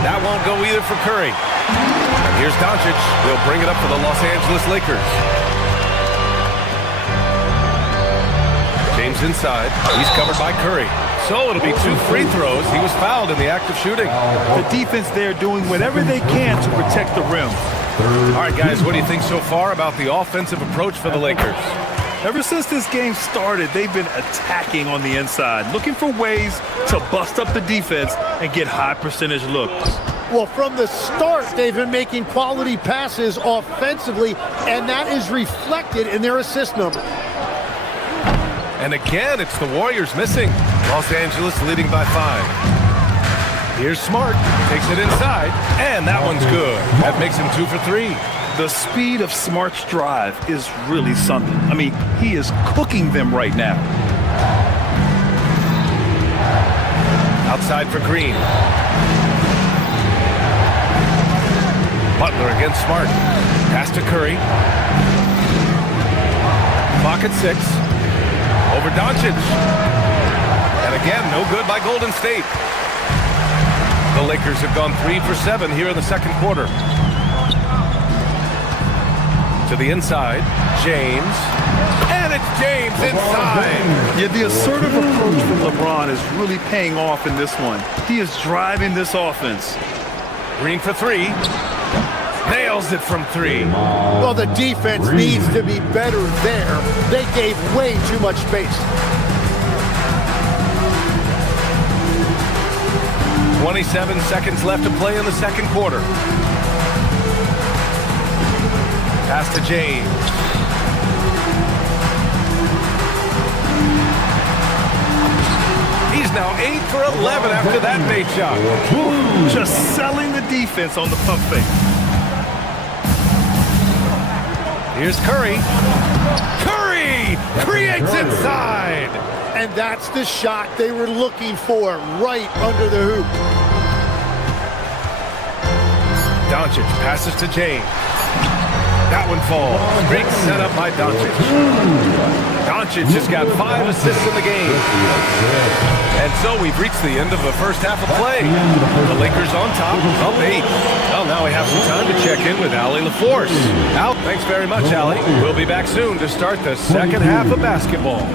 That won't go either for Curry. And here's Doncic. He'll bring it up for the Los Angeles Lakers. James inside. He's covered by Curry. So it'll be 2 free throws. He was fouled in the act of shooting. The defense there doing whatever they can to protect the rim. All right, guys, what do you think so far about the offensive approach for the Lakers? Ever since this game started, they've been attacking on the inside, looking for ways to bust up the defense and get high percentage looks. Well, from the start, they've been making quality passes offensively, and that is reflected in their assist number. And again, it's the Warriors missing. Los Angeles leading by 5. Here's Smart, takes it inside, and that one's good. That makes him 2 for 3. The speed of Smart's drive is really something. I mean, he is cooking them right now. Outside for Green. Butler against Smart. Pass to Curry. Clock at 6. Over Doncic. And again, no good by Golden State. The Lakers have gone 3 for 7 here in the second quarter. To the inside, James. And it's James inside. Yeah, the assertive approach from LeBron is really paying off in this one. He is driving this offense. Green for 3. Nails it from 3. Well, the defense needs to be better there. They gave way too much space. 27 seconds left to play in the second quarter. Pass to James. He's now 8 for 11 after that bait shot. Just selling the defense on the pump fake. Here's Curry. Curry creates inside. And that's the shot they were looking for, right under the hoop. Doncic passes to James. That one falls. Great setup by Doncic. Doncic has got 5 assists in the game. And so we've reached the end of the first half of play. The Lakers on top, up 8. Well, now we have some time to check in with Allie LaForce. Al, thanks very much, Allie. We'll be back soon to start the second half of basketball.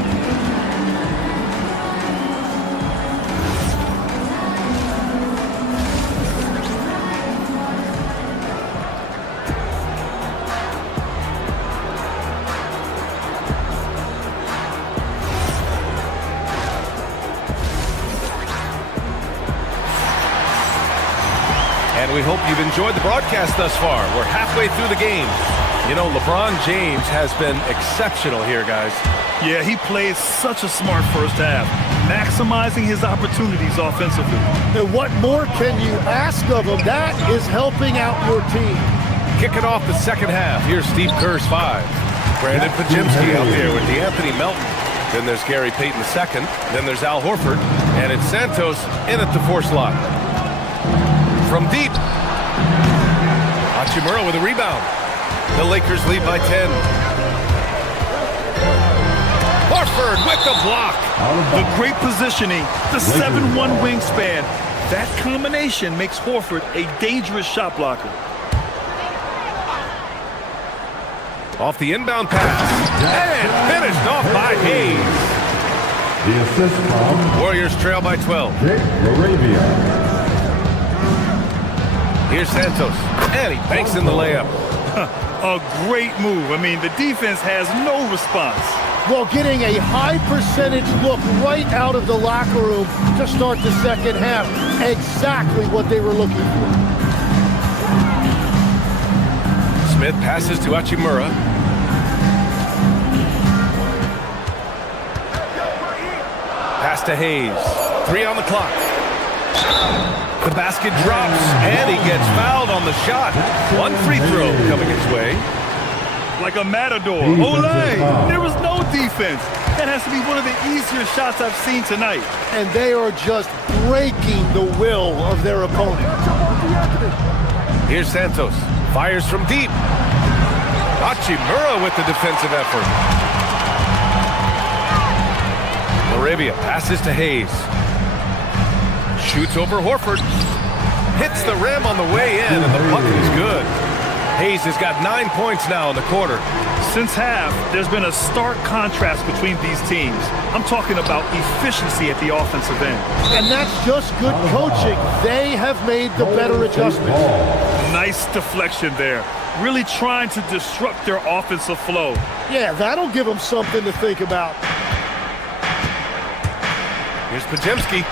And we hope you've enjoyed the broadcast thus far. We're halfway through the game. You know, LeBron James has been exceptional here, guys. Yeah, he played such a smart first half, maximizing his opportunities offensively. And what more can you ask of him? That is helping out your team. Kicking off the second half, here's Steve Kerr's 5. Brandon Pajemski out there with DeAnthony Melton. Then there's Gary Payton II. Then there's Al Horford. And it's Santos in at the 4 slot. From deep, Hachimura with a rebound. The Lakers lead by 10. Horford with the block. The great positioning, the 7'1" wingspan. That combination makes Horford a dangerous shot blocker. Off the inbound pass. And finished off by Hayes. The assist from Warriors trail by 12. Jake Arabia. Here's Santos. And he banks in the layup. A great move. I mean, the defense has no response. Well, getting a high percentage look right out of the locker room to start the second half. Exactly what they were looking for. Smith passes to Hachimura. Pass to Hayes. 3 on the clock. The basket drops, and he gets fouled on the shot. 1 free throw coming his way. Like a matador. Olay! There was no defense. That has to be one of the easier shots I've seen tonight. And they are just breaking the will of their opponent. Here's Santos. Fires from deep. Hachimura with the defensive effort. Arabia passes to Hayes. Shoots over Horford. Hits the rim on the way in, and the bucket is good. Hayes has got 9 points now in the quarter. Since half, there's been a stark contrast between these teams. I'm talking about efficiency at the offensive end. And that's just good coaching. They have made the better adjustments. Nice deflection there. Really trying to disrupt their offensive flow. Yeah, that'll give them something to think about. Here's Pajemski.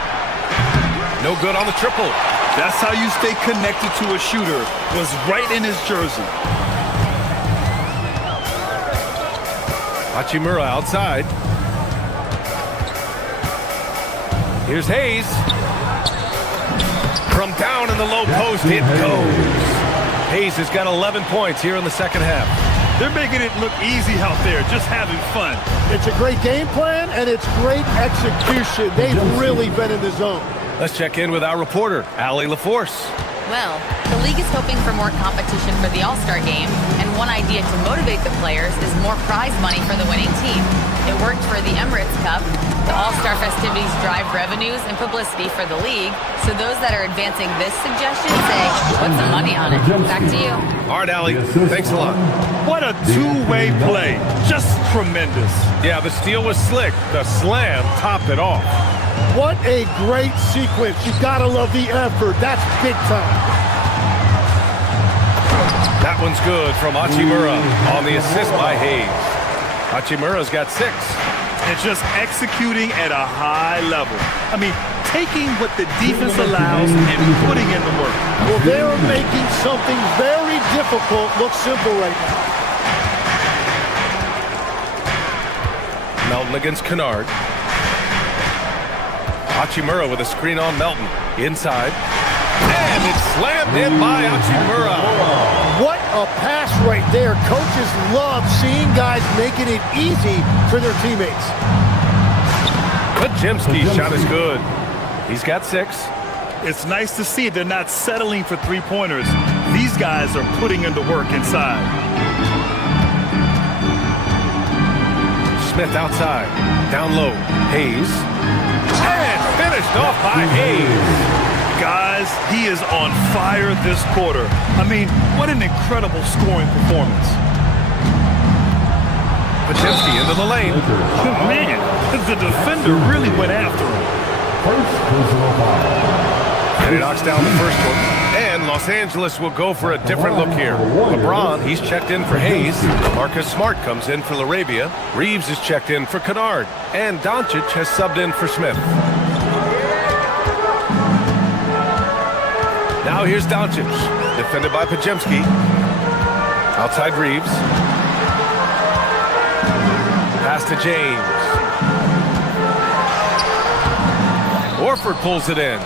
No good on the triple. That's how you stay connected to a shooter. Was right in his jersey. Hachimura outside. Here's Hayes. From down in the low post, it goes. Hayes has got 11 points here in the second half. They're making it look easy out there, just having fun. It's a great game plan, and it's great execution. They've really been in the zone. Let's check in with our reporter, Allie LaForce. Well, the league is hoping for more competition for the All-Star game, and one idea to motivate the players is more prize money for the winning team. It worked for the Emirates Cup. The All-Star festivities drive revenues and publicity for the league, so those that are advancing this suggestion say, put some money on it. Back to you. All right, Allie, thanks a lot. What a two-way play. Just tremendous. Yeah, the steal was slick. The slam topped it off. What a great sequence. You gotta love the effort. That's big time. That one's good from Hachimura on the assist by Hayes. Hachimura's got 6. And just executing at a high level. I mean, taking what the defense allows and putting in the work. Well, they're making something very difficult look simple right now. Melton against Kennard. Hachimura with a screen on Melton. Inside. And it's slammed in by Hachimura. What a pass right there. Coaches love seeing guys making it easy for their teammates. Pajemski's shot is good. He's got 6. It's nice to see they're not settling for three-pointers. These guys are putting in the work inside. Smith outside. Down low. Hayes. And finished off by Hayes. Guys, he is on fire this quarter. I mean, what an incredible scoring performance. Pajemski into the lane. Man, the defender really went after him. And he knocks down the first one. And Los Angeles will go for a different look here. LeBron, he's checked in for Hayes. Marcus Smart comes in for Larabia. Reeves is checked in for Kennard. And Doncic has subbed in for Smith. Now Now here's Doncic, defended by Pajemski. Outside Reeves. Pass to James. Horford pulls it in.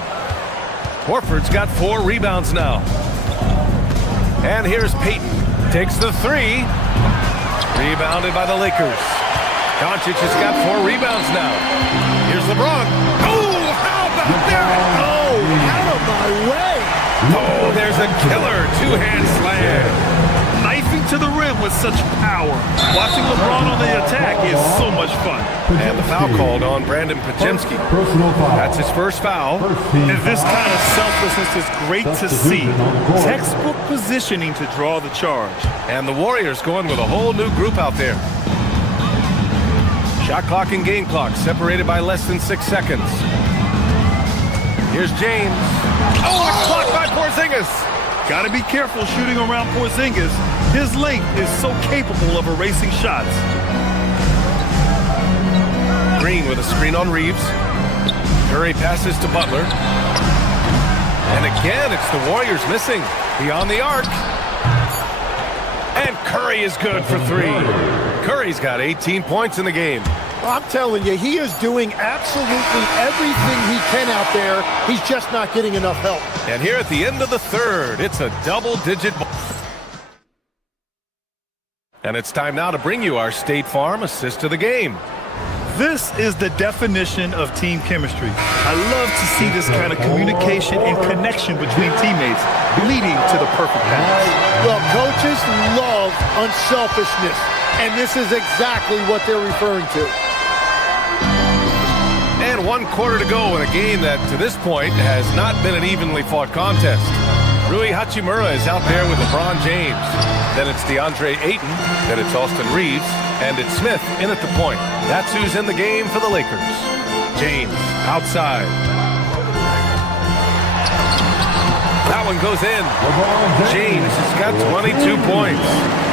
Horford's got 4 rebounds now. And here's Payton. Takes the 3. Rebounded by the Lakers. Doncic has got 4 rebounds now. Here's LeBron. Oh, how about that? Oh, out of my way. Oh, there's a killer 2-hand slam. Knifing to the rim with such power. Watching LeBron on the attack is so much fun. And the foul called on Brandon Pajemski. That's his first foul. And this kind of selflessness is great to see. Textbook positioning to draw the charge. And the Warriors going with a whole new group out there. Shot clock and game clock separated by less than 6 seconds. Here's James. Oh, it's blocked by Porzingis. Got to be careful shooting around Porzingis. His length is so capable of erasing shots. Green with a screen on Reeves. Curry passes to Butler. And again, it's the Warriors missing. Beyond the arc. And Curry is good for 3. Curry's got 18 points in the game. I'm telling you, he is doing absolutely everything he can out there. He's just not getting enough help. And here at the end of the third, it's a double-digit ball. And it's time now to bring you our State Farm assist of the game. This is the definition of team chemistry. I love to see this kind of communication and connection between teammates leading to the perfect pass. Well, coaches love unselfishness, and this is exactly what they're referring to. And 1 quarter to go in a game that, to this point, has not been an evenly fought contest. Rui Hachimura is out there with LeBron James. Then it's DeAndre Ayton. Then it's Austin Reeves. And it's Smith in at the point. That's who's in the game for the Lakers. James, outside. That one goes in. James has got 22 points.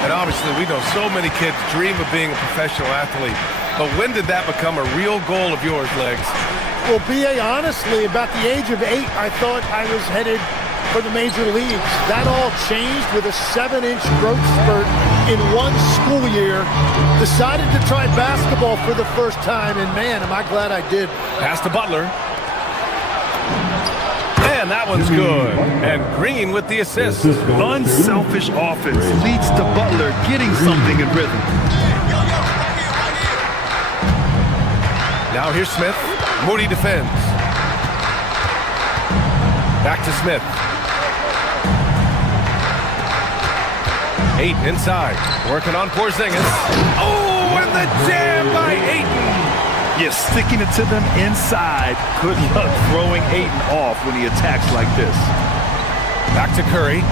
And obviously, we know so many kids dream of being a professional athlete. But when did that become a real goal of yours, Legs? Well, B.A., honestly, about the age of 8, I thought I was headed for the major leagues. That all changed with a 7-inch growth spurt in 1 school year. Decided to try basketball for the first time, and man, am I glad I did. Pass to Butler. And that one's good. And Green with the assist. Unselfish offense leads to Butler getting something in rhythm. Now here's Smith. Moody defends. Back to Smith. 8 inside. Working on Porzingis. Oh, and the jam by Ayton. You're sticking it to them inside. Good luck throwing Ayton off when he attacks like this. Back to Curry.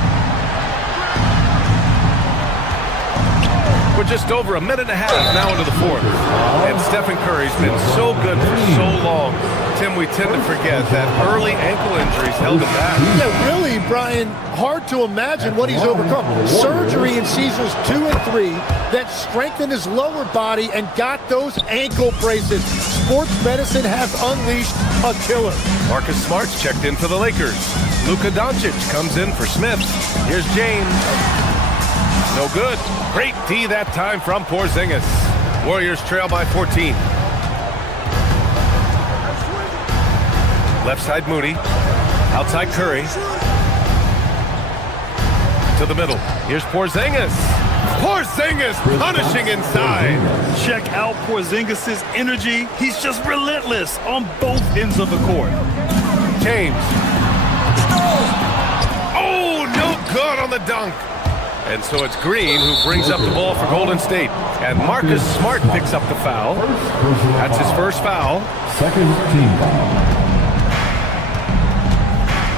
We're just over a minute and a half now into the fourth. And Stephen Curry's been so good for so long. Tim, we tend to forget that early ankle injuries held him back. Yeah, really, Brian, hard to imagine what he's overcome. Surgery in seasons 2 and 3 that strengthened his lower body and got those ankle braces. Sports medicine has unleashed a killer. Marcus Smart's checked in for the Lakers. Luka Doncic comes in for Smith. Here's James. No good. Great D that time from Porzingis. Warriors trail by 14. Left side Moody. Outside Curry. To the middle. Here's Porzingis. Porzingis punishing inside. Check out Porzingis' energy. He's just relentless on both ends of the court. James. Oh, no good on the dunk. And so it's Green who brings up the ball for Golden State. And Marcus Smart picks up the foul. That's his first foul. Second team foul.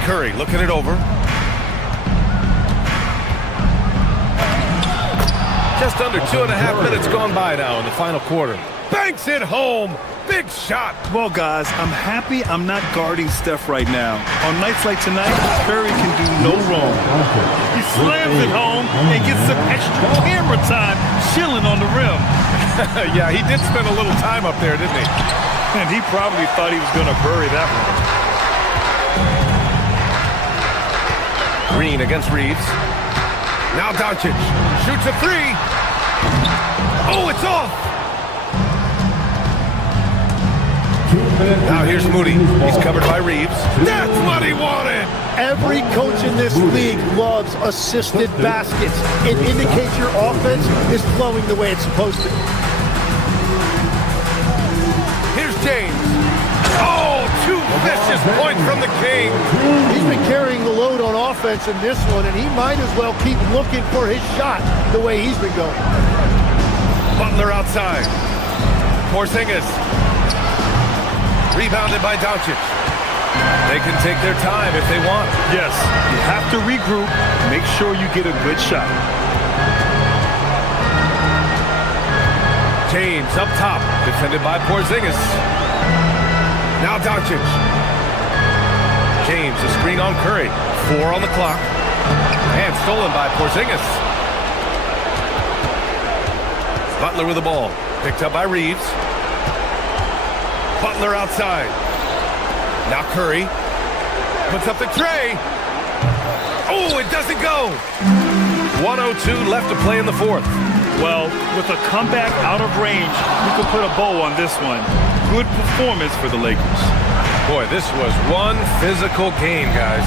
Curry looking it over. Just under 2.5 minutes gone by now in the final quarter. Banks it home. Big shot. Well, guys, I'm happy I'm not guarding Steph right now. On nights like tonight, Curry can do no wrong. He slams it home and gets some extra camera time chilling on the rim. Yeah, he did spend a little time up there, didn't he? And he probably thought he was going to bury that one. Green against Reeves. Now Doncic shoots a three. Oh, it's off. Now here's Moody. He's covered by Reeves. That's what he wanted. Every coach in this league loves assisted baskets. It indicates your offense is flowing the way it's supposed to. Here's James. Oh, two vicious points from the King. He's been carrying the load on offense in this one, and he might as well keep looking for his shot the way he's been going. Butler outside. Porzingis. Rebounded by Doncic. They can take their time if they want. Yes, you have to regroup. Make sure you get a good shot. James up top, defended by Porzingis. Now Doncic. James, a screen on Curry. 4 on the clock. And stolen by Porzingis. Butler with the ball. Picked up by Reeves. Butler outside. Now Curry. Puts up the tray. Oh, it doesn't go. 1:02 left to play in the fourth. Well, with a comeback out of range, you can put a bow on this one. Good performance for the Lakers. Boy, this was one physical game, guys.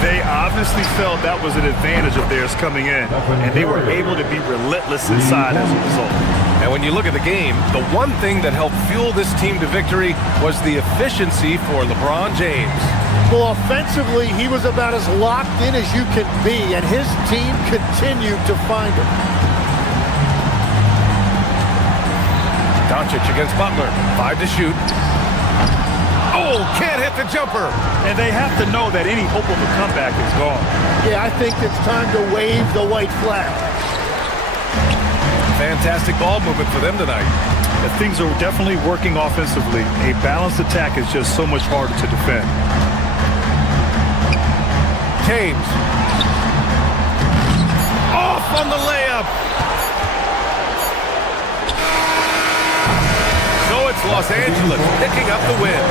They obviously felt that was an advantage of theirs coming in, and they were able to be relentless inside as a result. And when you look at the game, the one thing that helped fuel this team to victory was the efficiency for LeBron James. Well, offensively, he was about as locked in as you can be, and his team continued to find him. Doncic against Butler. 5 to shoot. Oh, can't hit the jumper. And they have to know that any hope of a comeback is gone. Yeah, I think it's time to wave the white flag. Fantastic ball movement for them tonight. Things are definitely working offensively. A balanced attack is just so much harder to defend. James. Off on the layup. So it's Los Angeles picking up the win.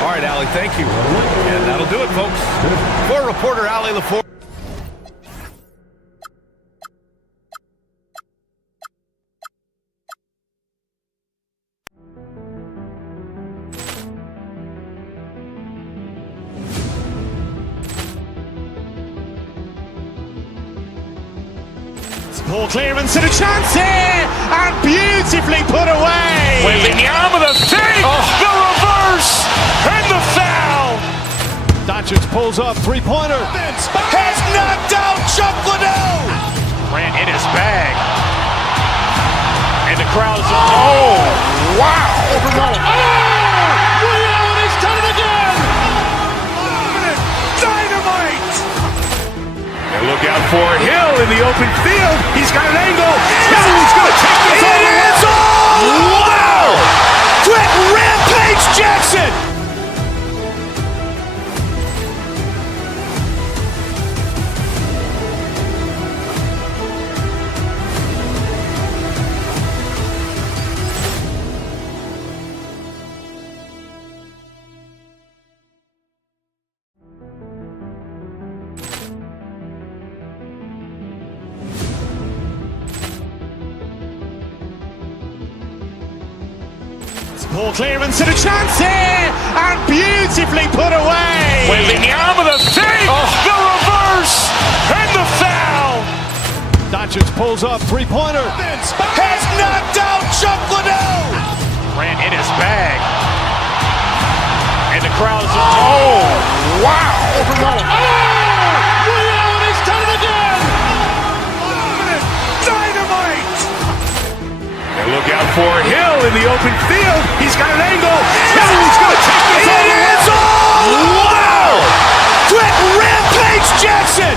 All right, Allie, thank you. And that'll do it, folks. For reporter Allie LaForge. Poor clearance and a chance here, and beautifully put away. Wembanyama the save, the reverse, and the foul. Doncic pulls up, three-pointer. Has knocked out Chuck Liddell. Ran in his bag. And the crowd is, oh, wow. He's done it again. Dynamite. And look out for Hill in the open field. He's got an angle. He's going to take this all the way. Wow. Quick rampage Jackson. Poor clearance and a chance here, and beautifully put away. Wembanyama the save, the reverse, and the foul. Doncic pulls up, three-pointer. Has knocked out Chuck Liddell. Ran in his bag. And the crowd is, oh, wow. He's done it again. Dynamite. And look out for Hill in the open field. He's got an angle. He's going to take this all the way. Wow. Quick rampage Jackson.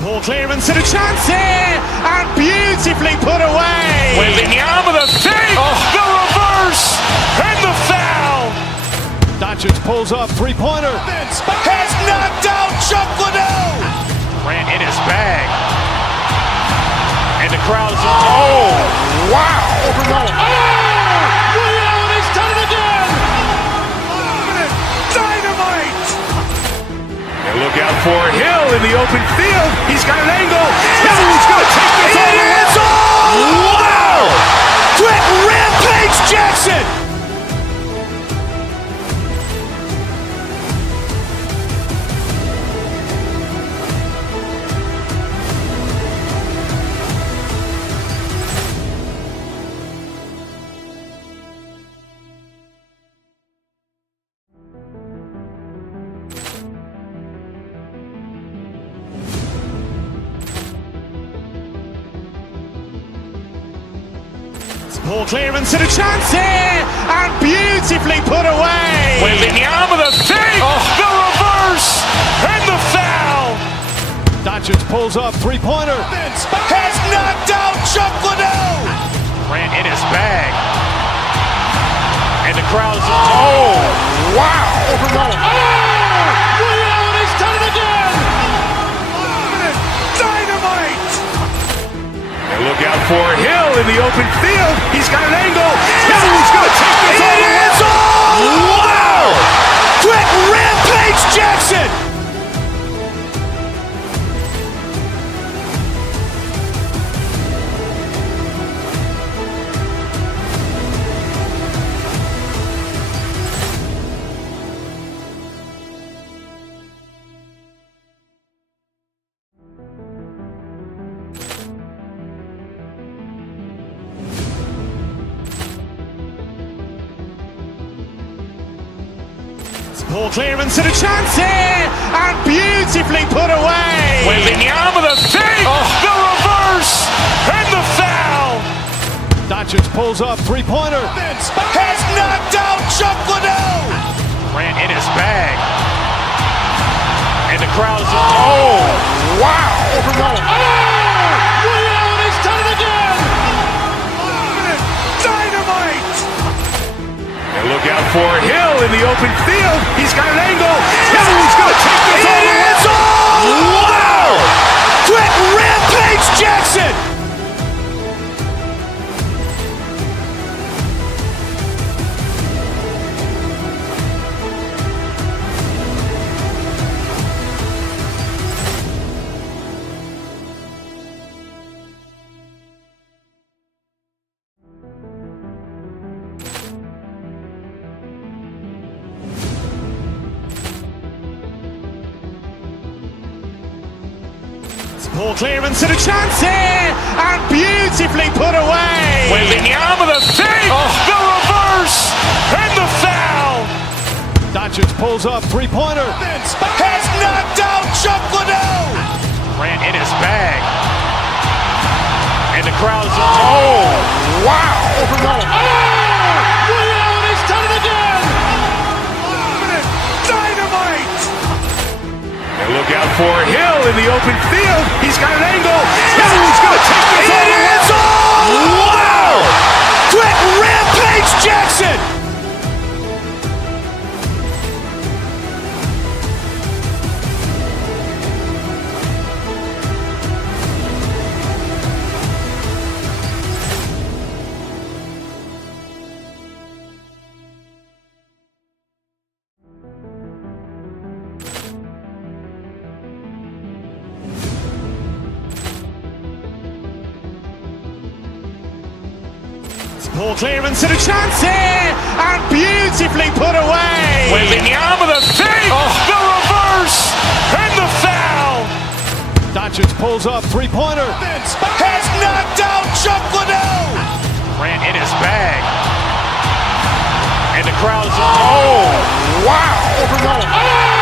Poor clearance and a chance here, and beautifully put away. Wembanyama the save, the reverse, and the foul. Doncic pulls up, three-pointer. Has knocked out Chuck Liddell. Grant in his bag. And the crowd is, oh, wow. Allen has done it again. Dynamite. And look out for Hill in the open field. He's got an angle. He's going to take this all the way. Wow. Quick rampage Jackson. Poor clearance and a chance here, and beautifully put away. Wembanyama the save, the reverse, and the foul. Doncic pulls up, three-pointer. Has knocked out Chuck Liddell. Grant in his bag. And the crowd is, oh, wow. Allen has done it again. Dynamite. And look out for Hill in the open field. He's got an angle. He's going to take this all the way. Wow. Quick rampage Jackson. Poor clearance and a chance here, and beautifully put away. Wembanyama the save, the reverse, and the foul. Doncic pulls up, three-pointer. Has knocked out Chuck Liddell. Grant in his bag. And the crowd is, oh, wow. Allen has done it again. Dynamite. And look out for Hill in the open field. He's got an angle. He's going to take this all the way. Wow. Quick rampage Jackson. Poor clearance and a chance here, and beautifully put away. Wembanyama the save, the reverse, and the foul. Doncic pulls up, three-pointer. Has knocked out Chuck Liddell. Grant in his bag. And the crowd is, oh, wow. Allen has done it again. Dynamite. And look out for Hill in the open field. He's got an angle. He's going to take this all the way. Wow. Quick rampage Jackson. Poor clearance and a chance here, and beautifully put away. Wembanyama the save, the reverse, and the foul. Doncic pulls up, three-pointer. Has knocked out Chuck Liddell. Grant in his bag. And the crowd is, oh, wow.